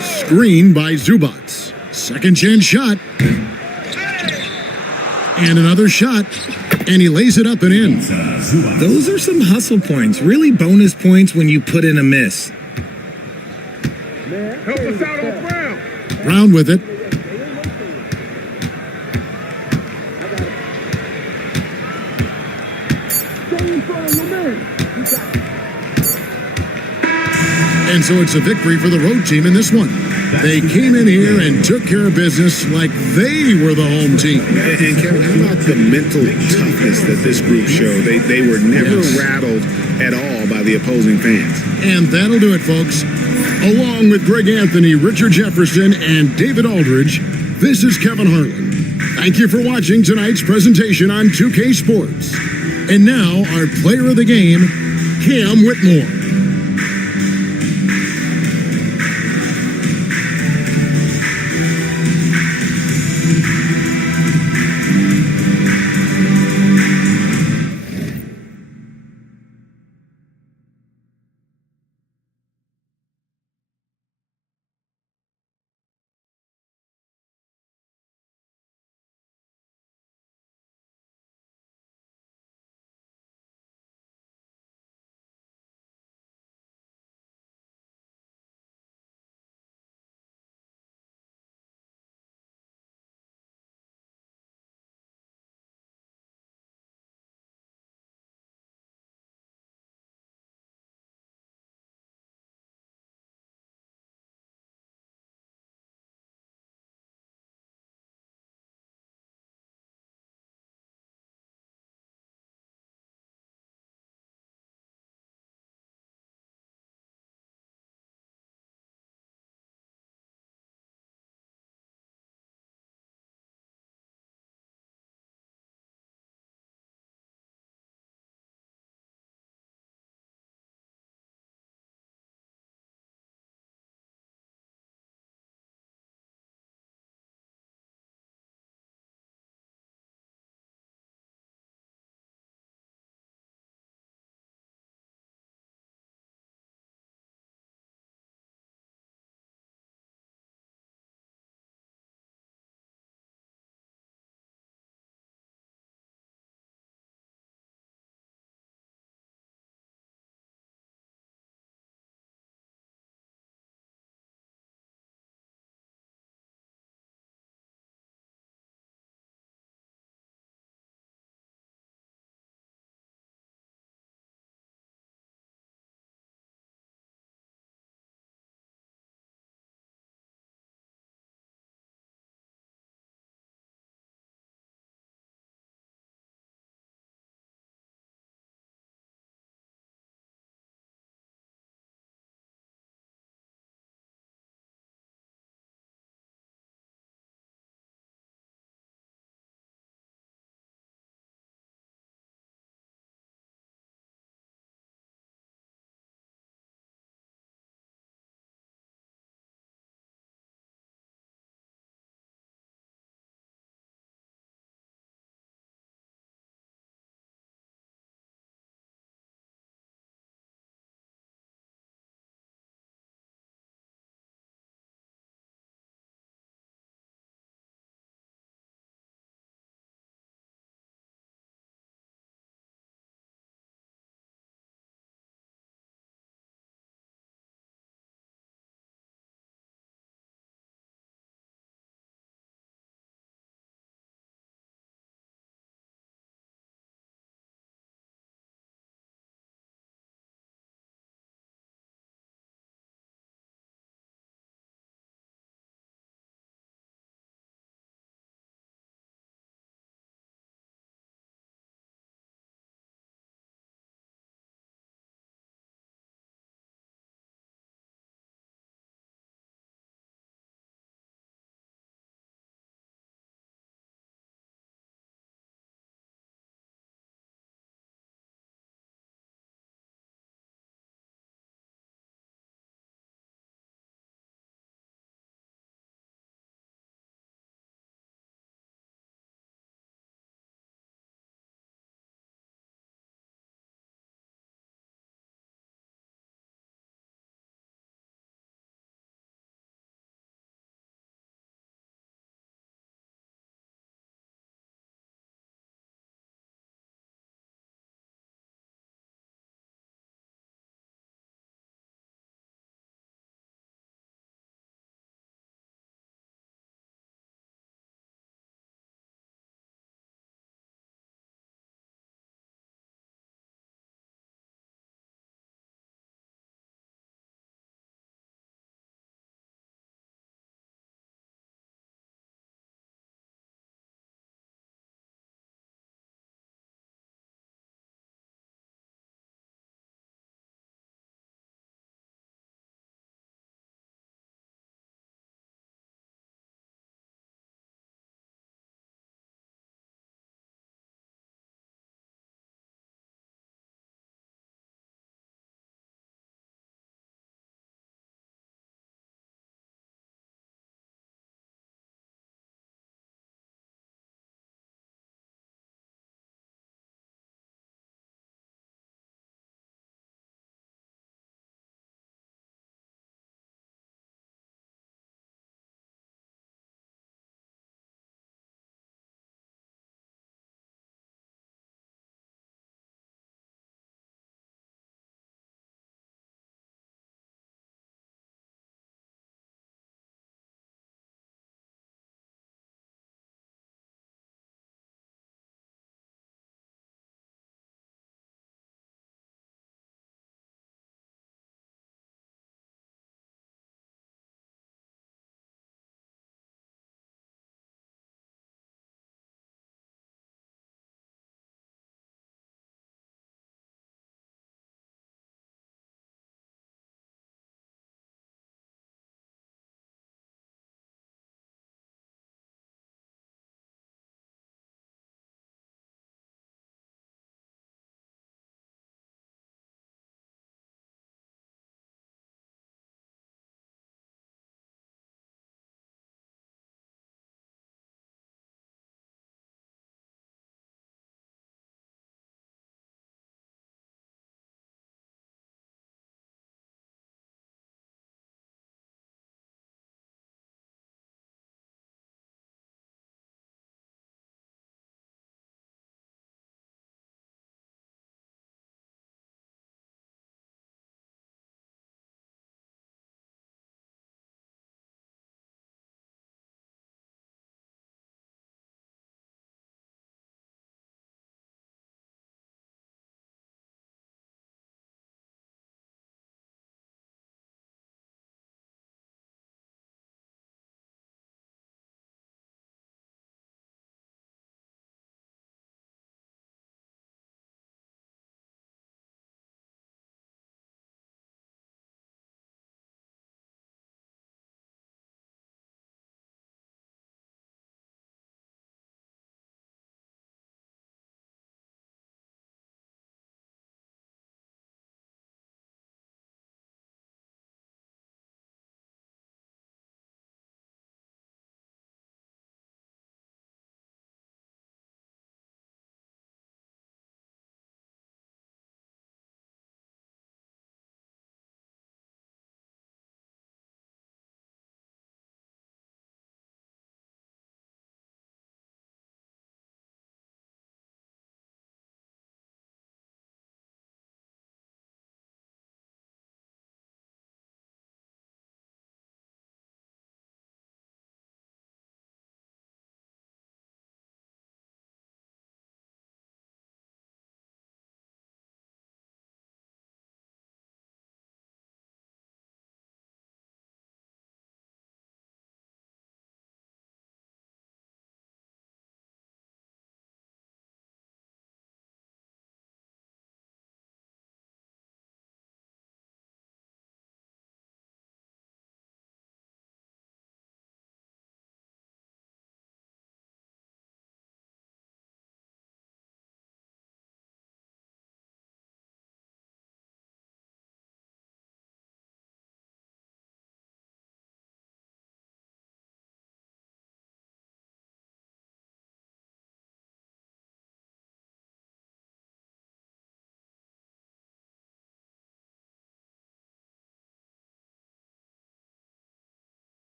Screen by Zubats. Second chance shot. And another shot. And he lays it up and in. Those are some hustle points. Really bonus points when you put in a miss. Help us out on Brown. Brown with it. And so it's a victory for the road team in this one. They came in here and took care of business like they were the home team. And Kevin, how about the mental toughness that this group showed? They were never rattled at all by the opposing fans. And that'll do it, folks. Along with Greg Anthony, Richard Jefferson, and David Aldridge, this is Kevin Harlan. Thank you for watching tonight's presentation on 2K Sports. And now, our player of the game, Cam Whitmore.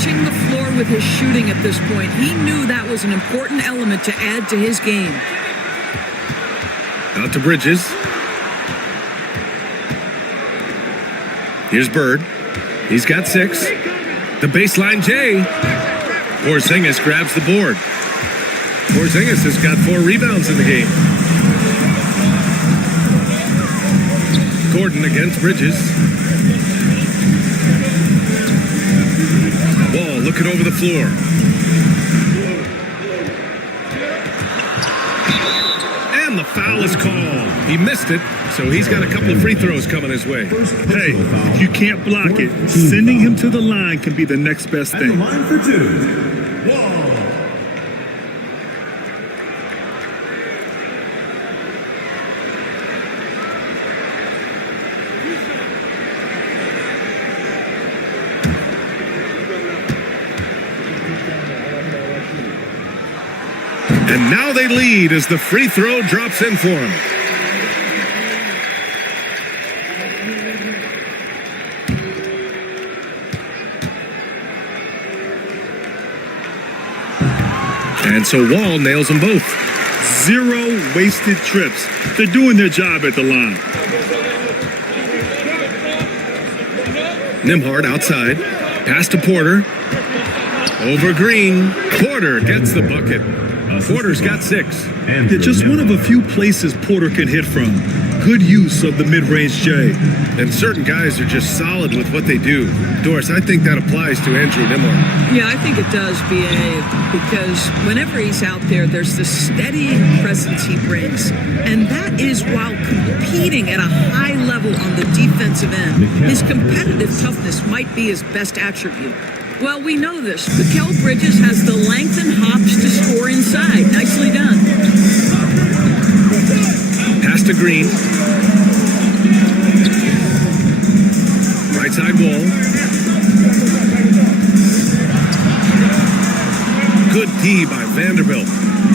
Watching the floor with his shooting at this point, he knew that was an important element to add to his game. Out to Bridges. Here's Bird. He's got 6. The baseline J. Porzingis grabs the board. Porzingis has got 4 rebounds in the game. Gordon against Bridges. Wall looking over the floor. And the foul is called. He missed it, so he's got a couple of free throws coming his way. Hey, if you can't block it, sending him to the line can be the next best At the thing. line for 2, Wall. And now they lead as the free throw drops in for him. And so Wall nails them both. 0 wasted trips. They're doing their job at the line. Nembhard outside. Pass to Porter. Over Green. Porter gets the bucket. Porter's got 6. They're just one of a few places Porter can hit from. Good use of the mid-range J. And certain guys are just solid with what they do. Doris, I think that applies to Andrew Nembhard. Yeah, I think it does, B.A., because whenever he's out there, there's the steady presence he brings. And that is while competing at a high level on the defensive end. His competitive toughness might be his best attribute. Well, we know this. Mikal Bridges has the length and hops to score inside. Nicely done. Pass to Green. Right side Wall. Good D by Vanderbilt.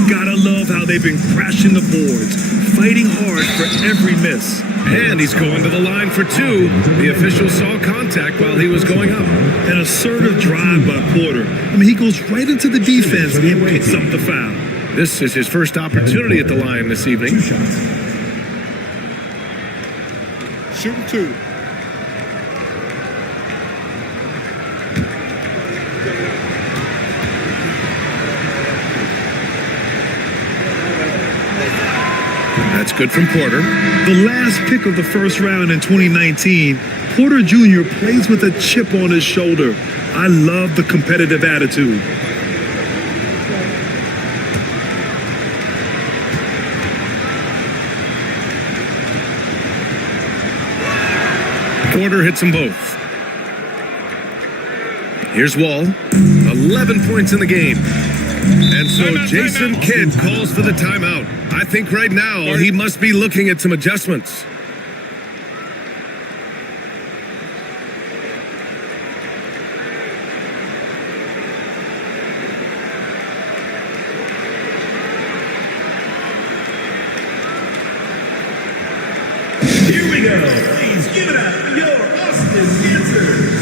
Gotta love how they've been crashing the boards, fighting hard for every miss. And he's going to the line for 2. The official saw contact while he was going up. An assertive drive by Porter. I mean, he goes right into the defense and picks up the foul. This is his first opportunity at the line this evening. 2 shots. Shooting 2. That's good from Porter. The last pick of the first round in 2019, Porter Jr. plays with a chip on his shoulder. I love the competitive attitude. Porter hits them both. Here's Wall. 11 points in the game. And so Jason Kidd calls for the timeout. I think right now he must be looking at some adjustments. Here we go. Please give it up for your Austin Dancers.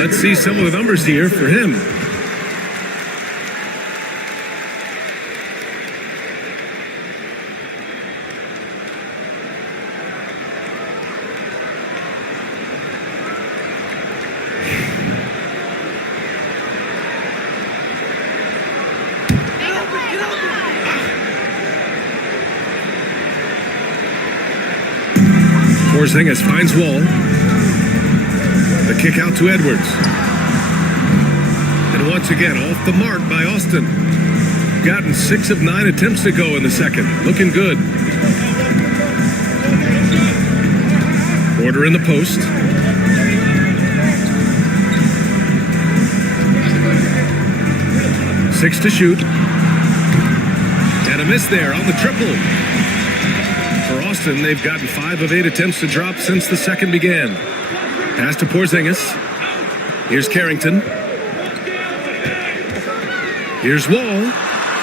Let's see some of the numbers here for him. Porzingis finds Wall. The kick out to Edwards. And once again, off the mark by Austin. Gotten 6 of 9 attempts to go in the second. Looking good. Porter in the post. Six to shoot. And a miss there on the triple. For Austin, they've gotten 5 of 8 attempts to drop since the second began. Pass to Porzingis. Here's Carrington. Here's Wall.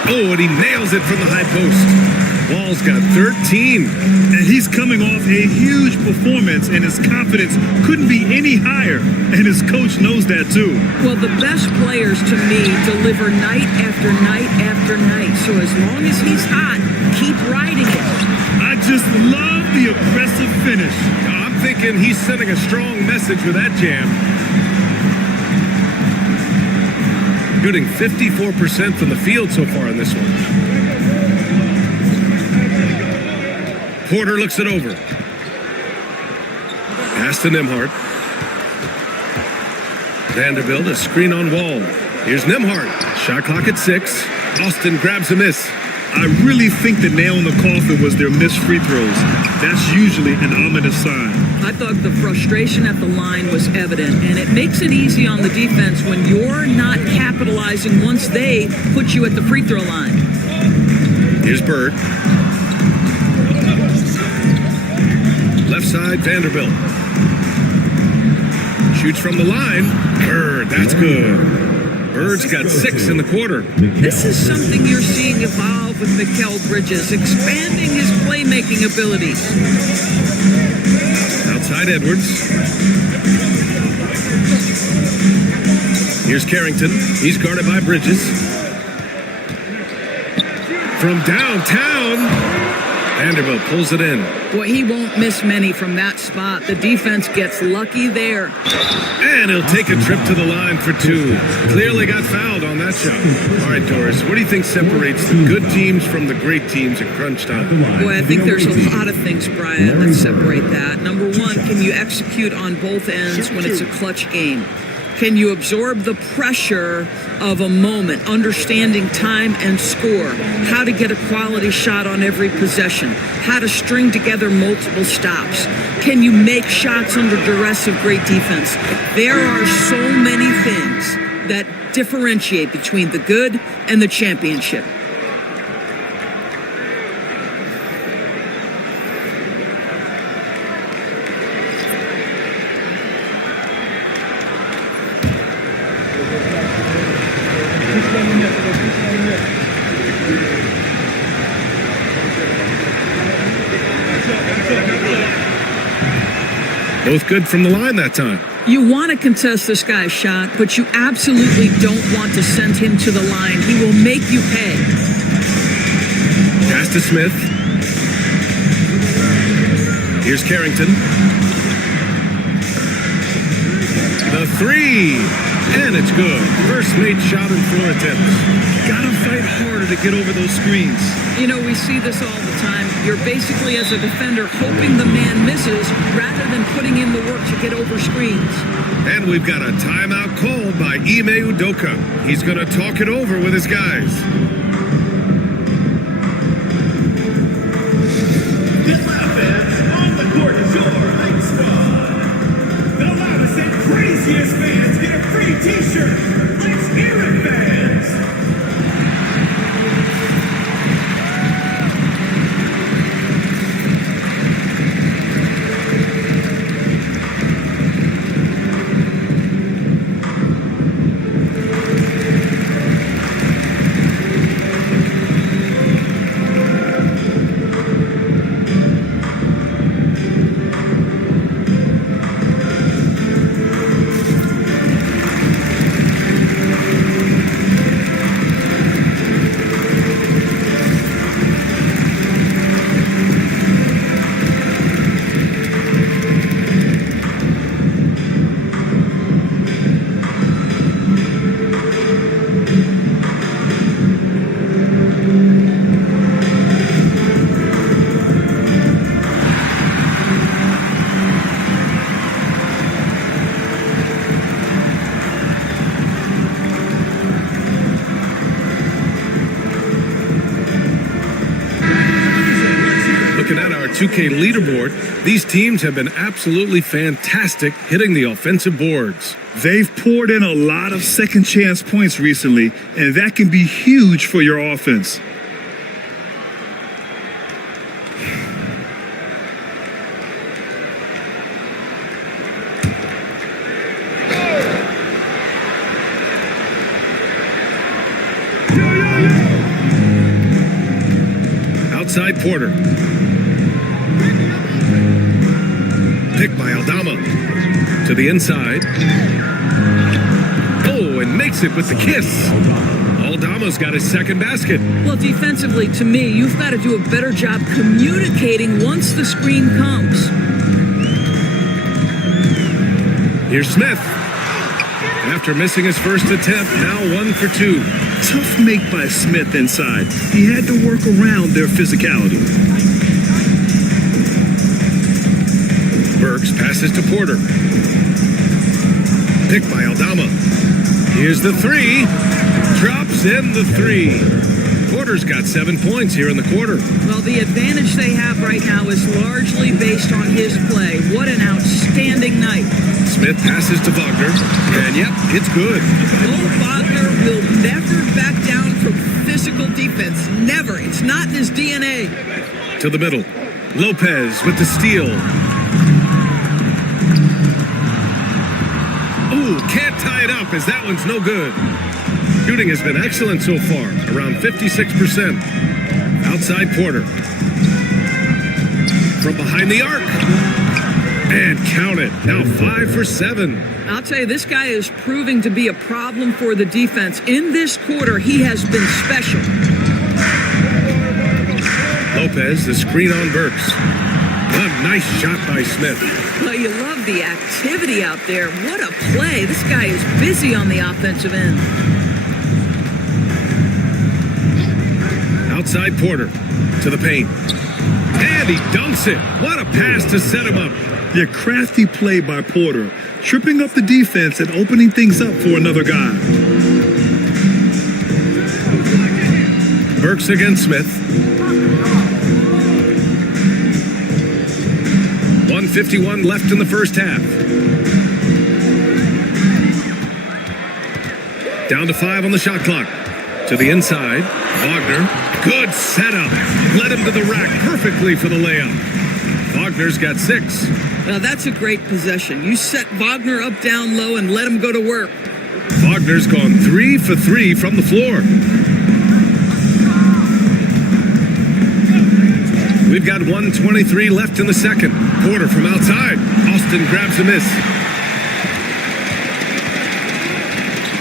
Oh, and he nails it from the high post. Wall's got 13. And he's coming off a huge performance, and his confidence couldn't be any higher. And his coach knows that too. Well, the best players to me deliver night after night after night. So as long as he's hot, keep riding it. I just love the aggressive finish. I'm thinking he's sending a strong message with that jam. Shooting 54% from the field so far in this one. Porter looks it over. Pass to Nembhard. Vanderbilt, a screen on Wall. Here's Nembhard. Shot clock at 6. Austin grabs a miss. I really think the nail in the coffin was their missed free throws. That's usually an ominous sign. I thought the frustration at the line was evident, and it makes it easy on the defense when you're not capitalizing once they put you at the free throw line. Here's Bird. Left side, Vanderbilt. Shoots from the line. Bird, that's good. Bird's got 6 in the quarter. This is something you're seeing evolve with Mikal Bridges, expanding his playmaking abilities. Outside Edwards. Here's Carrington. He's guarded by Bridges. From downtown, Vanderbilt pulls it in. Boy, he won't miss many from that spot. The defense gets lucky there. And he'll take a trip to the line for 2. Clearly got fouled on that shot. All right, Doris, what do you think separates the good teams from the great teams at crunch time? Boy, I think there's a lot of things, Brian, that separate that. Number one, can you execute on both ends when it's a clutch game? Can you absorb the pressure of a moment, understanding time and score, how to get a quality shot on every possession, how to string together multiple stops? Can you make shots under duress of great defense? There are so many things that differentiate between the good and the championship. Both good from the line that time. You want to contest this guy's shot, but you absolutely don't want to send him to the line. He will make you pay. Pass to Smith. Here's Carrington. The 3. And it's good. First made shot in 4 attempts. Gotta fight harder to get over those screens. You know, we see this all the time. You're basically, as a defender, hoping the man misses rather than putting in the work to get over screens. And we've got a timeout called by Ime Udoka. He's going to talk it over with his guys. This offense on the court is your hype squad. The loudest and craziest fans get a free t-shirt. Let's hear it, fans. 2K leaderboard, these teams have been absolutely fantastic hitting the offensive boards. They've poured in a lot of second chance points recently, and that can be huge for your offense. Outside Porter. Picked by Aldama. To the inside. Oh, and makes it with the kiss. Aldama's got his second basket. Well, defensively, to me, you've got to do a better job communicating once the screen comes. Here's Smith. After missing his first attempt, now 1 for 2. Tough make by Smith inside. He had to work around their physicality. Burks passes to Porter. Picked by Aldama. Here's the three. Drops in the three. Porter's got 7 points here in the quarter. Well, the advantage they have right now is largely based on his play. What an outstanding night. Smith passes to Wagner, and yep, it's good. Mo Wagner will never back down from physical defense. Never. It's not in his DNA. To the middle. Lopez with the steal. Oh, can't tie it up as that one's no good. Shooting has been excellent so far, around 56%. Outside Porter. From behind the arc. And count it. Now 5 for 7. I'll tell you, this guy is proving to be a problem for the defense. In this quarter, he has been special. Lopez, the screen on Burks. A nice shot by Smith. Well, you love the activity out there. What a play. This guy is busy on the offensive end. Outside Porter to the paint. And he dunks it. What a pass to set him up. Yeah, crafty play by Porter, tripping up the defense and opening things up for another guy. Burks against Smith. 1:51 left in the first half. Down to 5 on the shot clock. To the inside. Wagner. Good setup. Led him to the rack perfectly for the layup. Wagner's got 6. Now, that's a great possession. You set Wagner up down low and let him go to work. Wagner's gone 3 for 3 from the floor. We've got 1:23 left in the second. Porter from outside. Austin grabs a miss.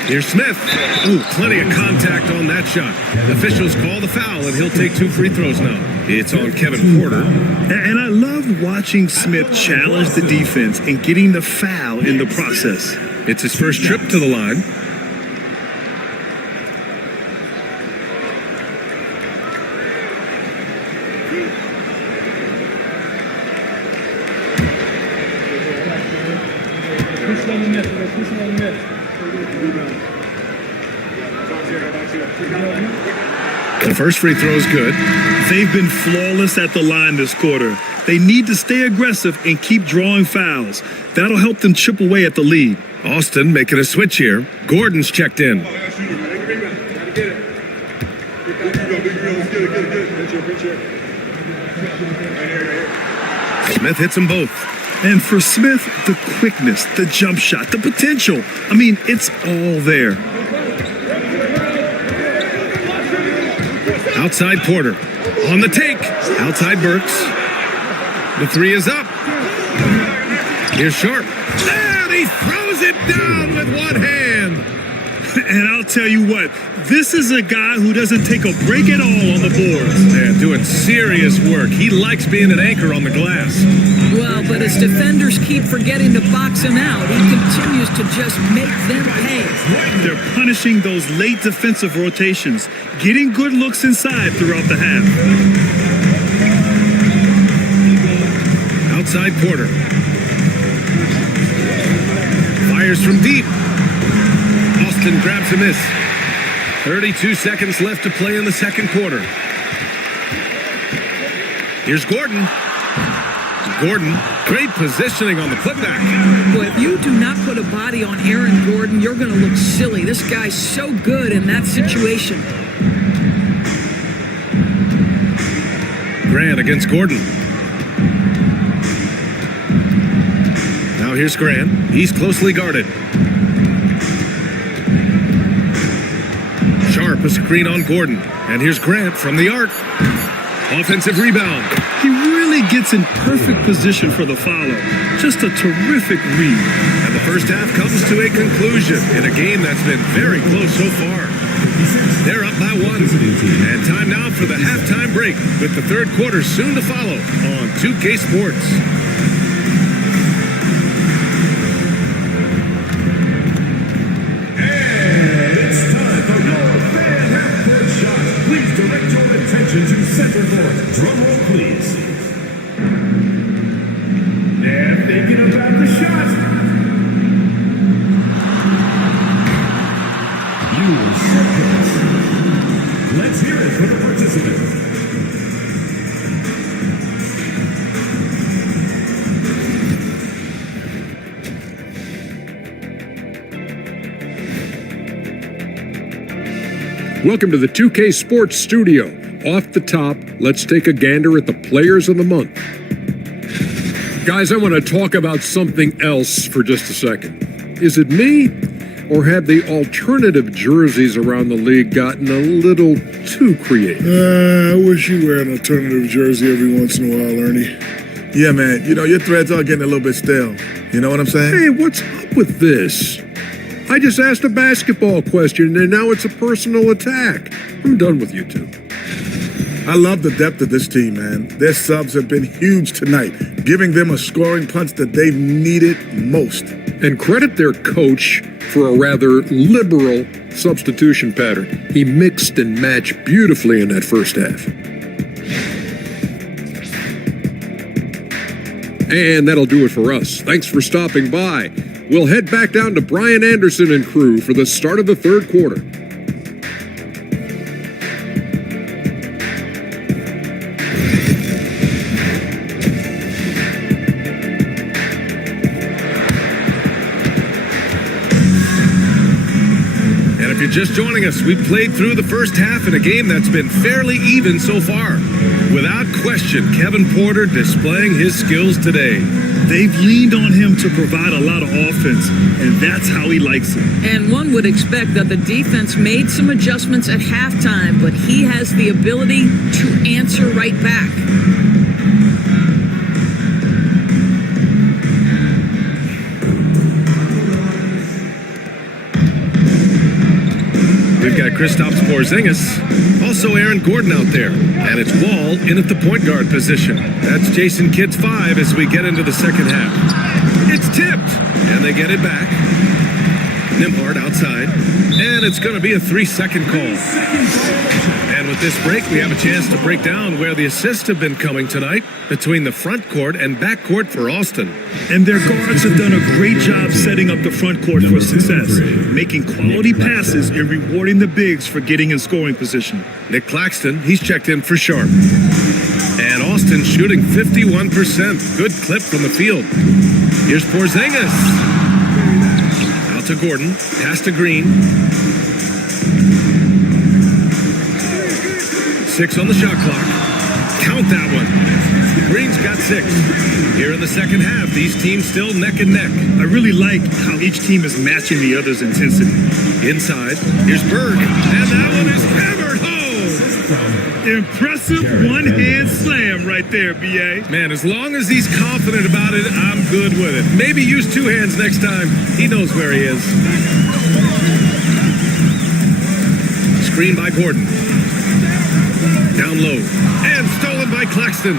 Here's Smith. Ooh, plenty of contact on that shot. Officials call the foul, and he'll take 2 free throws now. It's on Kevin Porter. And I love watching Smith challenge the defense and getting the foul in the process. It's his first trip to the line. The first free throw is good. They've been flawless at the line this quarter. They need to stay aggressive and keep drawing fouls. That'll help them chip away at the lead. Austin making a switch here. Gordon's checked in. Smith hits them both. And for Smith, the quickness, the jump shot, the potential. I mean, it's all there. Outside Porter. On the take. Outside Burks. The three is up. Here's Sharp. And he throws it down with one hand. And I'll tell you what, this is a guy who doesn't take a break at all on the boards. Yeah, doing serious work. He likes being an anchor on the glass. Well, but as defenders keep forgetting to box him out, he continues to just make them pay. They're punishing those late defensive rotations, getting good looks inside throughout the half. Outside Porter. Fires from deep. Austin grabs a miss. 32 seconds left to play in the second quarter. Here's Gordon. Gordon. Great positioning on the putback. Boy, if you do not put a body on Aaron Gordon, you're going to look silly. This guy's so good in that situation. Grant against Gordon. Now here's Grant. He's closely guarded. Sharp a screen on Gordon. And here's Grant from the arc. Offensive rebound. He really gets in perfect position for the follow. Just a terrific read. And the first half comes to a conclusion in a game that's been very close so far. They're up by 1. And time now for the halftime break with the third quarter soon to follow on 2K Sports. And it's time for your fan half-court shot. Please direct your attention to center court. Drum roll, please. They're thinking about the shot. You will set this. Let's hear it for the participants. Welcome to the 2K Sports Studio. Off the top, let's take a gander at the Players of the Month. Guys, I want to talk about something else for just a second. Is it me, or have the alternative jerseys around the league gotten a little too creative? I wish you wear an alternative jersey every once in a while, Ernie. Yeah, man. You know, your threads are getting a little bit stale. You know what I'm saying? Hey, what's up with this? I just asked a basketball question, and now it's a personal attack. I'm done with you two. I love the depth of this team, man. Their subs have been huge tonight, giving them a scoring punch that they've needed most. And credit their coach for a rather liberal substitution pattern. He mixed and matched beautifully in that first half. And that'll do it for us. Thanks for stopping by. We'll head back down to Brian Anderson and crew for the start of the third quarter. And if you're just joining us, we played through the first half in a game that's been fairly even so far. Without question, Kevin Porter displaying his skills today. They've leaned on him to provide a lot of offense, and that's how he likes it. And one would expect that the defense made some adjustments at halftime, but he has the ability to answer right back. We've got Kristaps Porzingis, also Aaron Gordon out there, and it's Wall in at the point guard position. That's Jason Kidd's 5 as we get into the second half. It's tipped, and they get it back. Nembhard outside, and it's going to be a 3-second call. And with this break, we have a chance to break down where the assists have been coming tonight between the front court and back court for Austin. And their guards have done a great job setting up the front court for success, making quality passes and rewarding the bigs for getting in scoring position. Nick Claxton, he's checked in for Sharp. And Austin shooting 51%. Good clip from the field. Here's Porzingis. Out to Gordon. Pass to Green. 6 on the shot clock. Count that one. Green's got 6. Here in the second half, these teams still neck and neck. I really like how each team is matching the other's intensity. Inside, here's Berg. And that one is hammered home. Impressive one-hand slam right there, B.A. Man, as long as he's confident about it, I'm good with it. Maybe use 2 hands next time. He knows where he is. Screen by Gordon. Down low. And stolen by Claxton.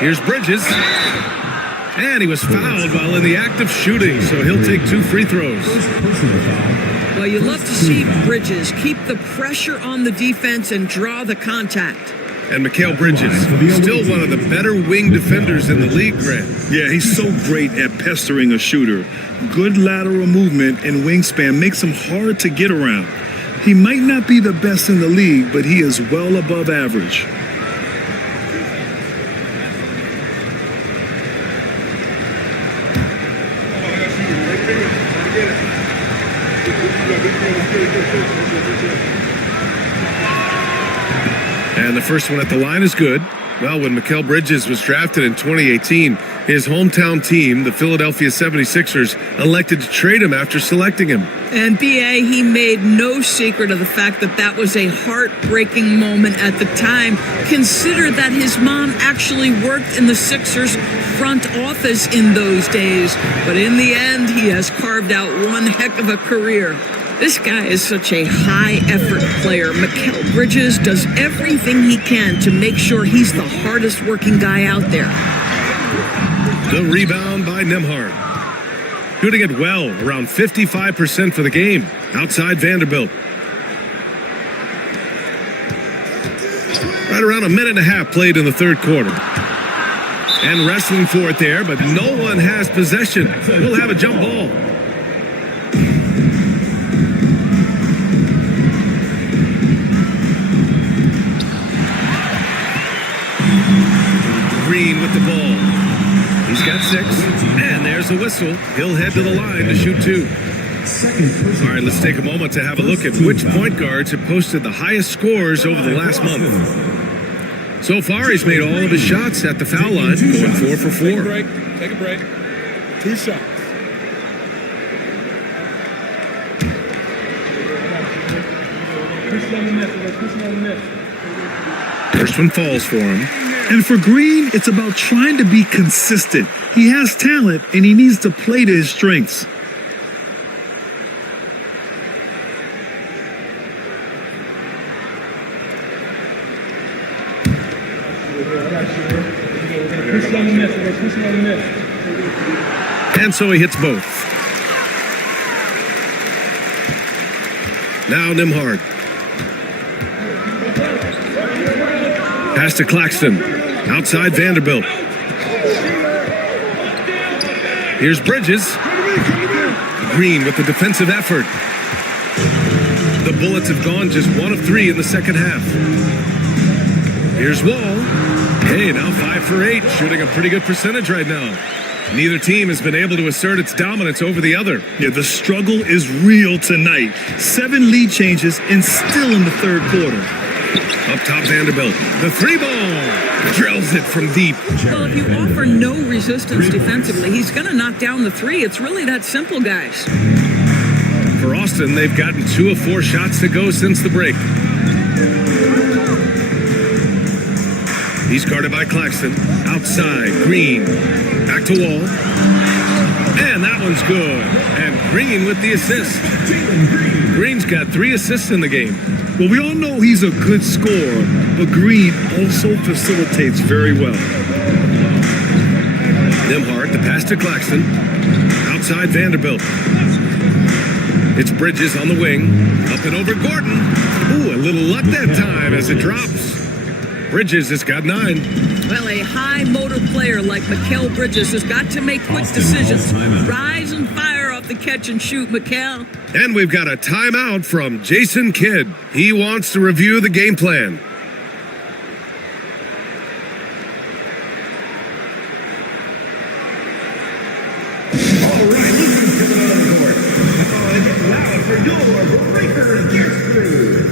Here's Bridges. And he was fouled while in the act of shooting, so he'll take 2 free throws. Well, you love to see Bridges keep the pressure on the defense and draw the contact. And Mikal Bridges, still one of the better wing defenders in the league, Grant. Yeah, he's so great at pestering a shooter. Good lateral movement and wingspan makes him hard to get around. He might not be the best in the league, but he is well above average. And the first one at the line is good. Well, when Mikal Bridges was drafted in 2018, his hometown team, the Philadelphia 76ers, elected to trade him after selecting him. And B.A., he made no secret of the fact that that was a heartbreaking moment at the time. Consider that his mom actually worked in the Sixers front office in those days. But in the end, he has carved out one heck of a career. This guy is such a high-effort player. Mikal Bridges does everything he can to make sure he's the hardest-working guy out there. The rebound by Nembhard. Shooting it well, around 55% for the game. Outside Vanderbilt. Right around a minute and a half played in the third quarter. And wrestling for it there, but no one has possession. We'll have a jump ball. Green with the ball. He's got 6. And there's a whistle. He'll head to the line to shoot 2. All right, let's take a moment to have a look at which point guards have posted the highest scores over the last month. So far, he's made all of his shots at the foul line, going 4 for 4. Take a break. 2 shots. First one falls for him. And for Green, it's about trying to be consistent. He has talent, and he needs to play to his strengths. And so he hits both. Now Nembhard. Pass to Claxton. Outside Vanderbilt. Here's Bridges. Green with the defensive effort. The Bullets have gone just 1 of 3 in the second half. Here's Wall. Hey, now 5 for 8, shooting a pretty good percentage right now. Neither team has been able to assert its dominance over the other. Yeah, the struggle is real tonight. 7 lead changes and still in the third quarter. Up top, Vanderbilt. The 3 ball. Drills it from deep. Well, if you offer no resistance defensively, he's going to knock down the 3. It's really that simple, guys. For Austin, they've gotten 2 of 4 shots to go since the break. He's guarded by Claxton. Outside, Green. Back to Wall. And that one's good. And Green with the assist. Green's got 3 assists in the game. Well, we all know he's a good scorer, but Green also facilitates very well. Nembhard, the pass to Claxton. Outside Vanderbilt. It's Bridges on the wing. Up and over Gordon. Ooh, a little luck that time as it drops. Bridges has got 9. Well, a high motor player like Mikal Bridges has got to make quick decisions. Rise and fire off the catch and shoot, Mikal. And we've got a timeout from Jason Kidd. He wants to review the game plan. All right, let's get to the court. It's loud for your breaker gets through.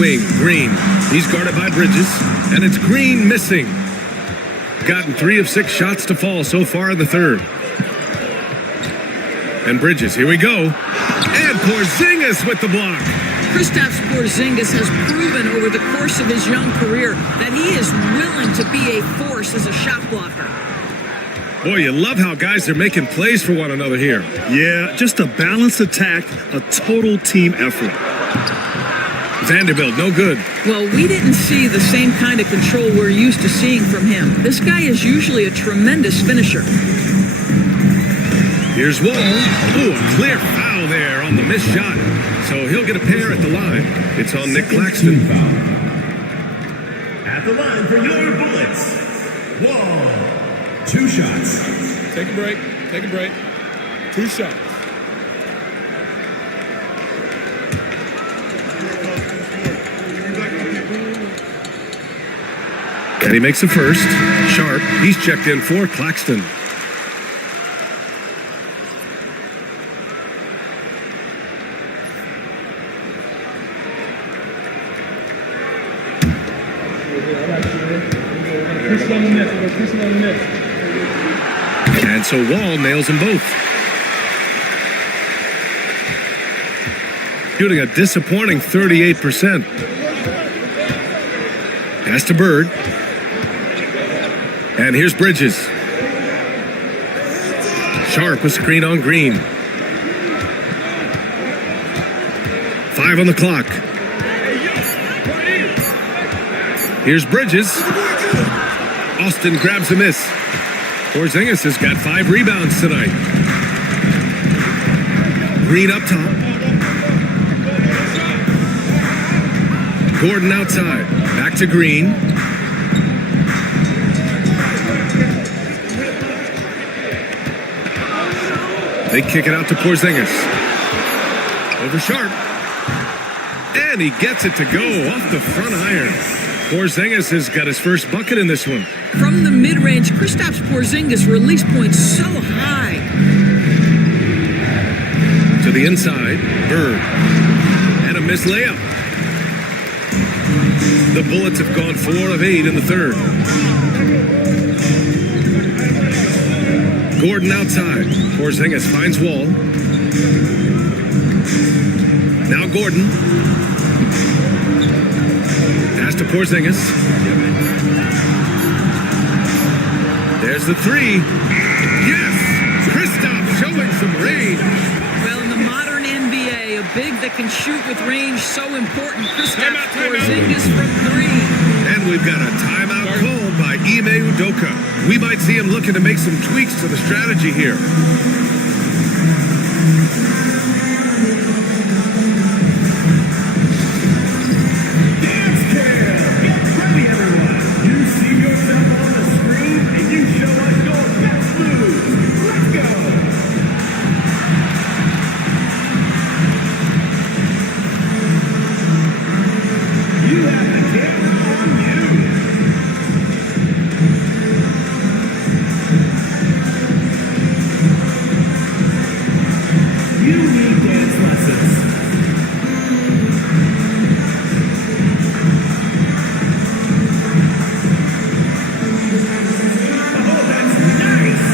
wing, Green. He's guarded by Bridges, and it's Green missing. Gotten 3 of 6 shots to fall so far in the third. And Bridges, here we go. And Porzingis with the block. Kristaps Porzingis has proven over the course of his young career that he is willing to be a force as a shot blocker. Boy, you love how guys are making plays for one another here. Yeah, just a balanced attack, a total team effort. Vanderbilt, no good. Well, we didn't see the same kind of control we're used to seeing from him. This guy is usually a tremendous finisher. Here's Wall. Oh, a clear foul there on the missed shot. So he'll get a pair at the line. It's on Nick Claxton. At the line for your Bullets, Wall. 2 shots. Take a break. Take a break. 2 shots. And he makes the first. Sharp. He's checked in for Claxton. And so Wall nails them both. Shooting a disappointing 38%. Pass to Bird. And here's Bridges. Sharp, a screen on Green. 5 on the clock. Here's Bridges. Austin grabs a miss. Porzingis has got 5 rebounds tonight. Green up top. Gordon outside. Back to Green. They kick it out to Porzingis. Over Sharp. And he gets it to go off the front iron. Porzingis has got his first bucket in this one. From the mid-range, Kristaps Porzingis release points so high. To the inside, Bird. And a missed layup. The Bullets have gone 4 of 8 in the third. Gordon outside. Porzingis finds Wall. Now Gordon. Pass to Porzingis. There's the 3. Yes! Kristaps showing some range. Well, in the modern NBA, a big that can shoot with range so important. Kristaps Porzingis from 3. And we've got a timeout called by Ime Udoka. We might see him looking to make some tweaks to the strategy here. Dance Cam! Get ready, everyone! You see yourself on the screen, and you show us your best moves. Let's go! You have the camera on you. You need dance lessons. Oh, that's nice.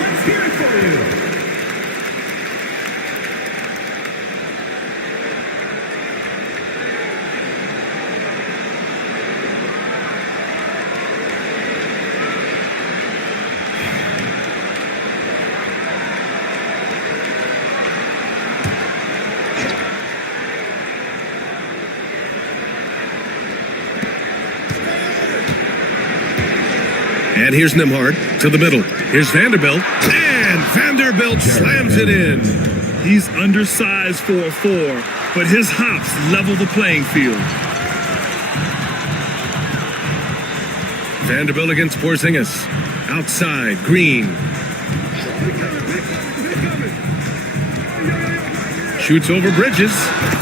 Let's hear it for you. And here's Nembhard to the middle. Here's Vanderbilt. And And Vanderbilt slams it in. He's undersized for a 4, but his hops level the playing field. Vanderbilt against Porzingis. Outside, Green. Shoots over Bridges,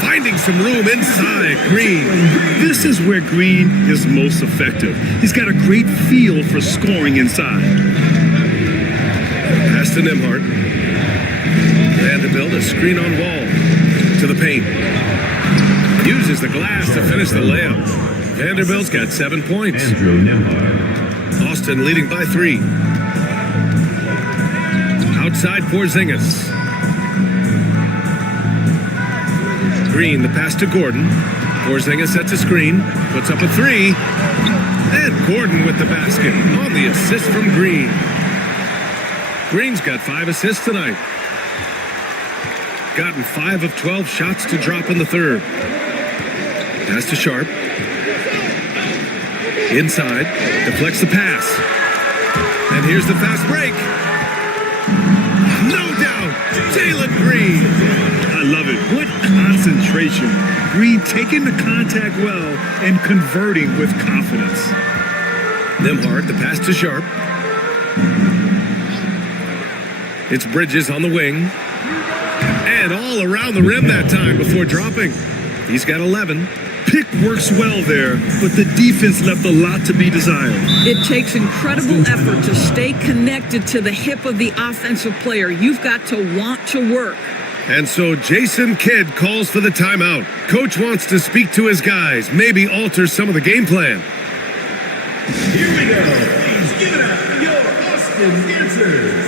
finding some room inside. Green. This is where Green is most effective. He's got a great feel for scoring inside. Pass to Nembhard. Vanderbilt, a screen on Wall. To the paint. Uses the glass to finish the layup. Vanderbilt's got 7 points. Andrew Nembhard. Austin leading by 3. Outside Porzingis. Green, the pass to Gordon. Porzingis sets a screen, puts up a 3. And Gordon with the basket on the assist from Green. Green's got 5 assists tonight. Gotten 5 of 12 shots to drop in the third. Pass to Sharp. Inside, deflects the pass. And here's the fast break. No doubt, Jalen Green. I love it. What concentration. Green taking the contact well and converting with confidence. Nembhard, the pass to Sharp. It's Bridges on the wing. And all around the rim that time before dropping. He's got 11. Pick works well there, but the defense left a lot to be desired. It takes incredible effort to stay connected to the hip of the offensive player. You've got to want to work. And so Jason Kidd calls for the timeout. Coach wants to speak to his guys, maybe alter some of the game plan. Here we go. Please give it up for your Austin Dancers.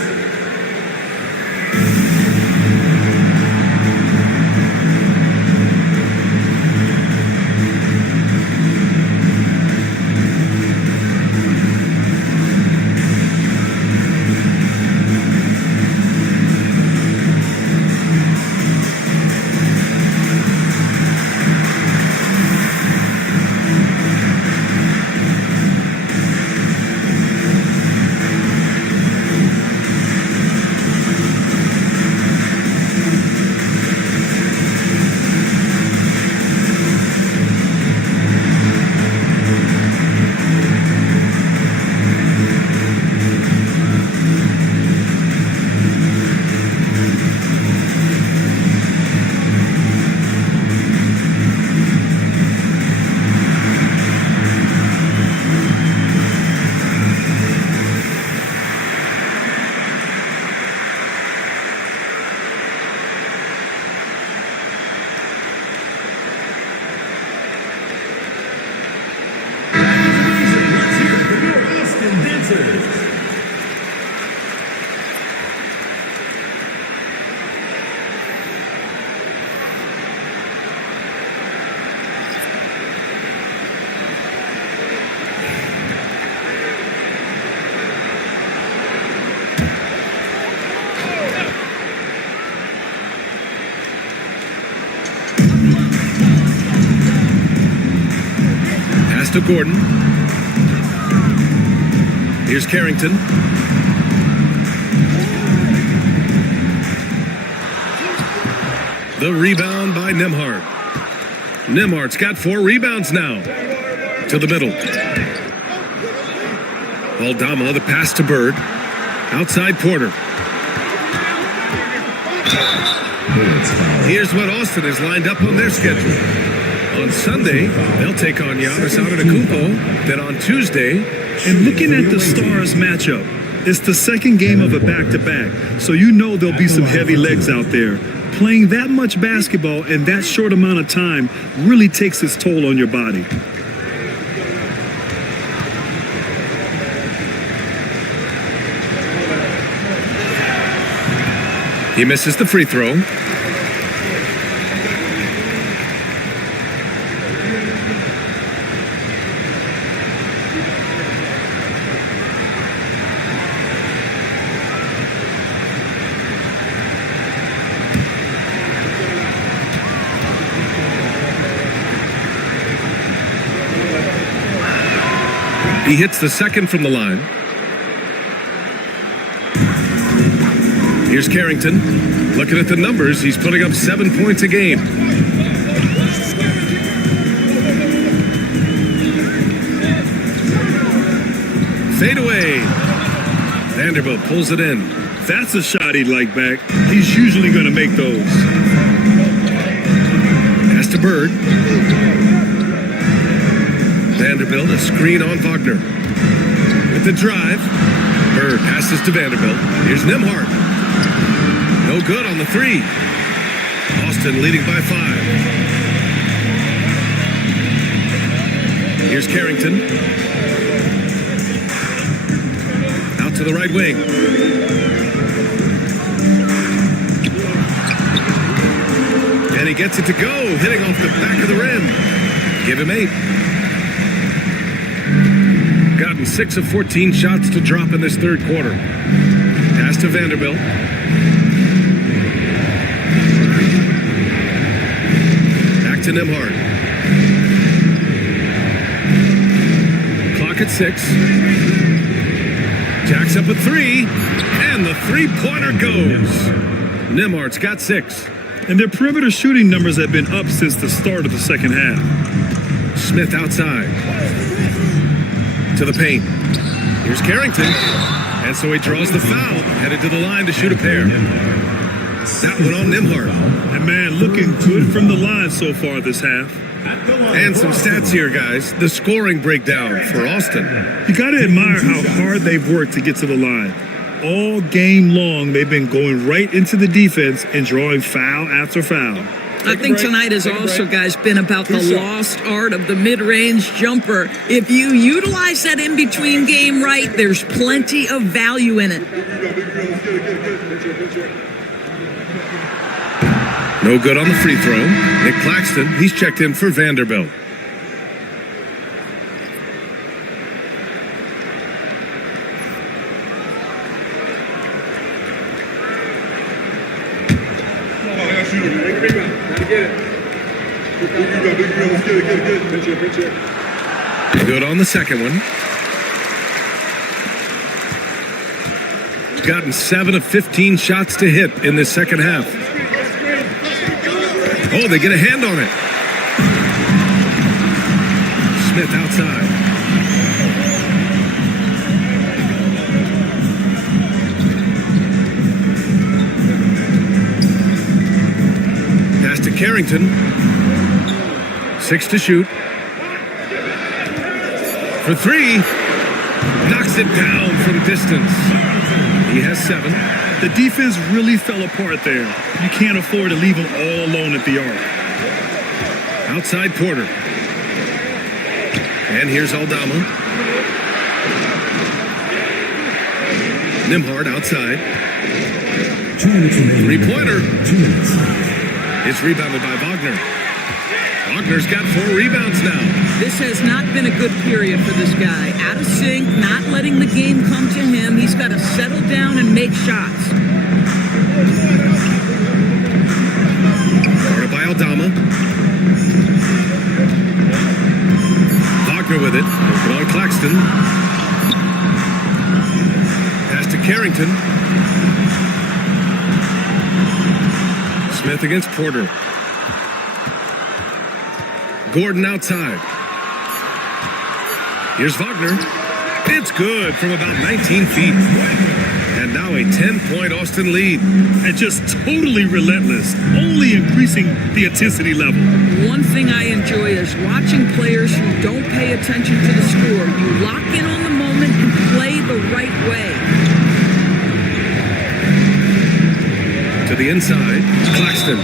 To Gordon. Here's Carrington. The rebound by Nembhard. Nembhard's got 4 rebounds now. To the middle. Aldama, the pass to Bird. Outside Porter. Here's what Austin has lined up on their schedule. On Sunday, they'll take on Giannis Antetokounmpo. Then on Tuesday, and looking at the Stars matchup, it's the second game of a back-to-back, so you know there'll be some heavy legs out there. Playing that much basketball in that short amount of time really takes its toll on your body. He misses the free throw. He hits the second from the line. Here's Carrington. Looking at the numbers, he's putting up 7 points a game. Fade away. Vanderbilt pulls it in. That's a shot he'd like back. He's usually going to make those. Pass to Bird. Vanderbilt, a screen on Wagner. With the drive. Bird passes to Vanderbilt. Here's Nembhard. No good on the three. Austin leading by 5. Here's Carrington. Out to the right wing. And he gets it to go, hitting off the back of the rim. Give him 8. Gotten 6 of 14 shots to drop in this third quarter. Pass to Vanderbilt. Back to Nembhard. Clock at 6. Jacks up a 3. And the three-pointer goes. Nembhard's got 6. And their perimeter shooting numbers have been up since the start of the second half. Smith outside. To the paint. Here's Carrington. And so he draws the foul. Headed to the line to shoot a pair. That one on Nembhard. And man, looking good from the line so far this half. And some stats here, guys. The scoring breakdown for Austin. You got to admire how hard they've worked to get to the line. All game long, they've been going right into the defense and drawing foul after foul. I think tonight has also, guys, been about the lost art of the mid-range jumper. If you utilize that in-between game right, there's plenty of value in it. No good on the free throw. Nick Claxton, he's checked in for Vanderbilt. Good on the second one. Gotten 7 of 15 shots to hit in this second half. Oh, they get a hand on it. Smith outside. Pass to Carrington. 6 to shoot. For 3. Knocks it down from distance. He has 7. The defense really fell apart there. You can't afford to leave them all alone at the arc. Outside Porter. And here's Aldama. Nembhard outside. 3-pointer. It's rebounded by Wagner. Wagner's got 4 rebounds now. This has not been a good period for this guy. Out of sync, not letting the game come to him. He's got to settle down and make shots. Guarded by Aldama. Wagner with it. Put on Claxton. Pass to Carrington. Smith against Porter. Gordon outside. Here's Wagner. It's good from about 19 feet. And now a 10-point Austin lead. And just totally relentless, only increasing the intensity level. One thing I enjoy is watching players who don't pay attention to the score. You lock in on the moment and play the right way. To the inside, Claxton.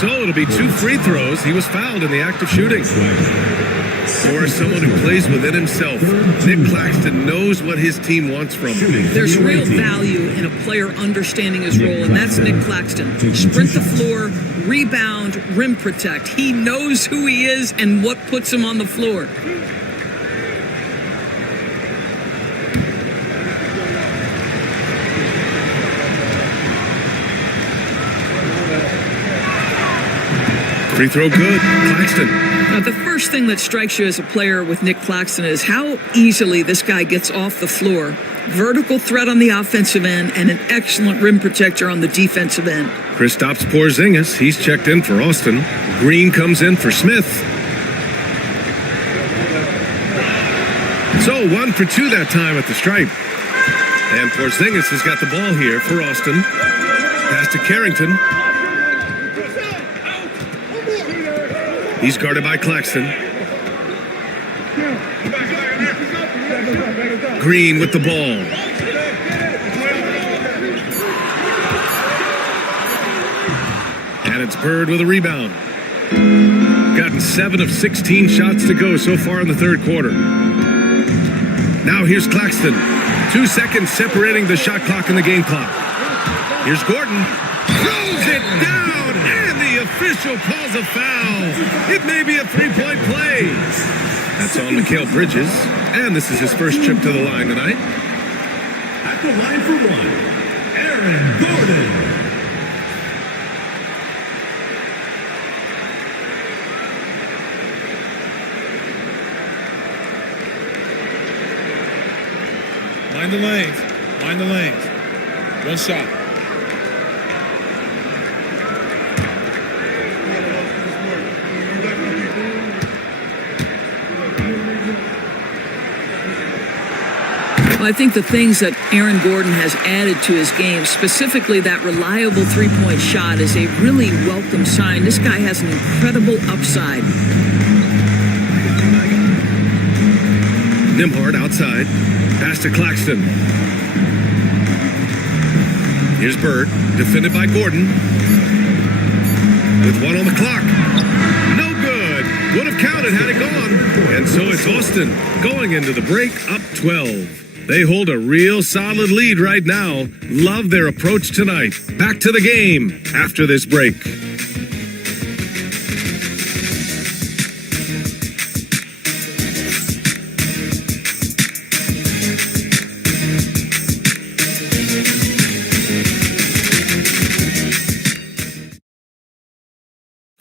So it'll be 2 free throws. He was fouled in the act of shooting. For someone who plays within himself, Nick Claxton knows what his team wants from him. There's real value in a player understanding his role, and that's Nick Claxton. Sprint the floor, rebound, rim protect. He knows who he is and what puts him on the floor. Free throw good. Claxton. Now, the first thing that strikes you as a player with Nick Claxton is how easily this guy gets off the floor. Vertical threat on the offensive end and an excellent rim protector on the defensive end. Kristaps Porzingis, he's checked in for Austin. Green comes in for Smith. So 1 for 2 that time at the stripe. And Porzingis has got the ball here for Austin. Pass to Carrington. He's guarded by Claxton. Green with the ball. And it's Bird with a rebound. Gotten 7 of 16 shots to go so far in the third quarter. Now here's Claxton. 2 seconds separating the shot clock and the game clock. Here's Gordon. Throws it down, and the official calls a foul. It may be a three-point play. That's on Mikal Bridges, and this is his first trip to the line tonight. At the line for one, Aaron Gordon. Mind the lanes. Mind the lanes. One shot. Well, I think the things that Aaron Gordon has added to his game, specifically that reliable three-point shot, is a really welcome sign. This guy has an incredible upside. Nembhard outside. Pass to Claxton. Here's Bird, defended by Gordon. With 1 on the clock. No good. Would have counted had it gone. And so it's Austin going into the break, up 12. They hold a real solid lead right now. Love their approach tonight. Back to the game after this break.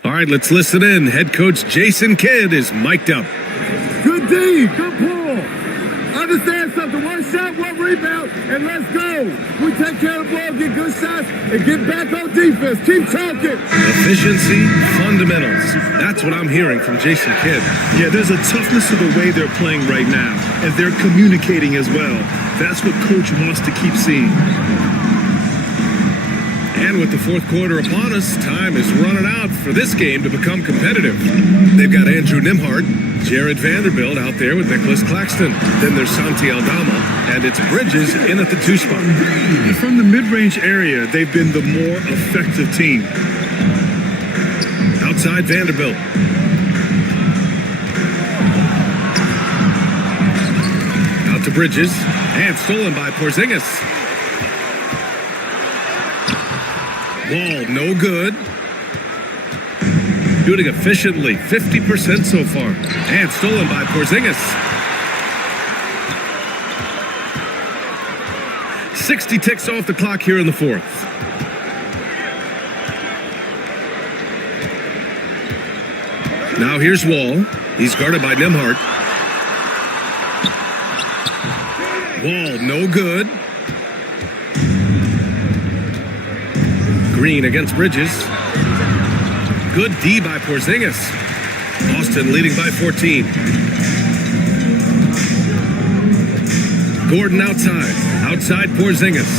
All right, let's listen in. Head coach Jason Kidd is mic'd up. Good D, good pull. Understand something, one shot, one rebound, and let's go. We take care of the ball, get good shots, and get back on defense. Keep talking. Efficiency, fundamentals. That's what I'm hearing from Jason Kidd. Yeah, there's a toughness to the way they're playing right now, and they're communicating as well. That's what Coach wants to keep seeing. And with the fourth quarter upon us, time is running out for this game to become competitive. They've got Andrew Nembhard, Jared Vanderbilt out there with Nicholas Claxton. Then there's Santi Aldama, and it's Bridges in at the 2 spot. And from the mid-range area, they've been the more effective team. Outside Vanderbilt. Out to Bridges, and stolen by Porzingis. Ball no good. Shooting efficiently, 50% so far. And stolen by Porzingis. 60 ticks off the clock here in the fourth. Now here's Wall. He's guarded by Nembhard. Wall no good. Green against Bridges. Good D by Porzingis. Austin leading by 14. Gordon outside. Outside Porzingis.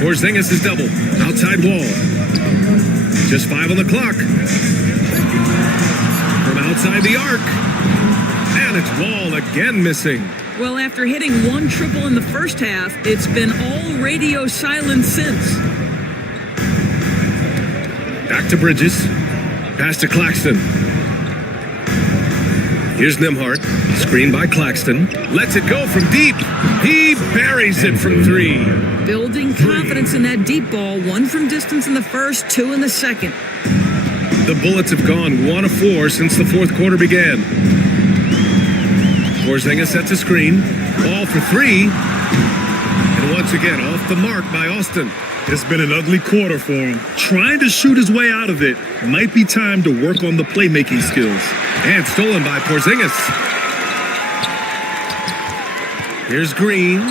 Porzingis is doubled. Outside Wall. Just 5 on the clock. From outside the arc. And it's Wall again missing. Well, after hitting 1 triple in the first half, it's been all radio silence since. Back to Bridges. Pass to Claxton. Here's Nembhard. Screen by Claxton. Lets it go from deep. He buries it from 3. Building confidence in that deep ball. 1 from distance in the first, 2 in the second. The Bullets have gone 1 of 4 since the fourth quarter began. Porzingis sets a screen. Ball for 3. And once again, off the mark by Austin. It's been an ugly quarter for him. Trying to shoot his way out of it. Might be time to work on the playmaking skills. And stolen by Porzingis. Here's Green.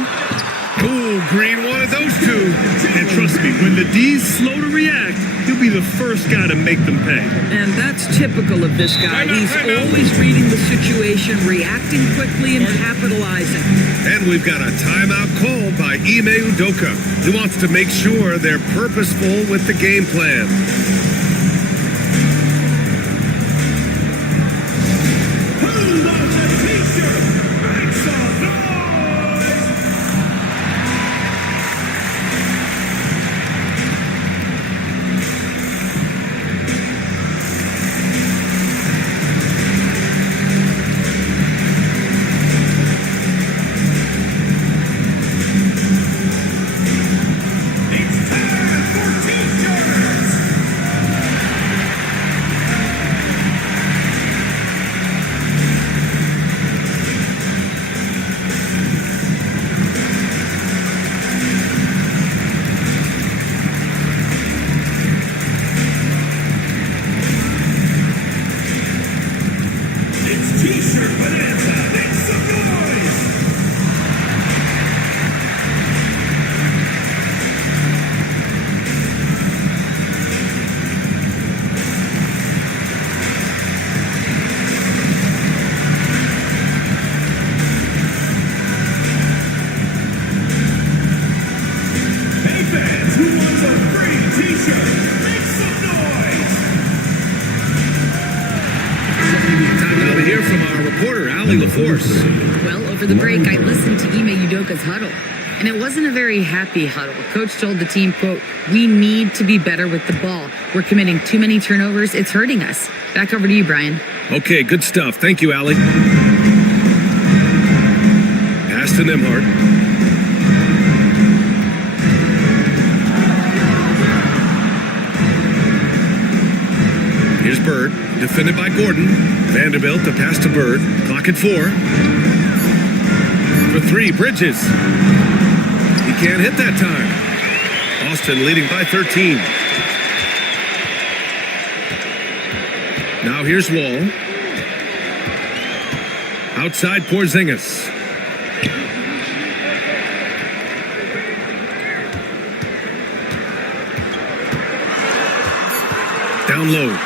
Oh, Green wanted those two. And trust me, when the D's slow to react, he'll be the first guy to make them pay. And that's typical of this guy. He's always reading the situation, reacting quickly, and capitalizing. And we've got a timeout called by Ime Udoka. He wants to make sure they're purposeful with the game plan. Who wants a t-shirt? Make some noise! It's time for t-shirts! It's t-shirt bonanza! Make some noise! Hey fans, who wants a free t-shirt? Make some noise! Time now to hear from our reporter, Allie LaForce. Well, over the break, I listened to Ime Udoka's huddle, and it wasn't a very happy huddle. Coach told the team, quote, "We need to be better with the ball. We're committing too many turnovers. It's hurting us." Back over to you, Brian. Okay, good stuff. Thank you, Allie. Pass to Nembhard. Here's Bird, defended by Gordon. Vanderbilt, the pass to Bird. Clock at 4. For 3, Bridges. He can't hit that time. Austin leading by 13. Now here's Wall. Outside Porzingis. Down low.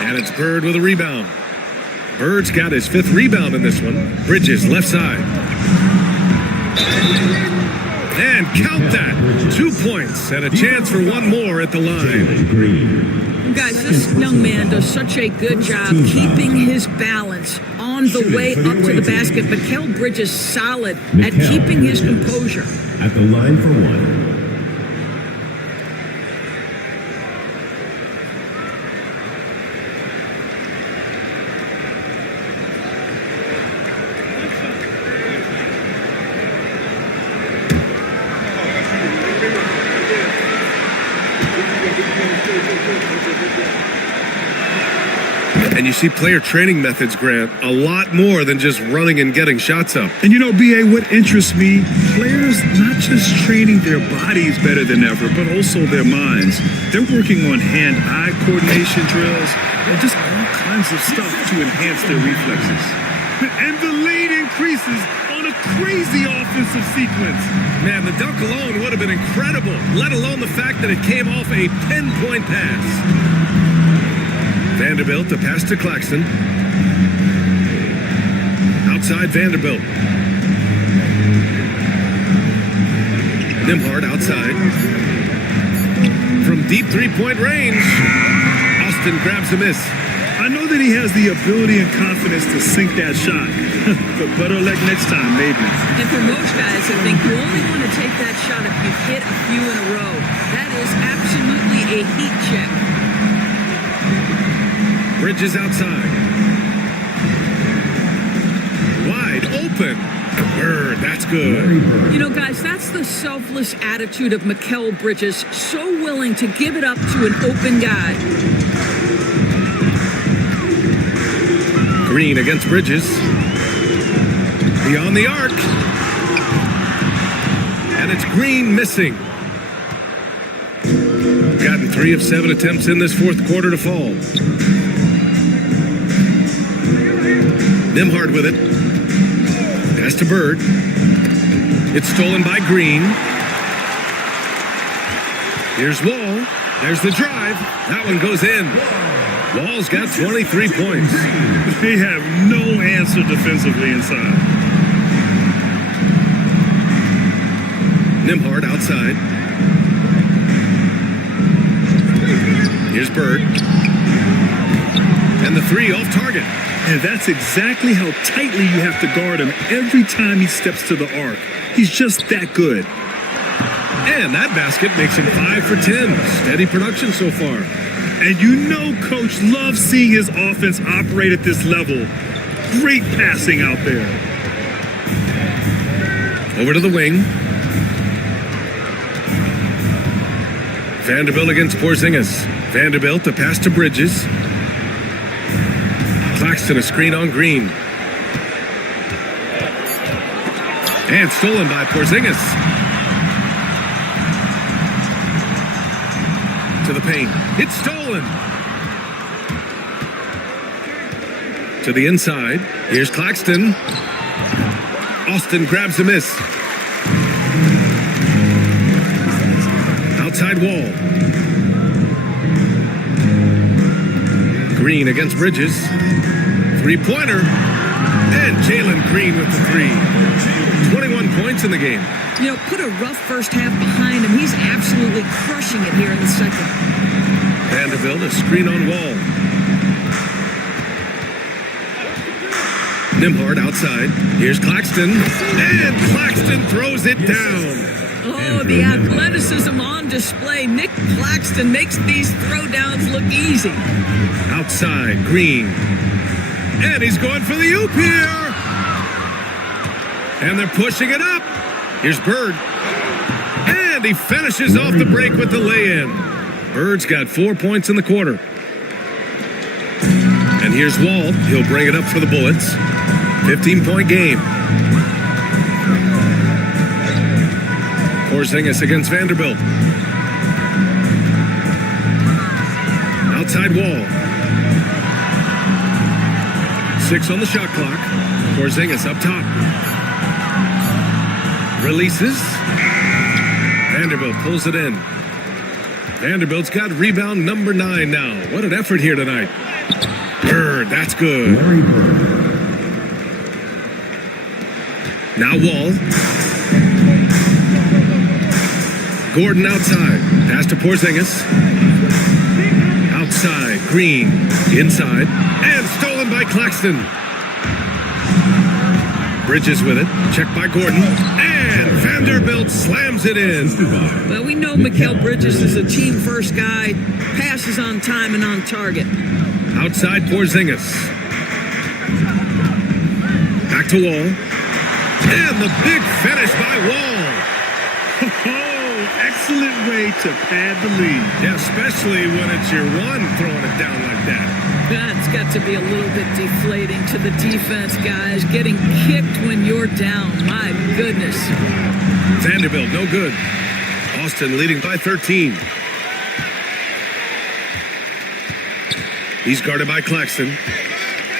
And it's Bird with a rebound. Bird's got his 5th rebound in this one. Bridges, left side. And count that. 2 points and a chance for one more at the line. Guys, this young man does such a good job keeping his balance on the way up to the basket. Mikal Bridges solid at keeping his composure. At the line for one. And you see player training methods, Grant, a lot more than just running and getting shots up. And you know, BA, what interests me, players not just training their bodies better than ever, but also their minds. They're working on hand-eye coordination drills and just all kinds of stuff to enhance their reflexes. And the lead increases on a crazy offensive sequence. Man, the dunk alone would have been incredible, let alone the fact that it came off a 10-point pass. Vanderbilt, the pass to Claxton. Outside Vanderbilt. Nembhard outside. From deep three-point range, Austin grabs a miss. I know that he has the ability and confidence to sink that shot. But better luck next time, maybe. And for most guys, I think you only want to take that shot if you've hit a few in a row. That is absolutely a heat check. Bridges outside. Wide open. Bird, that's good. You know, guys, that's the selfless attitude of Mikal Bridges. So willing to give it up to an open guy. Green against Bridges. Beyond the arc. And it's Green missing. Gotten 3 of 7 attempts in this fourth quarter to fall. Nimhard with it. Pass to Bird. It's stolen by Green. Here's Wall. There's the drive. That one goes in. Wall's got 23 points. They have no answer defensively inside. Nimhard outside. Here's Bird. And the 3 off target. And that's exactly how tightly you have to guard him every time he steps to the arc. He's just that good. And that basket makes him 5 for 10. Steady production so far. And you know Coach loves seeing his offense operate at this level. Great passing out there. Over to the wing. Vanderbilt against Porzingis. Vanderbilt, the pass to Bridges. Claxton, a screen on Green. And stolen by Porzingis. To the paint. It's stolen. To the inside. Here's Claxton. Austin grabs the miss. Outside Wall. Green against Bridges. Three-pointer. And Jalen Green with the 3. 21 points in the game. You know, put a rough first half behind him. He's absolutely crushing it here in the second. Vanderbilt, a screen on Wall. Nimhard outside. Here's Claxton. And Claxton throws it down. Oh, the athleticism on display. Nick Claxton makes these throwdowns look easy. Outside, Green. And he's going for the oop here. And they're pushing it up. Here's Bird. And he finishes off the break with the lay-in. Bird's got 4 points in the quarter. And here's Wall. He'll bring it up for the Bullets. 15-point game. Porzingis against Vanderbilt. Outside Wall. 6 on the shot clock. Porzingis up top. Releases. Vanderbilt pulls it in. Vanderbilt's got rebound number 9 now. What an effort here tonight. Bird, that's good. Now Wall. Gordon outside. Pass to Porzingis. Outside. Green. Inside. And stolen by Claxton. Bridges with it. Checked by Gordon. And Vanderbilt slams it in. Well, we know Mikal Bridges is a team-first guy. Passes on time and on target. Outside Porzingis. Back to Wall. And the big finish by Wall. Excellent way to pad the lead. Yeah, especially when it's your one throwing it down like that. That's got to be a little bit deflating to the defense, guys. Getting kicked when you're down. My goodness. Vanderbilt, no good. Austin leading by 13. He's guarded by Claxton.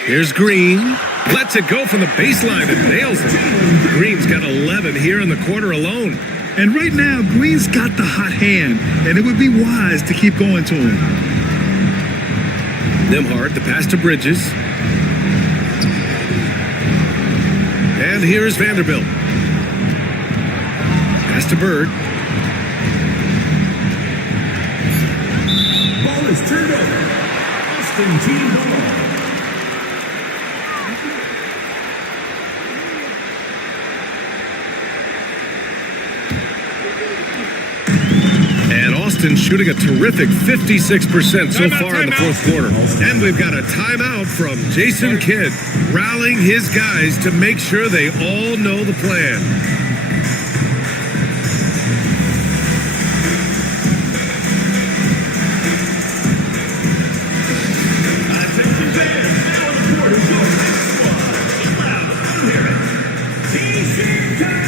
Here's Green. Lets it go from the baseline and nails it. Green's got 11 here in the quarter alone. And right now, Green's got the hot hand, and it would be wise to keep going to him. Nimhard, the pass to Bridges. And here's Vanderbilt. Pass to Bird. Ball is turned over. Austin team ball. Austin shooting a terrific 56% so far in the fourth quarter. And we've got a timeout from Jason Kidd, rallying his guys to make sure they all know the plan. Attention fans, now on the court is your next squad. Loud, hear it. T-shirt time!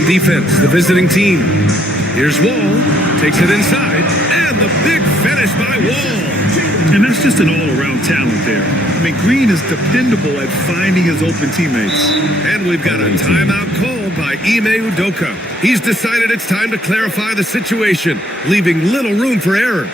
on defense, the visiting team. Here's Wall, takes it inside, and the big finish by Wall. And that's just an all-around talent there. I mean, Green is dependable at finding his open teammates. And we've got a timeout called by Ime Udoka. He's decided it's time to clarify the situation, leaving little room for error.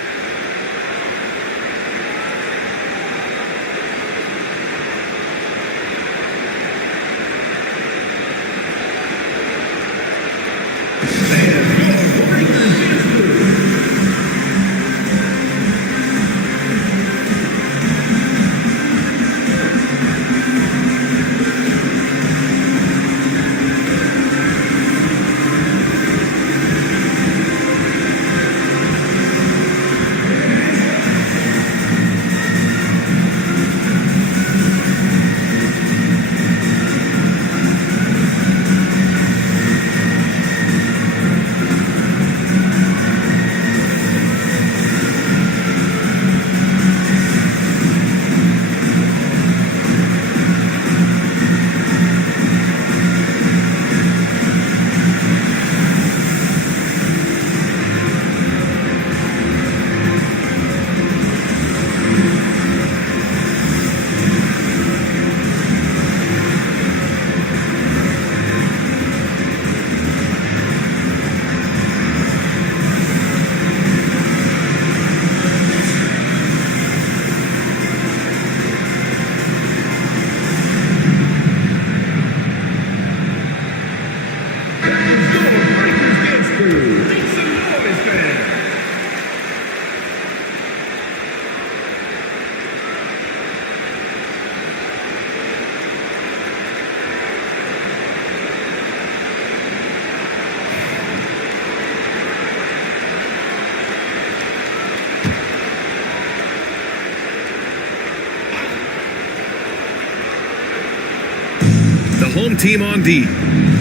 The home team on D.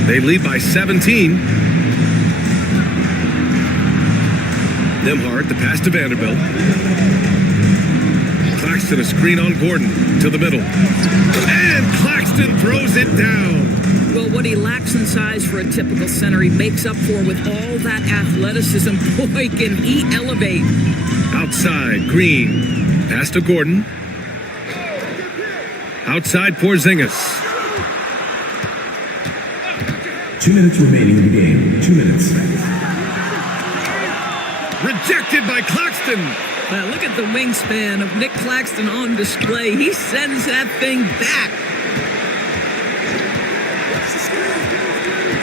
They lead by 17. Nimhard, the pass to Vanderbilt. Claxton, a screen on Gordon, to the middle. And Claxton throws it down. Well, what he lacks in size for a typical center, he makes up for with all that athleticism. Boy, can he elevate. Outside, Green. Pass to Gordon. Outside, Porzingis. 2 minutes remaining in the game. 2 minutes. Rejected by Claxton. Look at the wingspan of Nick Claxton on display. He sends that thing back.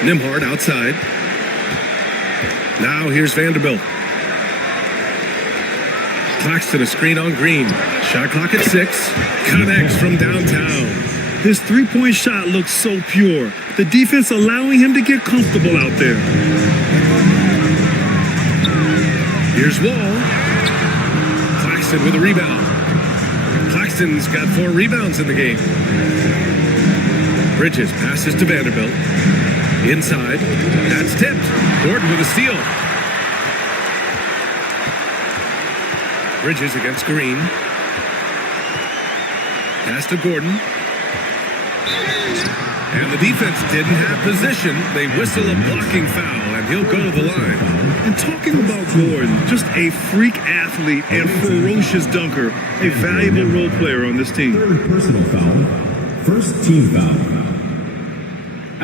Nimhard outside. Now here's Vanderbilt. Claxton, a screen on Green. Shot clock at 6. Connects from downtown. His three-point shot looks so pure. The defense allowing him to get comfortable out there. Here's Wall. Claxton with a rebound. Claxton's got 4 rebounds in the game. Bridges passes to Vanderbilt. Inside. That's tipped. Gordon with a steal. Bridges against Green. Pass to Gordon. And the defense didn't have position. They whistle a blocking foul, and he'll go to the line. And talking about Gordon, just a freak athlete and ferocious dunker, a valuable role player on this team. Third personal foul. First team foul.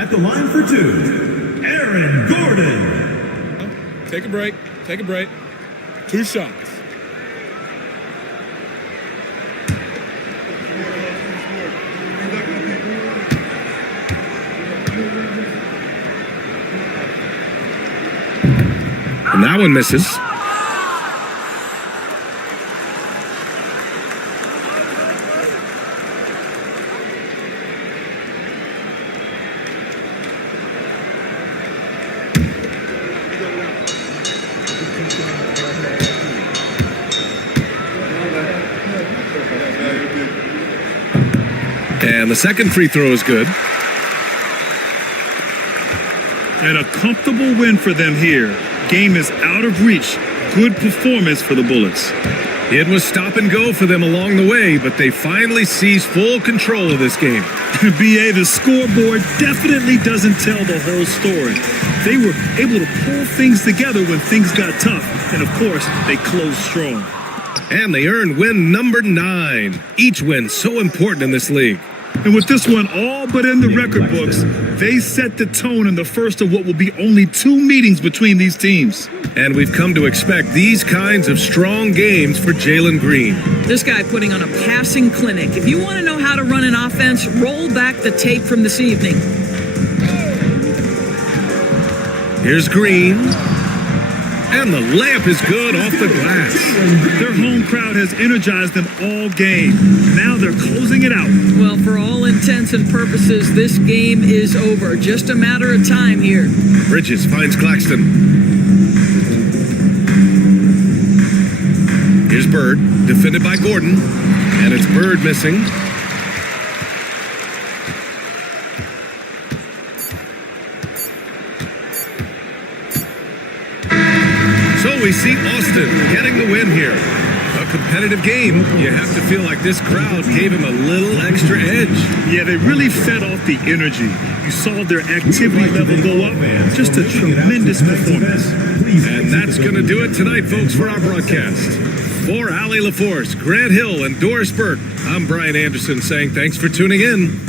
At the line for 2, Aaron Gordon. Take a break. Take a break. 2 shots. And that one misses. And the second free throw is good. And a comfortable win for them here. Game is out of reach. Good performance for the Bullets. It was stop and go for them along the way, but they finally seized full control of this game. BA, the scoreboard definitely doesn't tell the whole story. They were able to pull things together when things got tough, and of course, they closed strong. And they earned win number 9. Each win so important in this league. And with this one all but in the record books, they set the tone in the first of what will be only 2 meetings between these teams. And we've come to expect these kinds of strong games for Jalen Green. This guy putting on a passing clinic. If you want to know how to run an offense, roll back the tape from this evening. Here's Green. And the layup is good off the glass. Their home crowd has energized them all game. Now they're closing it out. Well, for all intents and purposes, this game is over. Just a matter of time here. Bridges finds Claxton. Here's Bird, defended by Gordon. And it's Bird missing. So we see Austin getting the win here. A competitive game. You have to feel like this crowd gave him a little extra edge. Yeah, they really fed off the energy. You saw their activity level go up. Just a tremendous performance. And that's going to do it tonight, folks, for our broadcast. For Allie LaForce, Grant Hill, and Doris Burke, I'm Brian Anderson saying thanks for tuning in.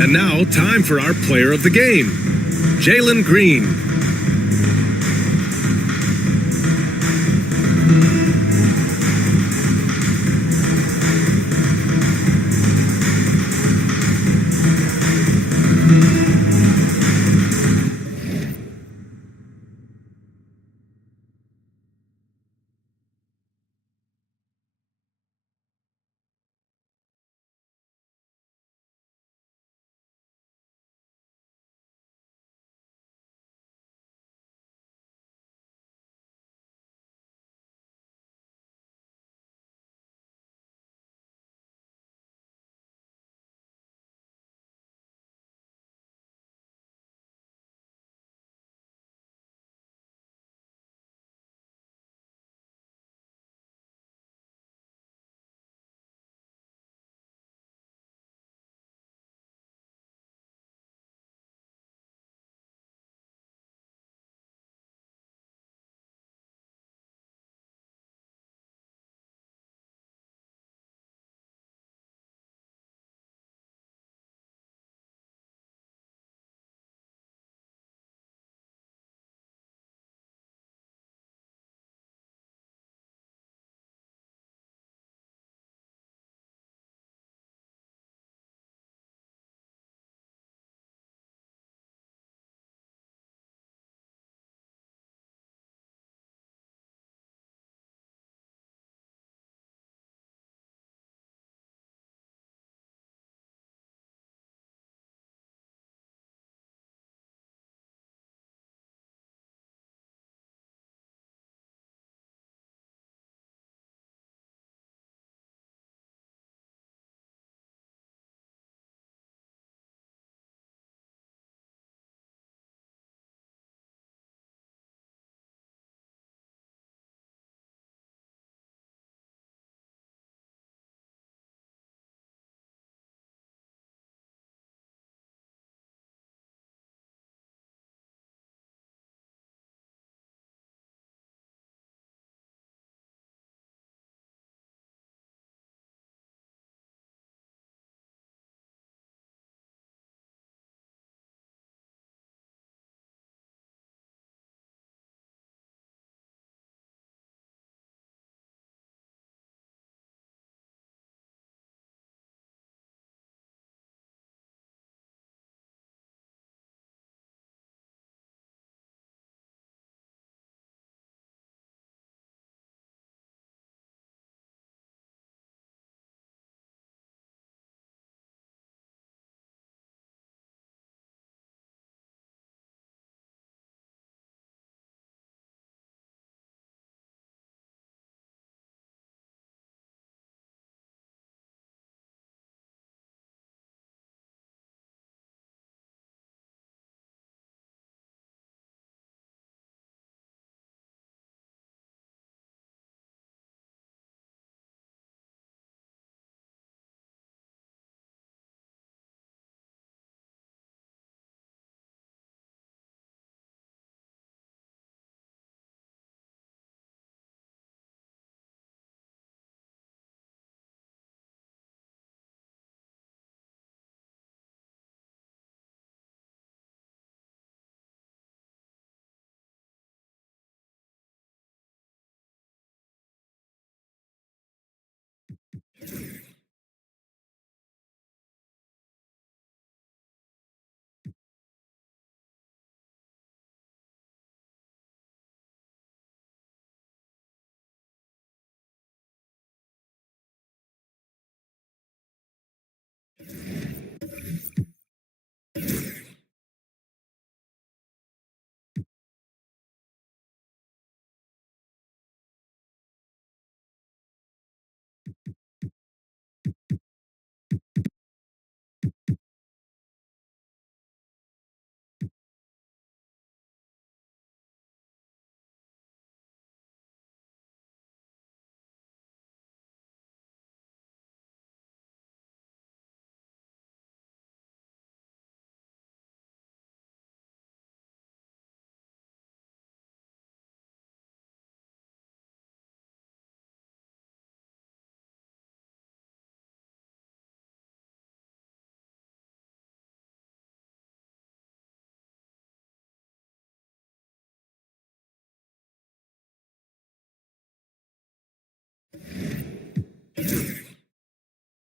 And now, time for our player of the game, Jalen Green.